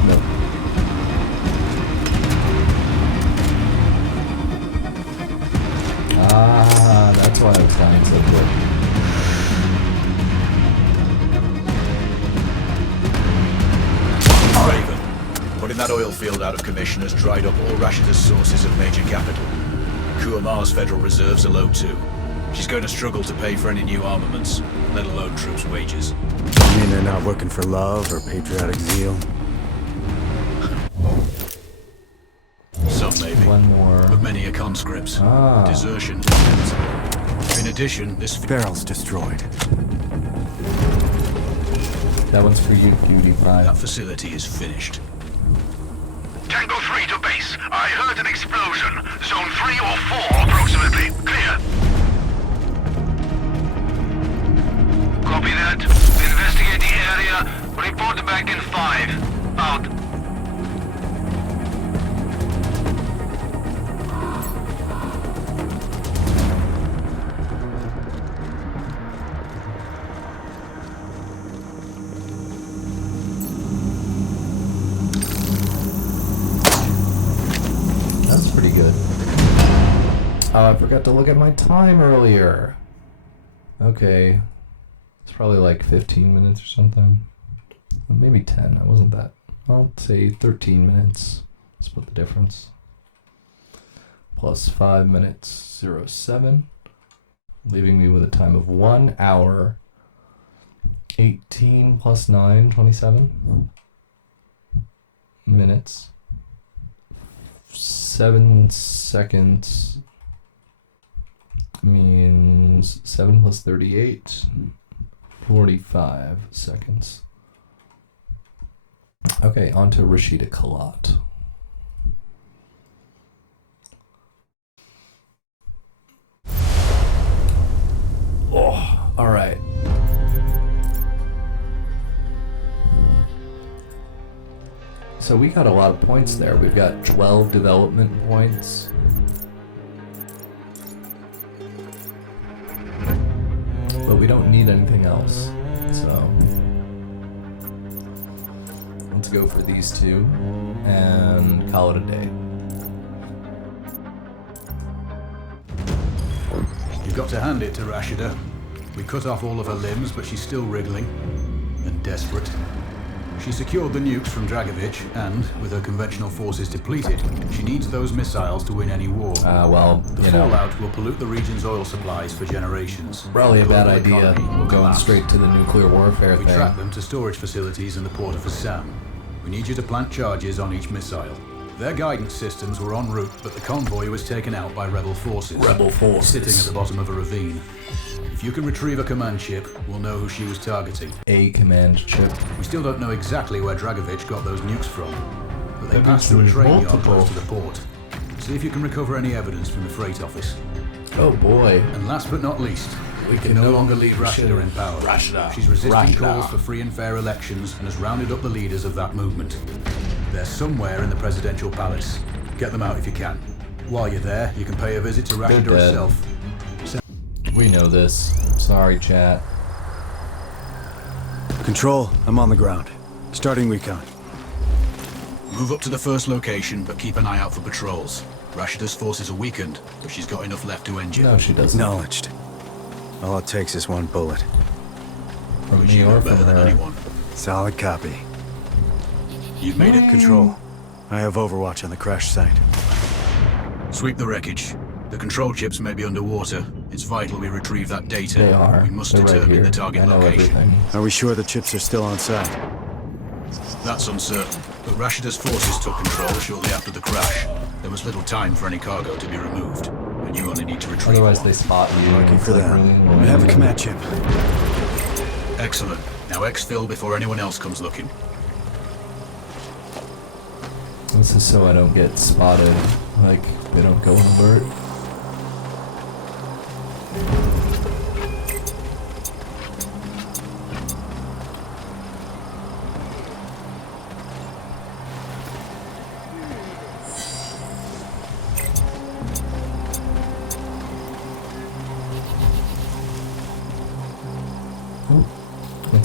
Ah, that's why I was dying so quick. Raven, putting that oil field out of commission has dried up all Rashida's sources of major capital. Kuamar's federal reserves are low too. She's going to struggle to pay for any new armaments, let alone troops' wages. You mean they're not working for love or patriotic zeal? Some maybe. One more. But many are conscripts. Ah. Desertion. In addition, this Barrel's destroyed. That one's for you, Cutie Pie. that facility is finished. Tango 3 to base. I heard an explosion. Zone 3 or 4 approximately. Clear. Copy that. Investigate the area. Report back in 5. Out. That's pretty good. Oh, I forgot to look at my time earlier. Okay. It's probably like 15 minutes or something. Maybe 10. I wasn't that. I'll say 13 minutes. Split the difference. Plus 5 minutes, 07. Leaving me with a time of 1 hour, 18 plus 9, 27 minutes. 7 seconds means 7 plus 38, 45 seconds. Okay, on to Rashida Kalat. Oh, all right. So we got a lot of points there. We've got 12 development points. But we don't need anything else. So let's go for these two and call it a day. You've got to hand it to Rashida. We cut off all of her limbs, but she's still wriggling and desperate. She secured the nukes from Dragovich, and, with her conventional forces depleted, she needs those missiles to win any war. Well, the fallout will pollute the region's oil supplies for generations. Probably a bad The global idea economy will going collapse. straight to the nuclear warfare We thing. track them to storage facilities in the port of Assam. We need you to plant charges on each missile. Their guidance systems were en route, but the convoy was taken out by rebel forces. Sitting at the bottom of a ravine. If you can retrieve a command chip, we'll know who she was targeting. A command chip. We still don't know exactly where Dragovich got those nukes from, but they That passed means through a train multiple. yard close to the port. See if you can recover any evidence from the freight office. Oh boy. And last but not least, we can no longer leave Rashida in power. She's resisting calls for free and fair elections and has rounded up the leaders of that movement. They're somewhere in the presidential palace. Get them out if you can. While you're there, you can pay a visit to Rashida dead. herself. We know this. Sorry, chat. Control, I'm on the ground. Starting recon. Move up to the first location, but keep an eye out for patrols. Rashida's forces are weakened, but she's got enough left to end you. No, she doesn't. Acknowledged. All it takes is one bullet. From Which me you or know from better than her. anyone. Solid copy. You've made it. Control. I have overwatch on the crash site. Sweep the wreckage. The control chips may be underwater. It's vital we retrieve that data. They are. We must They're right determine here. the target I know location. everything. Are we sure the chips are still on site? That's uncertain, but Rashida's forces took control shortly after the crash. There was little time for any cargo to be removed, and you only need to retrieve Otherwise one. they spot you. Looking It's for like that. really We annoying. have a command chip. Excellent. Now exfil before anyone else comes looking. This is so I don't get spotted. Like, they don't go on alert.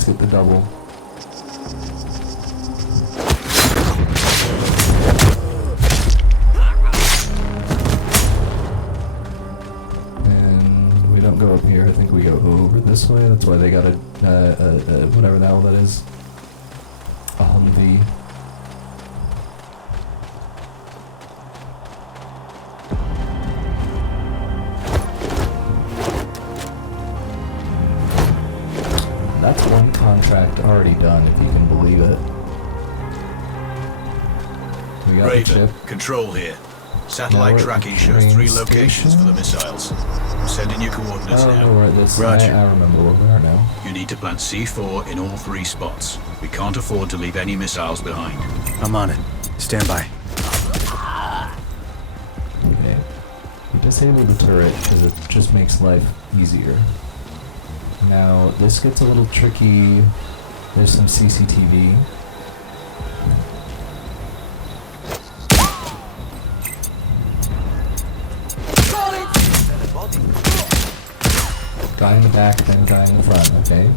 get the double. And we don't go up here. I think we go over this way. That's why they got a whatever the hell that is. A Humvee. That's one contract already done, if you can believe it. We got the chip. Raven, control here. Satellite Now we're tracking at the shows train 3 locations station. for the missiles. I'm sending you coordinates Oh, now. we're at this. Roger. I remember where we are now. You need to plant C4 in all 3 spots. We can't afford to leave any missiles behind. I'm on it. Stand by. Okay. We disable the turret because it just makes life easier. Now, this gets a little tricky. There's some CCTV. Guy in the back, then guy in the front, okay?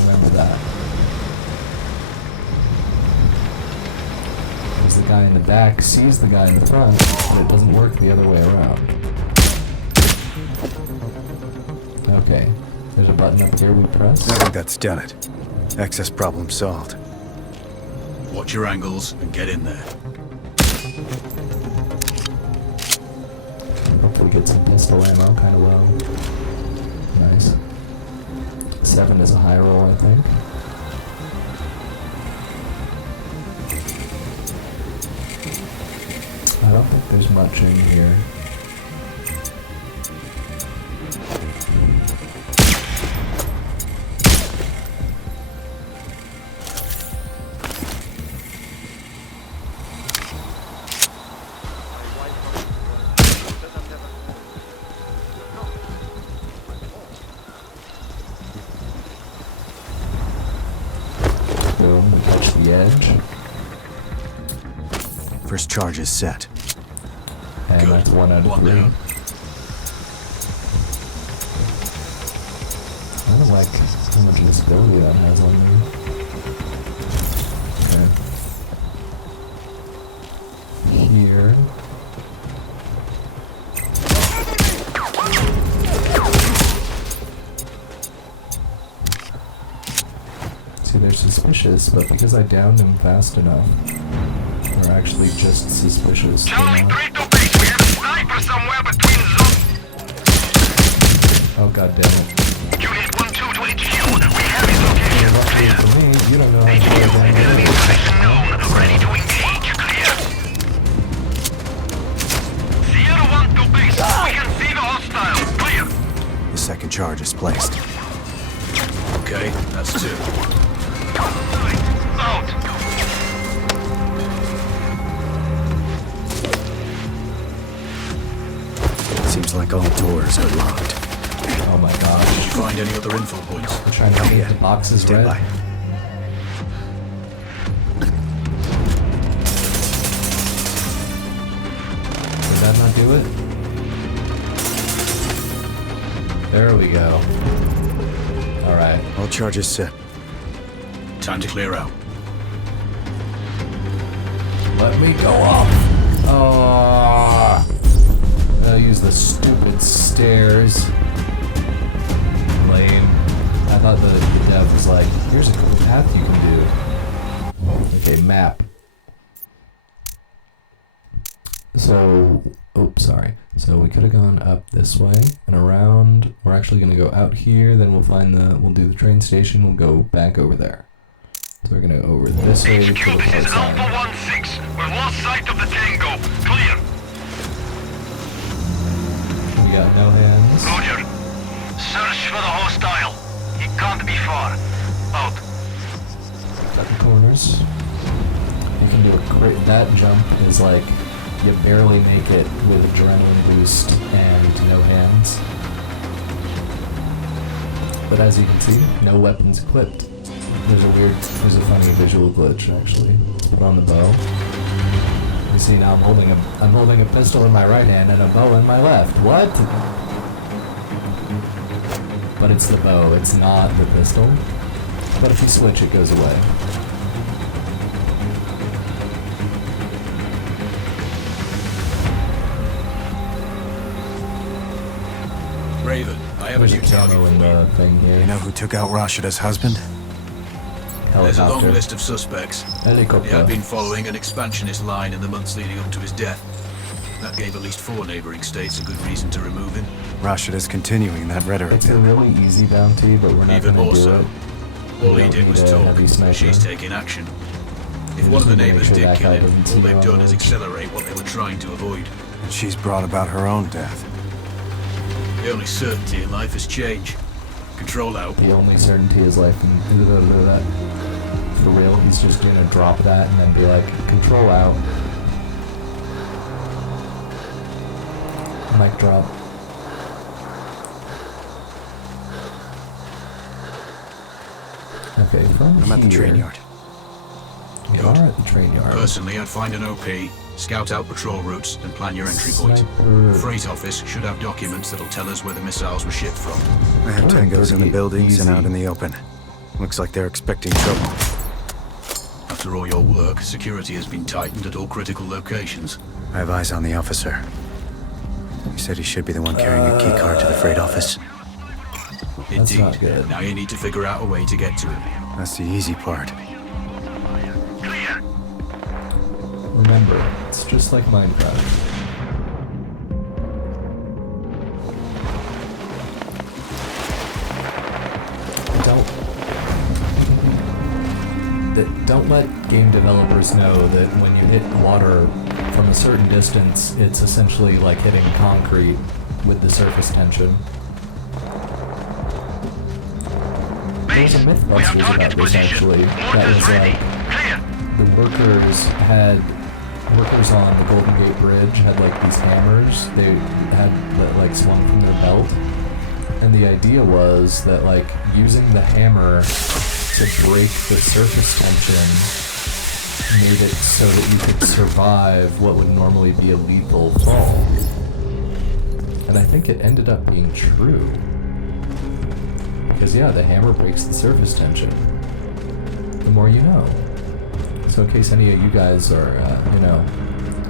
Remember that. Because the guy in the back sees the guy in the front, but it doesn't work the other way around. Okay, there's a button up here we press. I think that's done it. Access problem solved. Watch your angles and get in there. Hopefully get some pistol ammo kind of well. Nice. 7 is a high roll, I think. I don't think there's much in here. Boom, we touch the edge. First charge is set. And Good. that's 1 out of 3. Down. I don't like how much visibility that has on me. Okay. Here. See, they're suspicious, but because I downed them fast enough, they're actually just suspicious. Charlie 3 to base. We have a sniper somewhere between zones. Oh, god damn it. Unit 1-2 to HQ. We have his location. Luckily for me, you don't know how to HQ, play enemy that. position known. Ready to engage. Clear. Sierra 1 to base. We can see the hostiles. Clear. The second charge is placed. Okay, that's 2. Out. Seems like all doors are locked. Oh my gosh. Did you find any other info points? I'm trying to get the boxes Stand red. by. Did that not do it? There we go. Alright. All charges set. Time to clear out. Let me go up. Oh, I'll use the stupid stairs. Lame. I thought the dev was like, here's a cool path you can do. Okay, map. So, oops, sorry. So we could have gone up this way and around. We're actually gonna go out here, then we'll do the train station, we'll go back over there. So we're gonna go over this way to the HQ, this is far Alpha side. 1-6. We've lost sight of the Tango. Clear. We got no hands. Roger. Search for the hostile. He can't be far. Out. Got the corners. You can do a that jump is like you barely make it with adrenaline boost and no hands. But as you can see, no weapons equipped. There's a funny visual glitch actually. Put on the bow. You see now I'm holding a pistol in my right hand and a bow in my left. What? But it's the bow, it's not the pistol. But if you switch, it goes away. Raven, I have a new target Ammo for in you. the thing here. You know who took out Rashida's husband? There's a long Helicopter. list of suspects. He Helicopter. had been following an expansionist line in the months leading up to his death. That gave at least 4 neighboring states a good reason to remove him. Rashida's continuing that rhetoric. It's a really easy bounty, but we're not Even going more to do so. it. All We he don't did was need a talk. heavy sniper. She's taking action. If We one of the just need to make neighbors sure did that kill guy him, doesn't see all they've our done is village. accelerate what they were trying to avoid. She's brought about her own death. The only certainty in life is change. Control out. The only certainty is life and for real, he's just gonna drop that and then be like, control out. Mic drop. Okay, from I'm at the here- train yard. We are at the train yard. Personally, I'd find an OP, scout out patrol routes, and plan your entry point. Sniper. The freight office should have documents that'll tell us where the missiles were shipped from. I have Oh, tangos in the pretty buildings and easy. out in the open. Looks like they're expecting trouble. After all your work, security has been tightened at all critical locations. I have eyes on the officer. He said he should be the one carrying a key card to the freight office. That's Indeed. not good. Now you need to figure out a way to get to him. That's the easy part. Remember, it's just like Minecraft. Don't let game developers know that when you hit water from a certain distance, it's essentially like hitting concrete with the surface tension. There was a Mythbusters about this actually. That was like the workers on the Golden Gate Bridge had like these hammers. They had that like swung from their belt, and the idea was that like using the hammer to break the surface tension made it so that you could survive what would normally be a lethal fall. And I think it ended up being true. Because yeah, the hammer breaks the surface tension. The more you know. So in case any of you guys are,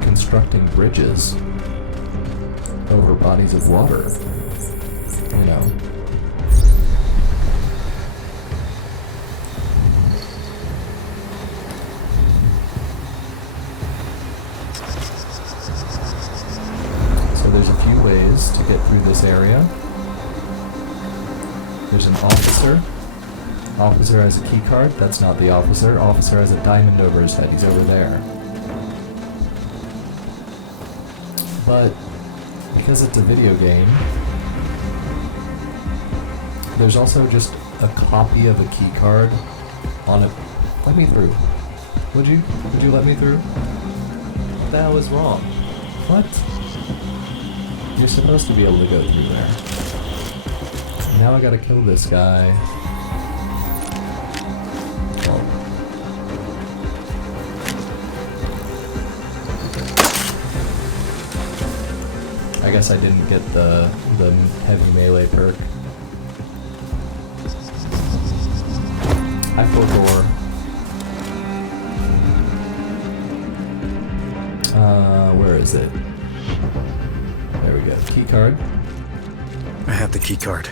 constructing bridges over bodies of water, you know. So there's a few ways to get through this area. There's an officer. Officer has a key card. That's not the officer. Officer has a diamond over his head. He's over there. But because it's a video game, there's also just a copy of a key card on it. Let me through. Would you let me through? What the hell is wrong? What? You're supposed to be able to go through there. Now I gotta kill this guy. Well. I guess I didn't get the heavy melee perk. I forgot. Where is it? There we go. Key card. I have the key card.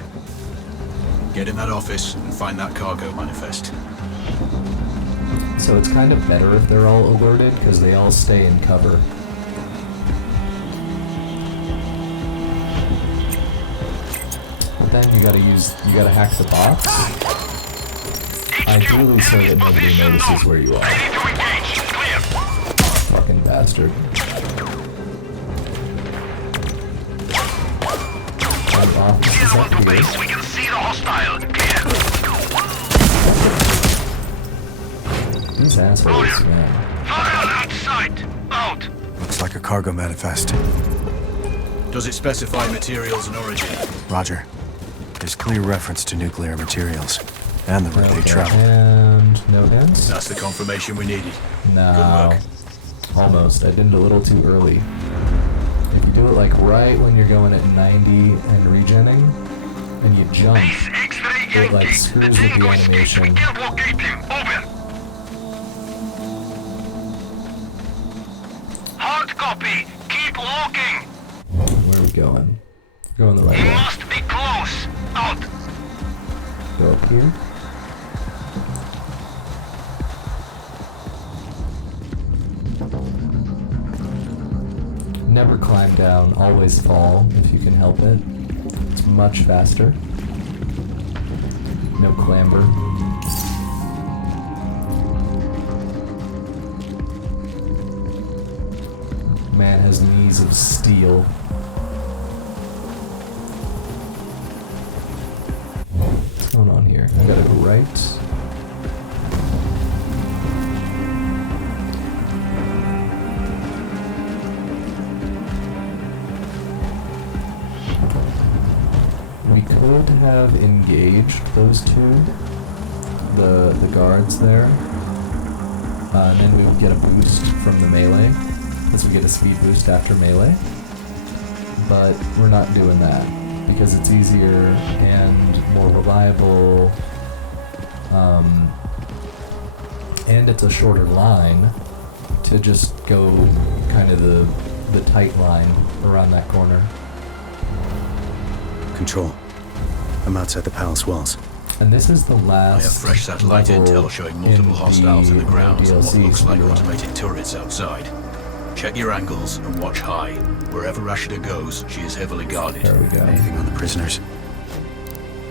Get in that office and find that cargo manifest. So it's kind of better if they're all alerted because they all stay in cover. But then you gotta hack the box. Ideally so that nobody notices where you are. Fucking bastard. And office is up here. We can see the hostile. These assholes, man. Fire outside. Out. Looks like a cargo manifest. Does it specify materials and origin? Roger. There's clear reference to nuclear materials and the route they Okay, travel. and no hints? That's the confirmation we needed. No. Good work. Almost. I did it a little too early. If you do it like right when you're going at 90 and regenning, and you jump, Base X-ray it like screws with the Tango escaped. We animation. can't locate him. Over. Hard copy. Keep looking. Where are we going? We're going the right He way. must be close. Out. Go up here. Never climb down, always fall if you can help it. It's much faster. No clamber. Man has knees of steel. What's going on here? I gotta go right. We could have engaged those two, the guards there, and then we would get a boost from the melee, because we get a speed boost after melee. But we're not doing that because it's easier and more reliable, and it's a shorter line to just go kind of the tight line around that corner. Control. I'm outside the palace walls. And this is the last. I have fresh satellite level intel showing multiple hostiles in the grounds and what DLC looks like speedrun. automated turrets outside. Check your angles and watch high. Wherever Rashida goes, she is heavily guarded. There we go. Anything on the prisoners?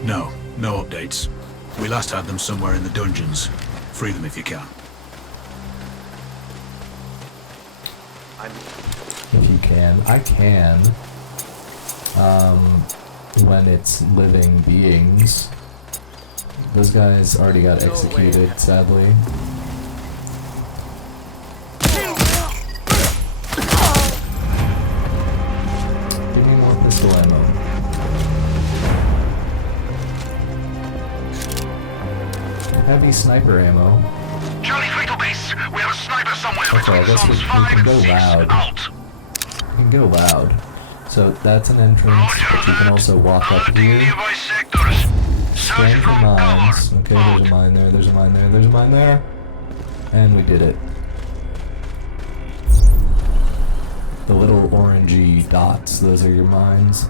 No updates. We last had them somewhere in the dungeons. Free them if you can. If you can. I can. When it's living beings. Those guys already got executed, sadly. Give me more pistol ammo. Heavy sniper ammo. Charlie 3 to base. We have a sniper somewhere Okay, I between guess we zones can 5 and go 6. loud. Out. You can go loud. So that's an entrance, but you can also walk up Alerting here. nearby sectors. Search Scan for from mines. cover. Okay, there's a mine there, there's a mine there, there's a mine there. And we did it. The little orangey dots, those are your mines.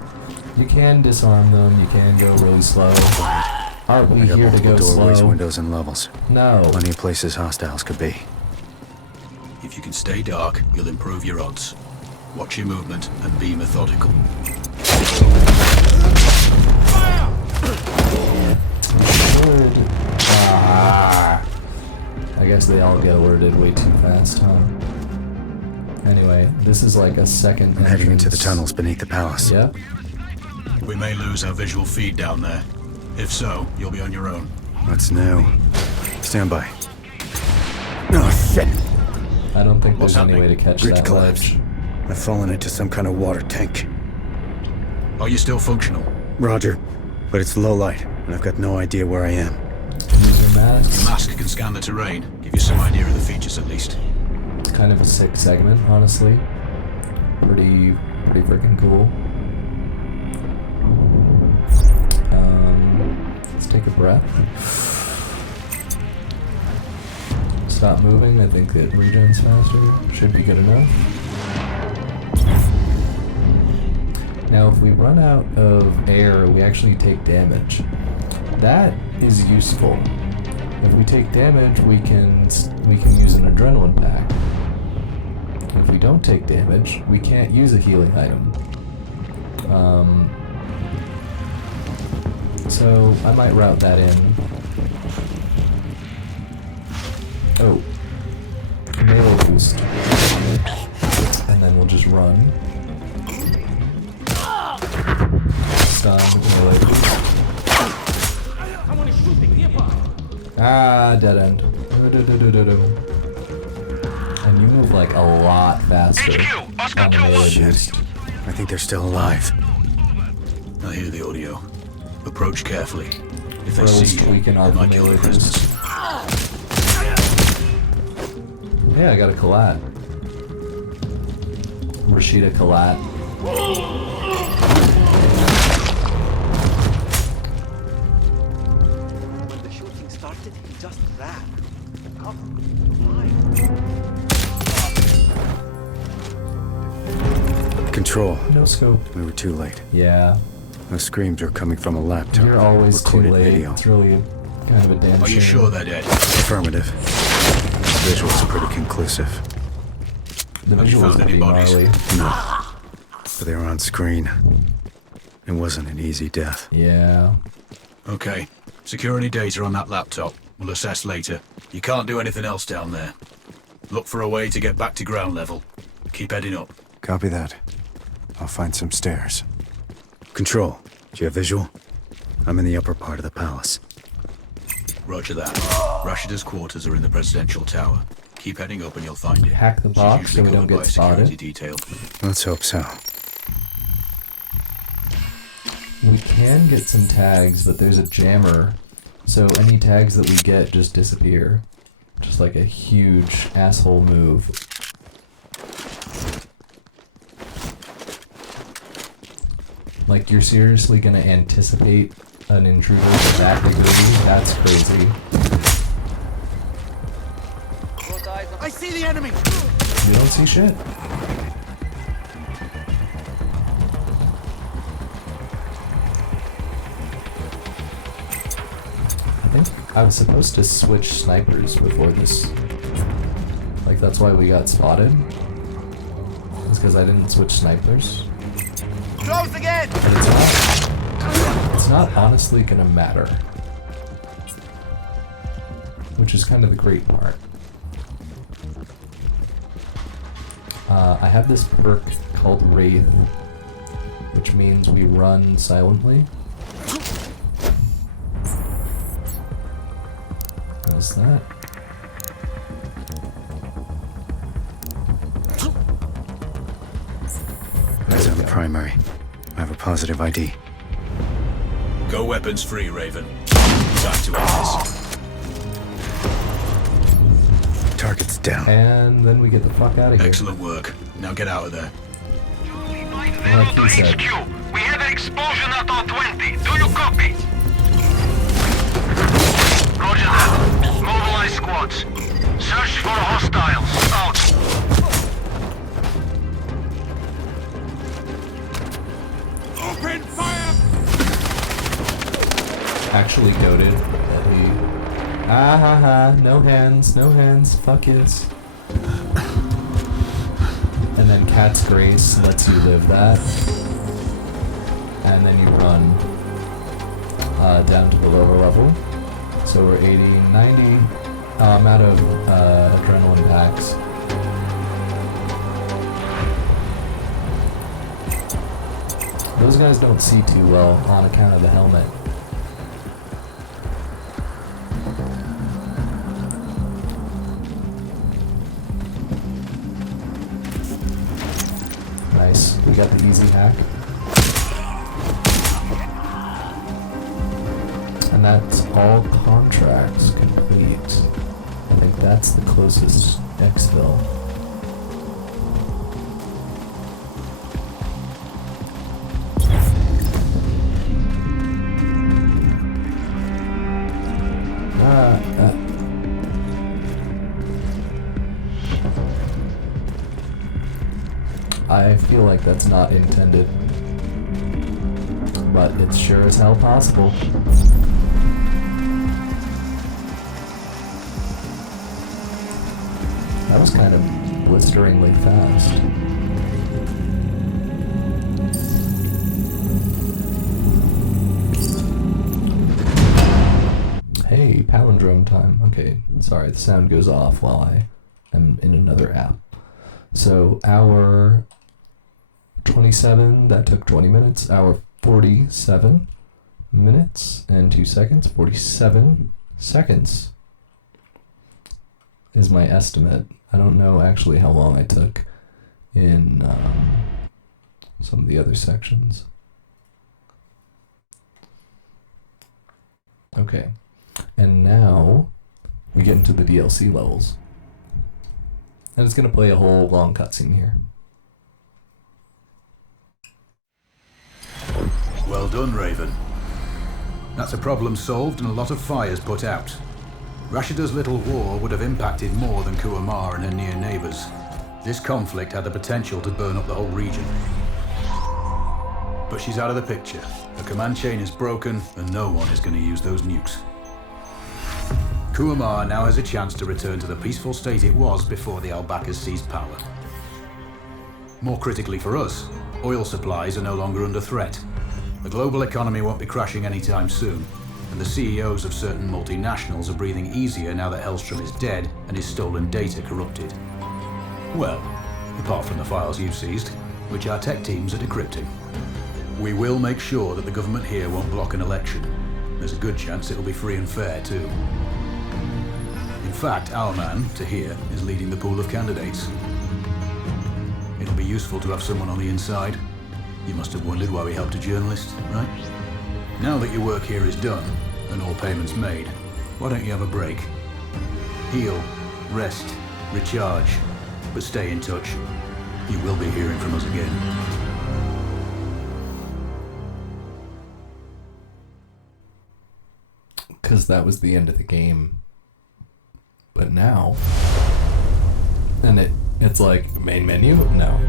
You can disarm them, you can go really slow. Aren't we I got here to multiple go doorways, slow? windows, and levels. No. Plenty of places hostiles could be. If you can stay dark, you'll improve your odds. Watch your movement and be methodical. Good. Ah. I guess they all get alerted way too fast, huh? Anyway, this is like a second I'm heading into the entrance. tunnels beneath the palace. Yep. We may lose our visual feed down there. If so, you'll be on your own. That's new. Stand by. Oh, shit! I don't think What's there's any way to happening? catch Bridge that collapsed. ledge. I've fallen into some kind of water tank. Are you still functional? Roger. But it's low light, and I've got no idea where I am. Use your masks. The mask can scan the terrain, give you some idea of the features at least. It's kind of a sick segment, honestly. Pretty freaking cool. Let's take a breath. Stop moving. I think it regens faster. Should be good enough. Now, if we run out of air, we actually take damage. That is useful. If we take damage, we can use an adrenaline pack. If we don't take damage, we can't use a healing item. So I might route that in. Oh, melee boost, and then we'll just run. Stun, melee boost. Someone is shooting nearby. Ah, dead end. And you move like a lot faster HQ, Oscar on the 2-1. melee boost. I think they're still alive. I hear the audio. Approach carefully. If they Bro's see you, tweaking they off the might kill melee the prisoners. boost. Yeah, I got a collat. Rashida collat. Control. No scope. We were too late. Yeah. Those screams are coming from a laptop. You're always too Recorded late. video. It's really kind of a damn Are shame. you sure they're dead? Affirmative. Visuals are pretty conclusive. The Have you visuals found are pretty any bodies? gnarly. No. But they were on screen. It wasn't an easy death. Yeah. Okay. Secure any data on that laptop. We'll assess later. You can't do anything else down there. Look for a way to get back to ground level. Keep heading up. Copy that. I'll find some stairs. Control. Do you have visual? I'm in the upper part of the palace. Roger that. Rashida's quarters are in the presidential tower. Keep heading up and you'll find it. Hack the She's box usually so we don't covered by get a security spotted. detail. Let's hope so. We can get some tags, but there's a jammer. So any tags that we get just disappear. Just like a huge asshole move. Like, you're seriously gonna anticipate an intruder to that degree? That's crazy. I see the enemy! We don't see shit. I think I was supposed to switch snipers before this. Like, that's why we got spotted. It's because I didn't switch snipers. Close again! But it's not honestly gonna matter. Which is kind of the great part. I have this perk called Wraith, which means we run silently. What's that? Eyes on the primary. I have a positive ID. Go weapons free, Raven. Time to end this. Target's down. And then we get the fuck out of here. Excellent work. Now get out of there. Like he said. HQ, we have an explosion at R20. Do you copy? Roger that. Mobilize squads. Search for hostiles. Out. Open fire! Actually goated that we... Ah ha ha, no hands, fuck yes. And then Cat's Grace lets you live that. And then you run down to the lower level. So we're 80, 90. I'm out of adrenaline packs. Those guys don't see too well on account of the helmet. Nice. We got the easy hack. And that's all contracts complete. I think that's the closest exfil. I feel like that's not intended, but it's sure as hell possible. That was kind of blisteringly fast. Hey, palindrome time. Okay, sorry, the sound goes off while I am in another app. So, hour 27, that took 20 minutes. Hour 47 minutes and 2 seconds. 47 seconds is my estimate. I don't know actually how long I took in some of the other sections. Okay, and now we get into the DLC levels. And it's going to play a whole long cutscene here. Well done, Raven. That's a problem solved and a lot of fires put out. Rashida's little war would have impacted more than Kuamar and her near neighbors. This conflict had the potential to burn up the whole region. But she's out of the picture. The command chain is broken, and no one is going to use those nukes. Kuamar now has a chance to return to the peaceful state it was before the Al-Baqas seized power. More critically for us, oil supplies are no longer under threat. The global economy won't be crashing anytime soon, and the CEOs of certain multinationals are breathing easier now that Hellstrom is dead and his stolen data corrupted. Well, apart from the files you've seized, which our tech teams are decrypting. We will make sure that the government here won't block an election. There's a good chance it'll be free and fair, too. In fact, our man, Tahir, is leading the pool of candidates. It'll be useful to have someone on the inside. You must have wondered why we helped a journalist, right? Now that your work here is done, and all payments made, why don't you have a break? Heal, rest, recharge, but stay in touch. You will be hearing from us again. Because that was the end of the game. But now... And it's like, main menu? No.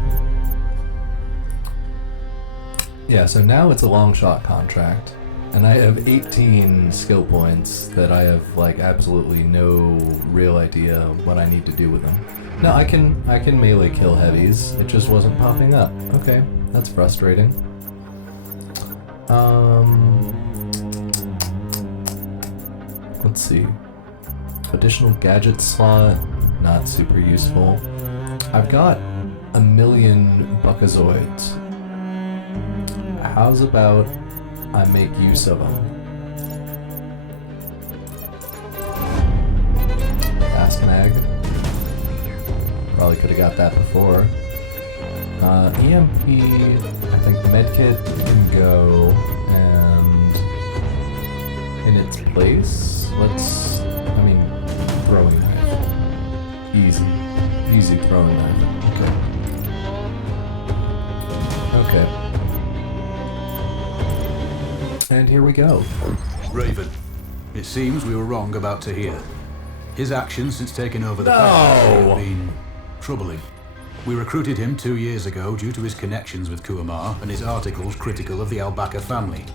Yeah, so now it's a long shot contract. And I have 18 skill points that I have like absolutely no real idea what I need to do with them. No, I can melee kill heavies. It just wasn't popping up. Okay, that's frustrating. Let's see. Additional gadget slot, not super useful. I've got 1,000,000 buckazoids. How's about I make use of them? Fast mag. Probably could have got that before. EMP, I think medkit can go, and in its place, throwing knife. Easy throwing knife. Okay. And here we go. Raven, it seems we were wrong about Tahir. His actions since taking over the factory have been troubling. We recruited him 2 years ago due to his connections with Kuamar and his articles critical of the Al-Baqa family.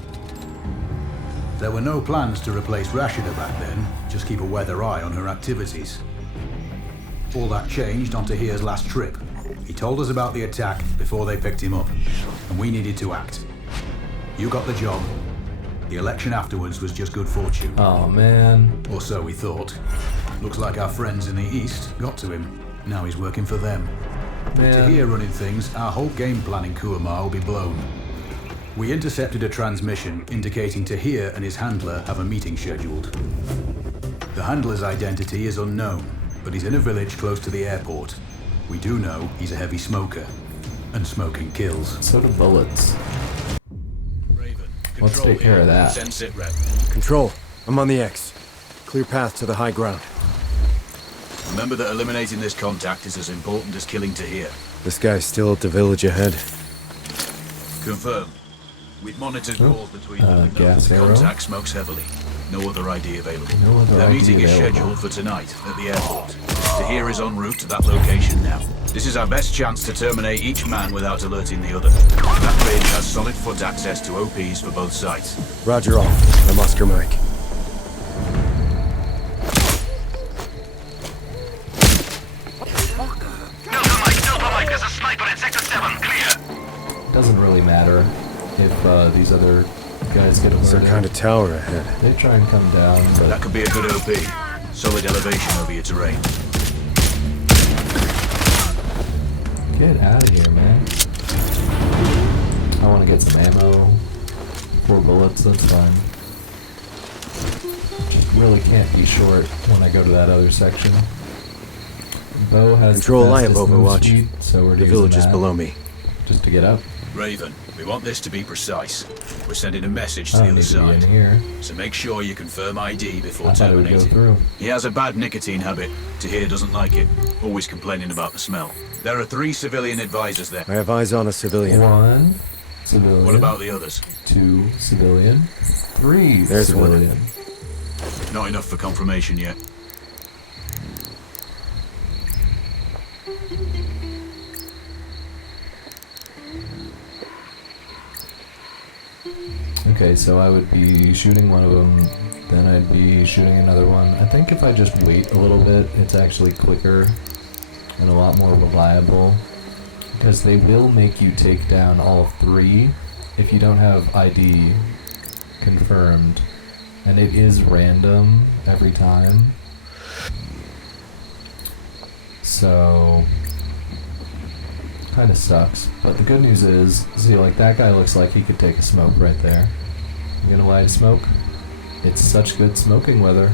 There were no plans to replace Rashida back then, just keep a weather eye on her activities. All that changed on Tahir's last trip. He told us about the attack before they picked him up, and we needed to act. You got the job. The election afterwards was just good fortune. Oh, man. Or so we thought. Looks like our friends in the East got to him. Now he's working for them. With Tahir running things, our whole game plan in Kuamar will be blown. We intercepted a transmission indicating Tahir and his handler have a meeting scheduled. The handler's identity is unknown, but he's in a village close to the airport. We do know he's a heavy smoker, and smoking kills. So do bullets. Raven, Let's take care of that. Send sit rep. Control, I'm on the X. Clear path to the high ground. Remember that eliminating this contact is as important as killing Tahir. This guy's still at the village ahead. Confirm. We've monitored calls between them and gas the arrow. contact smokes heavily. No other ID available. No other Their ID meeting is available. scheduled for tonight at the airport. Tahir is en route to that location now. This is our best chance to terminate each man without alerting the other. That bridge has solid foot access to OPs for both sides. Roger all. I'm Oscar Mike. Delta Mike, there's a sniper in Sector 7, clear. Doesn't really matter if these other guys get Some alerted. kind of tower ahead. They try and come down, but That could be a good OP. Solid elevation over your terrain. get out of here, man. I want to get some ammo. 4 bullets, that's fine. Just really can't be short when I go to that other section. Bo has Control, I have fastest move Overwatch. speed, so we're The using village is that below me. just to get up. Raven, we want this to be precise. We're sending a message to I the don't other need to be in side. here. So make sure you confirm ID before I thought it would go terminating. through. He has a bad nicotine habit. Tahir doesn't like it. Always complaining about the smell. There are 3 civilian advisors there. I have eyes on a civilian. 1 civilian. What about the others? 2 civilian. 3 There's one. civilian. Not enough for confirmation yet. Okay, so I would be shooting one of them, then I'd be shooting another one. I think if I just wait a little bit, it's actually quicker and a lot more reliable. Because they will make you take down all 3 if you don't have ID confirmed. And it is random every time. So, kind of sucks. But the good news is, see, like that guy looks like he could take a smoke right there. You gonna light a smoke? It's such good smoking weather.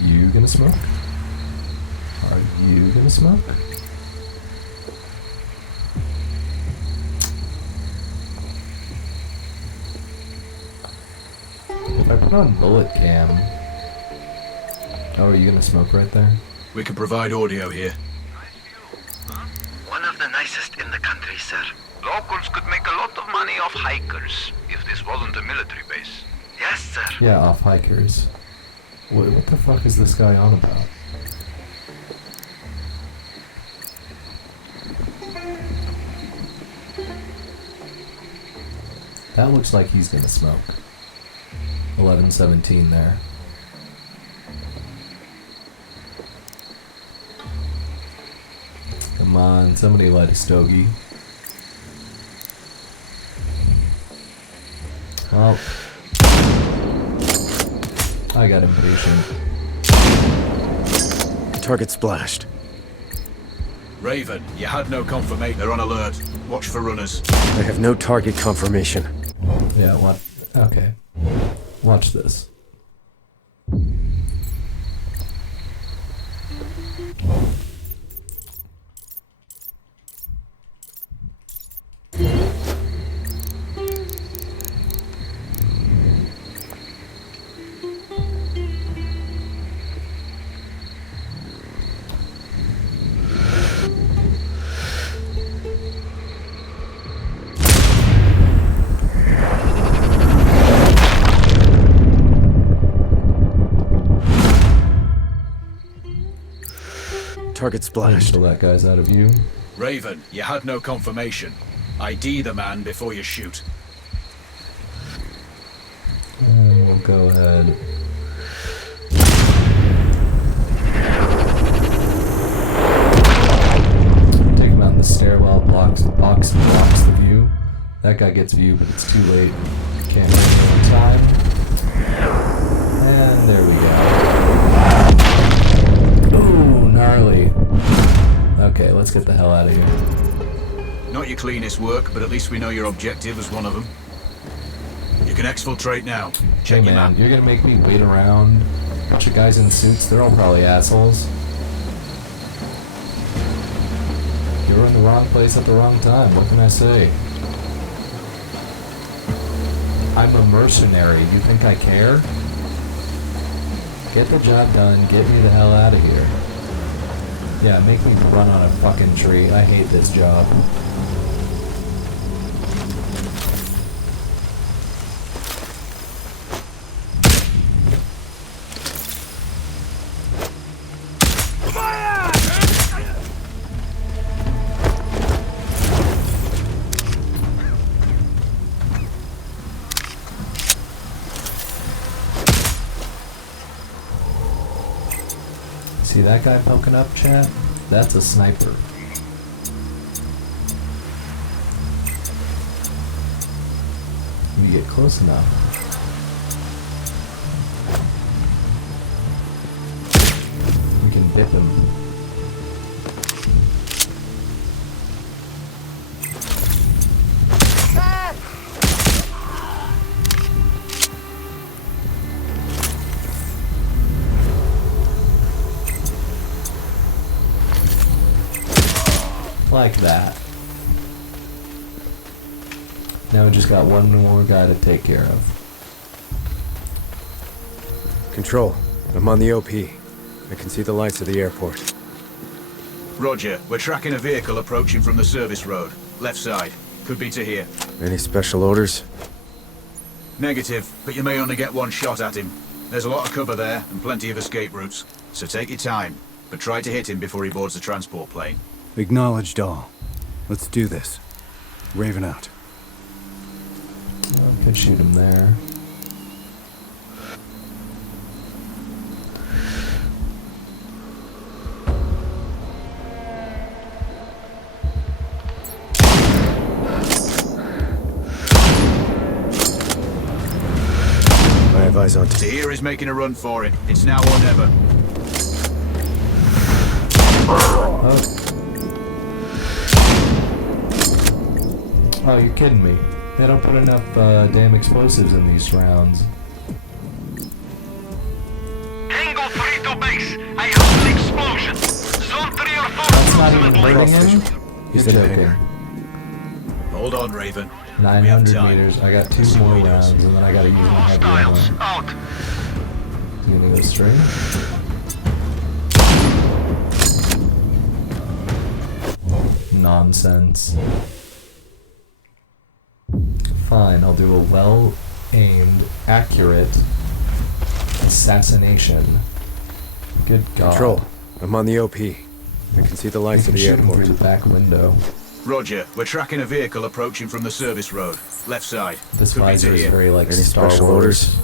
You gonna smoke? Are you gonna smoke? If I put on bullet cam... Oh, are you gonna smoke right there? We can provide audio here. One of the nicest in the country, sir. Locals could make a lot of money off hikers if this wasn't a military base. Yes, sir. Yeah, off hikers. What the fuck is this guy on about? That looks like he's gonna smoke. 11:17 there. Come on, somebody light a stogie. Oh. I got impatient. Target splashed. Raven, you had no confirmation. They're on alert. Watch for runners. I have no target confirmation. Yeah, what? Okay. Watch this. Target splashed. So that guy's out of view. Raven, you had no confirmation. ID the man before you shoot. And we'll go ahead. Take him out in the stairwell, box blocks the view. That guy gets view, but it's too late. Can't make it in time. And there we go. Ooh, gnarly. Okay, let's get the hell out of here. Not your cleanest work, but at least we know your objective is one of them. You can exfiltrate now. Check Hey your man, map. you're gonna make me wait around. Bunch of guys in suits, they're all probably assholes. You're in the wrong place at the wrong time, what can I say? I'm a mercenary, you think I care? Get the job done, get me the hell out of here. Yeah, make me run on a fucking tree, I hate this job. See that guy poking up, chat? That's a sniper. When you get close enough. We can dip him. Like that. Now we just got one more guy to take care of. Control, I'm on the OP. I can see the lights of the airport. Roger, we're tracking a vehicle approaching from the service road. Left side. Could be to here. Any special orders? Negative, but you may only get one shot at him. There's a lot of cover there and plenty of escape routes. So take your time, but try to hit him before he boards the transport plane. Acknowledged all. Let's do this. Raven out. I could shoot him there. I have eyes on Tahir is making a run for it. It's now or never. Oh, you're kidding me. They don't put enough damn explosives in these rounds. Tango 3 to base. I heard an explosion. Zone 3 or 4 That's not even approximately. hitting him? He's You're in the joking. hangar. Hold on, Raven. 900 time. meters. I got two Let's see more what he does. rounds, and then I gotta use my heavy Hostiles ammo. out. You gonna go straight? Nonsense. Fine, I'll do a well-aimed, accurate assassination. Good God. Control. I'm on the OP. I can see the You lights can of the shoot him airport. through the back window. Roger. We're tracking a vehicle approaching from the service road. Left side. This Could be visor is Tahir. very like Any Star special Wars orders?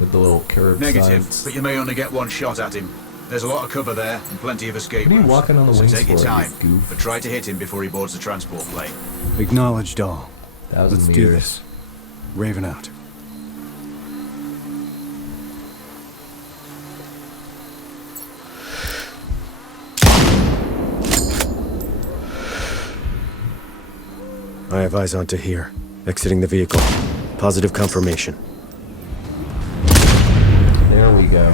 with the little curved Negative, sides. but you may only get one shot at him. There's a lot of cover there and plenty of escape What are you routes. walking on the so wings take your for, you time, goof? but try to hit him before he boards the transport plane. Acknowledged all. 1,000 Let's meters. do this. Raven out. I have eyes on Tahir. Exiting the vehicle. Positive confirmation. There we go.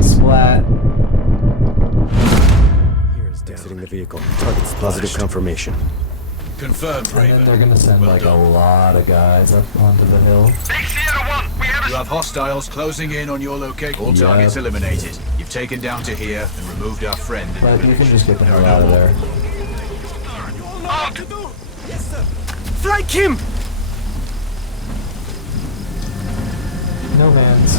Splat. Exiting the vehicle. Target's positive confirmation. Confirmed, And then Raven. they're gonna send Well like done. a lot of guys up onto the hill. Big Sierra 1, we have You have hostiles closing in on your location. All Yep. targets eliminated. You've taken down Tahir and removed our friend. in the But you can village. just get the There hell are out no of more. there. out. Flank him! No hands.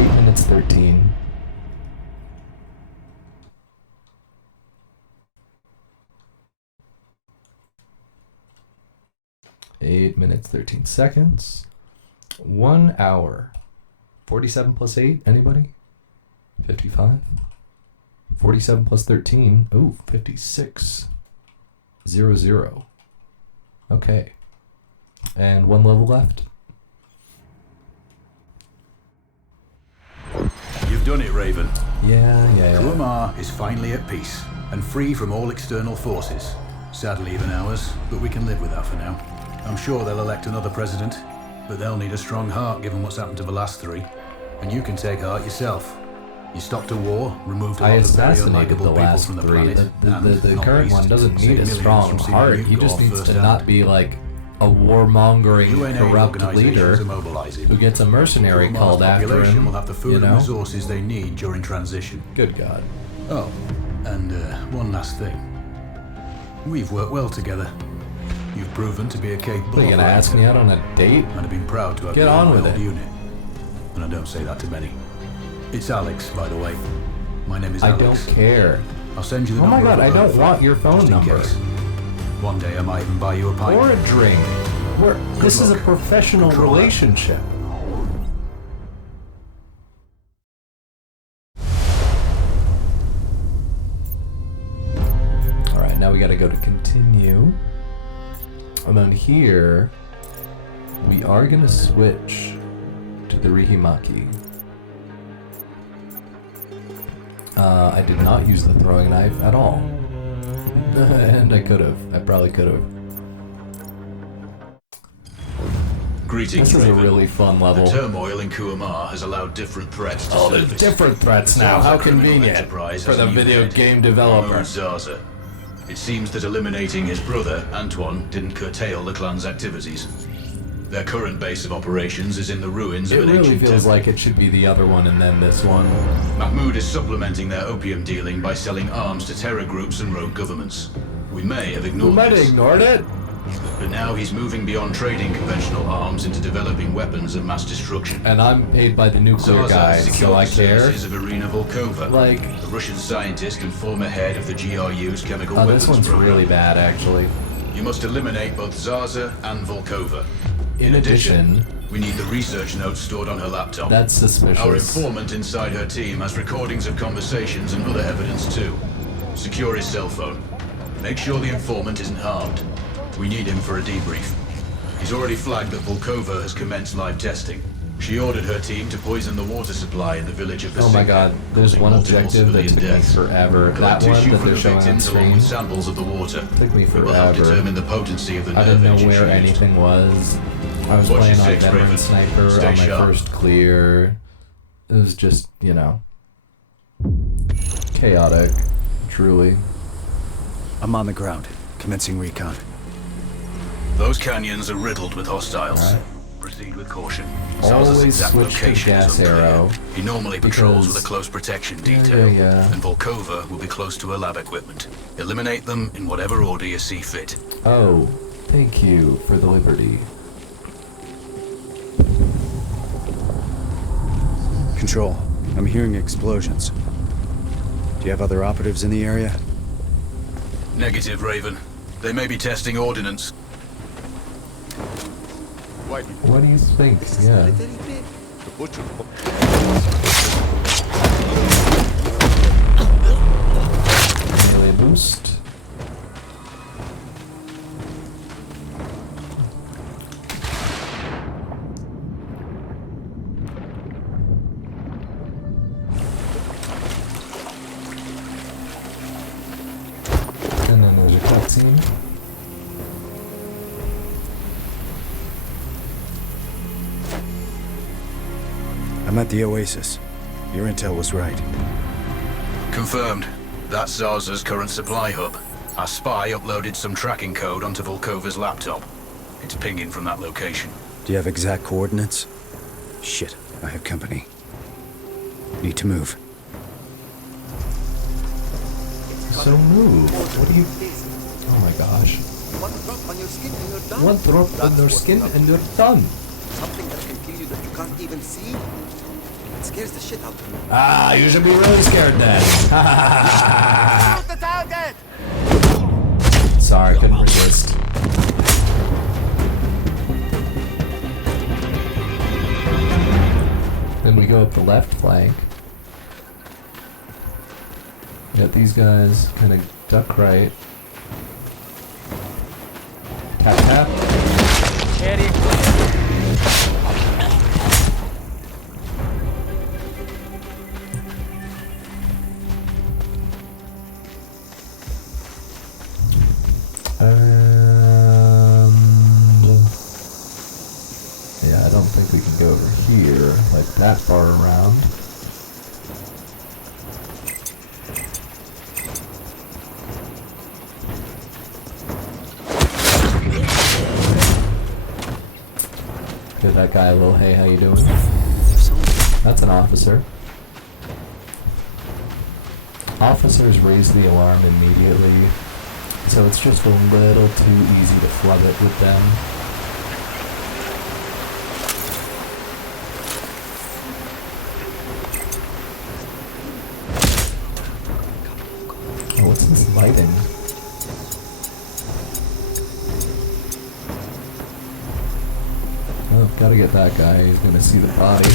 Eight minutes 13. Eight minutes 13 seconds. 1 hour. 47 plus 8, anybody? 55? 47 plus 13. Ooh, 56. 0. Okay. And one level left. You've done it, Raven. Yeah. Kumar is finally at peace and free from all external forces. Sadly, even ours, but we can live with that for now. I'm sure they'll elect another president, but they'll need a strong heart given what's happened to the last three. And you can take heart yourself. You stopped a war, removed a I lot of very assassinated the unlikable people last from the three. planet. The and, not current least, one doesn't saved need a millions strong from seeing heart. you He go just off needs to firsthand. not be like a warmongering, UN corrupt organizations leader are mobilizing. who gets a mercenary Kumar's called after population him. will have the food You and know? resources they need during transition. Good God. Oh, and one last thing. We've worked well together. You've proven to be a capable What, are you gonna operator, ask me out on a date? and I've been proud to have Get you on in my with old it. unit. And I don't say that to many. It's Alex, by the way. My name is I Alex. don't care. I'll send you the Oh my number God, of a I don't bird want phone, your phone just in number. case. One day I might even buy you a pint. Or a drink. This is a luck. professional Control that. relationship. Alright, now we gotta go to continue. And then here, we are gonna switch to the Rihimaki. I did not use the throwing knife at all. And I could have. I probably could have. Greetings, This is a Raven. really fun level. The turmoil in Kuamar has allowed different threats to Oh, there's surface. different threats The now. Zaza How criminal convenient enterprise for has the a new video head, game developer. Mahmoud Zaza. It seems that eliminating his brother, Antoine, didn't curtail the clan's activities. Their current base of operations is in the ruins It of an really ancient feels temple. like it should be the other one and then this one. Mahmoud is supplementing their opium dealing by selling arms to terror groups and rogue governments. We may have We ignored might have this. ignored it. But now he's moving beyond trading conventional arms into developing weapons of mass destruction. And I'm paid by the nuclear Zaza guy, has so secured I the care. services of Irina Volkova, Like, a Russian scientist and former head of the GRU's chemical oh, weapons this one's program. really bad, actually. You must eliminate both Zaza and Volkova. In addition, we need the research notes stored on her laptop. That's suspicious. Our informant inside her team has recordings of conversations and other evidence too. Secure his cell phone. Make sure the informant isn't harmed. We need him for a debrief. He's already flagged that Volkova has commenced live testing. She ordered her team to poison the water supply in the village of oh my Vasinka, god, there's causing one multiple objective that civilian took me deaths. forever. Collect That one tissue that from they're the showing on victims along screen with samples of the water. took me We will help forever. determine the potency of the I nerve didn't know agent where she used. anything was. I was Watch playing your on six, Veteran Raven. Sniper Stay on my sharp. first clear. It was just, you know, chaotic, truly. I'm on the ground, commencing recon. Those canyons are riddled with hostiles. All right. Proceed with caution. Always Zaza's exact switch to location is gas unclear. arrow, He normally patrols because- with a close protection Yeah, detail, yeah. and Volkova will be close to her lab equipment. Eliminate them in whatever order you see fit. Oh, thank you for the liberty. Control, I'm hearing explosions. Do you have other operatives in the area? Negative, Raven. They may be testing ordnance. What do you think? Yeah. Melee boost. And then there's a cutscene. I'm at the Oasis. Your intel was right. Confirmed. That's Zaza's current supply hub. Our spy uploaded some tracking code onto Volkova's laptop. It's pinging from that location. Do you have exact coordinates? Shit, I have company. Need to move. So move. What do you... Oh my gosh. One drop on your skin and you're done. One drop on your skin and you're done. Something that can kill you that you can't even see. It scares the shit out of me. Ah, you should be really scared then. Shoot the target! Sorry, couldn't resist. Then we go up the left flank. We got these guys kind of duck right. Tap tap. Eddie. Yeah, I don't think we can go over here, like that far around. Give that guy a little hey, how you doing? That's an officer. Officers raise the alarm immediately, so it's just a little too easy to flub it with them. Oh, what's this lighting? Oh, gotta get that guy. He's gonna see the body.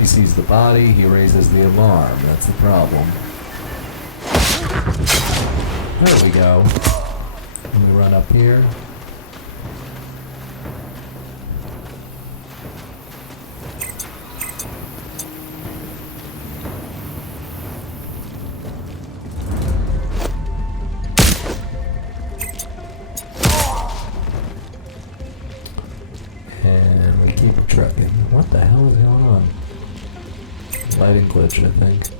He sees the body, he raises the alarm. That's the problem. There we go. Let me run up here. And we keep trucking. What the hell is going on? Lighting glitch, I think.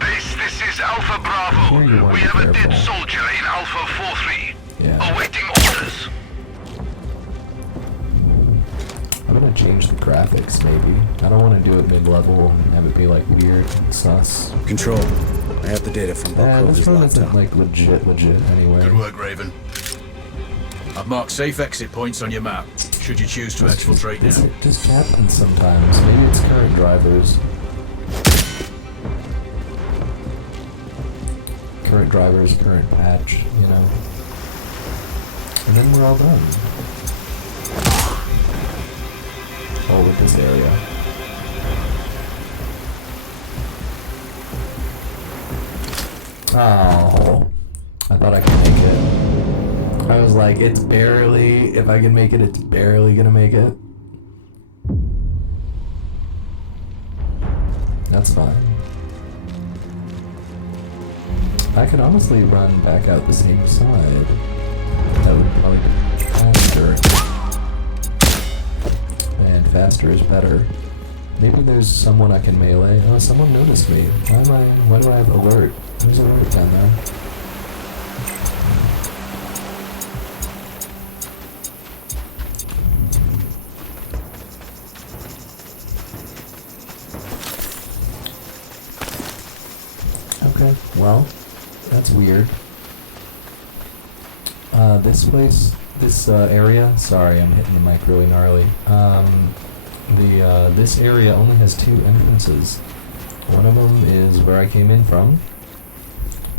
This is Alpha Bravo. Here you want We to have be a dead careful. soldier in Alpha 4-3. Yeah. Awaiting orders. I'm gonna change the graphics, maybe. I don't want to do it mid-level and have it be, like, weird and sus. Control. I have the data from Yeah, this Bukovi's one isn't, laptop. like, legit anyway. Good work, Raven. I've marked safe exit points on your map, should you choose to exfiltrate This now. just happens sometimes. Maybe it's current drivers. Current drivers, current patch, you know. And then we're all done. Oh, with this area. Oh, I thought I could make it. I was like, it's barely, if I can make it, it's barely gonna make it. That's fine. I could honestly run back out the same side. That would probably be faster. And faster is better. Maybe there's someone I can melee. Oh, someone noticed me. Why do I have alert? There's alert down there. Okay, well, that's weird. This place, this area, sorry, I'm hitting the mic really gnarly. This area only has 2 entrances. One of them is where I came in from.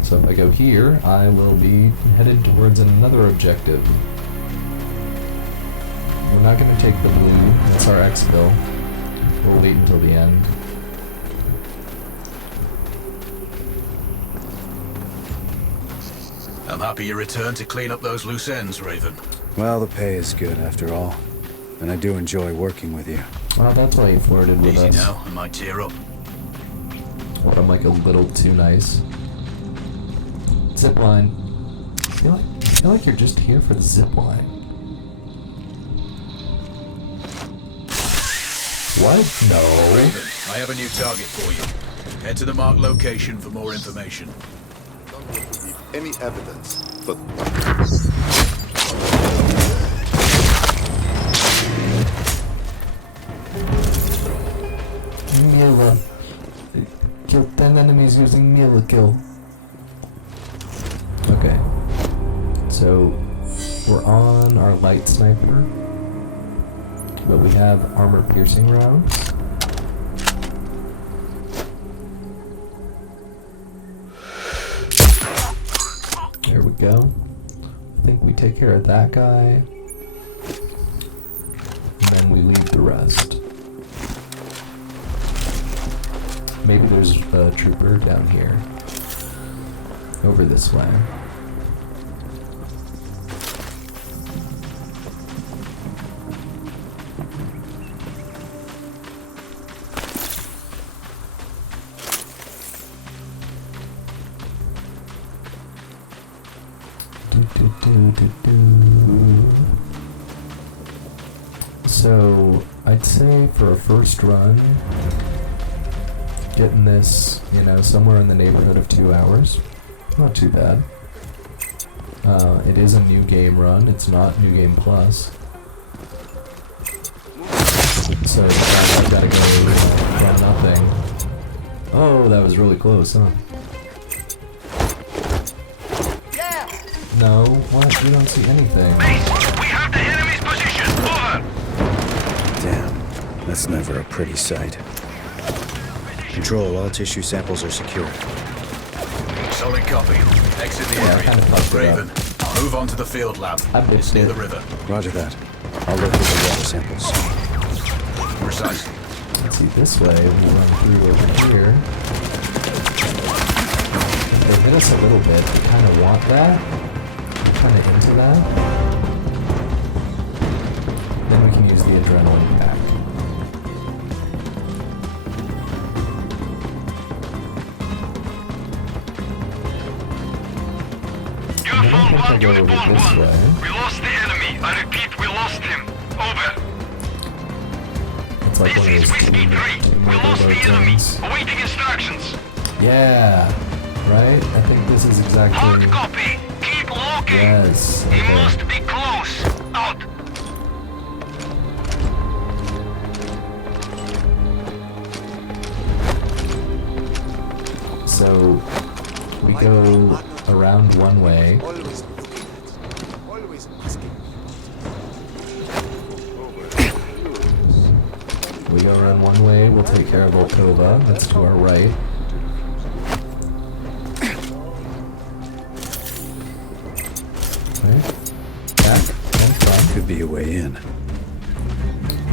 So if I go here, I will be headed towards another objective. We're not going to take the blue, that's our exfil. We'll wait until the end. I'm happy you returned to clean up those loose ends, Raven. Well, the pay is good after all. And I do enjoy working with you. Well, that's why you flirted with Easy us. now, I might tear up. What, I'm like a little too nice. Zipline. I feel like you're just here for the zipline. What? No. Raven, I have a new target for you. Head to the marked location for more information. Any evidence, but Mila. Killed 10 enemies using Mila kill. Okay. So, we're on our light sniper. But we have armor piercing rounds. There we go. I think we take care of that guy. And then we leave the rest. Maybe there's a trooper down here. Over this way. So, I'd say for a first run, getting this, you know, somewhere in the neighborhood of 2 hours. Not too bad. It is a new game run, it's not New Game Plus. So, I gotta go from nothing. Oh, that was really close, huh? No, what? We don't see anything. We have the enemy's position. Over. Damn, that's never a pretty sight. Control, all tissue samples are secure. Solid copy. Exit the Yeah, I area. kinda fucked it Raven, move on to the field lab. It's near the river. Roger that. I'll locate the water samples. Precisely. Let's see, this way, we run through over here. They hit us a little bit. We kind of want that. We're kind of into that. Then we can use the adrenaline pack. Uniform 1 go to over Spawn this 1. way. We lost the enemy. I repeat, we lost him. Over. It's like This one of is those Whiskey 3. We lost the enemy. things. Awaiting instructions. Yeah, right? I think this is Hard exactly... copy. Keep looking. Yes. He Okay. must be close. Out. so we go around one way. Always looking at. Always asking. We go around one way, we'll take care of Volkova. That's to our right. Okay. Back and front. Could be a way in.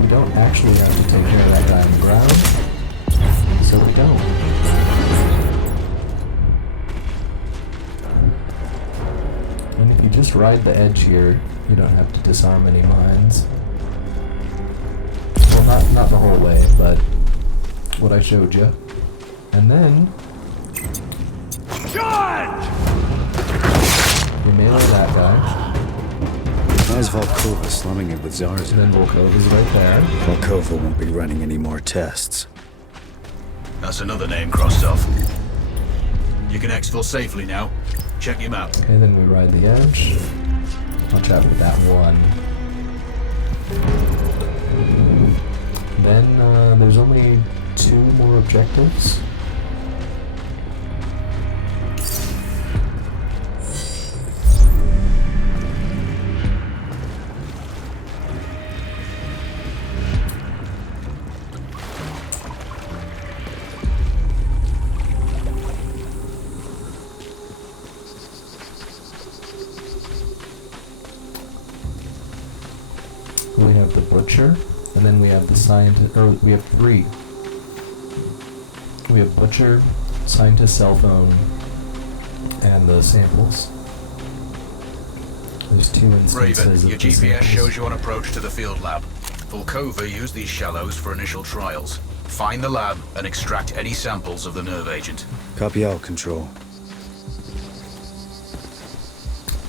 We don't actually have to take care of that guy on the ground, so we don't. And if you just ride the edge here, you don't have to disarm any mines. Well, not the whole way, but what I showed you. And then Charge! you melee that guy. How's Volkova slumming it with Zarza? And then Volkova's right there. Volkova won't be running any more tests. That's another name crossed off. You can exfil safely now. Check your map. Okay, then we ride the edge. Watch out with that one. Then there's only 2 more objectives. We have the butcher, and then we have the scientist, or we have 3. We have butcher, scientist cell phone, and the samples. There's 2 instances Raven, of your the GPS samples. shows you an approach to the field lab. Volkova used these shallows for initial trials. Find the lab and extract any samples of the nerve agent. Copy all, Control.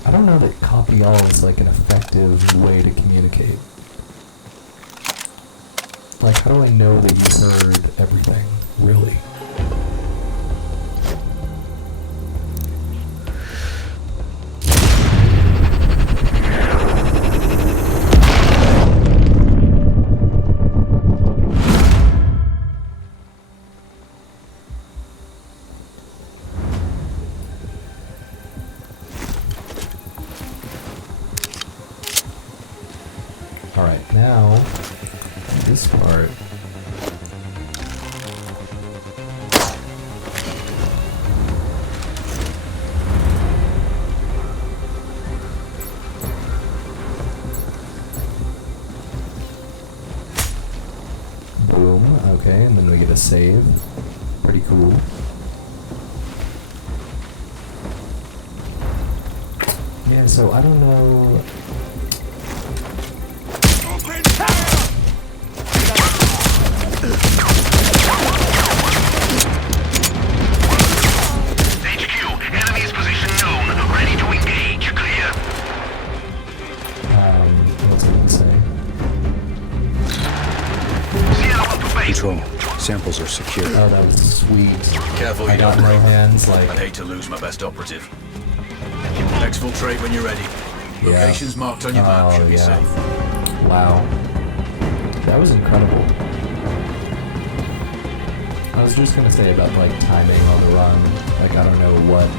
I don't know that copy all is like an effective way to communicate. Like, how do I know that you heard everything, really? Alright, now, this part. Boom, okay, and then we get a save. Pretty cool. Yeah, so I don't know. Control. Samples are secure. Oh, that was sweet. Careful I you got don't my break them. hands like. I'd hate to lose my best operative. Exfiltrate when you're ready. Locations marked on your map should be safe. Wow. That was incredible. I was just gonna say about like timing on the run. Like I don't know what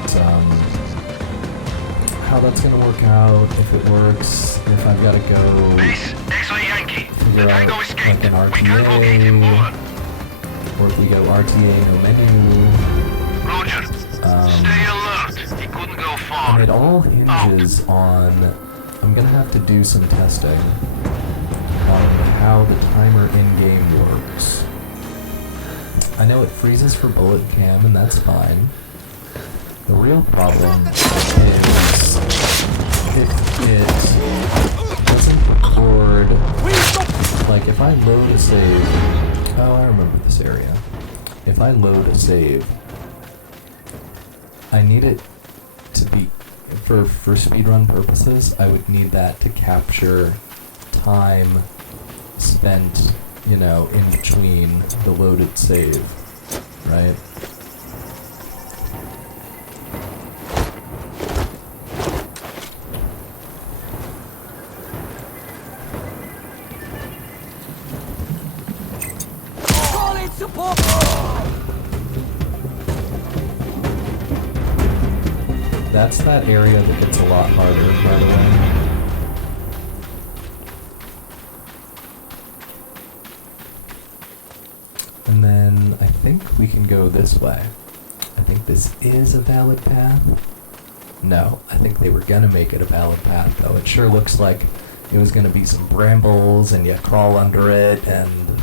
how that's gonna work out, if it works, if I've gotta go figure out like an RTA, or if we go RTA no menu. Roger. Stay alert. He couldn't go far. And it all hinges on, I'm gonna have to do some testing on how the timer in-game works. I know it freezes for bullet cam, and that's fine. The real problem is if it doesn't record, like if I load a save, oh I remember this area. If I load a save, I need it to be, for speedrun purposes, I would need that to capture time spent, you know, in between the loaded save, right? That's that area that gets a lot harder, by the way. And then I think we can go this way. I think this is a valid path. No, I think they were gonna make it a valid path, though. It sure looks like it was gonna be some brambles and you crawl under it and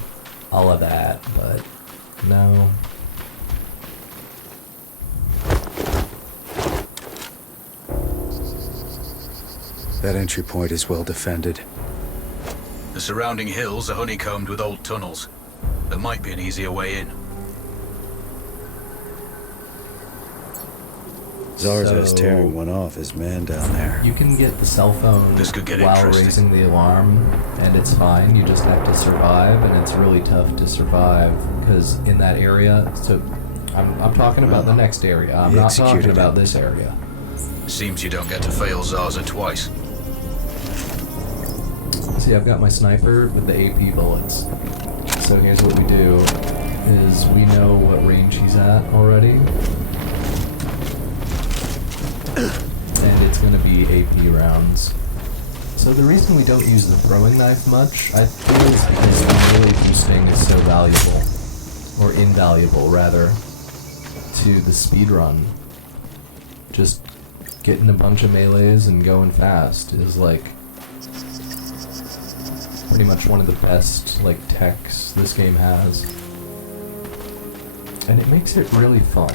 all of that, but no. That entry point is well defended. The surrounding hills are honeycombed with old tunnels. There might be an easier way in. Zarza is So- tearing one off his man down there. You can get the cell phone This could get while interesting. raising the alarm, and it's fine. You just have to survive, and it's really tough to survive because in that area. So, I'm talking about the next area. I'm He not talking executed about him. this area. Seems you don't get to fail Zarza twice. See, I've got my sniper with the AP bullets. So here's what we do: is we know what range he's at already. And it's going to be AP rounds. So the reason we don't use the throwing knife much, I feel, is because the melee boosting is so valuable, or invaluable rather, to the speedrun. Just getting a bunch of melees and going fast is like pretty much one of the best like techs this game has. And it makes it really fun.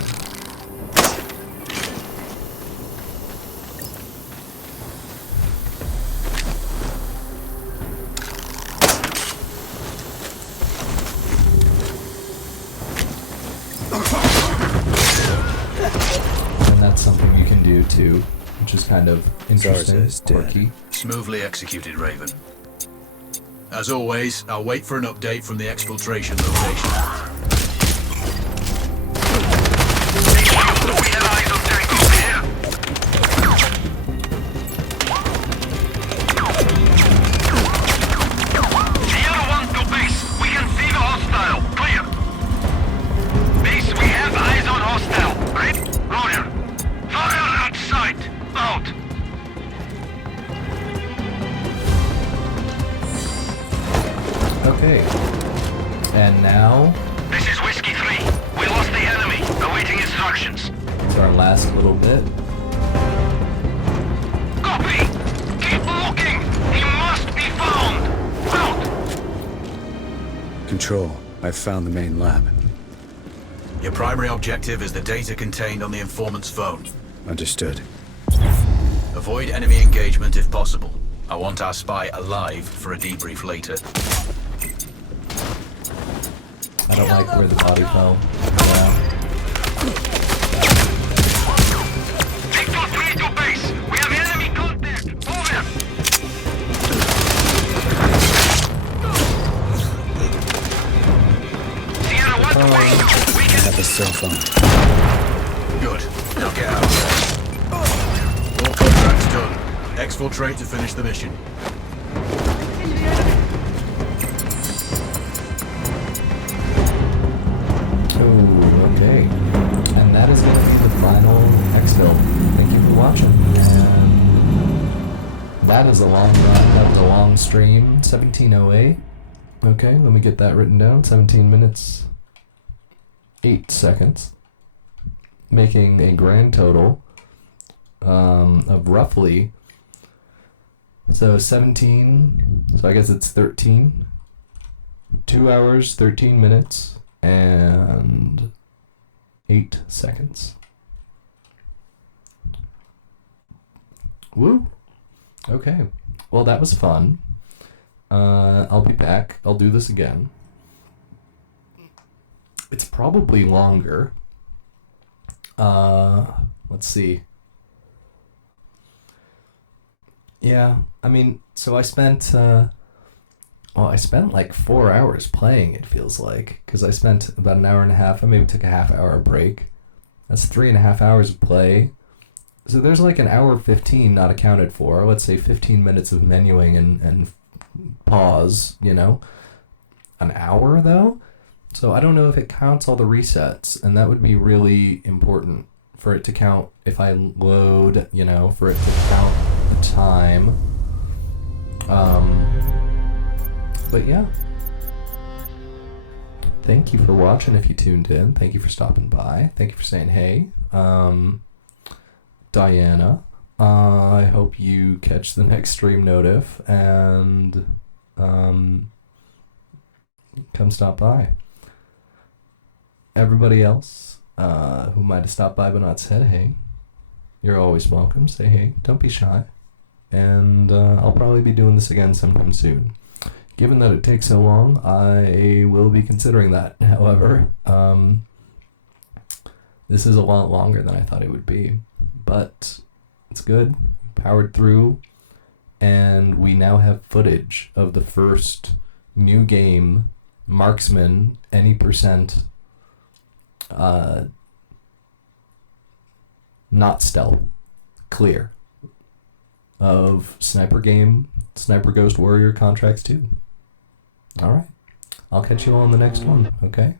And that's something you can do too, which is kind of interesting, Zarza is dead. quirky. Smoothly executed, Raven. As always, I'll wait for an update from the exfiltration location. We have eyes on Tango here. Sierra 1 to base. We can see the hostile. Clear. Base, we have eyes on hostile. Right? Roger. Fire at sight. Out. Okay. And now, This is Whiskey 3. We lost the enemy. Awaiting instructions. it's our last little bit. Copy! Keep looking! He must be found! Out! Control, I've found the main lab. Your primary objective is the data contained on the informant's phone. Understood. Avoid enemy engagement if possible. I want our spy alive for a debrief later. I don't like where the body fell. Yeah. Victor 3 to base! We have enemy contact! Over! Sierra 1 to base! We I can... have a cell phone. Good. Now get out of there. All contracts done. Exfiltrate to finish the mission. Oh, okay. And that is going to be the final exfil. Thank you for watching. And that is a long run. That was a long stream. 1708. Okay, let me get that written down. 17 minutes, 8 seconds. Making a grand total of roughly, so 17, so I guess it's 13. 2 hours, 13 minutes, and 8 seconds. Woo! Okay. Well, that was fun. I'll be back. I'll do this again. It's probably longer. Let's see. Yeah, I mean, so I spent, I spent like 4 hours playing, it feels like, because I spent about an hour and a half. I maybe took a half-hour break. That's 3.5 hours of play. So there's like an hour 15 not accounted for. Let's say 15 minutes of menuing and pause, you know? An hour, though? So I don't know if it counts all the resets, and that would be really important for it to count if I load, you know, for it to count the time. But yeah. Thank you for watching if you tuned in. Thank you for stopping by. Thank you for saying hey. Diana, I hope you catch the next stream notif and come stop by. Everybody else who might have stopped by but not said hey, you're always welcome. Say hey. Don't be shy. And I'll probably be doing this again sometime soon. Given that it takes so long, I will be considering that. However, this is a lot longer than I thought it would be. But it's good. Powered through. And we now have footage of the first new game, Marksman, any percent, not stealth, clear, of Sniper Game, Sniper Ghost Warrior Contracts 2. Alright. I'll catch you all in the next one, okay?